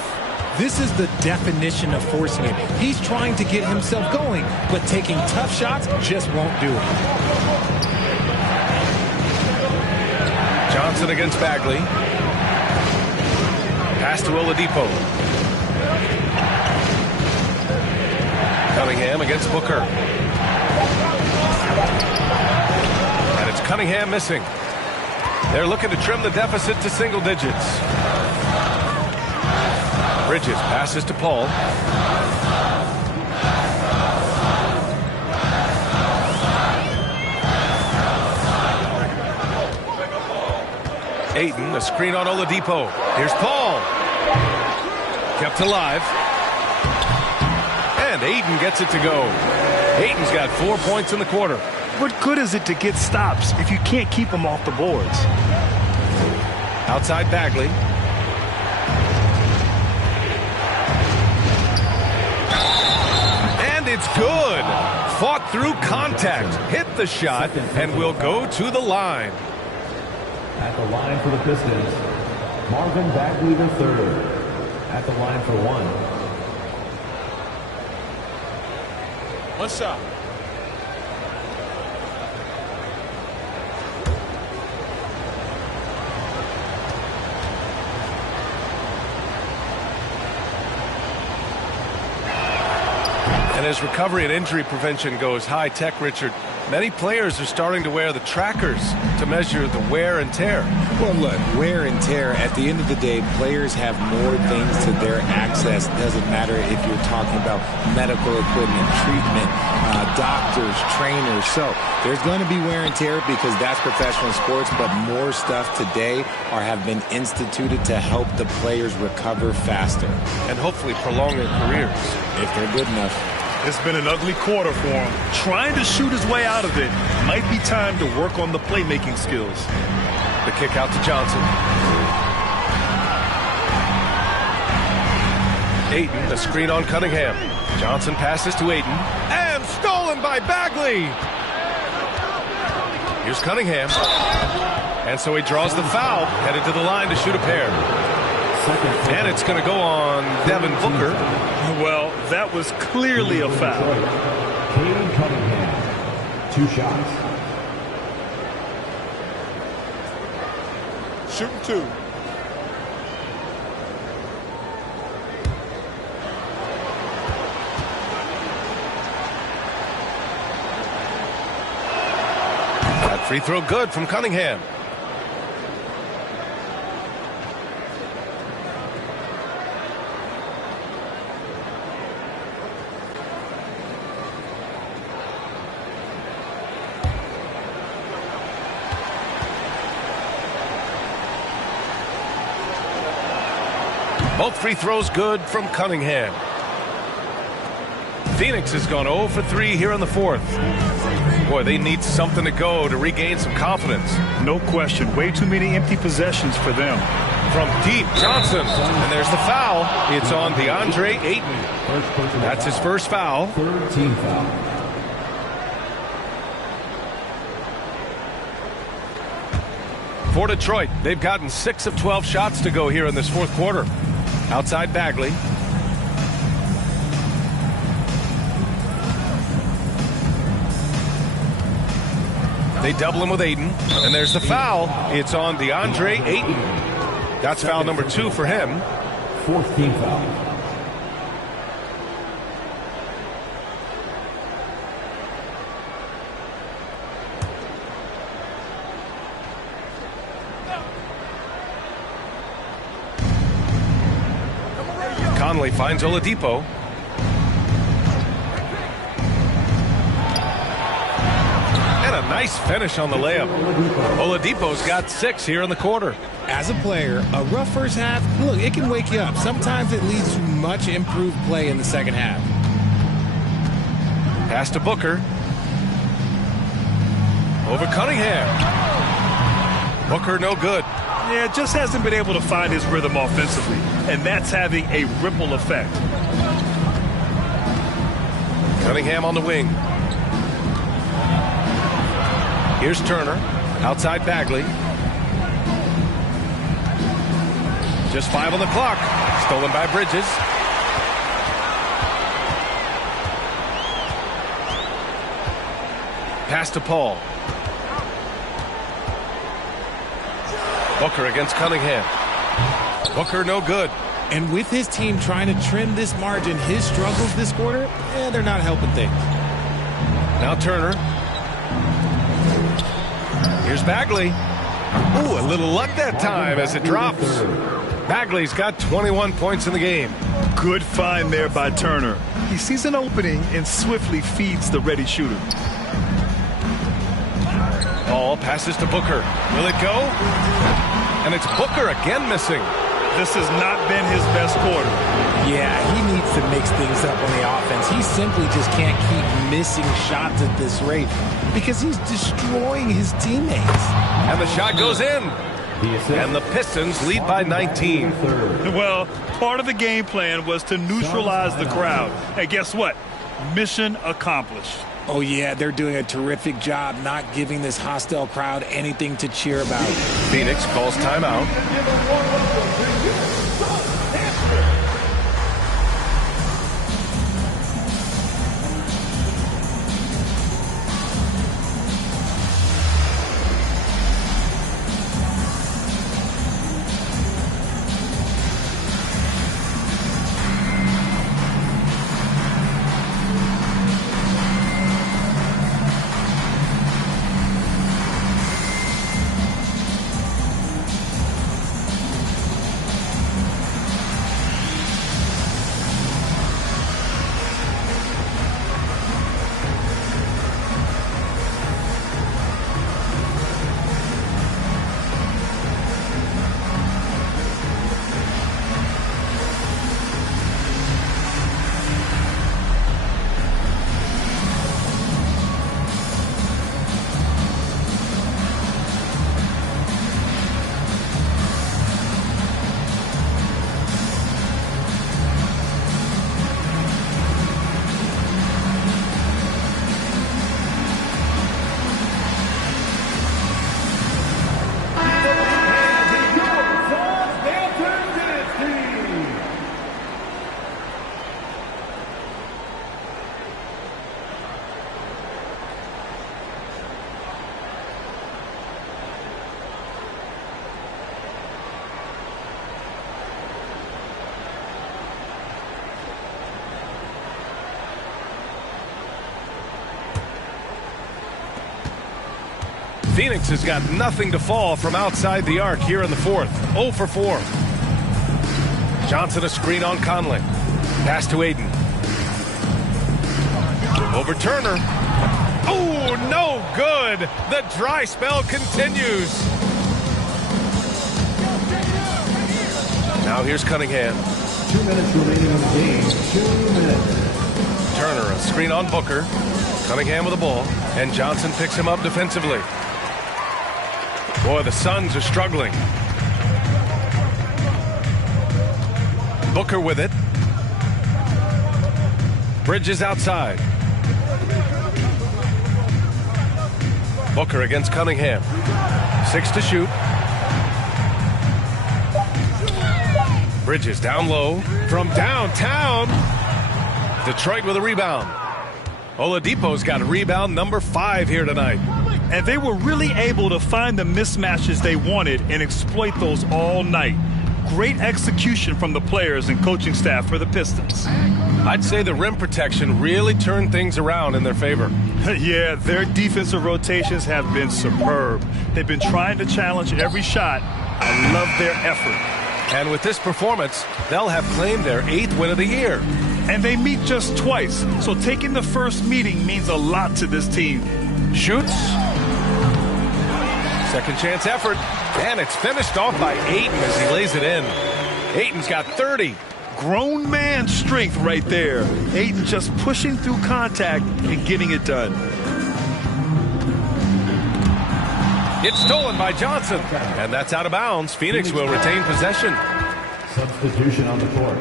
This is the definition of forcing it. He's trying to get himself going, but taking tough shots just won't do it. Johnson against Bagley. Pass to Oladipo. Cunningham against Booker. And it's Cunningham missing. They're looking to trim the deficit to single digits. Bridges passes to Paul. Ayton, a screen on Oladipo. Here's Paul. Kept alive. And Ayton gets it to go. Ayton's got 4 points in the quarter. What good is it to get stops if you can't keep them off the boards? Outside Bagley. And it's good. Fought through contact. Hit the shot and will go to the line. At the line for the Pistons, Marvin Bagley III. At the line for one. One shot. And as recovery and injury prevention goes high tech, Richard, many players are starting to wear the trackers to measure the wear and tear. Well, look, wear and tear, at the end of the day, players have more things to their access. It doesn't matter if you're talking about medical equipment, treatment, doctors, trainers. So there's going to be wear and tear because that's professional sports, but more stuff today have been instituted to help the players recover faster. And hopefully prolong their careers. If they're good enough. It's been an ugly quarter for him. Trying to shoot his way out of it. Might be time to work on the playmaking skills. The kick out to Johnson. Ayton, the screen on Cunningham. Johnson passes to Ayton. And stolen by Bagley. Here's Cunningham. And so he draws the foul. Headed to the line to shoot a pair. And it's going to go on Devin Booker. Well, that was clearly a foul. Cade Cunningham, 2 shots. Shooting 2. That free throw good from Cunningham. Both free throws good from Cunningham. Phoenix has gone 0 for 3 here in the fourth. Boy, they need something to go to regain some confidence. No question. Way too many empty possessions for them. From deep, Johnson. And there's the foul. It's on DeAndre Ayton. That's his first foul. 3rd team foul. For Detroit, they've gotten 6 of 12 shots to go here in this fourth quarter. Outside Bagley. They double him with Ayton, and there's the foul. It's on DeAndre Ayton. That's foul number 2 for him. 4th team foul. Conley finds Oladipo. And a nice finish on the layup. Oladipo's got 6 here in the quarter. As a player, a rough first half, look, it can wake you up. Sometimes it leads to much improved play in the second half. Pass to Booker. Over Cunningham. Booker no good. Yeah, just hasn't been able to find his rhythm offensively, and that's having a ripple effect. Cunningham on the wing. Here's Turner. Outside Bagley. Just 5 on the clock. Stolen by Bridges. Pass to Paul. Booker against Cunningham. Booker no good. And with his team trying to trim this margin, his struggles this quarter, they're not helping things. Now Turner. Here's Bagley. Ooh, a little luck that time as it drops. Bagley's got 21 points in the game. Good find there by Turner. He sees an opening and swiftly feeds the ready shooter. Ball passes to Booker. Will it go? And it's Booker again missing. This has not been his best quarter. Yeah, he needs to mix things up on the offense. He simply just can't keep missing shots at this rate because he's destroying his teammates. And the shot goes in. And the Pistons lead by 19. Well, part of the game plan was to neutralize the crowd. And guess what? Mission accomplished. Oh, yeah, they're doing a terrific job not giving this hostile crowd anything to cheer about. Phoenix calls timeout. Phoenix has got nothing to fall from outside the arc here in the fourth. 0 for 4. Johnson a screen on Conley. Pass to Ayton. Over Turner. Oh, no good. The dry spell continues. Now here's Cunningham. 2 minutes remaining in the game. 2 minutes. Turner a screen on Booker. Cunningham with the ball. And Johnson picks him up defensively. Boy, the Suns are struggling. Booker with it. Bridges outside. Booker against Cunningham. 6 to shoot. Bridges down low from downtown. Detroit with a rebound. Oladipo's got rebound number 5 here tonight. And they were really able to find the mismatches they wanted and exploit those all night. Great execution from the players and coaching staff for the Pistons. I'd say the rim protection really turned things around in their favor. Yeah, their defensive rotations have been superb. They've been trying to challenge every shot. I love their effort. And with this performance, they'll have claimed their 8th win of the year. And they meet just twice, so taking the first meeting means a lot to this team. Shoots. Second chance effort. And it's finished off by Ayton as he lays it in. Ayton's got 30. Grown man strength right there. Ayton just pushing through contact and getting it done. It's stolen by Johnson. And that's out of bounds. Phoenix will retain possession. Substitution on the court.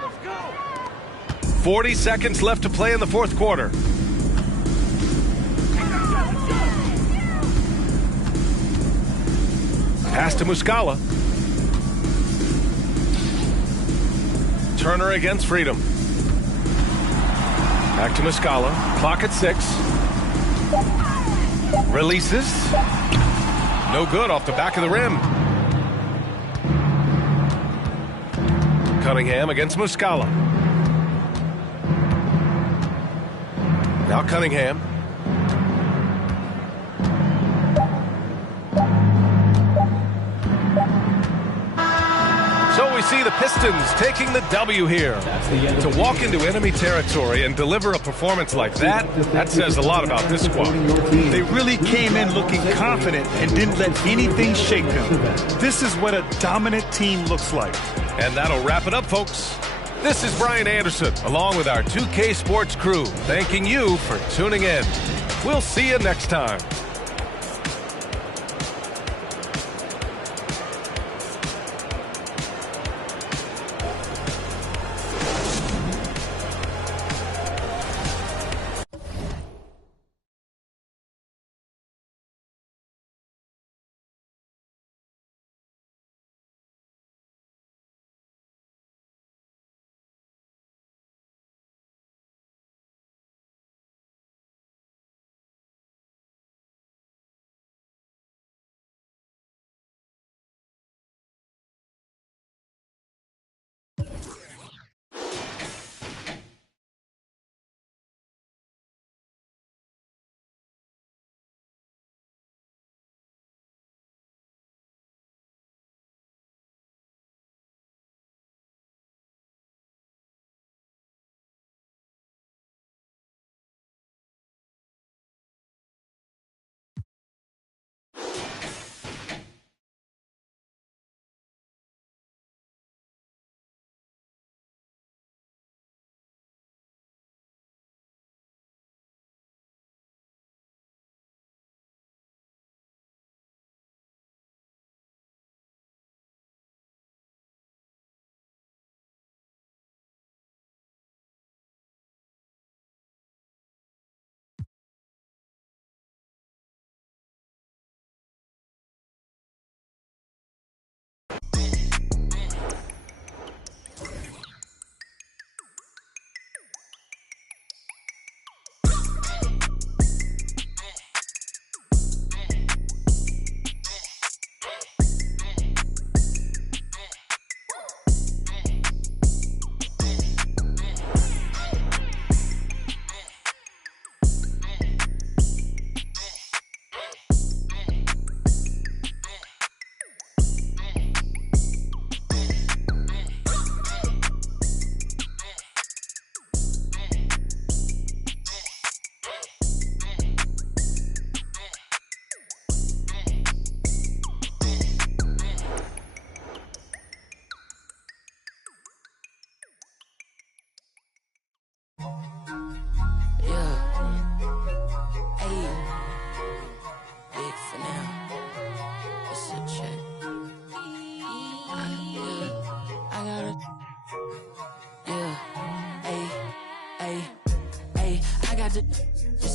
Let's go. 40 seconds left to play in the fourth quarter. Pass to Muscala. Turner against Freedom. Back to Muscala. Clock at 6. Releases. No good off the back of the rim. Cunningham against Muscala. Now Cunningham. So we see the Pistons taking the W here. To walk into enemy territory and deliver a performance like that, that says a lot about this squad. They really came in looking confident and didn't let anything shake them. This is what a dominant team looks like. And that'll wrap it up, folks. This is Brian Anderson, along with our 2K Sports crew, thanking you for tuning in. We'll see you next time.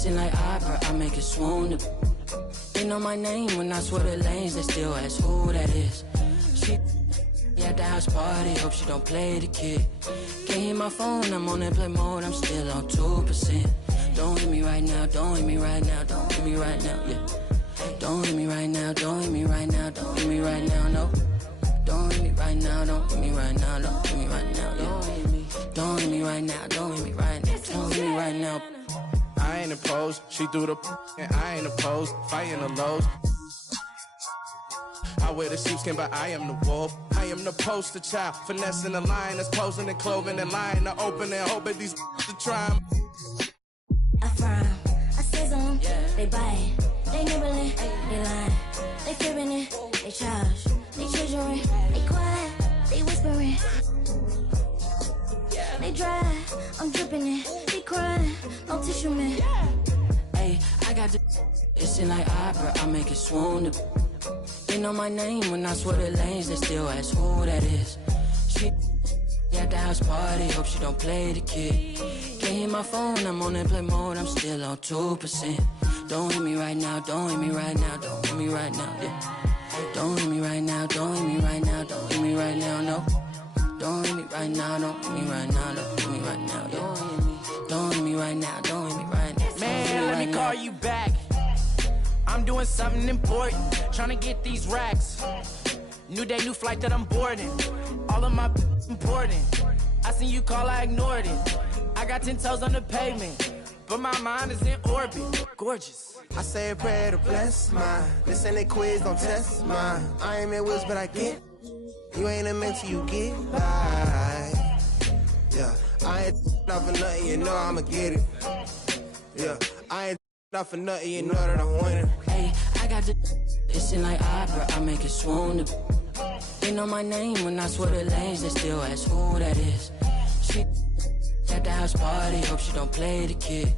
Like opera, I make it swoon. They know my name when I swear the lanes, they still ask who that is. She, yeah, at the house party, hope she don't play the kid. Can't hear my phone, I'm on airplane mode, I'm still on 2%. Don't hit me right now, don't hit me right now, don't hit me right now, yeah. Don't hit me right now, don't hit me right now, don't hit me right now, no. Don't hit me right now, don't hit me right now, don't hit me right now, yeah. Don't hit me right now, don't hit me right now, don't hit me right now. I ain't opposed, she threw the and I ain't opposed, fighting the lows. I wear the sheepskin, but I am the wolf. I am the poster child, finessing the line that's posing and clothing and lying to open and hoping these to try. I frown, I sizzle them, they bite, they nibbling, they lying, they fibbing it, they charge, they treasuring, they quiet, they whispering, they dry, I'm dripping it, they crying, no tissue man. Hey, I got the it's in like opera, I make it swoon. They know my name when I swear the lanes, they still ask who that is. She at the house party, hope she don't play the kid. Can't hear my phone, I'm on airplane mode, I'm still on 2%. Don't hit me right now, don't hit me right now, don't hit me right now, yeah. Don't hit me right now, don't hit me right now, don't hit me right now, no. Don't hit me right now, don't hit me right now, don't hit me right now, yeah. Don't hit me right now, don't hit me right now. Man, let me call you back. I'm doing something important, trying to get these racks. New day, new flight that I'm boarding. All of my important. I seen you call, I ignored it. I got 10 toes on the pavement, but my mind is in orbit. Gorgeous. I say a prayer to bless mine. This ain't a quiz, don't test mine. I ain't in wheels, but I get. You ain't a mentor, you get by. Yeah, I ain't not for nothing, you know I'ma get it. Yeah, I ain't not for nothing, you know that I'm winning. Hey, I got the it's in like opera, I make it swoon. They know my name when I swear the lanes, they still ask who that is. She at the house party, hope she don't play the kid.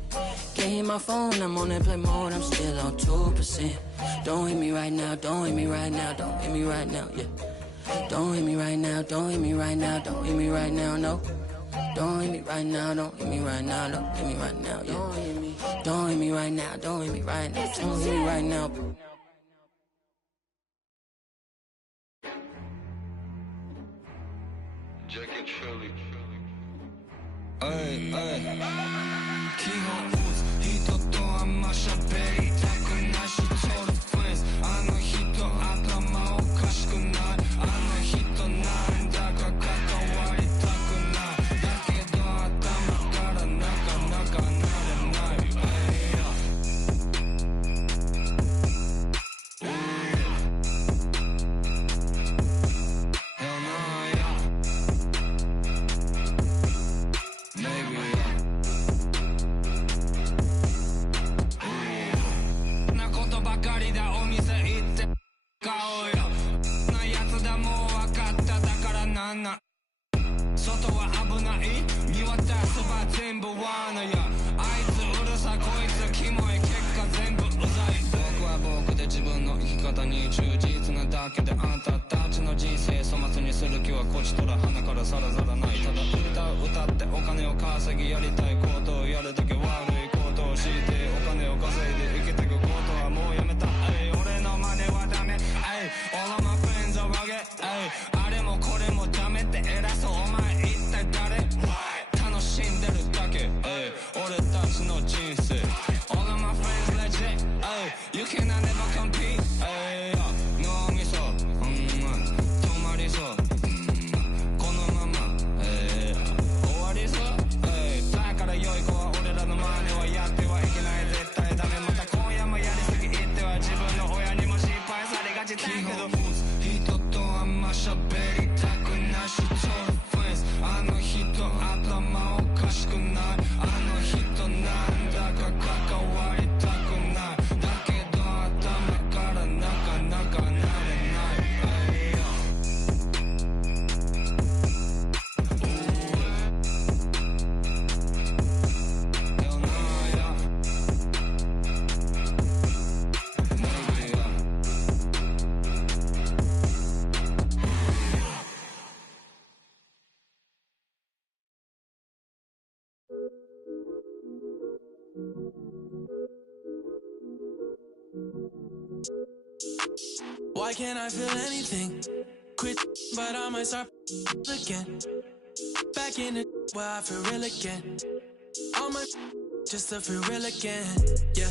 Can't hear my phone, I'm on airplane mode, I'm still on 2%. Don't hit me right now, don't hit me right now, don't hit me right now, yeah. Don't hit me right now, don't hit me right now, don't hit me right now, no. Don't hit me right now, don't hit me right now, don't hit me right now, yeah. Don't hit me right now, don't hit me right now, don't hit me right now. Jacket Philly. Ay, ay. 基本人とあんま喋りたくないし、トルフェンスあの人頭おかしくない、あの人なんだか関わりたくない、だけど頭からなかなかなれない。なことばかりだ、お店行って買おうよ。なやつだもう分かった、だからなんなん外は危ない、見渡せば全部罠や。あいつうるさ、こいつキモい、結果全部うざい。僕は僕で自分の生き方に忠実なだけで、あんたたちの人生粗末にする気はこちとら鼻からさらさらない。ただ歌ってお金を稼ぎ、やりたいことをやるだけ、悪いことをしてお金を稼いで生きてくことはもうやめた。俺の真似はダメ。All of my friends are rugged。あれもこれもダメって偉そう。お前一体誰？楽しんでるだけ。俺たちの人生。All of my friends legit。You cannot never compete。脳みそ、止まりそう。このまま、終わりそう。だから良い子は俺らの真似はやってはいけない。絶対ダメ。また今夜もやりすぎ言っては自分の親にも心配されがちだけど、人とあんま喋りたくないし、トルフェンスあの人頭おかしくない、あの人なんだか関わりたくない、だけど頭からなかなかなれない。Why can't I feel anything? Quit, but I might start again. Back in the where I feel real again. All my just to feel real again. Yeah.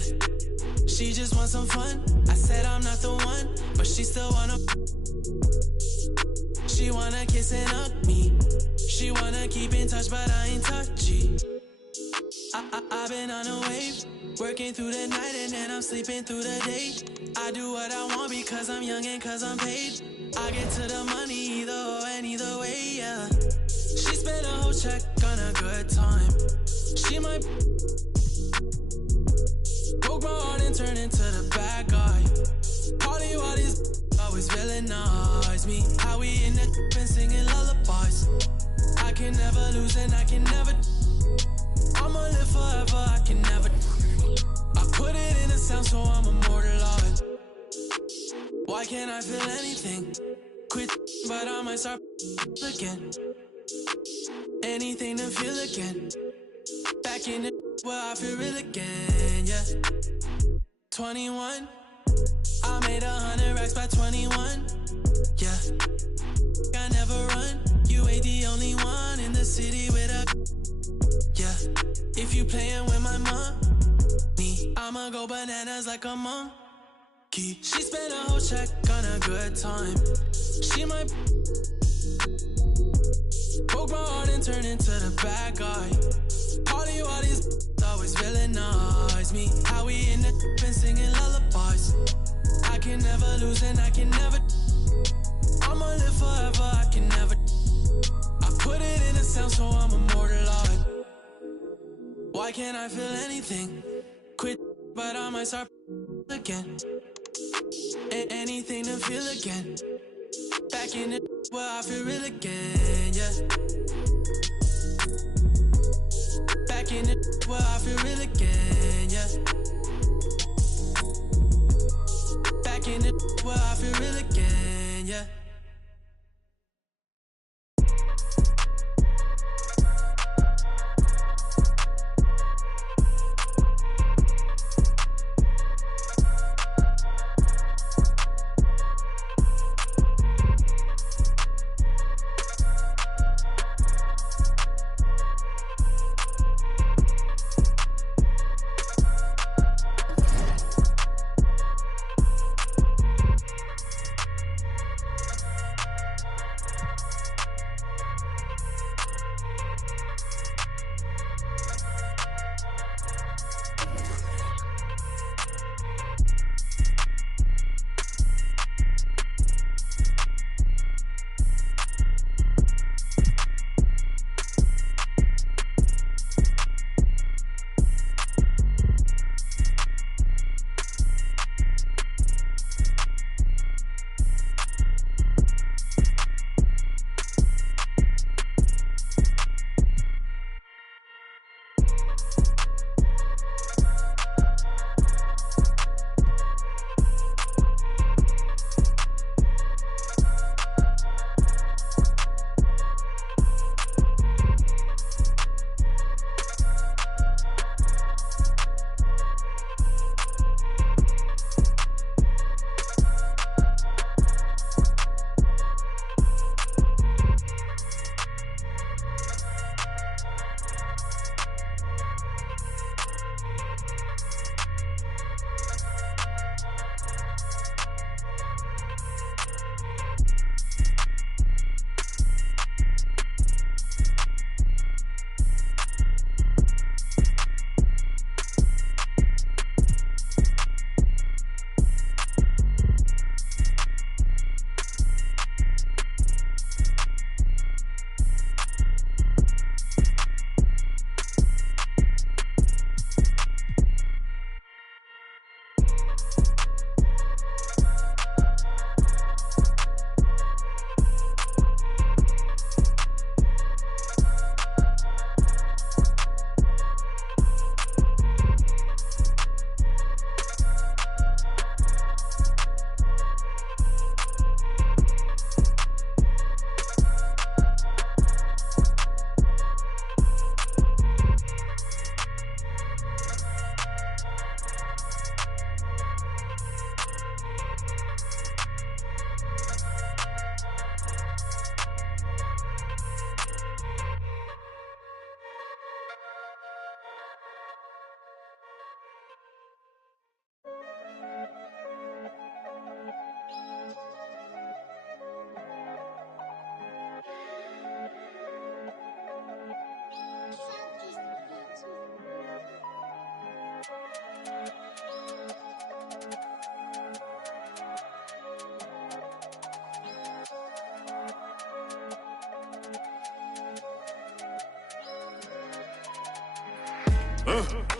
She just wants some fun. I said I'm not the one, but she still wanna. She wanna kiss and hug me. She wanna keep in touch, but I ain't touchy. I've been on a wave, working through the night and then I'm sleeping through the day. I do what I want because I'm young and cause I'm paid. I get to the money either or and either way, yeah. She spent a whole check on a good time. She might broke my heart and turn into the bad guy. Party while these always villainize me. How we in the and singing lullabies. I can never lose and I can never. I'ma live forever, I can never. I put it in a sound so I'm immortalized. Why can't I feel anything? Quit, but I might start again. Anything to feel again. Back in the where I feel real again, yeah. 21, I made 100 racks by 21, yeah. I never run, you ain't the only one in the city with a, yeah. If you playin' with my money, I'ma go bananas like a monkey. She spent a whole check on a good time. She might broke my heart and turned into the bad guy. Party while these always villainize me. How we in the and singing lullabies. I can never lose and I can never. I'ma live forever, I can never. I put it in a sound so I'm immortalized. Why can't I feel anything? Quit, but I might start again. Anything to feel again. Back in the where I feel real again, yeah. Back in the where I feel real again, yeah. Back in the where I feel real again, yeah.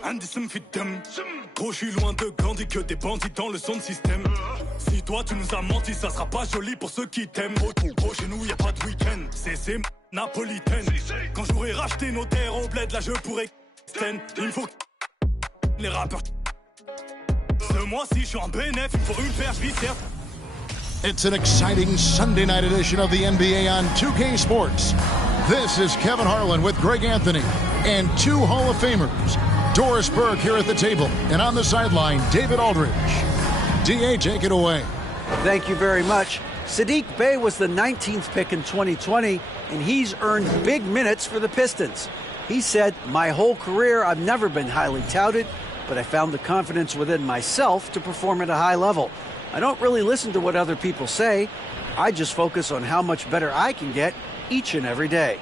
Indicent fit them. Gros, je suis loin de Gandhi que des bandits dans le son système. Si toi tu nous as menti, ça sera pas joli pour ceux qui t'aiment. Gros, chez nous y a pas de week-end. C'est napolitaine. Quand j'aurai racheté nos terres au bled, là je pourrais. Il faut les rappeurs. Ce mois-ci, je suis en bénéf, il faut une paire, je vis certes. It's an exciting Sunday night edition of the NBA on 2K Sports. This is Kevin Harlan with Greg Anthony and two Hall of Famers. Doris Burke here at the table, and on the sideline, David Aldridge. D.A., take it away. Thank you very much. Sadiq Bey was the 19th pick in 2020, and he's earned big minutes for the Pistons. He said, "My whole career, I've never been highly touted, but I found the confidence within myself to perform at a high level. I don't really listen to what other people say. I just focus on how much better I can get each and every day."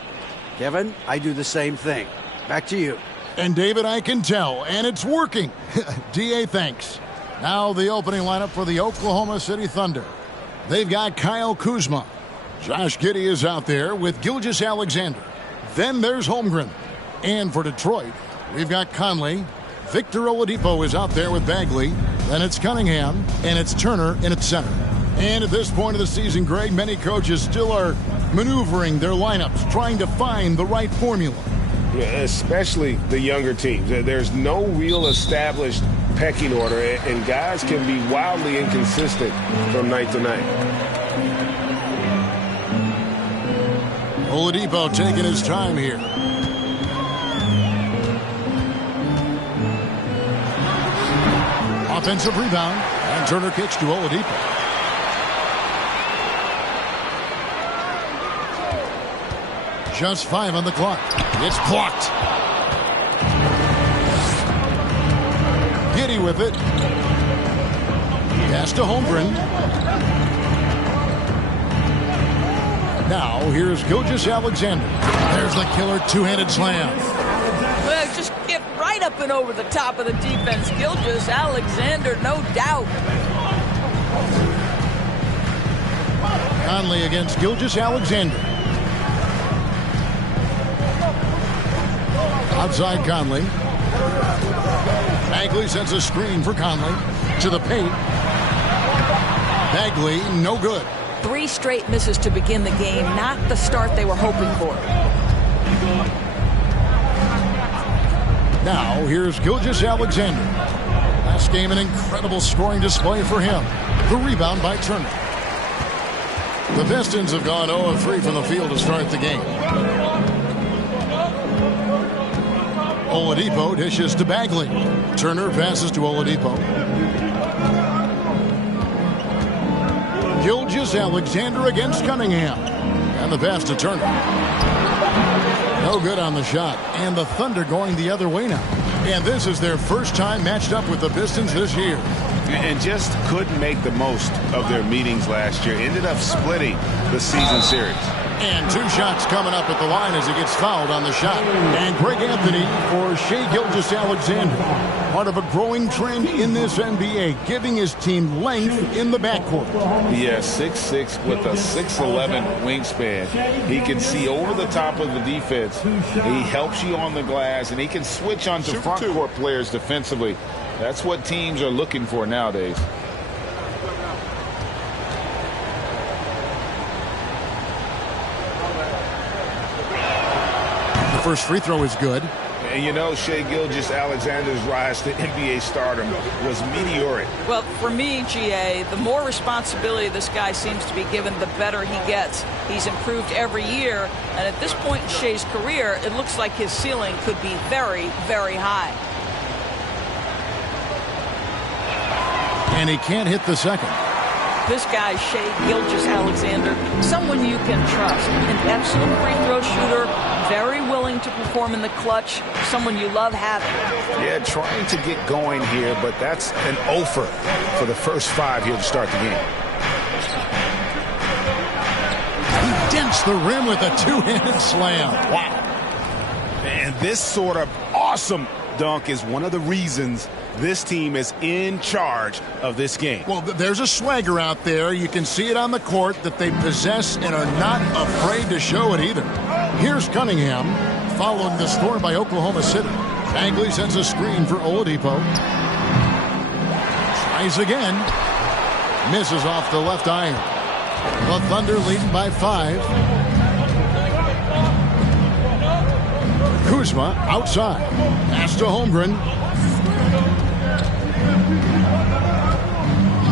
Kevin, I do the same thing. Back to you. And David, I can tell, and it's working. D.A., thanks. Now the opening lineup for the Oklahoma City Thunder. They've got Kyle Kuzma. Josh Giddey is out there with Gilgeous-Alexander. Then there's Holmgren. And for Detroit, we've got Conley. Victor Oladipo is out there with Bagley. Then it's Cunningham, and it's Turner in its center. And at this point of the season, Greg, many coaches still are maneuvering their lineups, trying to find the right formula. Yeah, especially the younger teams. There's no real established pecking order, and guys can be wildly inconsistent from night to night. Oladipo taking his time here. Offensive rebound, and Turner kicks to Oladipo. Just 5 on the clock. It's blocked. Giddey with it. Pass to Holmgren. Now here's Gilgeous-Alexander. There's the killer two-handed slam. Well, just get right up and over the top of the defense. Gilgeous-Alexander, no doubt. Conley against Gilgeous-Alexander. Outside Conley. Bagley sends a screen for Conley. To the paint. Bagley, no good. 3 straight misses to begin the game. Not the start they were hoping for. Now, here's Gilgeous-Alexander. Last game, an incredible scoring display for him. The rebound by Turner. The Pistons have gone 0 of 3 from the field to start the game. Oladipo dishes to Bagley. Turner passes to Oladipo. Gilgeous-Alexander against Cunningham. And the pass to Turner. No good on the shot. And the Thunder going the other way now. And this is their first time matched up with the Pistons this year. And just couldn't make the most of their meetings last year. Ended up splitting the season series. And 2 shots coming up at the line as he gets fouled on the shot. And Greg Anthony for Shai Gilgeous-Alexander. Part of a growing trend in this NBA, giving his team length in the backcourt. Yeah, 6'6" with a 6'11" wingspan. He can see over the top of the defense. He helps you on the glass, and he can switch onto front court players defensively. That's what teams are looking for nowadays. First free throw is good. And you know, Shai Gilgeous-Alexander's rise to NBA stardom was meteoric. Well, for me, GA, the more responsibility this guy seems to be given, the better he gets. He's improved every year, and at this point in Shai's career, it looks like his ceiling could be very, very high. And he can't hit the second. This guy, Shai Gilgeous-Alexander, someone you can trust. An excellent free throw shooter, very willing to perform in the clutch, someone you love having. Yeah, trying to get going here, but that's an offer for the first 5 here to start the game. He dents the rim with a 2-handed slam. Wow. And this sort of awesome dunk is one of the reasons this team is in charge of this game. Well, there's a swagger out there. You can see it on the court that they possess and are not afraid to show it either. Here's Cunningham, following the score by Oklahoma City. Bagley sends a screen for Oladipo. Tries again. Misses off the left iron. The Thunder leading by 5. Kuzma outside. Pass to Holmgren.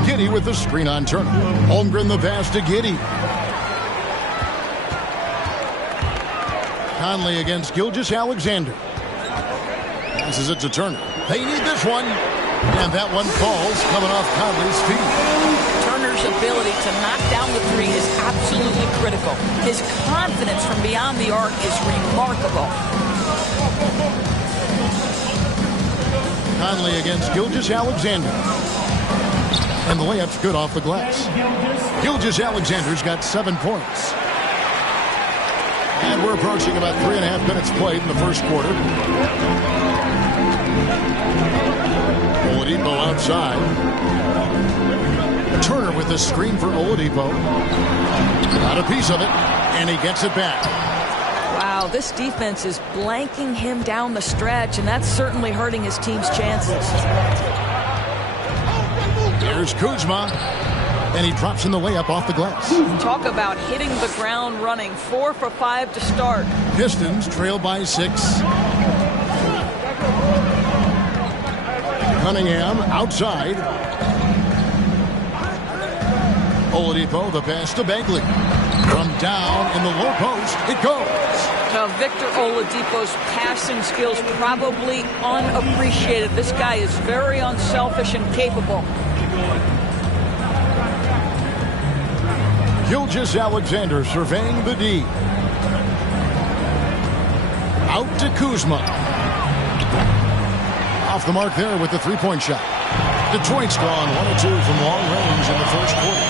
Giddey with the screen on Turner. Holmgren the pass to Giddey. Conley against Gilgeous-Alexander. Passes it to Turner. They need this one. And that one falls coming off Conley's feet. Turner's ability to knock down the three is absolutely critical. His confidence from beyond the arc is remarkable. Conley against Gilgeous-Alexander. And the layup's good off the glass. Gilgeous-Alexander's got 7 points. And we're approaching about 3.5 minutes played in the first quarter. Oladipo outside. Turner with the screen for Oladipo. Got a piece of it, and he gets it back. Wow, this defense is blanking him down the stretch, and that's certainly hurting his team's chances. Here's Kuzma, and he drops in the layup off the glass. Talk about hitting the ground running. 4 for 5 to start. Pistons trail by 6. Cunningham outside. Oladipo, the pass to Bagley. From down in the low post, it goes. Now, Victor Oladipo's passing skills probably unappreciated. This guy is very unselfish and capable. Gilgeous-Alexander surveying the D. Out to Kuzma. Off the mark there with the three-point shot. Detroit's gone 1 of 2 from long range in the first quarter.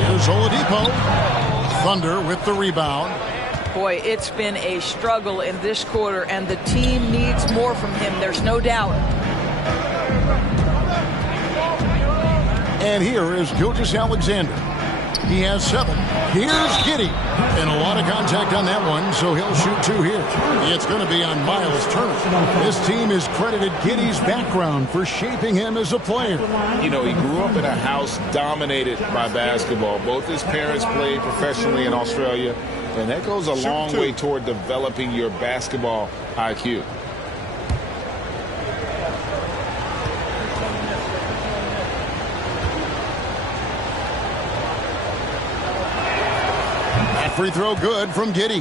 Here's Oladipo. Thunder with the rebound. Boy, it's been a struggle in this quarter, and the team needs more from him. There's no doubt. And here is Gilgeous-Alexander. He has 7. Here's Giddey. And a lot of contact on that one, so he'll shoot 2 here. It's going to be on Miles Turner. This team has credited Giddey's background for shaping him as a player. You know, he grew up in a house dominated by basketball. Both his parents played professionally in Australia, and that goes a long way toward developing your basketball IQ. Free throw good from Giddey.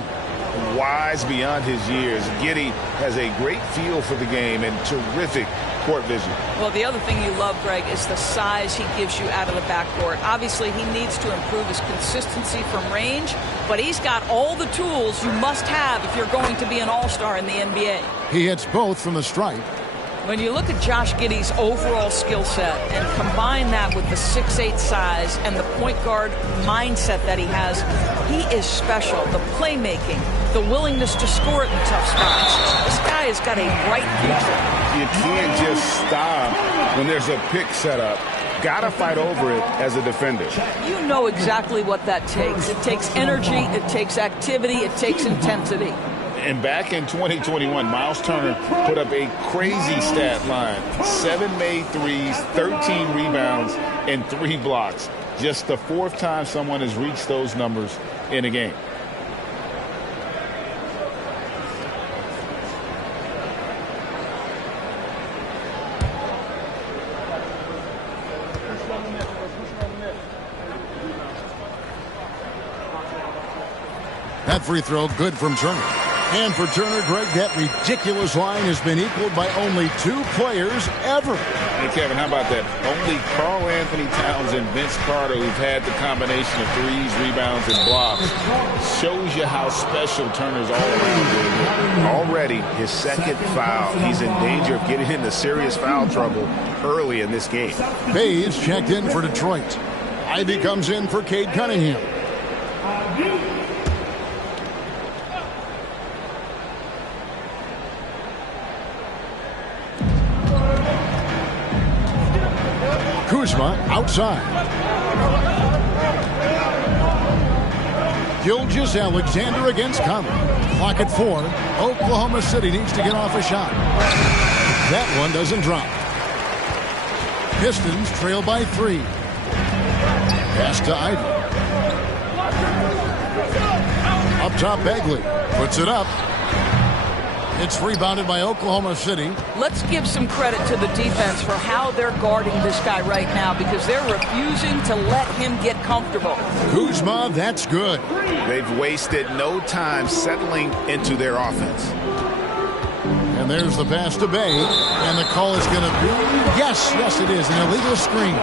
Wise beyond his years, Giddey has a great feel for the game and terrific court vision. Well, the other thing you love, Greg, is the size he gives you out of the backcourt. Obviously, he needs to improve his consistency from range, but he's got all the tools you must have if you're going to be an all-star in the NBA. He hits both from the stripe. When you look at Josh Giddey's overall skill set and combine that with the 6'8" size and the point guard mindset that he has, he is special. The playmaking, the willingness to score in tough spots. This guy has got a bright future. You can't just stop when there's a pick set up. Gotta fight over it as a defender. You know exactly what that takes. It takes energy, it takes activity, it takes intensity. And back in 2021, Miles Turner put up a crazy stat line. 7 made threes, 13 rebounds, and 3 blocks. Just the 4th time someone has reached those numbers in a game. That free throw good from Turner. And for Turner, Greg, that ridiculous line has been equaled by only 2 players ever. Hey, Kevin, how about that? Only Karl Anthony Towns and Vince Carter, who've had the combination of threes, rebounds, and blocks. Shows you how special Turner's all around. Already his 2nd foul. He's in danger of getting into serious foul trouble early in this game. Bays checked in for Detroit. Ivy comes in for Cade Cunningham. Kuzma outside. Gilgeous-Alexander against Conley. Clock at 4. Oklahoma City needs to get off a shot. That one doesn't drop. Pistons trail by 3. Pass to Ivy. Up top, Bagley puts it up. It's rebounded by Oklahoma City. Let's give some credit to the defense for how they're guarding this guy right now, because they're refusing to let him get comfortable. Kuzma, that's good. They've wasted no time settling into their offense. And there's the pass to Bay, and the call is going to be, yes, it is, an illegal screen.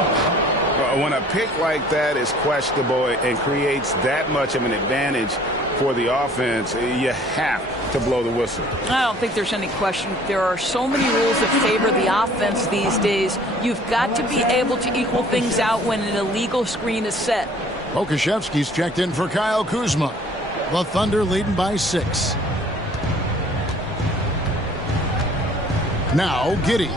When a pick like that is questionable and creates that much of an advantage for the offense, you have to blow the whistle. I don't think there's any question. There are so many rules that favor the offense these days. You've got to be able to equal things out when an illegal screen is set. Okashevsky's checked in for Kyle Kuzma. The Thunder leading by 6. Now Giddey.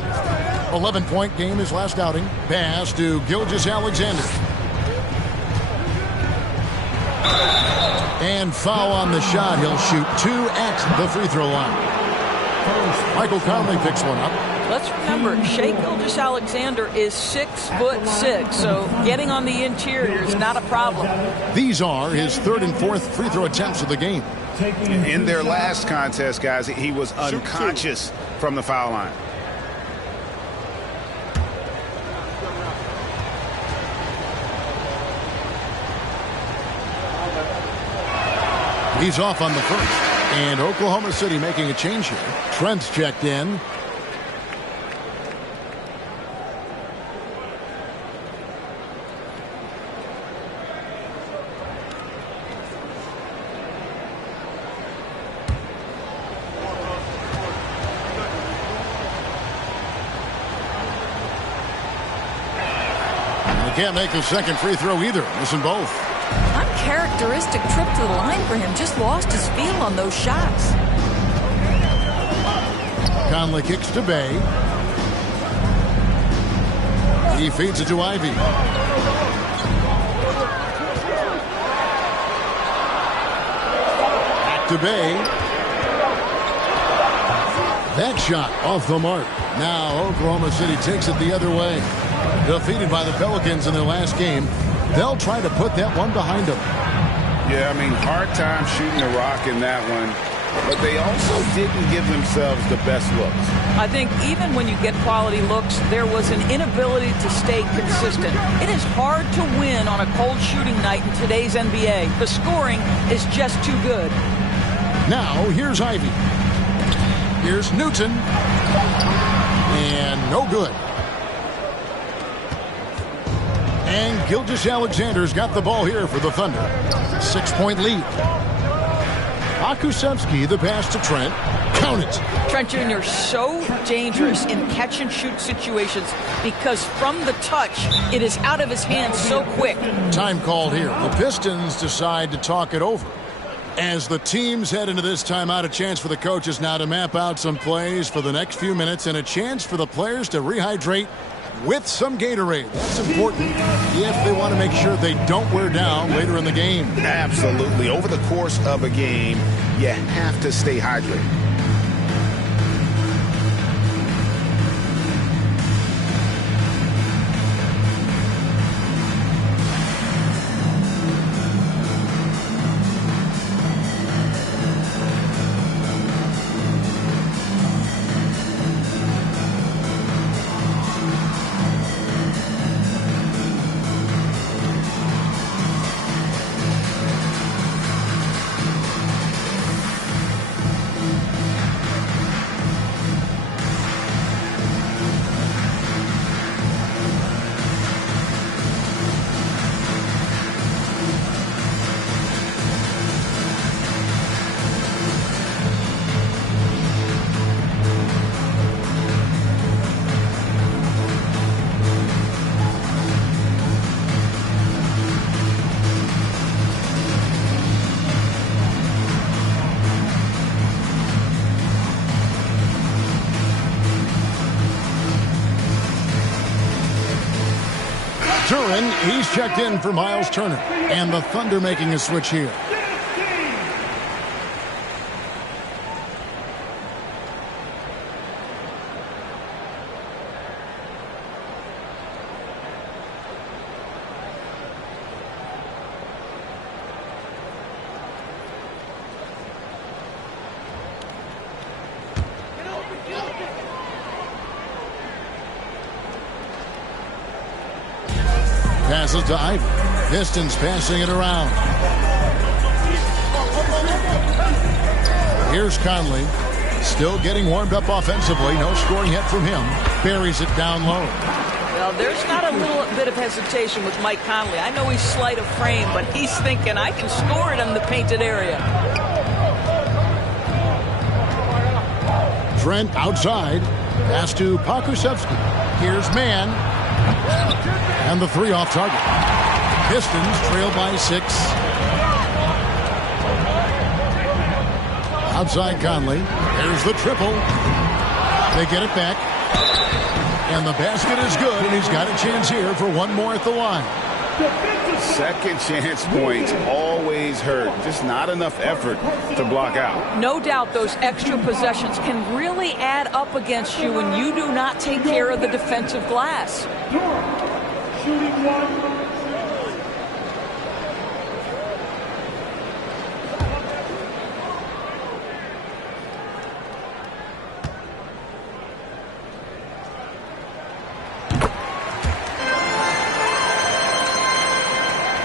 11-point game his last outing. Pass to Gilgeous-Alexander. And foul on the shot. He'll shoot 2 at the free throw line. Michael Conley picks one up. Let's remember, Shai Gilgeous-Alexander is 6'6", so getting on the interior is not a problem. These are his 3rd and 4th free throw attempts of the game. In their last contest, guys, he was unconscious from the foul line. He's off on the first. And Oklahoma City making a change here. Trent's checked in. And he can't make a second free throw either. Missing both. Uncharacteristic trip to the line for him. Just lost his feel on those shots. Conley kicks to Bay. He feeds it to Ivy. Back to Bay. That shot off the mark. Now Oklahoma City takes it the other way. Defeated by the Pelicans in their last game. They'll try to put that one behind them. Yeah, I mean, hard time shooting the rock in that one. But they also didn't give themselves the best looks. I think even when you get quality looks, there was an inability to stay consistent. It is hard to win on a cold shooting night in today's NBA. The scoring is just too good. Now, here's Ivy. Here's Newton. And no good. And Gilgeous-Alexander's got the ball here for the Thunder. 6-point lead. Akusevsky, the pass to Trent. Count it. Trent Jr. so dangerous in catch-and-shoot situations because from the touch, it is out of his hands so quick. Time called here. The Pistons decide to talk it over. As the teams head into this timeout, a chance for the coaches now to map out some plays for the next few minutes and a chance for the players to rehydrate with some Gatorade. That's important if they want to make sure they don't wear down later in the game. Absolutely. Over the course of a game, you have to stay hydrated. Duren, he's checked in for Miles Turner. And the Thunder making a switch here. Passes to Ivy. Pistons passing it around. Here's Conley. Still getting warmed up offensively. No scoring yet from him. Buries it down low. Well, there's not a little bit of hesitation with Mike Conley. I know he's slight of frame, but he's thinking, I can score it in the painted area. Trent outside. Pass to Pokusevski. Here's Mann. And the three off target. Pistons trail by 6. Outside Conley. There's the triple. They get it back. And the basket is good, and he's got a chance here for one more at the line. Second chance points always hurt. Just not enough effort to block out. No doubt those extra possessions can really add up against you when you do not take care of the defensive glass. Shooting one.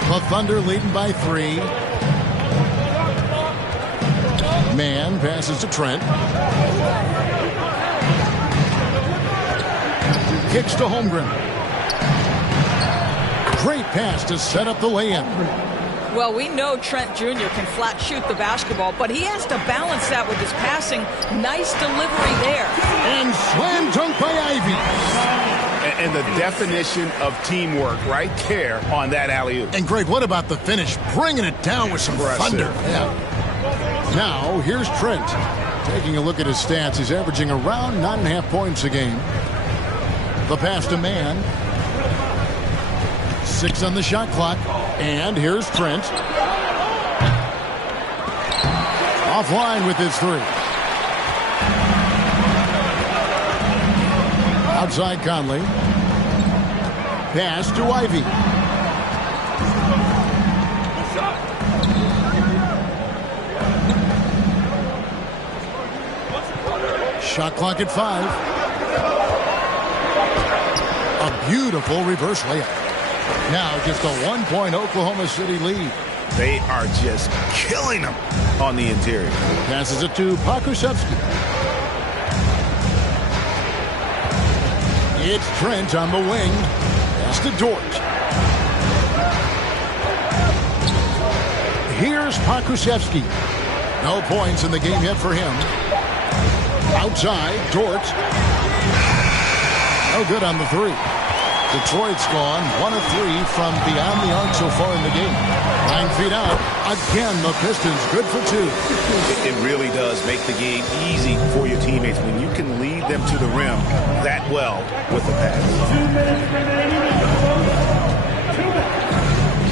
The Thunder leading by 3. Mann passes to Trent. Kicks to Holmgren. Great pass to set up the lay-in. Well, we know Trent Jr. can flat shoot the basketball, but he has to balance that with his passing. Nice delivery there. And slam dunk by Ivy. And the definition of teamwork right there on that alley-oop. And Greg, what about the finish? Bringing it down with some thunder. Yeah. Now, here's Trent. Taking a look at his stats, he's averaging around 9.5 points a game. The pass to Mann. 6 on the shot clock. And here's Trent. Offline with his 3. Outside Conley. Pass to Ivy. Shot clock at 5. A beautiful reverse layup. Now just a 1-point Oklahoma City lead. They are just killing them on the interior. Passes it to Pokusevski. It's Trent on the wing. Pass to Dort. Here's Pokusevski. No points in the game yet for him. Outside, Dort. No good on the 3. Detroit's gone 1 of 3 from beyond the arc so far in the game. 9 feet out. Again, the Pistons good for 2. It really does make the game easy for your teammates when you can lead them to the rim that well with the pass.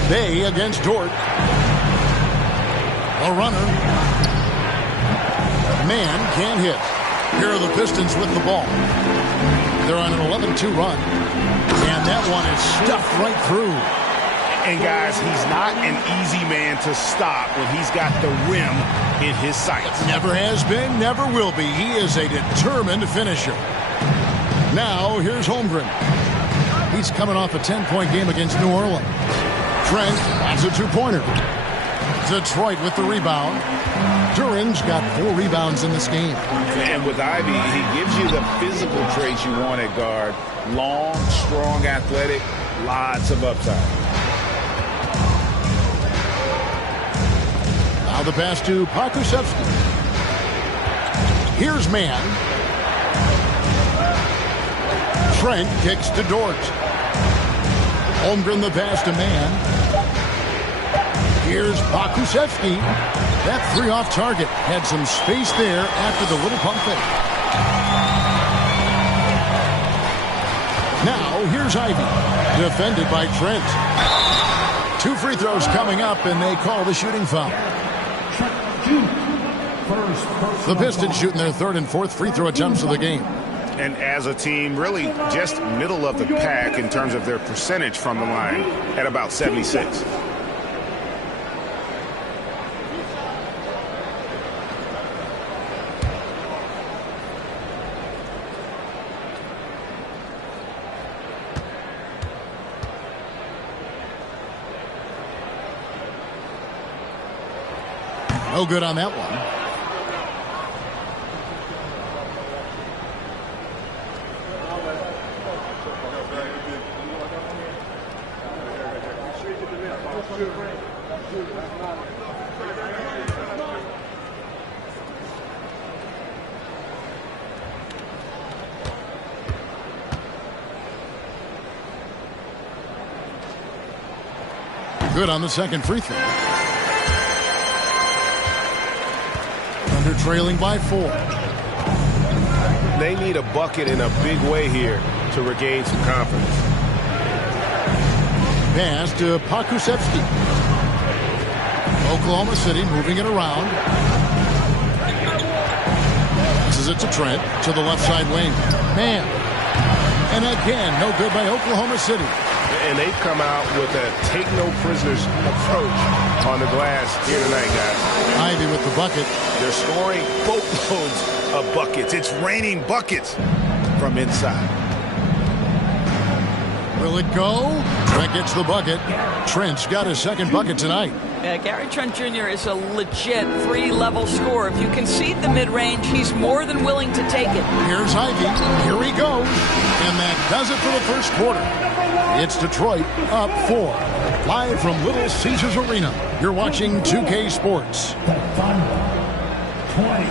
Bay against Dort. A runner. Mann can't hit. Here are the Pistons with the ball. They're on an 11-2 run. And that one is stuffed right through. And guys, he's not an easy man to stop when he's got the rim in his sights. Never has been, never will be. He is a determined finisher. Now, here's Holmgren. He's coming off a 10-point game against New Orleans. Trent has a 2-pointer. Detroit with the rebound. Duran's got 4 rebounds in this game. And with Ivy, he gives you the physical traits you want at guard. Long, strong, athletic, lots of upside. Now the pass to Pokusevski. Here's Mann. Trent kicks to Dort. Holmgren the pass to Mann. Here's Pokusevski. That 3 off target. Had some space there after the little pump fake. Now, here's Ivy. Defended by Trent. 2 free throws coming up, and they call the shooting foul. The Pistons shooting their 3rd and 4th free throw attempts of the game. And as a team, really just middle of the pack in terms of their percentage from the line at about 76. No good on that one. Good on the second free throw. Thunder trailing by 4. They need a bucket in a big way here to regain some confidence. Pass to Pokusevski. Oklahoma City moving it around. Passes it to Trent to the left side wing. Man. And again, no good by Oklahoma City. And they've come out with a take-no-prisoners approach on the glass here tonight, guys. Ivy with the bucket. They're scoring boatloads of buckets. It's raining buckets from inside. Will it go? Trent gets the bucket. Trent's got his second bucket tonight. Yeah, Gary Trent Jr. is a legit 3-level scorer. If you concede the mid-range, he's more than willing to take it. Here's Ivy. Here he goes. And that does it for the first quarter. It's Detroit up 4. Live from Little Caesars Arena. You're watching 2K Sports. 20.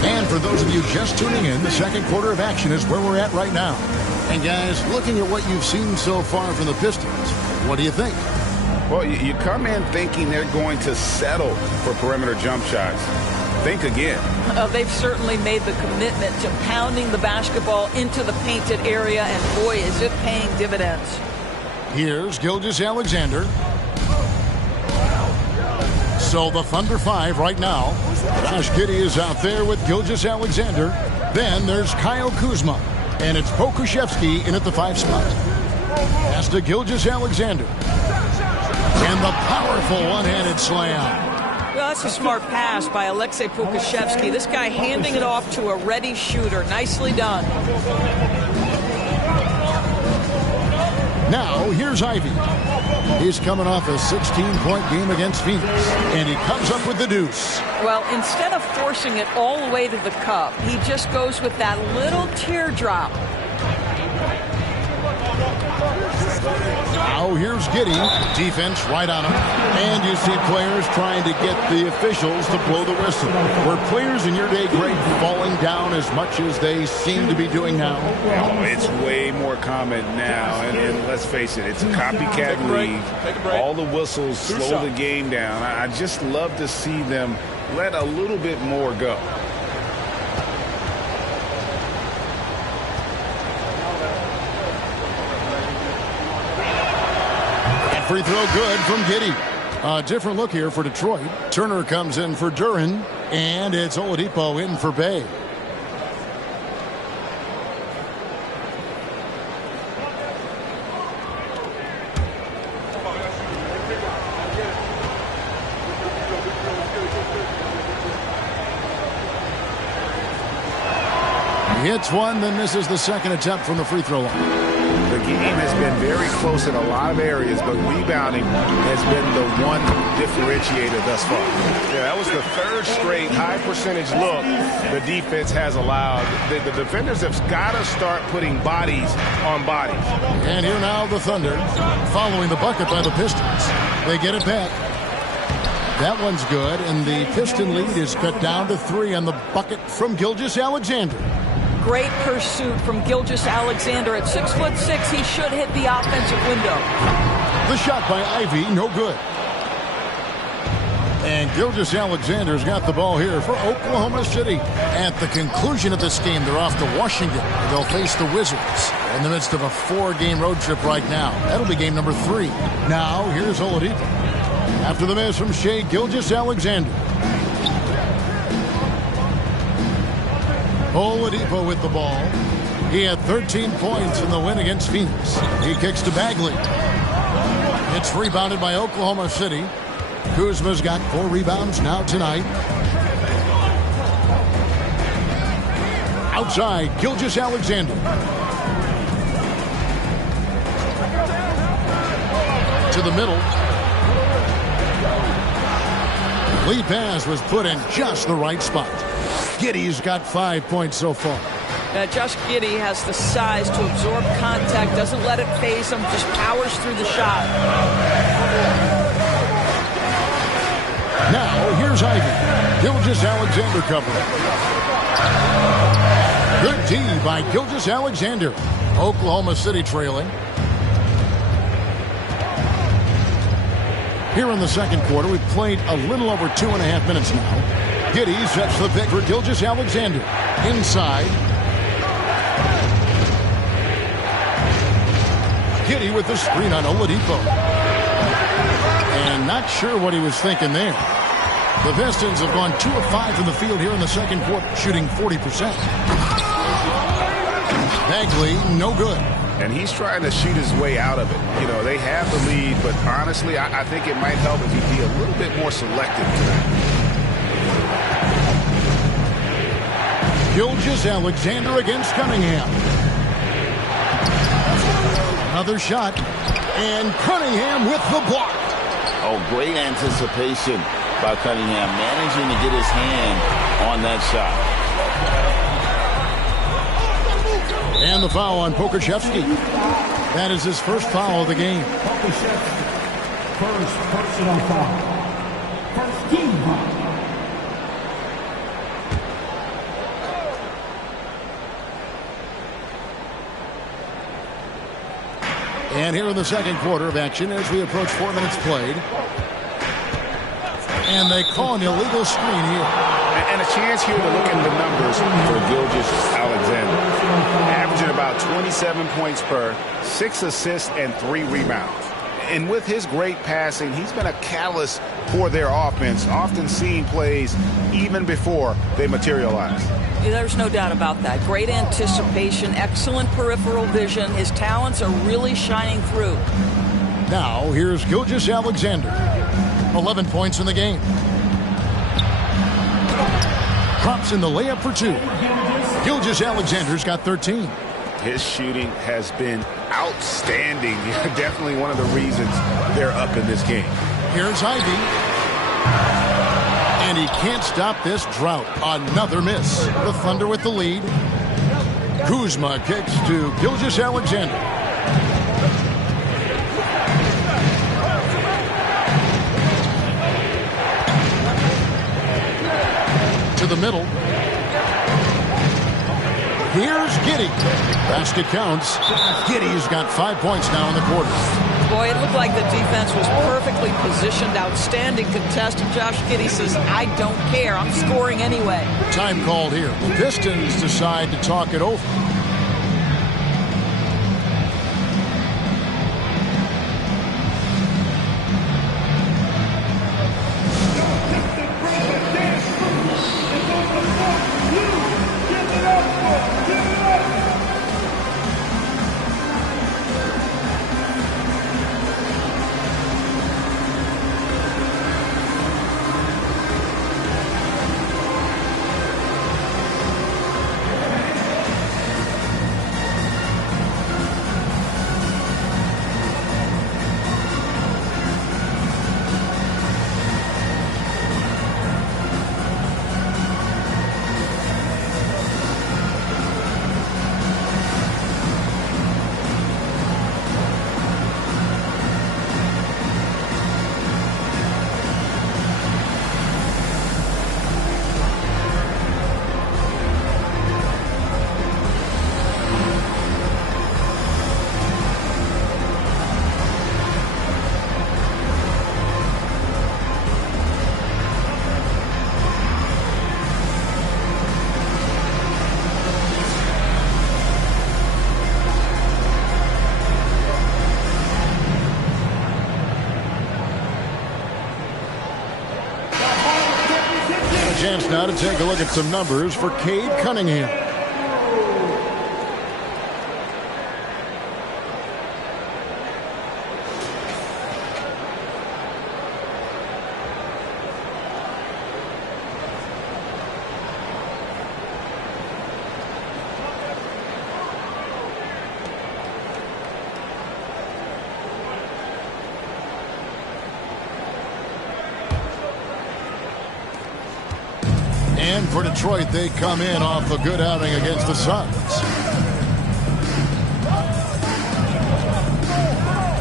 And for those of you just tuning in, the second quarter of action is where we're at right now. And guys, looking at what you've seen so far from the Pistons, what do you think? Well, you come in thinking they're going to settle for perimeter jump shots. Think again. They've certainly made the commitment to pounding the basketball into the painted area, and boy, is it paying dividends. Here's Gilgeous-Alexander. So the Thunder 5 right now. Josh Giddey is out there with Gilgeous-Alexander. Then there's Kyle Kuzma. And it's Pokusevski in at the 5 spot. Pass to Gilgeous-Alexander. And the powerful one-handed slam. Well, that's a smart pass by Aleksej Pokusevski. This guy handing it off to a ready shooter. Nicely done. Now, here's Ivy. He's coming off a 16-point game against Phoenix. And he comes up with the deuce. Well, instead of forcing it all the way to the cup, he just goes with that little teardrop. Now here's Giddey. Defense right on him. And you see players trying to get the officials to blow the whistle. Were players in your day, Greg, falling down as much as they seem to be doing now? Oh, it's way more common now. And let's face it, it's a copycat league. All the whistles slow the game down. I just love to see them let a little bit more go. Free throw good from Giddey. A different look here for Detroit. Turner comes in for Duren, and it's Oladipo in for Bay. He hits one, then misses the second attempt from the free throw line. The game has been very close in a lot of areas, but rebounding has been the one differentiator thus far. Yeah, that was the third straight high-percentage look the defense has allowed. The defenders have got to start putting bodies on bodies. And here now the Thunder, following the bucket by the Pistons. They get it back. That one's good, and the Piston lead is cut down to 3 on the bucket from Gilgeous-Alexander. Great pursuit from Gilgeous-Alexander. At 6'6", he should hit the offensive window. The shot by Ivy, no good. And Gilgeous-Alexander's got the ball here for Oklahoma City. At the conclusion of this game, they're off to Washington. They'll face the Wizards in the midst of a 4-game road trip right now. That'll be game number 3. Now, here's Oladipo. After the miss from Shai Gilgeous-Alexander. Oladipo with the ball. He had 13 points in the win against Phoenix. He kicks to Bagley. It's rebounded by Oklahoma City. Kuzma's got 4 rebounds now tonight. Outside, Gilgeous-Alexander. To the middle. Lead pass was put in just the right spot. Giddey's got 5 points so far. Josh Giddey has the size to absorb contact, doesn't let it phase him, just powers through the shot. Now, here's Ivey. Gilgeous-Alexander covering. Good D by Gilgeous-Alexander. Oklahoma City trailing. Here in the second quarter, we've played a little over 2.5 minutes now. Giddey sets the pick for Gilgeous-Alexander. Inside. Giddey with the screen on Oladipo. And not sure what he was thinking there. The Pistons have gone 2 of 5 from the field here in the second quarter, shooting 40%. Bagley, no good. And he's trying to shoot his way out of it. You know, they have the lead, but honestly, I think it might help if he'd be a little bit more selective tonight. Gilgeous-Alexander against Cunningham. Another shot. And Cunningham with the block. Oh, great anticipation by Cunningham, managing to get his hand on that shot. And the foul on Pokusevski. That is his first foul of the game. Pokusevski, first personal foul. First team foul. And here in the second quarter of action as we approach 4 minutes played. And they call an illegal screen here. And a chance here to look at the numbers for Gilgeous-Alexander. Averaging about 27 points per, 6 assists, and 3 rebounds. And with his great passing, he's been a catalyst for their offense, often seeing plays even before they materialize. There's no doubt about that. Great anticipation, excellent peripheral vision. His talents are really shining through. Now, here's Gilgeous-Alexander. 11 points in the game. Drops in the layup for 2. Gilgeous-Alexander's got 13. His shooting has been outstanding. Definitely one of the reasons they're up in this game. Here's Ivey. And he can't stop this drought. Another miss. The Thunder with the lead. Kuzma kicks to Gilgeous-Alexander. To the middle. Here's Giddey. Basket counts. Giddey's got 5 points now in the quarter. Boy, it looked like the defense was perfectly positioned. Outstanding contest. And Josh Giddey says, I don't care. I'm scoring anyway. Time called here. The Pistons decide to talk it over. Chance now to take a look at some numbers for Cade Cunningham. And for Detroit, they come in off a good outing against the Suns.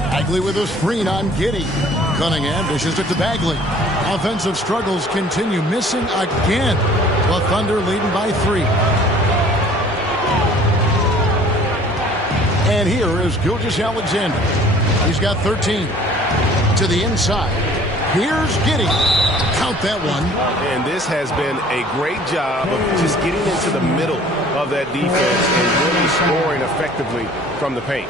Bagley with a screen on Giddey. Cunningham dishes it to Bagley. Offensive struggles continue, missing again. The Thunder leading by 3. And here is Gilgeous-Alexander. He's got 13. To the inside. Here's Giddey. Count that one. And this has been a great job of just getting into the middle of that defense and really scoring effectively from the paint.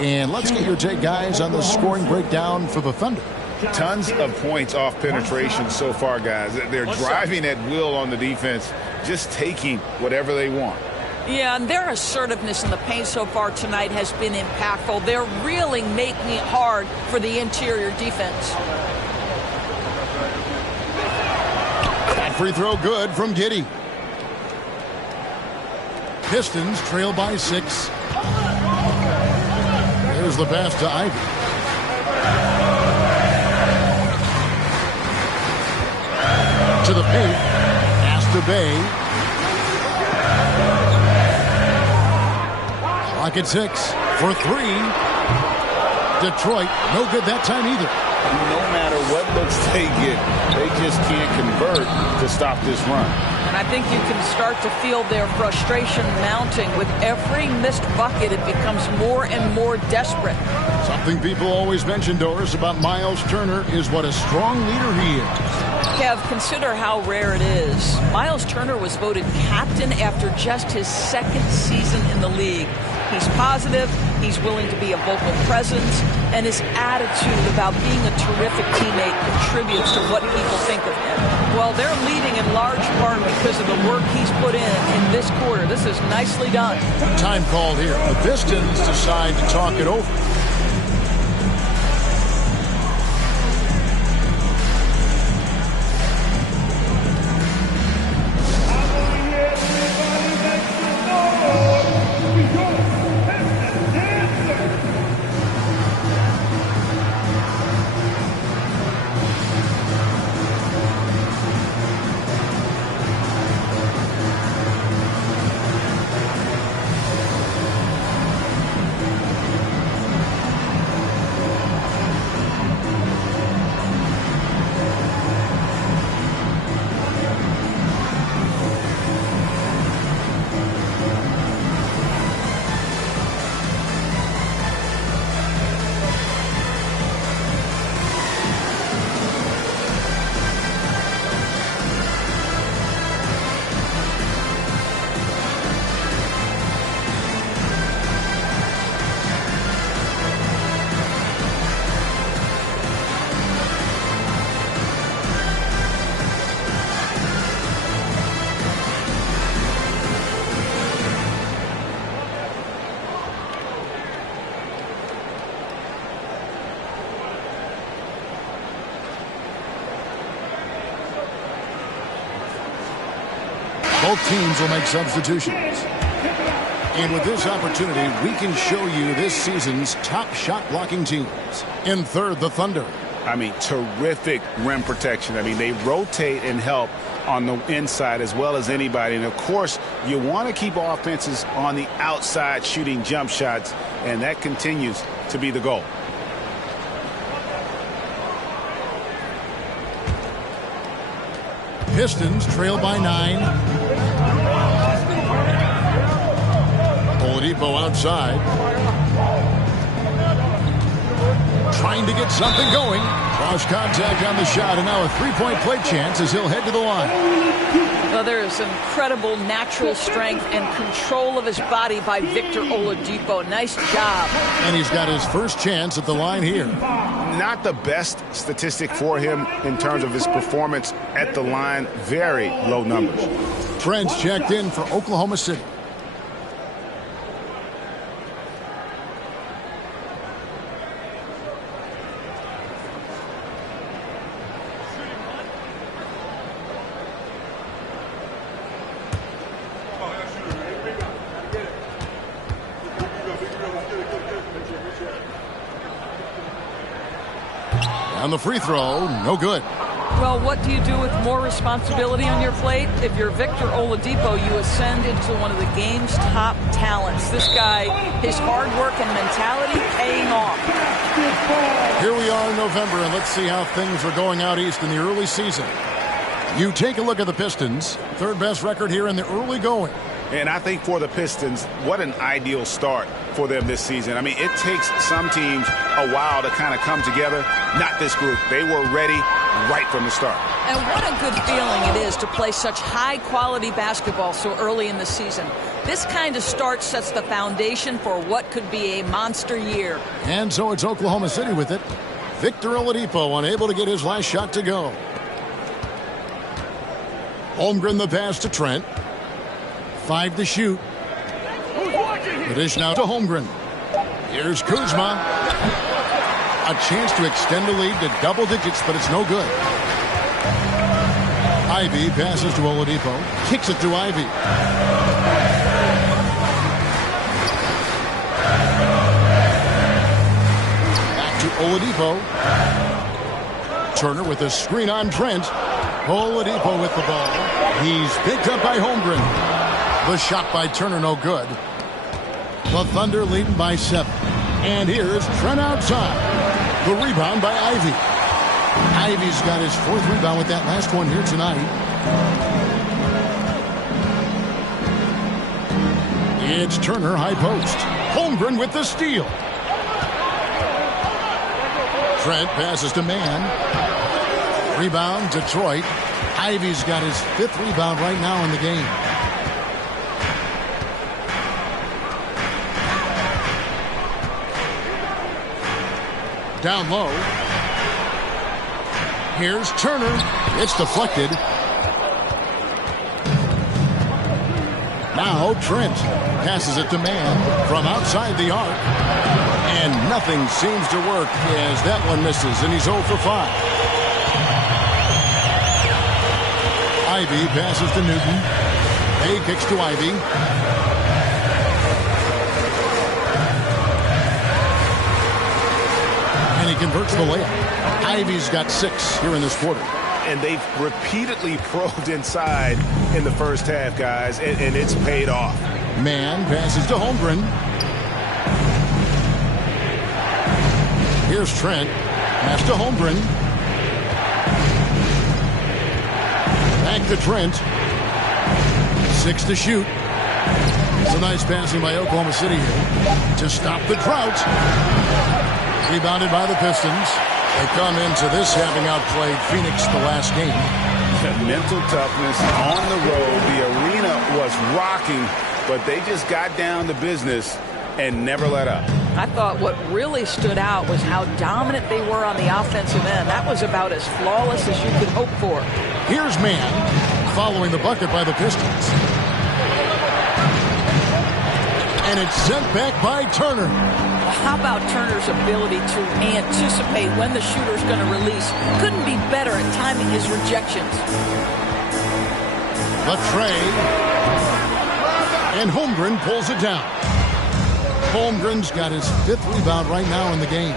And let's get your take, guys, on the scoring breakdown for the Thunder. Tons of points off penetration so far, guys. They're driving at will on the defense, just taking whatever they want. Yeah, and their assertiveness in the paint so far tonight has been impactful. They're really making it hard for the interior defense. That free throw good from Giddey. Pistons trail by 6. There's the pass to Ivey. To the paint. Pass to Bay. Clock at 6 for 3. Detroit, no good that time either. No matter what looks they get, they just can't convert to stop this run. And I think you can start to feel their frustration mounting. With every missed bucket, it becomes more and more desperate. Something people always mention, Doris, about Miles Turner is what a strong leader he is. Kev, consider how rare it is. Miles Turner was voted captain after just his 2nd season in the league. He's positive, he's willing to be a vocal presence, and his attitude about being a terrific teammate contributes to what people think of him. Well, they're leading in large part because of the work he's put in this quarter. This is nicely done. Time called here. The Pistons decide to talk it over. Both teams will make substitutions. And with this opportunity, we can show you this season's top shot blocking teams. In third, the Thunder. I mean, terrific rim protection. I mean, they rotate and help on the inside as well as anybody. And, of course, you want to keep offenses on the outside shooting jump shots, and that continues to be the goal. Pistons trail by 9. Oladipo outside. Trying to get something going. Cross contact on the shot, and now a three-point play chance as he'll head to the line. Well, there is incredible natural strength and control of his body by Victor Oladipo. Nice job. And he's got his first chance at the line here. Not the best statistic for him in terms of his performance at the line. Very low numbers. Trent's checked in for Oklahoma City. On the free throw, no good. Well, what do you do with more responsibility on your plate? If you're Victor Oladipo, you ascend into one of the game's top talents. This guy, his hard work and mentality paying off. Here we are in November, and let's see how things are going out east in the early season. You take a look at the Pistons, third best record here in the early going. And I think for the Pistons, what an ideal start for them this season. I mean, it takes some teams a while to kind of come together. Not this group. They were ready right from the start. And what a good feeling it is to play such high-quality basketball so early in the season. This kind of start sets the foundation for what could be a monster year. And so it's Oklahoma City with it. Victor Oladipo unable to get his last shot to go. Holmgren the pass to Trent. 5 to shoot. The dish now to Holmgren. Here's Kuzma. A chance to extend the lead to double digits, but it's no good. Ivy passes to Oladipo. Kicks it to Ivy. Back to Oladipo. Turner with a screen on Trent. Oladipo with the ball. He's picked up by Holmgren. The shot by Turner, no good. The Thunder leading by 7. And here's Trent outside. The rebound by Ivy. Ivy's got his 4th rebound with that last one here tonight. It's Turner, high post. Holmgren with the steal. Trent passes to Mann. Rebound, Detroit. Ivy's got his 5th rebound right now in the game. Down low. Here's Turner. It's deflected. Now Trent passes it to Mann from outside the arc. And nothing seems to work as that one misses, and he's 0 for 5. Ivy passes to Newton. Hay kicks to Ivy. And he converts the layup. Ivy's got 6 here in this quarter. And they've repeatedly probed inside in the first half, guys, and it's paid off. Mann passes to Holmgren. Here's Trent. Pass to Holmgren. Back to Trent. 6 to shoot. It's a nice passing by Oklahoma City here to stop the drought. Rebounded by the Pistons. They come into this having outplayed Phoenix the last game. Mental toughness on the road. The arena was rocking, but they just got down to business and never let up. I thought what really stood out was how dominant they were on the offensive end. That was about as flawless as you could hope for. Here's Mann following the bucket by the Pistons. And it's sent back by Turner. How about Turner's ability to anticipate when the shooter's going to release? Couldn't be better at timing his rejections. The tray. And Holmgren pulls it down. Holmgren's got his 5th rebound right now in the game.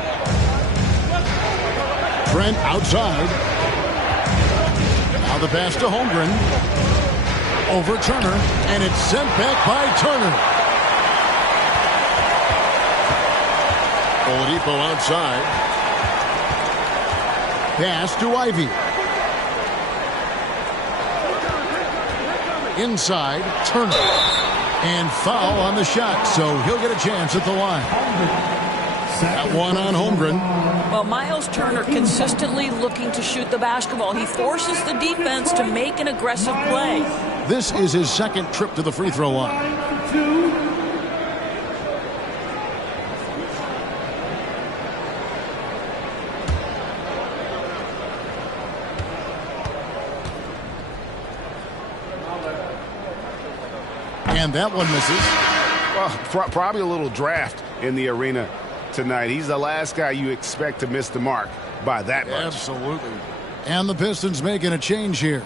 Trent outside. Now the pass to Holmgren. Over Turner. And it's sent back by Turner. Oladipo outside. Pass to Ivy. Inside, Turner. And foul on the shot, so he'll get a chance at the line. That one on Holmgren. Well, Miles Turner consistently looking to shoot the basketball. He forces the defense to make an aggressive play. This is his 2nd trip to the free throw line. And that one misses. Well, probably a little draft in the arena tonight. He's the last guy you expect to miss the mark by that much. Absolutely. And the Pistons making a change here.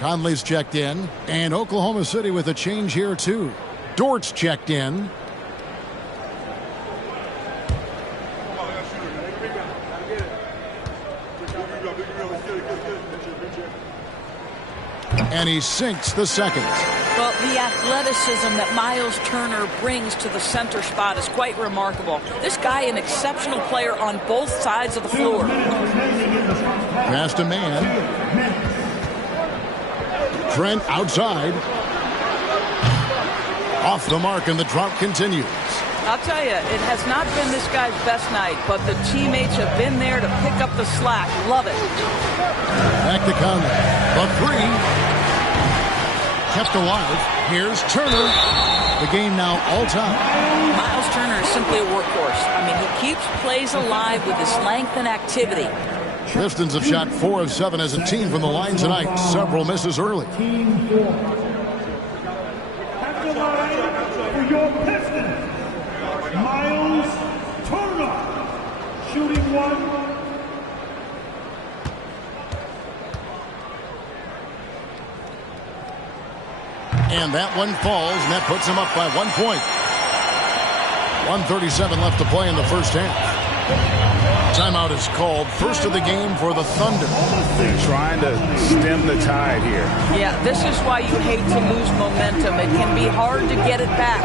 Conley's checked in. And Oklahoma City with a change here, too. Dort's checked in. And he sinks the second. Well, the athleticism that Miles Turner brings to the center spot is quite remarkable. This guy, an exceptional player on both sides of the floor. Past a man. Trent outside. Off the mark, and the drought continues. I'll tell you, it has not been this guy's best night, but the teammates have been there to pick up the slack. Love it. Back to Conley. The three. Kept alive. Here's Turner. The game now all time. Miles Turner is simply a workhorse. I mean, he keeps plays alive with his length and activity. Pistons have shot 4 of 7 as a team from the line tonight. Several misses early. Team 4. At the line for your Pistons, Miles Turner. Shooting 1. And that one falls, and that puts him up by 1 point. 1:37 left to play in the first half. Timeout is called. First of the game for the Thunder. They're trying to stem the tide here. Yeah, this is why you hate to lose momentum. It can be hard to get it back.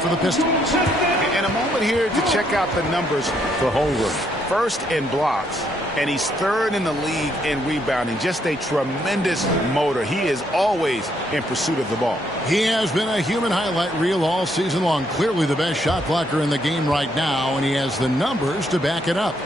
For the Pistons. And a moment here to check out the numbers for Holmgren. First in blocks, and he's third in the league in rebounding. Just a tremendous motor. He is always in pursuit of the ball. He has been a human highlight reel all season long. Clearly the best shot blocker in the game right now, and he has the numbers to back it up.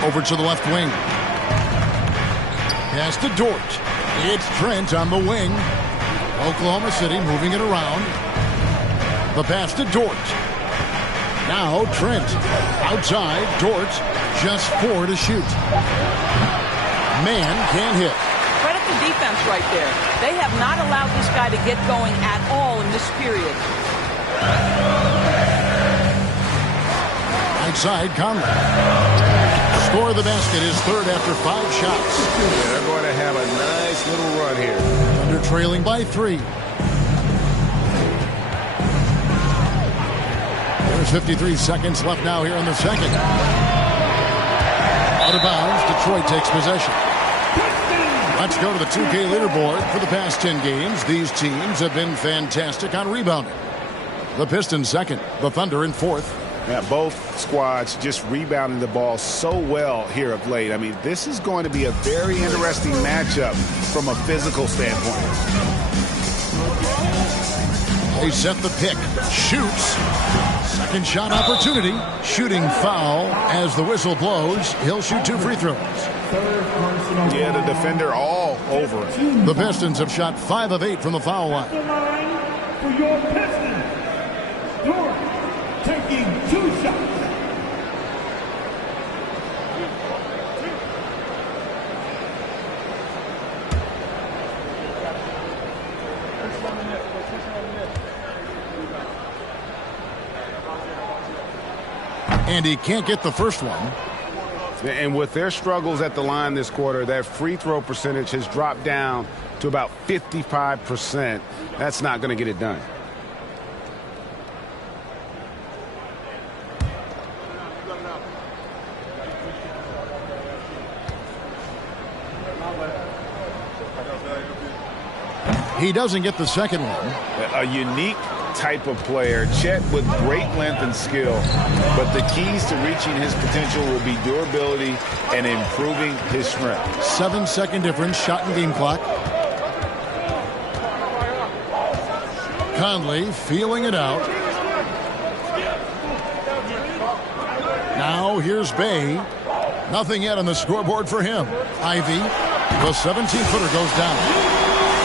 Over to the left wing. Pass to Dort. It's Trent on the wing. Oklahoma City moving it around. The pass to Dort. Now Trent. Outside. Dort. Just 4 to shoot. Man can't hit. Credit the defense right there. They have not allowed this guy to get going at all in this period. Outside Conley. Score the basket is third after 5 shots. Yeah, they're going to have a nice little run here. Thunder trailing by 3. There's 53 seconds left now here in the second. Out of bounds, Detroit takes possession. Let's go to the 2K leaderboard. For the past 10 games, these teams have been fantastic on rebounding. The Pistons second, the Thunder in fourth. Yeah, both squads just rebounding the ball so well here of late. I mean, this is going to be a very interesting matchup from a physical standpoint. They set the pick. Shoots. Second shot opportunity. Shooting foul as the whistle blows. He'll shoot 2 free throws. Yeah, the defender all over it. The Pistons have shot 5 of 8 from the foul line. For your Pistons, Dort taking 2 shots. And he can't get the first one. And with their struggles at the line this quarter, that free throw percentage has dropped down to about 55%. That's not going to get it done. He doesn't get the second one. A unique type of player. Chet with great length and skill, but the keys to reaching his potential will be durability and improving his strength. 7-second difference, shot and game clock. Conley feeling it out. Now here's Bay. Nothing yet on the scoreboard for him. Ivy, the 17-footer goes down.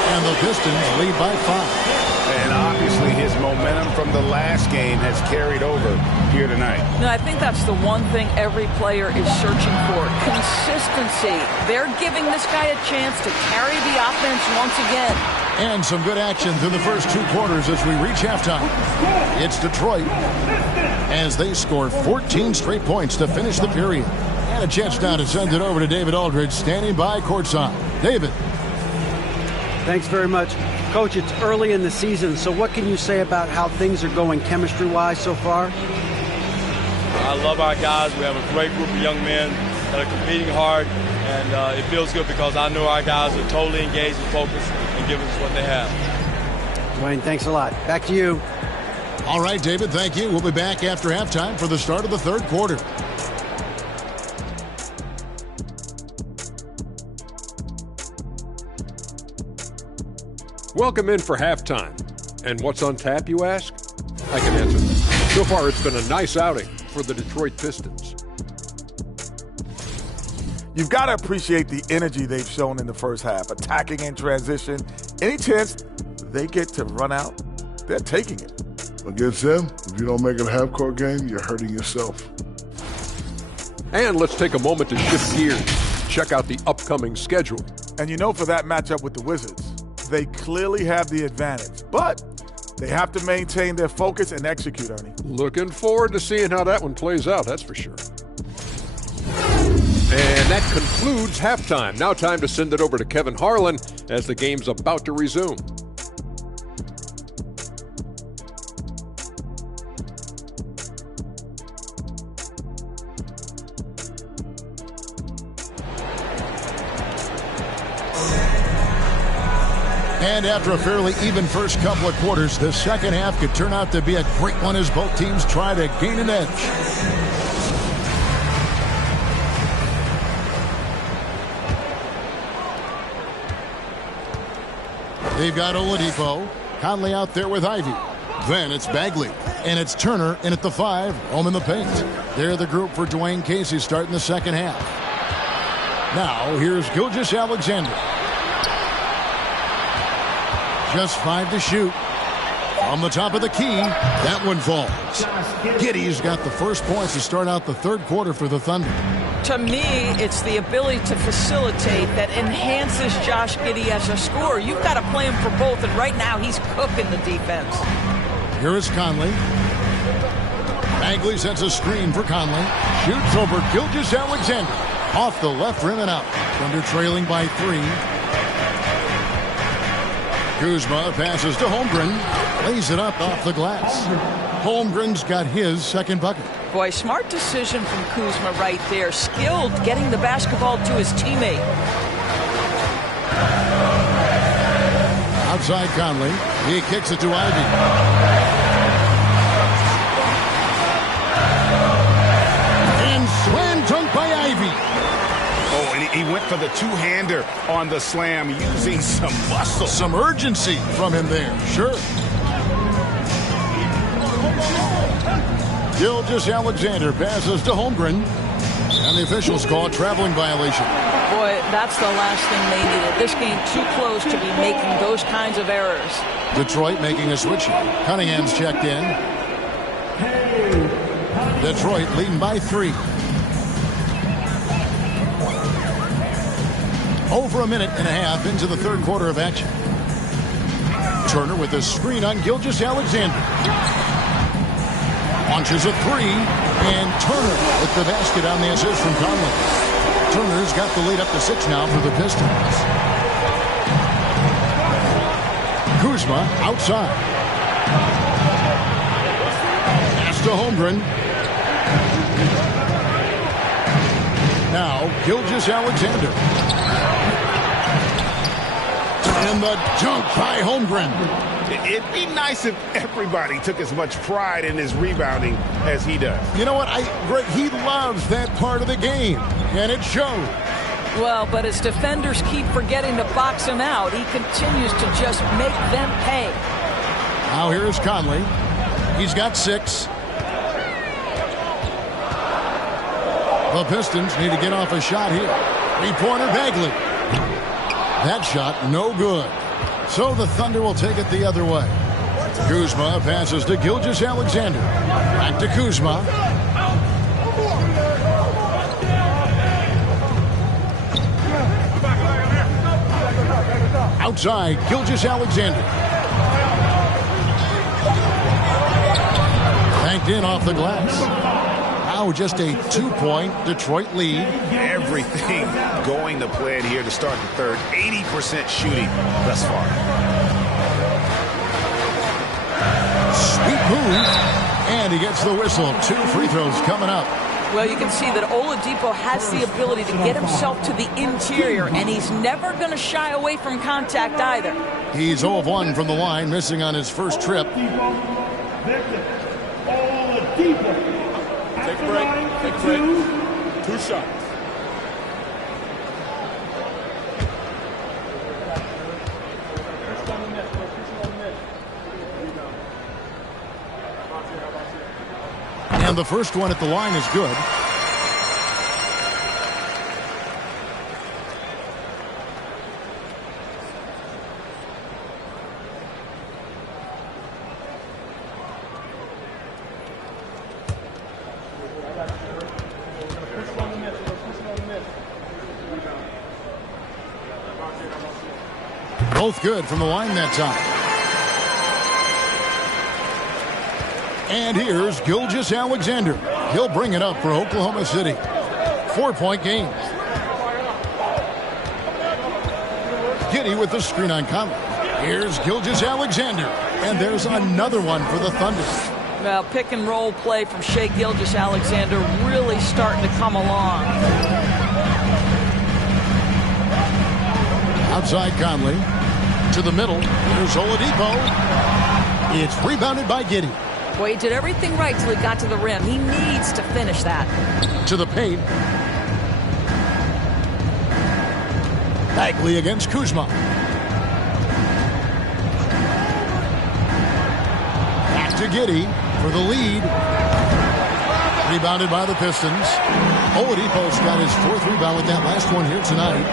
And the Pistons lead by 5. And obviously his momentum from the last game has carried over here tonight. No, I think that's the one thing every player is searching for. Consistency. They're giving this guy a chance to carry the offense once again. And some good action through the first 2 quarters as we reach halftime. It's Detroit as they score 14 straight points to finish the period. And a chance now to send it over to David Aldridge, standing by courtside. David. Thanks very much. Coach, it's early in the season, so what can you say about how things are going chemistry-wise so far? I love our guys. We have a great group of young men that are competing hard, and it feels good because I know our guys are totally engaged and focused and giving us what they have. Dwayne, thanks a lot. Back to you. All right, David, thank you. We'll be back after halftime for the start of the third quarter. Welcome in for halftime. And what's on tap, you ask? I can answer that. So far, it's been a nice outing for the Detroit Pistons. You've got to appreciate the energy they've shown in the first half, attacking in transition. Any chance they get to run out, they're taking it. Against them, if you don't make it a half-court game, you're hurting yourself. And let's take a moment to shift gears. Check out the upcoming schedule. And you know, for that matchup with the Wizards, they clearly have the advantage, but they have to maintain their focus and execute, Ernie. Looking forward to seeing how that one plays out, that's for sure. And that concludes halftime. Now time to send it over to Kevin Harlan as the game's about to resume. And after a fairly even first couple of quarters, the second half could turn out to be a great one as both teams try to gain an edge. They've got Oladipo. Conley out there with Ivy. Then it's Bagley. And it's Turner in at the 5, home in the paint. They're the group for Dwayne Casey starting the second half. Now here's Gilgeous-Alexander. Just 5 to shoot. From the top of the key, that one falls. Giddey's got the first points to start out the third quarter for the Thunder. To me, it's the ability to facilitate that enhances Josh Giddey as a scorer. You've got to play him for both, and right now he's cooking the defense. Here is Conley. Bagley sets a screen for Conley. Shoots over Gilgeous-Alexander. Off the left rim and out. Thunder trailing by 3. Kuzma passes to Holmgren. Lays it up off the glass. Holmgren's got his second bucket. Boy, smart decision from Kuzma right there. Skilled getting the basketball to his teammate. Outside Conley. He kicks it to Ivy. And slam dunk by Ivy. Oh, and he went for the two-hander on the slam using some muscle. Some urgency from him there, sure. Gilgeous-Alexander passes to Holmgren. And the officials call a traveling violation. Boy, that's the last thing they needed. This game too close to be making those kinds of errors. Detroit making a switch here. Cunningham's checked in. Detroit leading by 3. Over a minute and a half into the third quarter of action. Turner with a screen on Gilgeous-Alexander. Launches a three, and Turner with the basket on the assist from Conley. Turner's got the lead up to 6 now for the Pistons. Kuzma outside. Pass to Holmgren. Now, Gilgeous-Alexander. And the dunk by Holmgren. It'd be nice if everybody took as much pride in his rebounding as he does. You know what? He loves that part of the game, and it shows. Well, but as defenders keep forgetting to box him out, he continues to just make them pay. Now here's Conley. He's got 6. The Pistons need to get off a shot here. 3-pointer Bagley. That shot no good. So the Thunder will take it the other way. Kuzma passes to Gilgeous-Alexander. Back to Kuzma. Outside, Gilgeous-Alexander. Banked in off the glass. Now just a 2-point Detroit lead. Everything going to plan here to start the third. 80% shooting thus far. Sweet move. And he gets the whistle. 2 free throws coming up. Well, you can see that Oladipo has the ability to get himself to the interior, and he's never going to shy away from contact either. He's 0 of 1 from the line, missing on his first trip. Take a break. Take a break. 2 shots. And the first one at the line is good. Both good from the line that time. And here's Gilgeous-Alexander. He'll bring it up for Oklahoma City. 4-point game. Giddey with the screen on Conley. Here's Gilgeous-Alexander. And there's another one for the Thunder. Well, pick and roll play from Shai Gilgeous-Alexander really starting to come along. Outside Conley. To the middle. Here's Oladipo. It's rebounded by Giddey. Boy, he did everything right till he got to the rim. He needs to finish that. To the paint. Bagley against Kuzma. Back to Giddey for the lead. Rebounded by the Pistons. Oladipo's got his 4th rebound with that last one here tonight.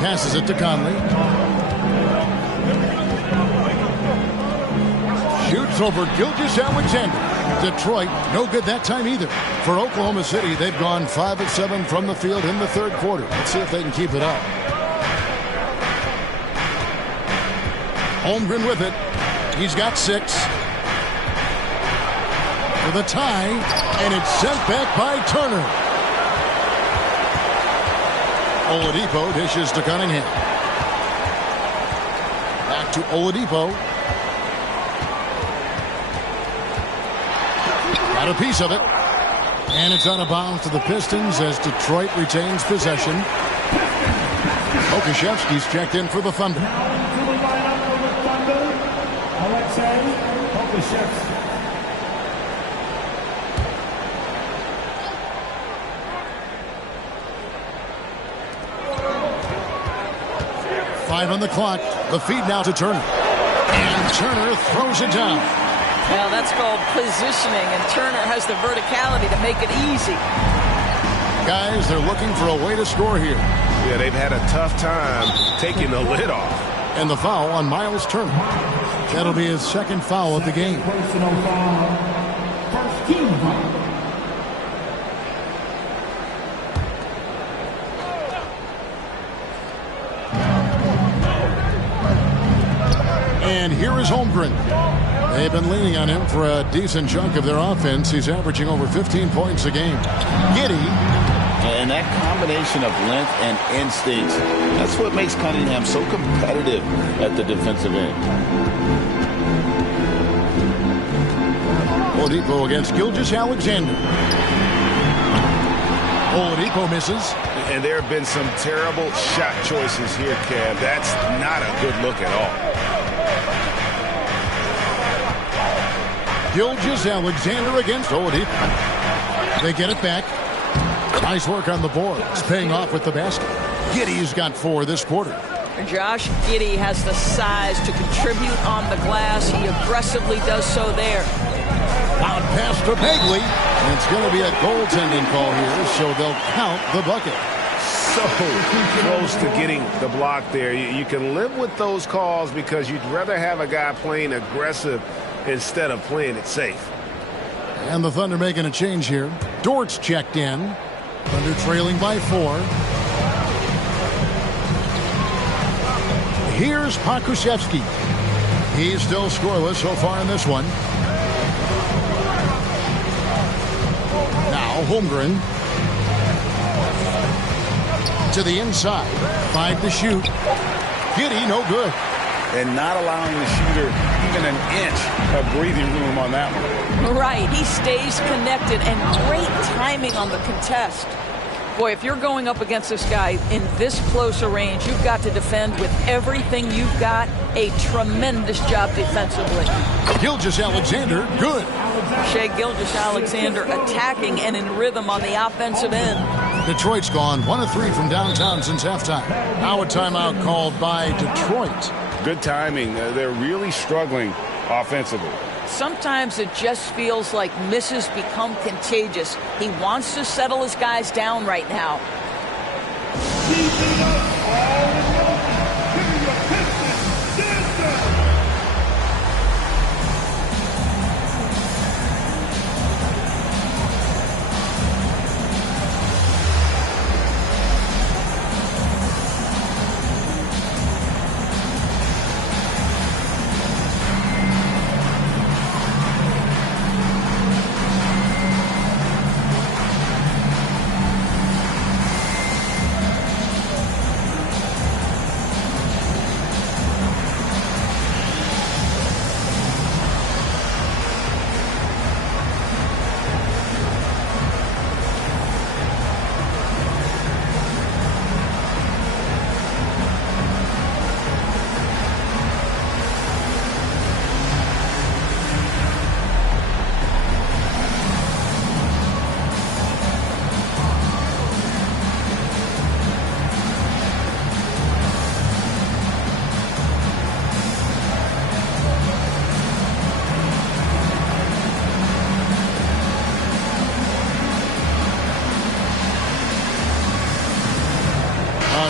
Passes it to Conley. Shoots over Gilgeous-Alexander. Detroit, no good that time either. For Oklahoma City, they've gone 5 of 7 from the field in the 3rd quarter. Let's see if they can keep it up. Holmgren with it. He's got 6. For the tie, and it's sent back by Turner. Oladipo dishes to Cunningham. Back to Oladipo. Got a piece of it. And it's out of bounds to the Pistons as Detroit retains possession. Okashevsky's checked in for the Thunder. Alexei Okashevsky. Five on the clock. The feed now to Turner. And Turner throws it down. Well, that's called positioning, and Turner has the verticality to make it easy. Guys, they're looking for a way to score here. Yeah, they've had a tough time taking the lid off. And the foul on Miles Turner. That'll be his 2nd foul of the game. Personal foul. First team foul. And here is Holmgren. They've been leaning on him for a decent chunk of their offense. He's averaging over 15 points a game. Giddey. And that combination of length and instincts, that's what makes Cunningham so competitive at the defensive end. Oladipo against Gilgeous-Alexander. Oladipo misses. And there have been some terrible shot choices here, Kev. That's not a good look at all. Gilgeous-Alexander against Oladipo. They get it back. Nice work on the boards, paying off with the basket. Giddey's got 4 this quarter. Josh Giddey has the size to contribute on the glass. He aggressively does so there. Out pass to Bagley. And it's going to be a goaltending call here, so they'll count the bucket. So close to getting the block there. You can live with those calls because you'd rather have a guy playing aggressive instead of playing it safe. And the Thunder making a change here. Dort's checked in. Thunder trailing by 4. Here's Pokusevski. He's still scoreless so far in this one. Now Holmgren. To the inside. 5 to shoot. Giddey, no good. And not allowing the shooter even an inch of breathing room on that one. Right. He stays connected, and great timing on the contest. Boy, if you're going up against this guy in this close a range, you've got to defend with everything you've got. A tremendous job defensively. Gilgeous-Alexander, good. Shai Gilgeous-Alexander attacking and in rhythm on the offensive end. Detroit's gone 1 of 3 from downtown since halftime. Now a timeout called by Detroit. Good timing. They're really struggling offensively. Sometimes it just feels like misses become contagious. He wants to settle his guys down right now.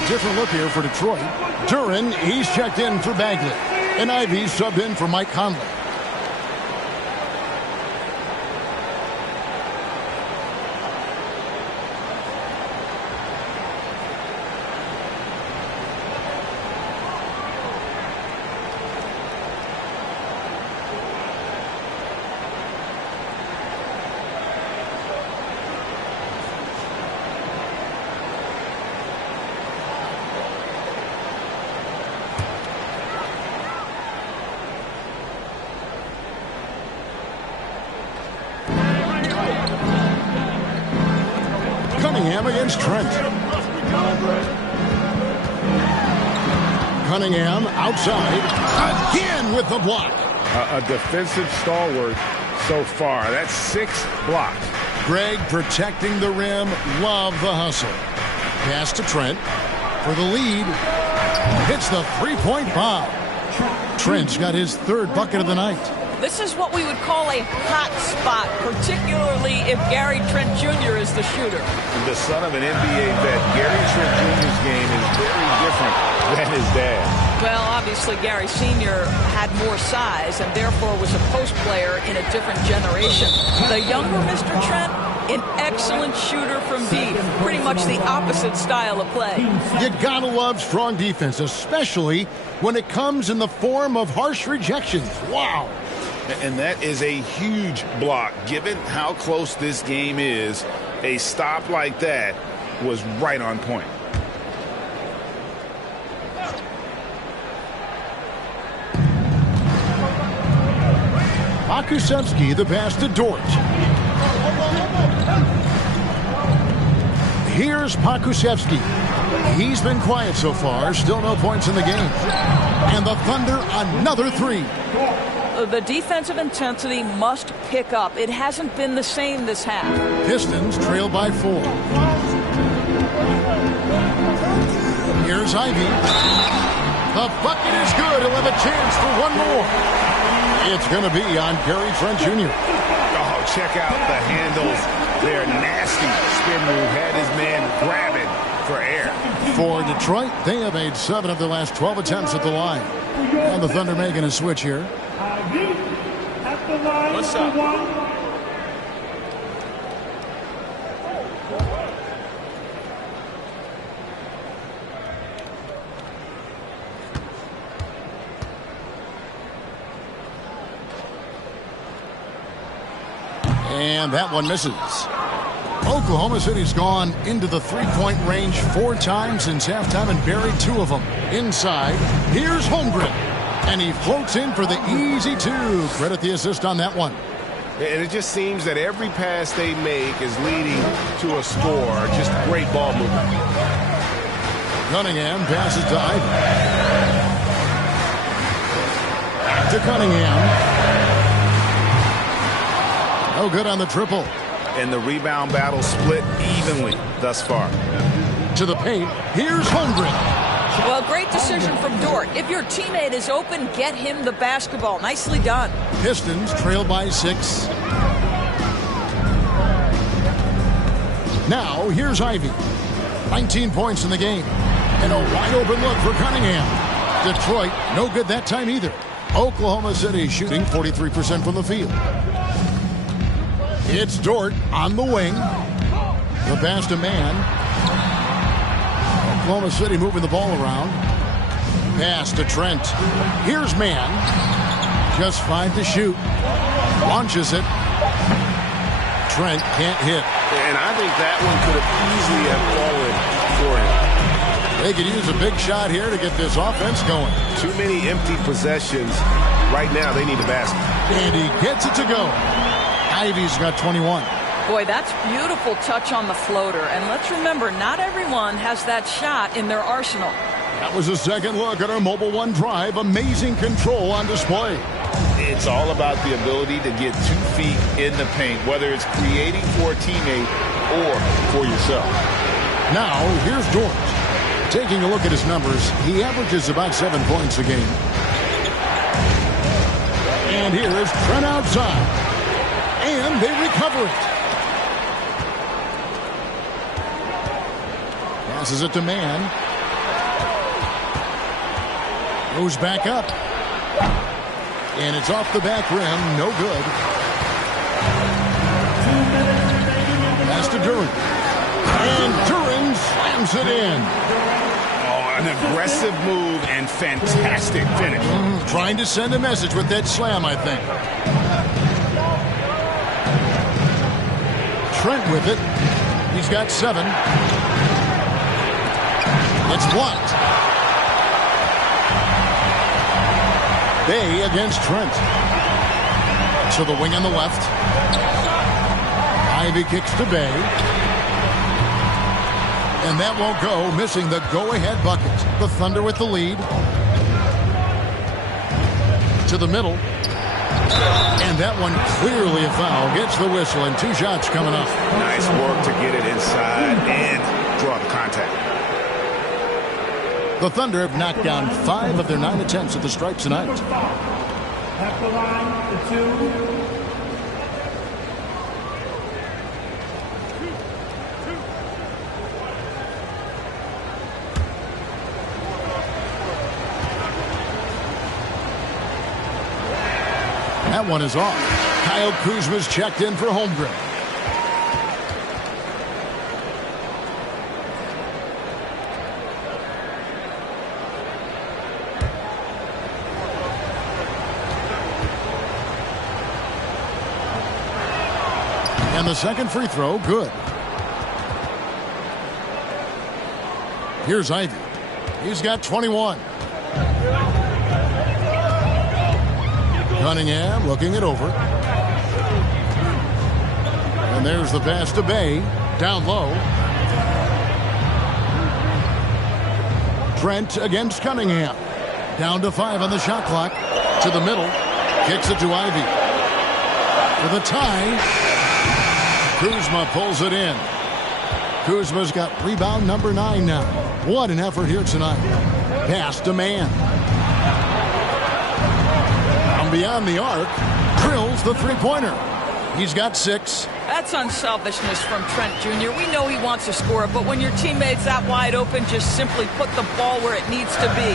Different look here for Detroit. Duren, he's checked in for Bagley. And Ivey subbed in for Mike Conley. Cunningham against Trent. Cunningham outside. Again with the block. A defensive stalwart so far. That's 6 blocks. Greg protecting the rim. Love the hustle. Pass to Trent for the lead. Hits the three-point bomb. Trent's got his 3rd bucket of the night. This is what we would call a hot spot, particularly if Gary Trent Jr. is the shooter. The son of an NBA vet, Gary Trent Jr.'s game is very different than his dad. Well, obviously, Gary Sr. had more size and therefore was a post player in a different generation. The younger Mr. Trent, an excellent shooter from deep. Pretty much the opposite style of play. You gotta love strong defense, especially when it comes in the form of harsh rejections. Wow. And that is a huge block. Given how close this game is, a stop like that was right on point. Pokusevski, the pass to Dort. Here's Pokusevski. He's been quiet so far. Still no points in the game. And the Thunder, another three. The defensive intensity must pick up. It hasn't been the same this half. Pistons trail by 4. Here's Ivy. The bucket is good. He'll have a chance for one more. It's going to be on Gary Trent Jr. Oh, check out the handles. They're nasty. Spin move had his man grabbing for air. For Detroit, they have made 7 of the last 12 attempts at the line. And the Thunder making a switch here. What's up? And that one misses. Oklahoma City's gone into the three-point range 4 times since halftime and buried 2 of them. Inside, here's Holmgren. And he floats in for the easy 2. Credit the assist on that one. And it just seems that every pass they make is leading to a score. Just great ball movement. Cunningham passes to Ivy. To Cunningham. No good on the triple. And the rebound battle split evenly thus far. To the paint. Here's Holmgren. Well, great decision from Dort. If your teammate is open, get him the basketball. Nicely done. Pistons trail by 6. Now, here's Ivy. 19 points in the game. And a wide open look for Cunningham. Detroit, no good that time either. Oklahoma City shooting 43% from the field. It's Dort on the wing. The pass to Mann. Oklahoma City moving the ball around. Pass to Trent. Here's Mann. Just 5 to shoot. Launches it. Trent can't hit. And I think that one could have easily have fallen for him. They could use a big shot here to get this offense going. Too many empty possessions. Right now, they need a basket. And he gets it to go. Ivy's got 21. Boy, that's beautiful touch on the floater. And let's remember, not everyone has that shot in their arsenal. That was a second look at our Mobile One drive. Amazing control on display. It's all about the ability to get 2 feet in the paint, whether it's creating for a teammate or for yourself. Now, here's Dort. Taking a look at his numbers, he averages about 7 points a game. And here's Trent outside. And they recover it. Passes it to Mann. Goes back up. And it's off the back rim. No good. Pass to Duren. And Duren slams it in. Oh, an aggressive move and fantastic finish. Trying to send a message with that slam, I think. Trent with it. He's got 7. It's blocked. Bay against Trent. To the wing on the left. Ivy kicks to Bay. And that won't go, missing the go-ahead bucket. The Thunder with the lead. To the middle. And that one clearly a foul. Gets the whistle and 2 shots coming up. Nice work to get it inside and draw the contact. The Thunder have knocked down 5 of their 9 attempts at the stripe tonight. At the line, the 2. That one is off. Kyle Kuzma's checked in for Holmgren. And the second free throw, good. Here's Ivy. He's got 21. Cunningham looking it over. And there's the pass to Bay. Down low. Trent against Cunningham. Down to 5 on the shot clock. To the middle. Kicks it to Ivy. For the tie. Kuzma pulls it in. Kuzma's got rebound number 9 now. What an effort here tonight. Pass to Mann. From beyond the arc. Drills the three-pointer. He's got 6. That's unselfishness from Trent Jr. We know he wants to score, but when your teammate's that wide open, just simply put the ball where it needs to be.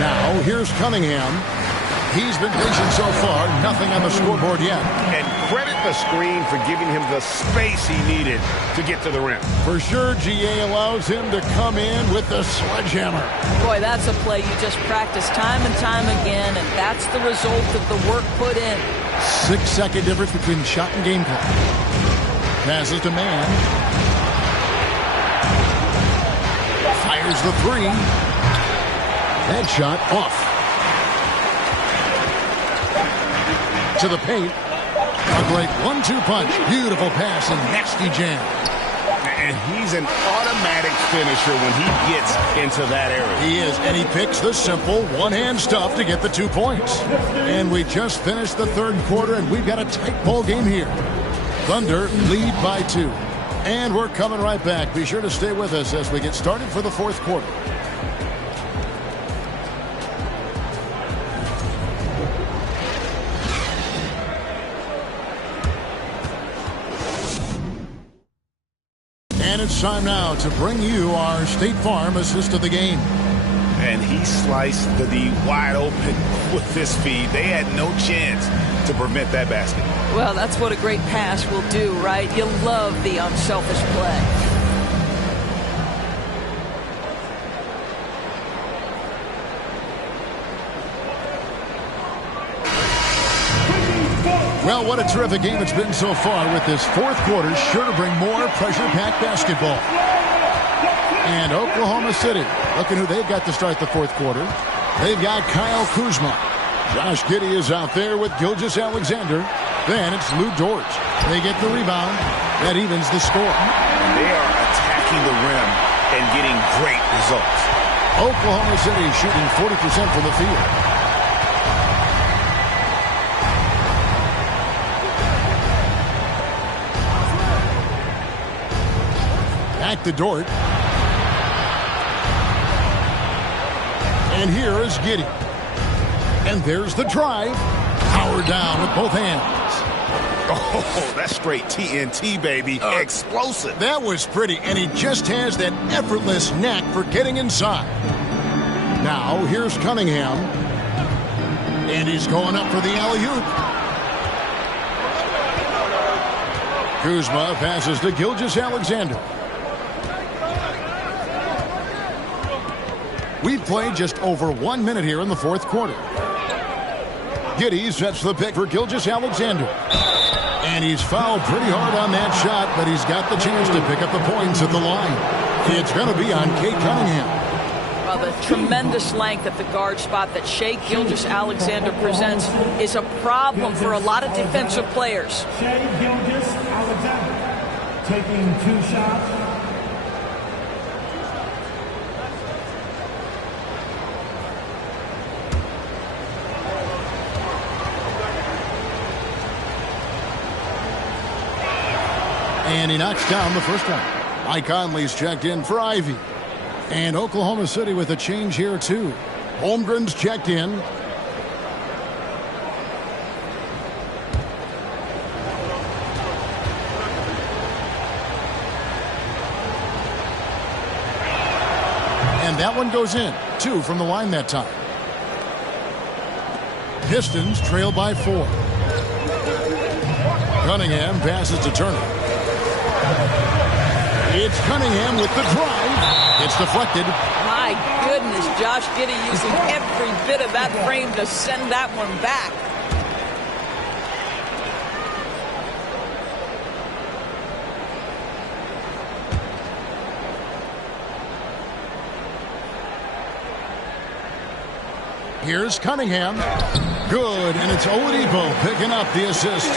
Now, here's Cunningham. He's been patient so far. Nothing on the scoreboard yet. And credit the screen for giving him the space he needed to get to the rim. For sure, GA allows him to come in with the sledgehammer. Boy, that's a play you just practice time and time again, and that's the result of the work put in. 6-second difference between shot and game clock. Passes to Mann. Fires the 3. Headshot off. To the paint. A great 1-2 punch. Beautiful pass and nasty jam. And he's an automatic finisher when he gets into that area. He is, and he picks the simple one-hand stuff to get the 2 points. And we just finished the third quarter, and we've got a tight ball game here. Thunder lead by 2. And we're coming right back. Be sure to stay with us as we get started for the fourth quarter. And it's time now to bring you our State Farm assist of the game. And he sliced the D wide open with his feed. They had no chance to prevent that basket. Well, that's what a great pass will do, right? You love the unselfish play. Well, what a terrific game it's been so far, with this fourth quarter sure to bring more pressure-packed basketball. And Oklahoma City, looking who they've got to start the fourth quarter. They've got Kyle Kuzma. Josh Giddey is out there with Gilgeous-Alexander. Then it's Lou Dort. They get the rebound. That evens the score. They are attacking the rim and getting great results. Oklahoma City shooting 40% from the field. Back to Dort. And here is Giddey. And there's the drive. Power down with both hands. Oh, that's straight TNT, baby. Explosive. That was pretty, and he just has that effortless knack for getting inside. Now, here's Cunningham. And he's going up for the alley-oop. Kuzma passes to Gilgeous-Alexander. We've played just over 1 minute here in the fourth quarter. Giddey sets the pick for Gilgeous-Alexander. And he's fouled pretty hard on that shot, but he's got the chance to pick up the points at the line. It's going to be on Cade Cunningham. Well, the tremendous length at the guard spot that Shai Gilgeous-Alexander presents is a problem for a lot of defensive players. Shai Gilgeous-Alexander taking 2 shots. And he knocks down the first one. Mike Conley's checked in for Ivy. And Oklahoma City with a change here, too. Holmgren's checked in. And that one goes in. 2 from the line that time. Pistons trail by 4. Cunningham passes to Turner. It's Cunningham with the drive. It's deflected. My goodness, Josh Giddey using every bit of that frame to send that one back. Here's Cunningham. Good, and it's Oladipo picking up the assist.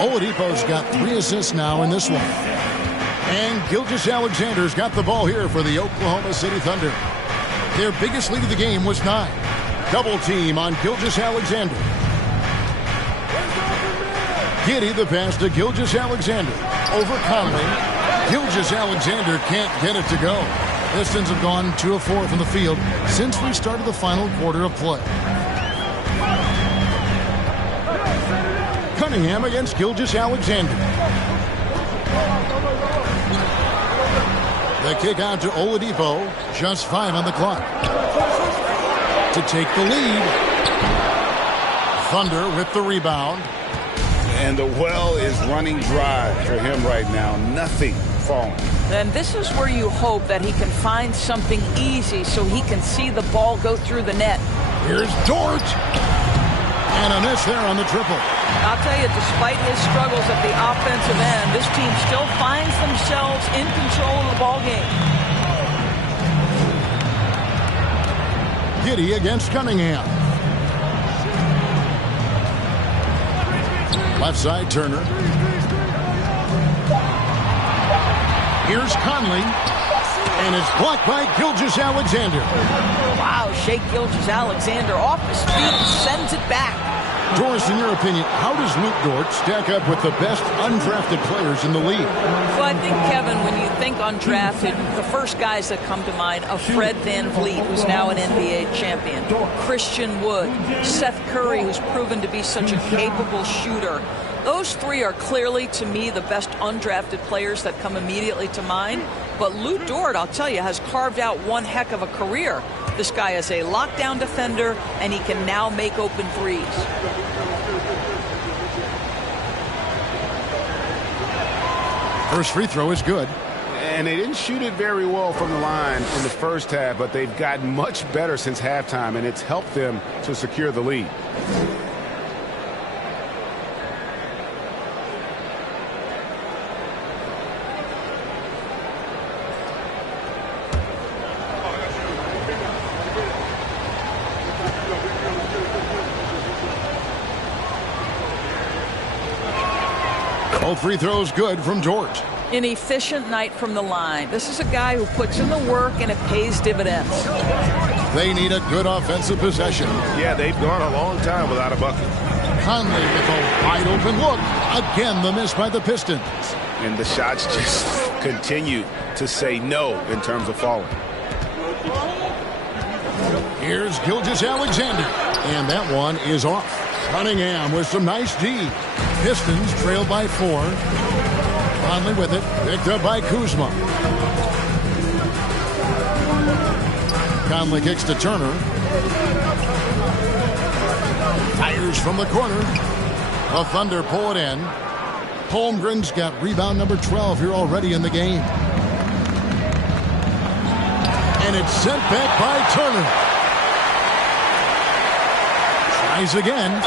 Oladipo's got 3 assists now in this one. And Gilgeous-Alexander's got the ball here for the Oklahoma City Thunder. Their biggest lead of the game was 9. Double team on Gilgeous-Alexander. Giddey the pass to Gilgeous-Alexander. Over Conley. Gilgeous-Alexander can't get it to go. Pistons have gone 2 of 4 from the field since we started the final quarter of play. Cunningham against Gilgeous-Alexander. The kick out to Oladipo. Just 5 on the clock. To take the lead. Thunder with the rebound. And the well is running dry for him right now. Nothing falling. And this is where you hope that he can find something easy so he can see the ball go through the net. Here's Dort. And a miss there on the triple. I'll tell you, despite his struggles at the offensive end, this team still finds themselves in control of the ball game. Giddey against Cunningham. Left side, Turner. Here's Conley. And it's blocked by Gilgeous-Alexander. Wow, Shai Gilgeous-Alexander off his feet and sends it back. Doris, in your opinion, how does Luke Dort stack up with the best undrafted players in the league? Well, I think, Kevin, when you think undrafted, the first guys that come to mind are Fred VanVleet, who's now an NBA champion, Christian Wood, Seth Curry, who's proven to be such a capable shooter. Those 3 are clearly, to me, the best undrafted players that come immediately to mind. But Luke Dort, I'll tell you, has carved out one heck of a career. This guy is a lockdown defender, and he can now make open threes. First free throw is good. And they didn't shoot it very well from the line in the first half, but they've gotten much better since halftime, and it's helped them to secure the lead. Both free throws good from Dort. An efficient night from the line. This is a guy who puts in the work and it pays dividends. They need a good offensive possession. Yeah, they've gone a long time without a bucket. Conley with a wide open look. Again, the miss by the Pistons. And the shots just continue to say no in terms of falling. Here's Gilgeous-Alexander. And that one is off. Cunningham with some nice D. Pistons trailed by 4. Conley with it. Picked up by Kuzma. Conley kicks to Turner. Fires from the corner. The Thunder pull it in. Holmgren's got rebound number 12 here already in the game. And it's sent back by Turner. Tries again.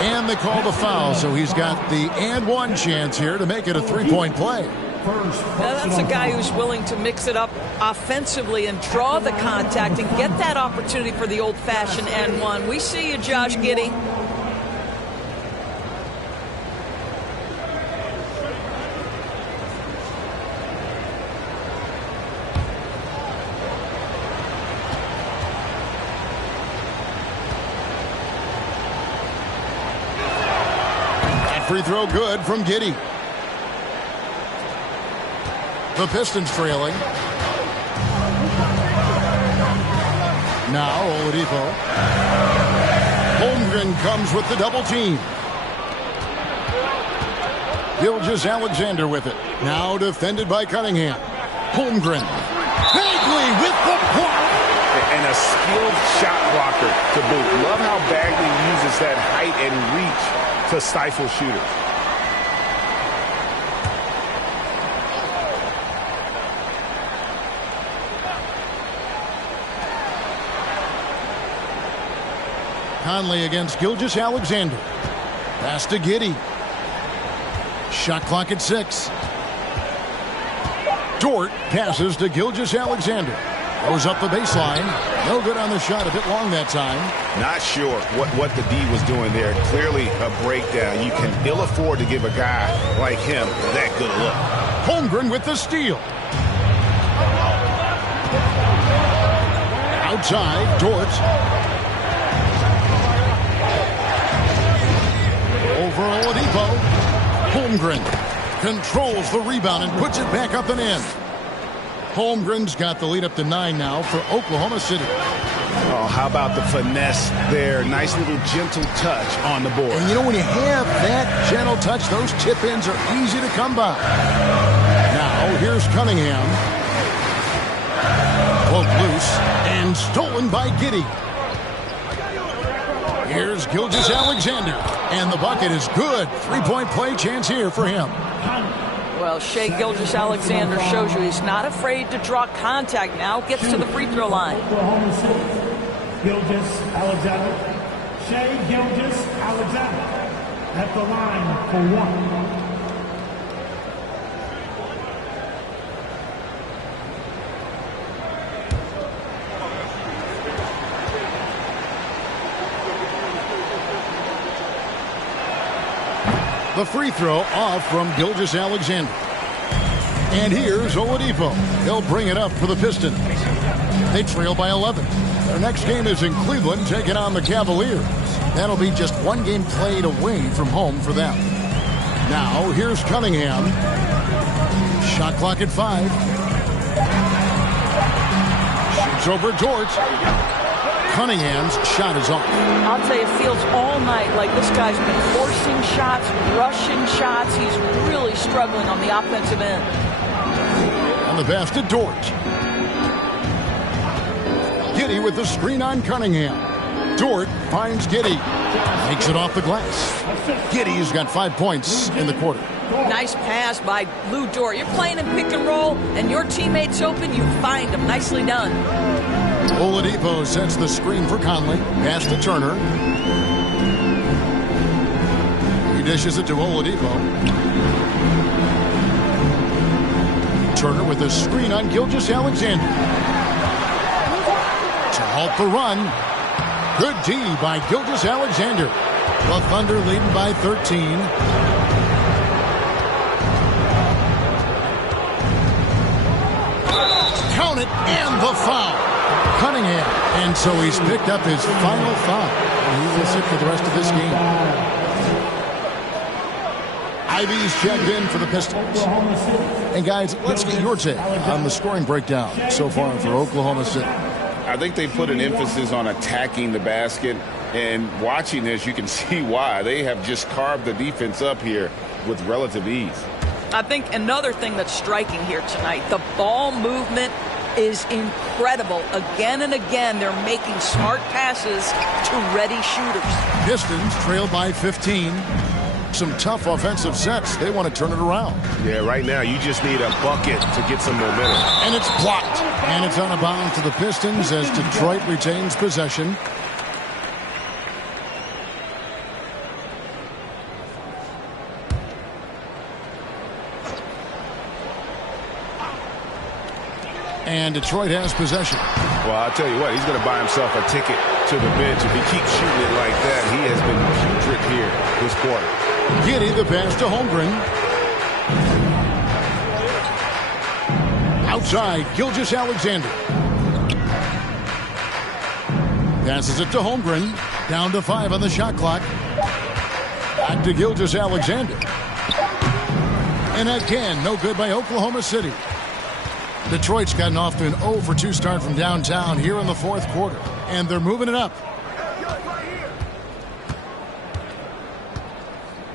And they call the foul, so he's got the and one chance here to make it a 3-point play. Now that's a guy who's willing to mix it up offensively and draw the contact and get that opportunity for the old-fashioned and one. We see you, Josh Giddey. Free throw good from Giddey. The Pistons trailing. Now Oladipo. Holmgren comes with the double team. Gilgeous-Alexander with it. Now defended by Cunningham. Holmgren. Bagley with the block. And a skilled shot blocker to boot. Love how Bagley uses that height and reach to stifle shooters. Conley against Gilgeous-Alexander. Pass to Giddey. Shot clock at 6. Dort passes to Gilgeous-Alexander. Goes up the baseline. No good on the shot. A bit long that time. Not sure what the D was doing there. Clearly a breakdown. You can ill afford to give a guy like him that good a look. Holmgren with the steal. Outside, Dort. Over Oladipo. Holmgren controls the rebound and puts it back up and in. Holmgren's got the lead up to 9 now for Oklahoma City. Oh, how about the finesse there? Nice little gentle touch on the board. And you know, when you have that gentle touch, those tip-ins are easy to come by. Now, here's Cunningham. Poked loose and stolen by Giddey. Here's Gilgeous-Alexander. And the bucket is good. Three-point play chance here for him. Well, Shai Gilgeous-Alexander shows you he's not afraid to draw contact now. Gets to the free throw line. Oklahoma City, Gilgeous-Alexander. Shai Gilgeous-Alexander at the line for 1. The free throw off from Gilgeous-Alexander. And here's Oladipo. He'll bring it up for the Pistons. They trail by 11. Their next game is in Cleveland, taking on the Cavaliers. That'll be just one game played away from home for them. Now, here's Cunningham. Shot clock at 5. Shoots over Dort. Cunningham's shot is off. I'll tell you, it feels all night like this guy's been forcing shots, rushing shots. He's really struggling on the offensive end. On the pass to Dort. Giddey with the screen on Cunningham. Dort finds Giddey. Makes it off the glass. Giddey's got 5 points in the quarter. Nice pass by Lou Dort. You're playing in pick and roll, and your teammate's open, you find him. Nicely done. Oladipo sets the screen for Conley. Pass to Turner. He dishes it to Oladipo. Turner with the screen on Gilgeous-Alexander. To halt the run. Good D by Gilgeous-Alexander. The Thunder leading by 13. Count it, and the foul. Cunningham. And so he's picked up his final foul. And he will sit for the rest of this game. Ivy's checked in for the Pistons. And guys, let's get your take on the scoring breakdown so far for Oklahoma City. I think they put an emphasis on attacking the basket. And watching this, you can see why. They have just carved the defense up here with relative ease. I think another thing that's striking here tonight, the ball movement is incredible. Again and again, they're making smart passes to ready shooters. Pistons trail by 15. Some tough offensive sets. They want to turn it around. Yeah, right now you just need a bucket to get some momentum. And it's blocked. And it's on a bound to the Pistons as Detroit retains possession. And Detroit has possession. Well, I'll tell you what, he's going to buy himself a ticket to the bench. If he keeps shooting it like that, he has been putrid here this quarter. Giddey the pass to Holmgren. Outside, Gilgeous-Alexander. Passes it to Holmgren. Down to 5 on the shot clock. Back to Gilgeous-Alexander. And again, no good by Oklahoma City. Detroit's gotten off to an 0-for-2 start from downtown here in the fourth quarter. And they're moving it up.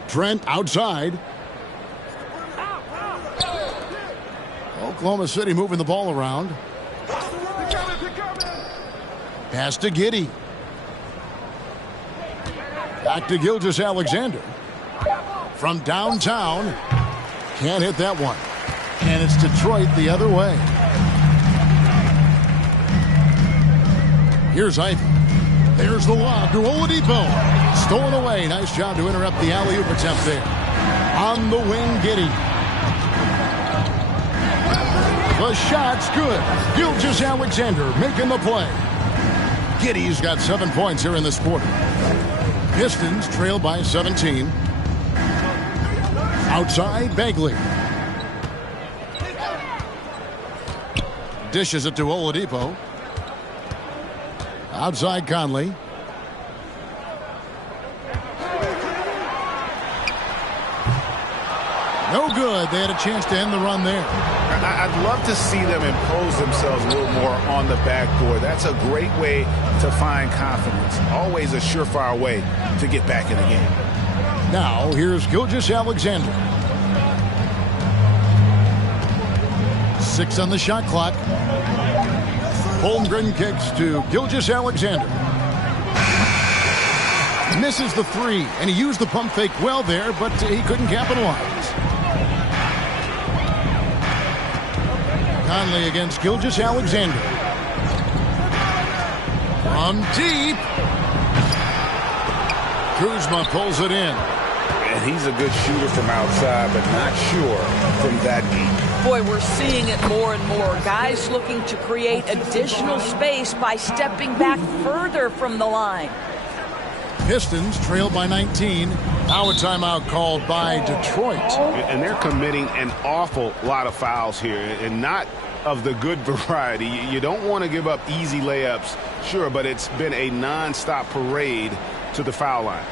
Trent outside. Oklahoma City moving the ball around. Pass to Giddey. Back to Gilgeous-Alexander. From downtown. Can't hit that one. And it's Detroit the other way. Here's Ivy. There's the lob to Oladipo. Stolen away. Nice job to interrupt the alley-oop attempt there. On the wing, Giddey. The shot's good. Gilgeous-Alexander making the play. Giddy's got 7 points here in this quarter. Pistons trail by 17. Outside, Bagley. Dishes it to Oladipo. Outside, Conley. No good. They had a chance to end the run there. I'd love to see them impose themselves a little more on the backboard. That's a great way to find confidence. Always a surefire way to get back in the game. Now, here's Gilgeous-Alexander. 6 on the shot clock. Holmgren kicks to Gilgeous-Alexander. Misses the 3, and he used the pump fake well there, but he couldn't capitalize. Conley against Gilgeous-Alexander. From deep. Kuzma pulls it in. And he's a good shooter from outside, but not sure from that deep. Boy, we're seeing it more and more. Guys looking to create additional space by stepping back further from the line. Pistons trail by 19. Now a timeout called by Detroit. And they're committing an awful lot of fouls here, and not of the good variety. You don't want to give up easy layups, sure, but it's been a non-stop parade to the foul line.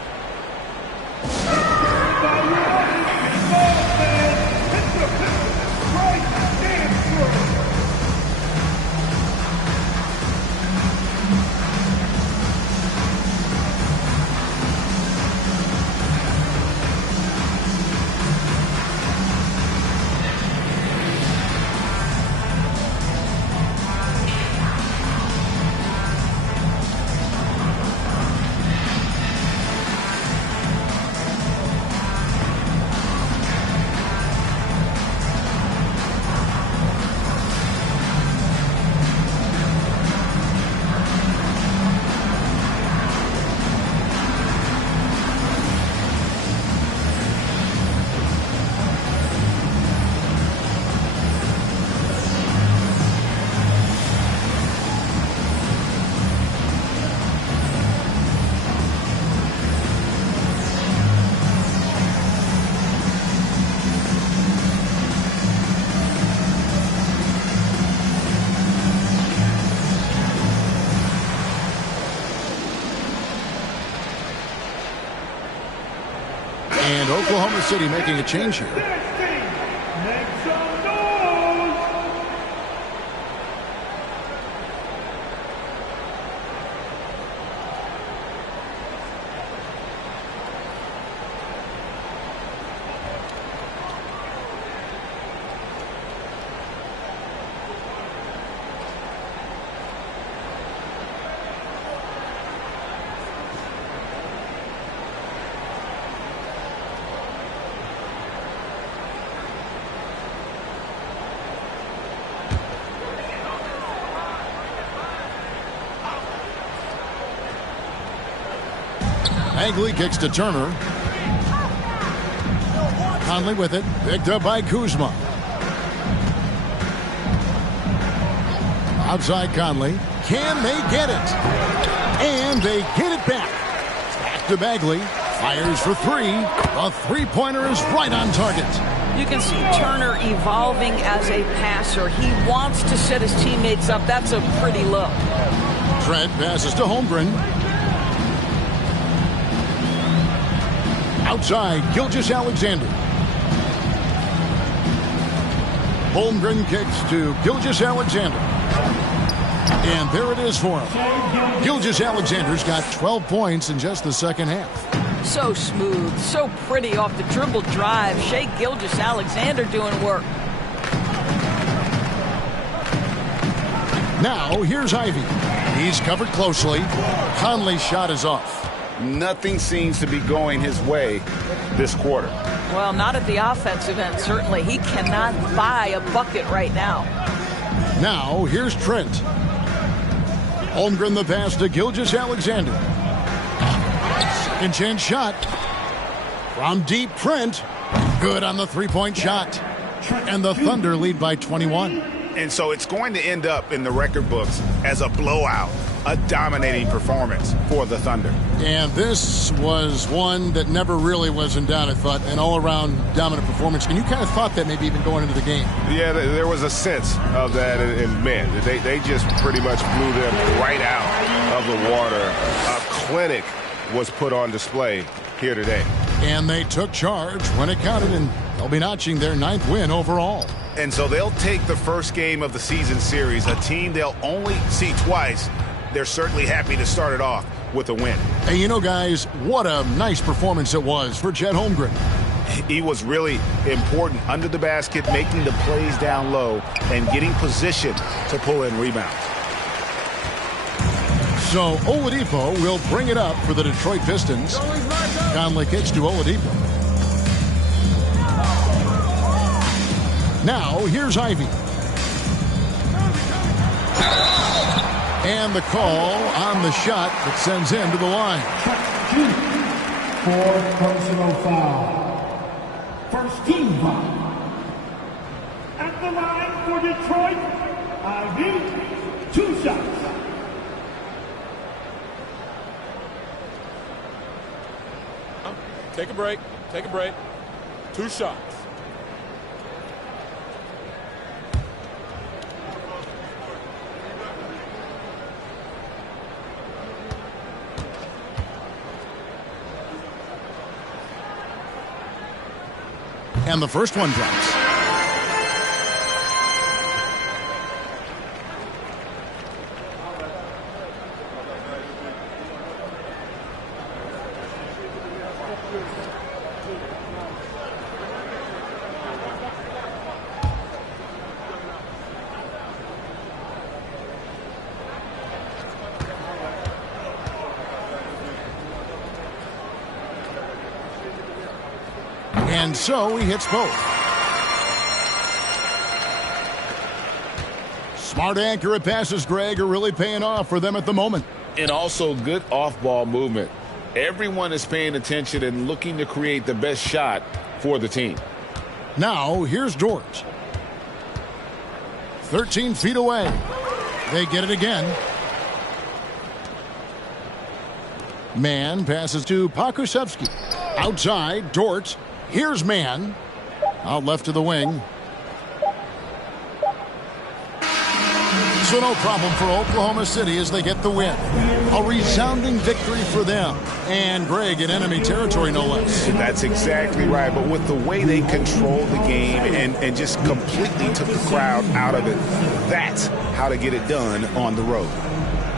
And Oklahoma City making a change here. Bagley kicks to Turner. Conley with it. Picked up by Kuzma. Outside Conley. Can they get it? And they get it back. Back to Bagley. Fires for 3. The three-pointer is right on target. You can see Turner evolving as a passer. He wants to set his teammates up. That's a pretty look. Trent passes to Holmgren. Outside, Gilgeous-Alexander. Holmgren kicks to Gilgeous-Alexander. And there it is for him. Gilgeous-Alexander's got 12 points in just the second half. So smooth, so pretty off the dribble drive. Shai Gilgeous-Alexander doing work. Now, here's Ivey. He's covered closely. Conley's shot is off. Nothing seems to be going his way this quarter. Well, not at the offensive end, certainly. He cannot buy a bucket right now. Now, here's Trent. Holmgren the pass to Gilgeous-Alexander. Second chance shot. From deep, Trent. Good on the three-point shot. And the Thunder lead by 21. And so it's going to end up in the record books as a blowout, a dominating performance for the Thunder. And this was one that never really was in doubt, I thought, an all-around dominant performance. And you kind of thought that maybe even going into the game. Yeah, there was a sense of that, and man, they just pretty much blew them right out of the water. A clinic was put on display here today. And they took charge when it counted, and they'll be notching their 9th win overall. And so they'll take the first game of the season series, a team they'll only see twice. They're certainly happy to start it off with a win. And you know, guys, what a nice performance it was for Chet Holmgren. He was really important under the basket, making the plays down low and getting position to pull in rebounds. So Oladipo will bring it up for the Detroit Pistons. Conley kicks to Oladipo. Now, here's Ivy. And the call on the shot that sends him to the line. For personal foul. First team foul. At the line for Detroit, Ivy, 2 shots. Take a break. Take a break. 2 shots. And the first one drops. And so he hits both. Smart, accurate passes, Greg, are really paying off for them at the moment. And also good off-ball movement. Everyone is paying attention and looking to create the best shot for the team. Now, here's Dort. 13 feet away. They get it again. Mann passes to Pokusevski. Outside, Dort. Here's Mann. Out left to the wing. So no problem for Oklahoma City as they get the win. A resounding victory for them. And Greg in enemy territory, no less. That's exactly right. But with the way they controlled the game and just completely took the crowd out of it, that's how to get it done on the road.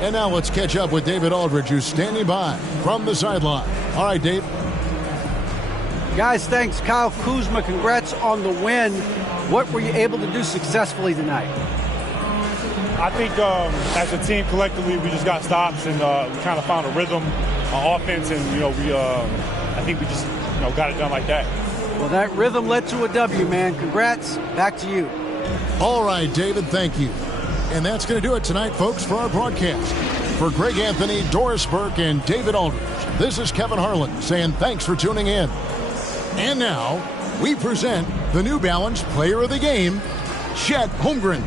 And now let's catch up with David Aldridge, who's standing by from the sideline. All right, Dave. Guys, thanks. Kyle Kuzma, congrats on the win. What were you able to do successfully tonight? I think as a team collectively, we just got stops and we kind of found a rhythm on offense, and I think we just got it done like that. Well, that rhythm led to a W, man. Congrats. Back to you. All right, David, thank you. And that's going to do it tonight, folks, for our broadcast. For Greg Anthony, Doris Burke, and David Aldridge, this is Kevin Harlan saying thanks for tuning in. And now, we present the New Balance Player of the Game, Chet Holmgren.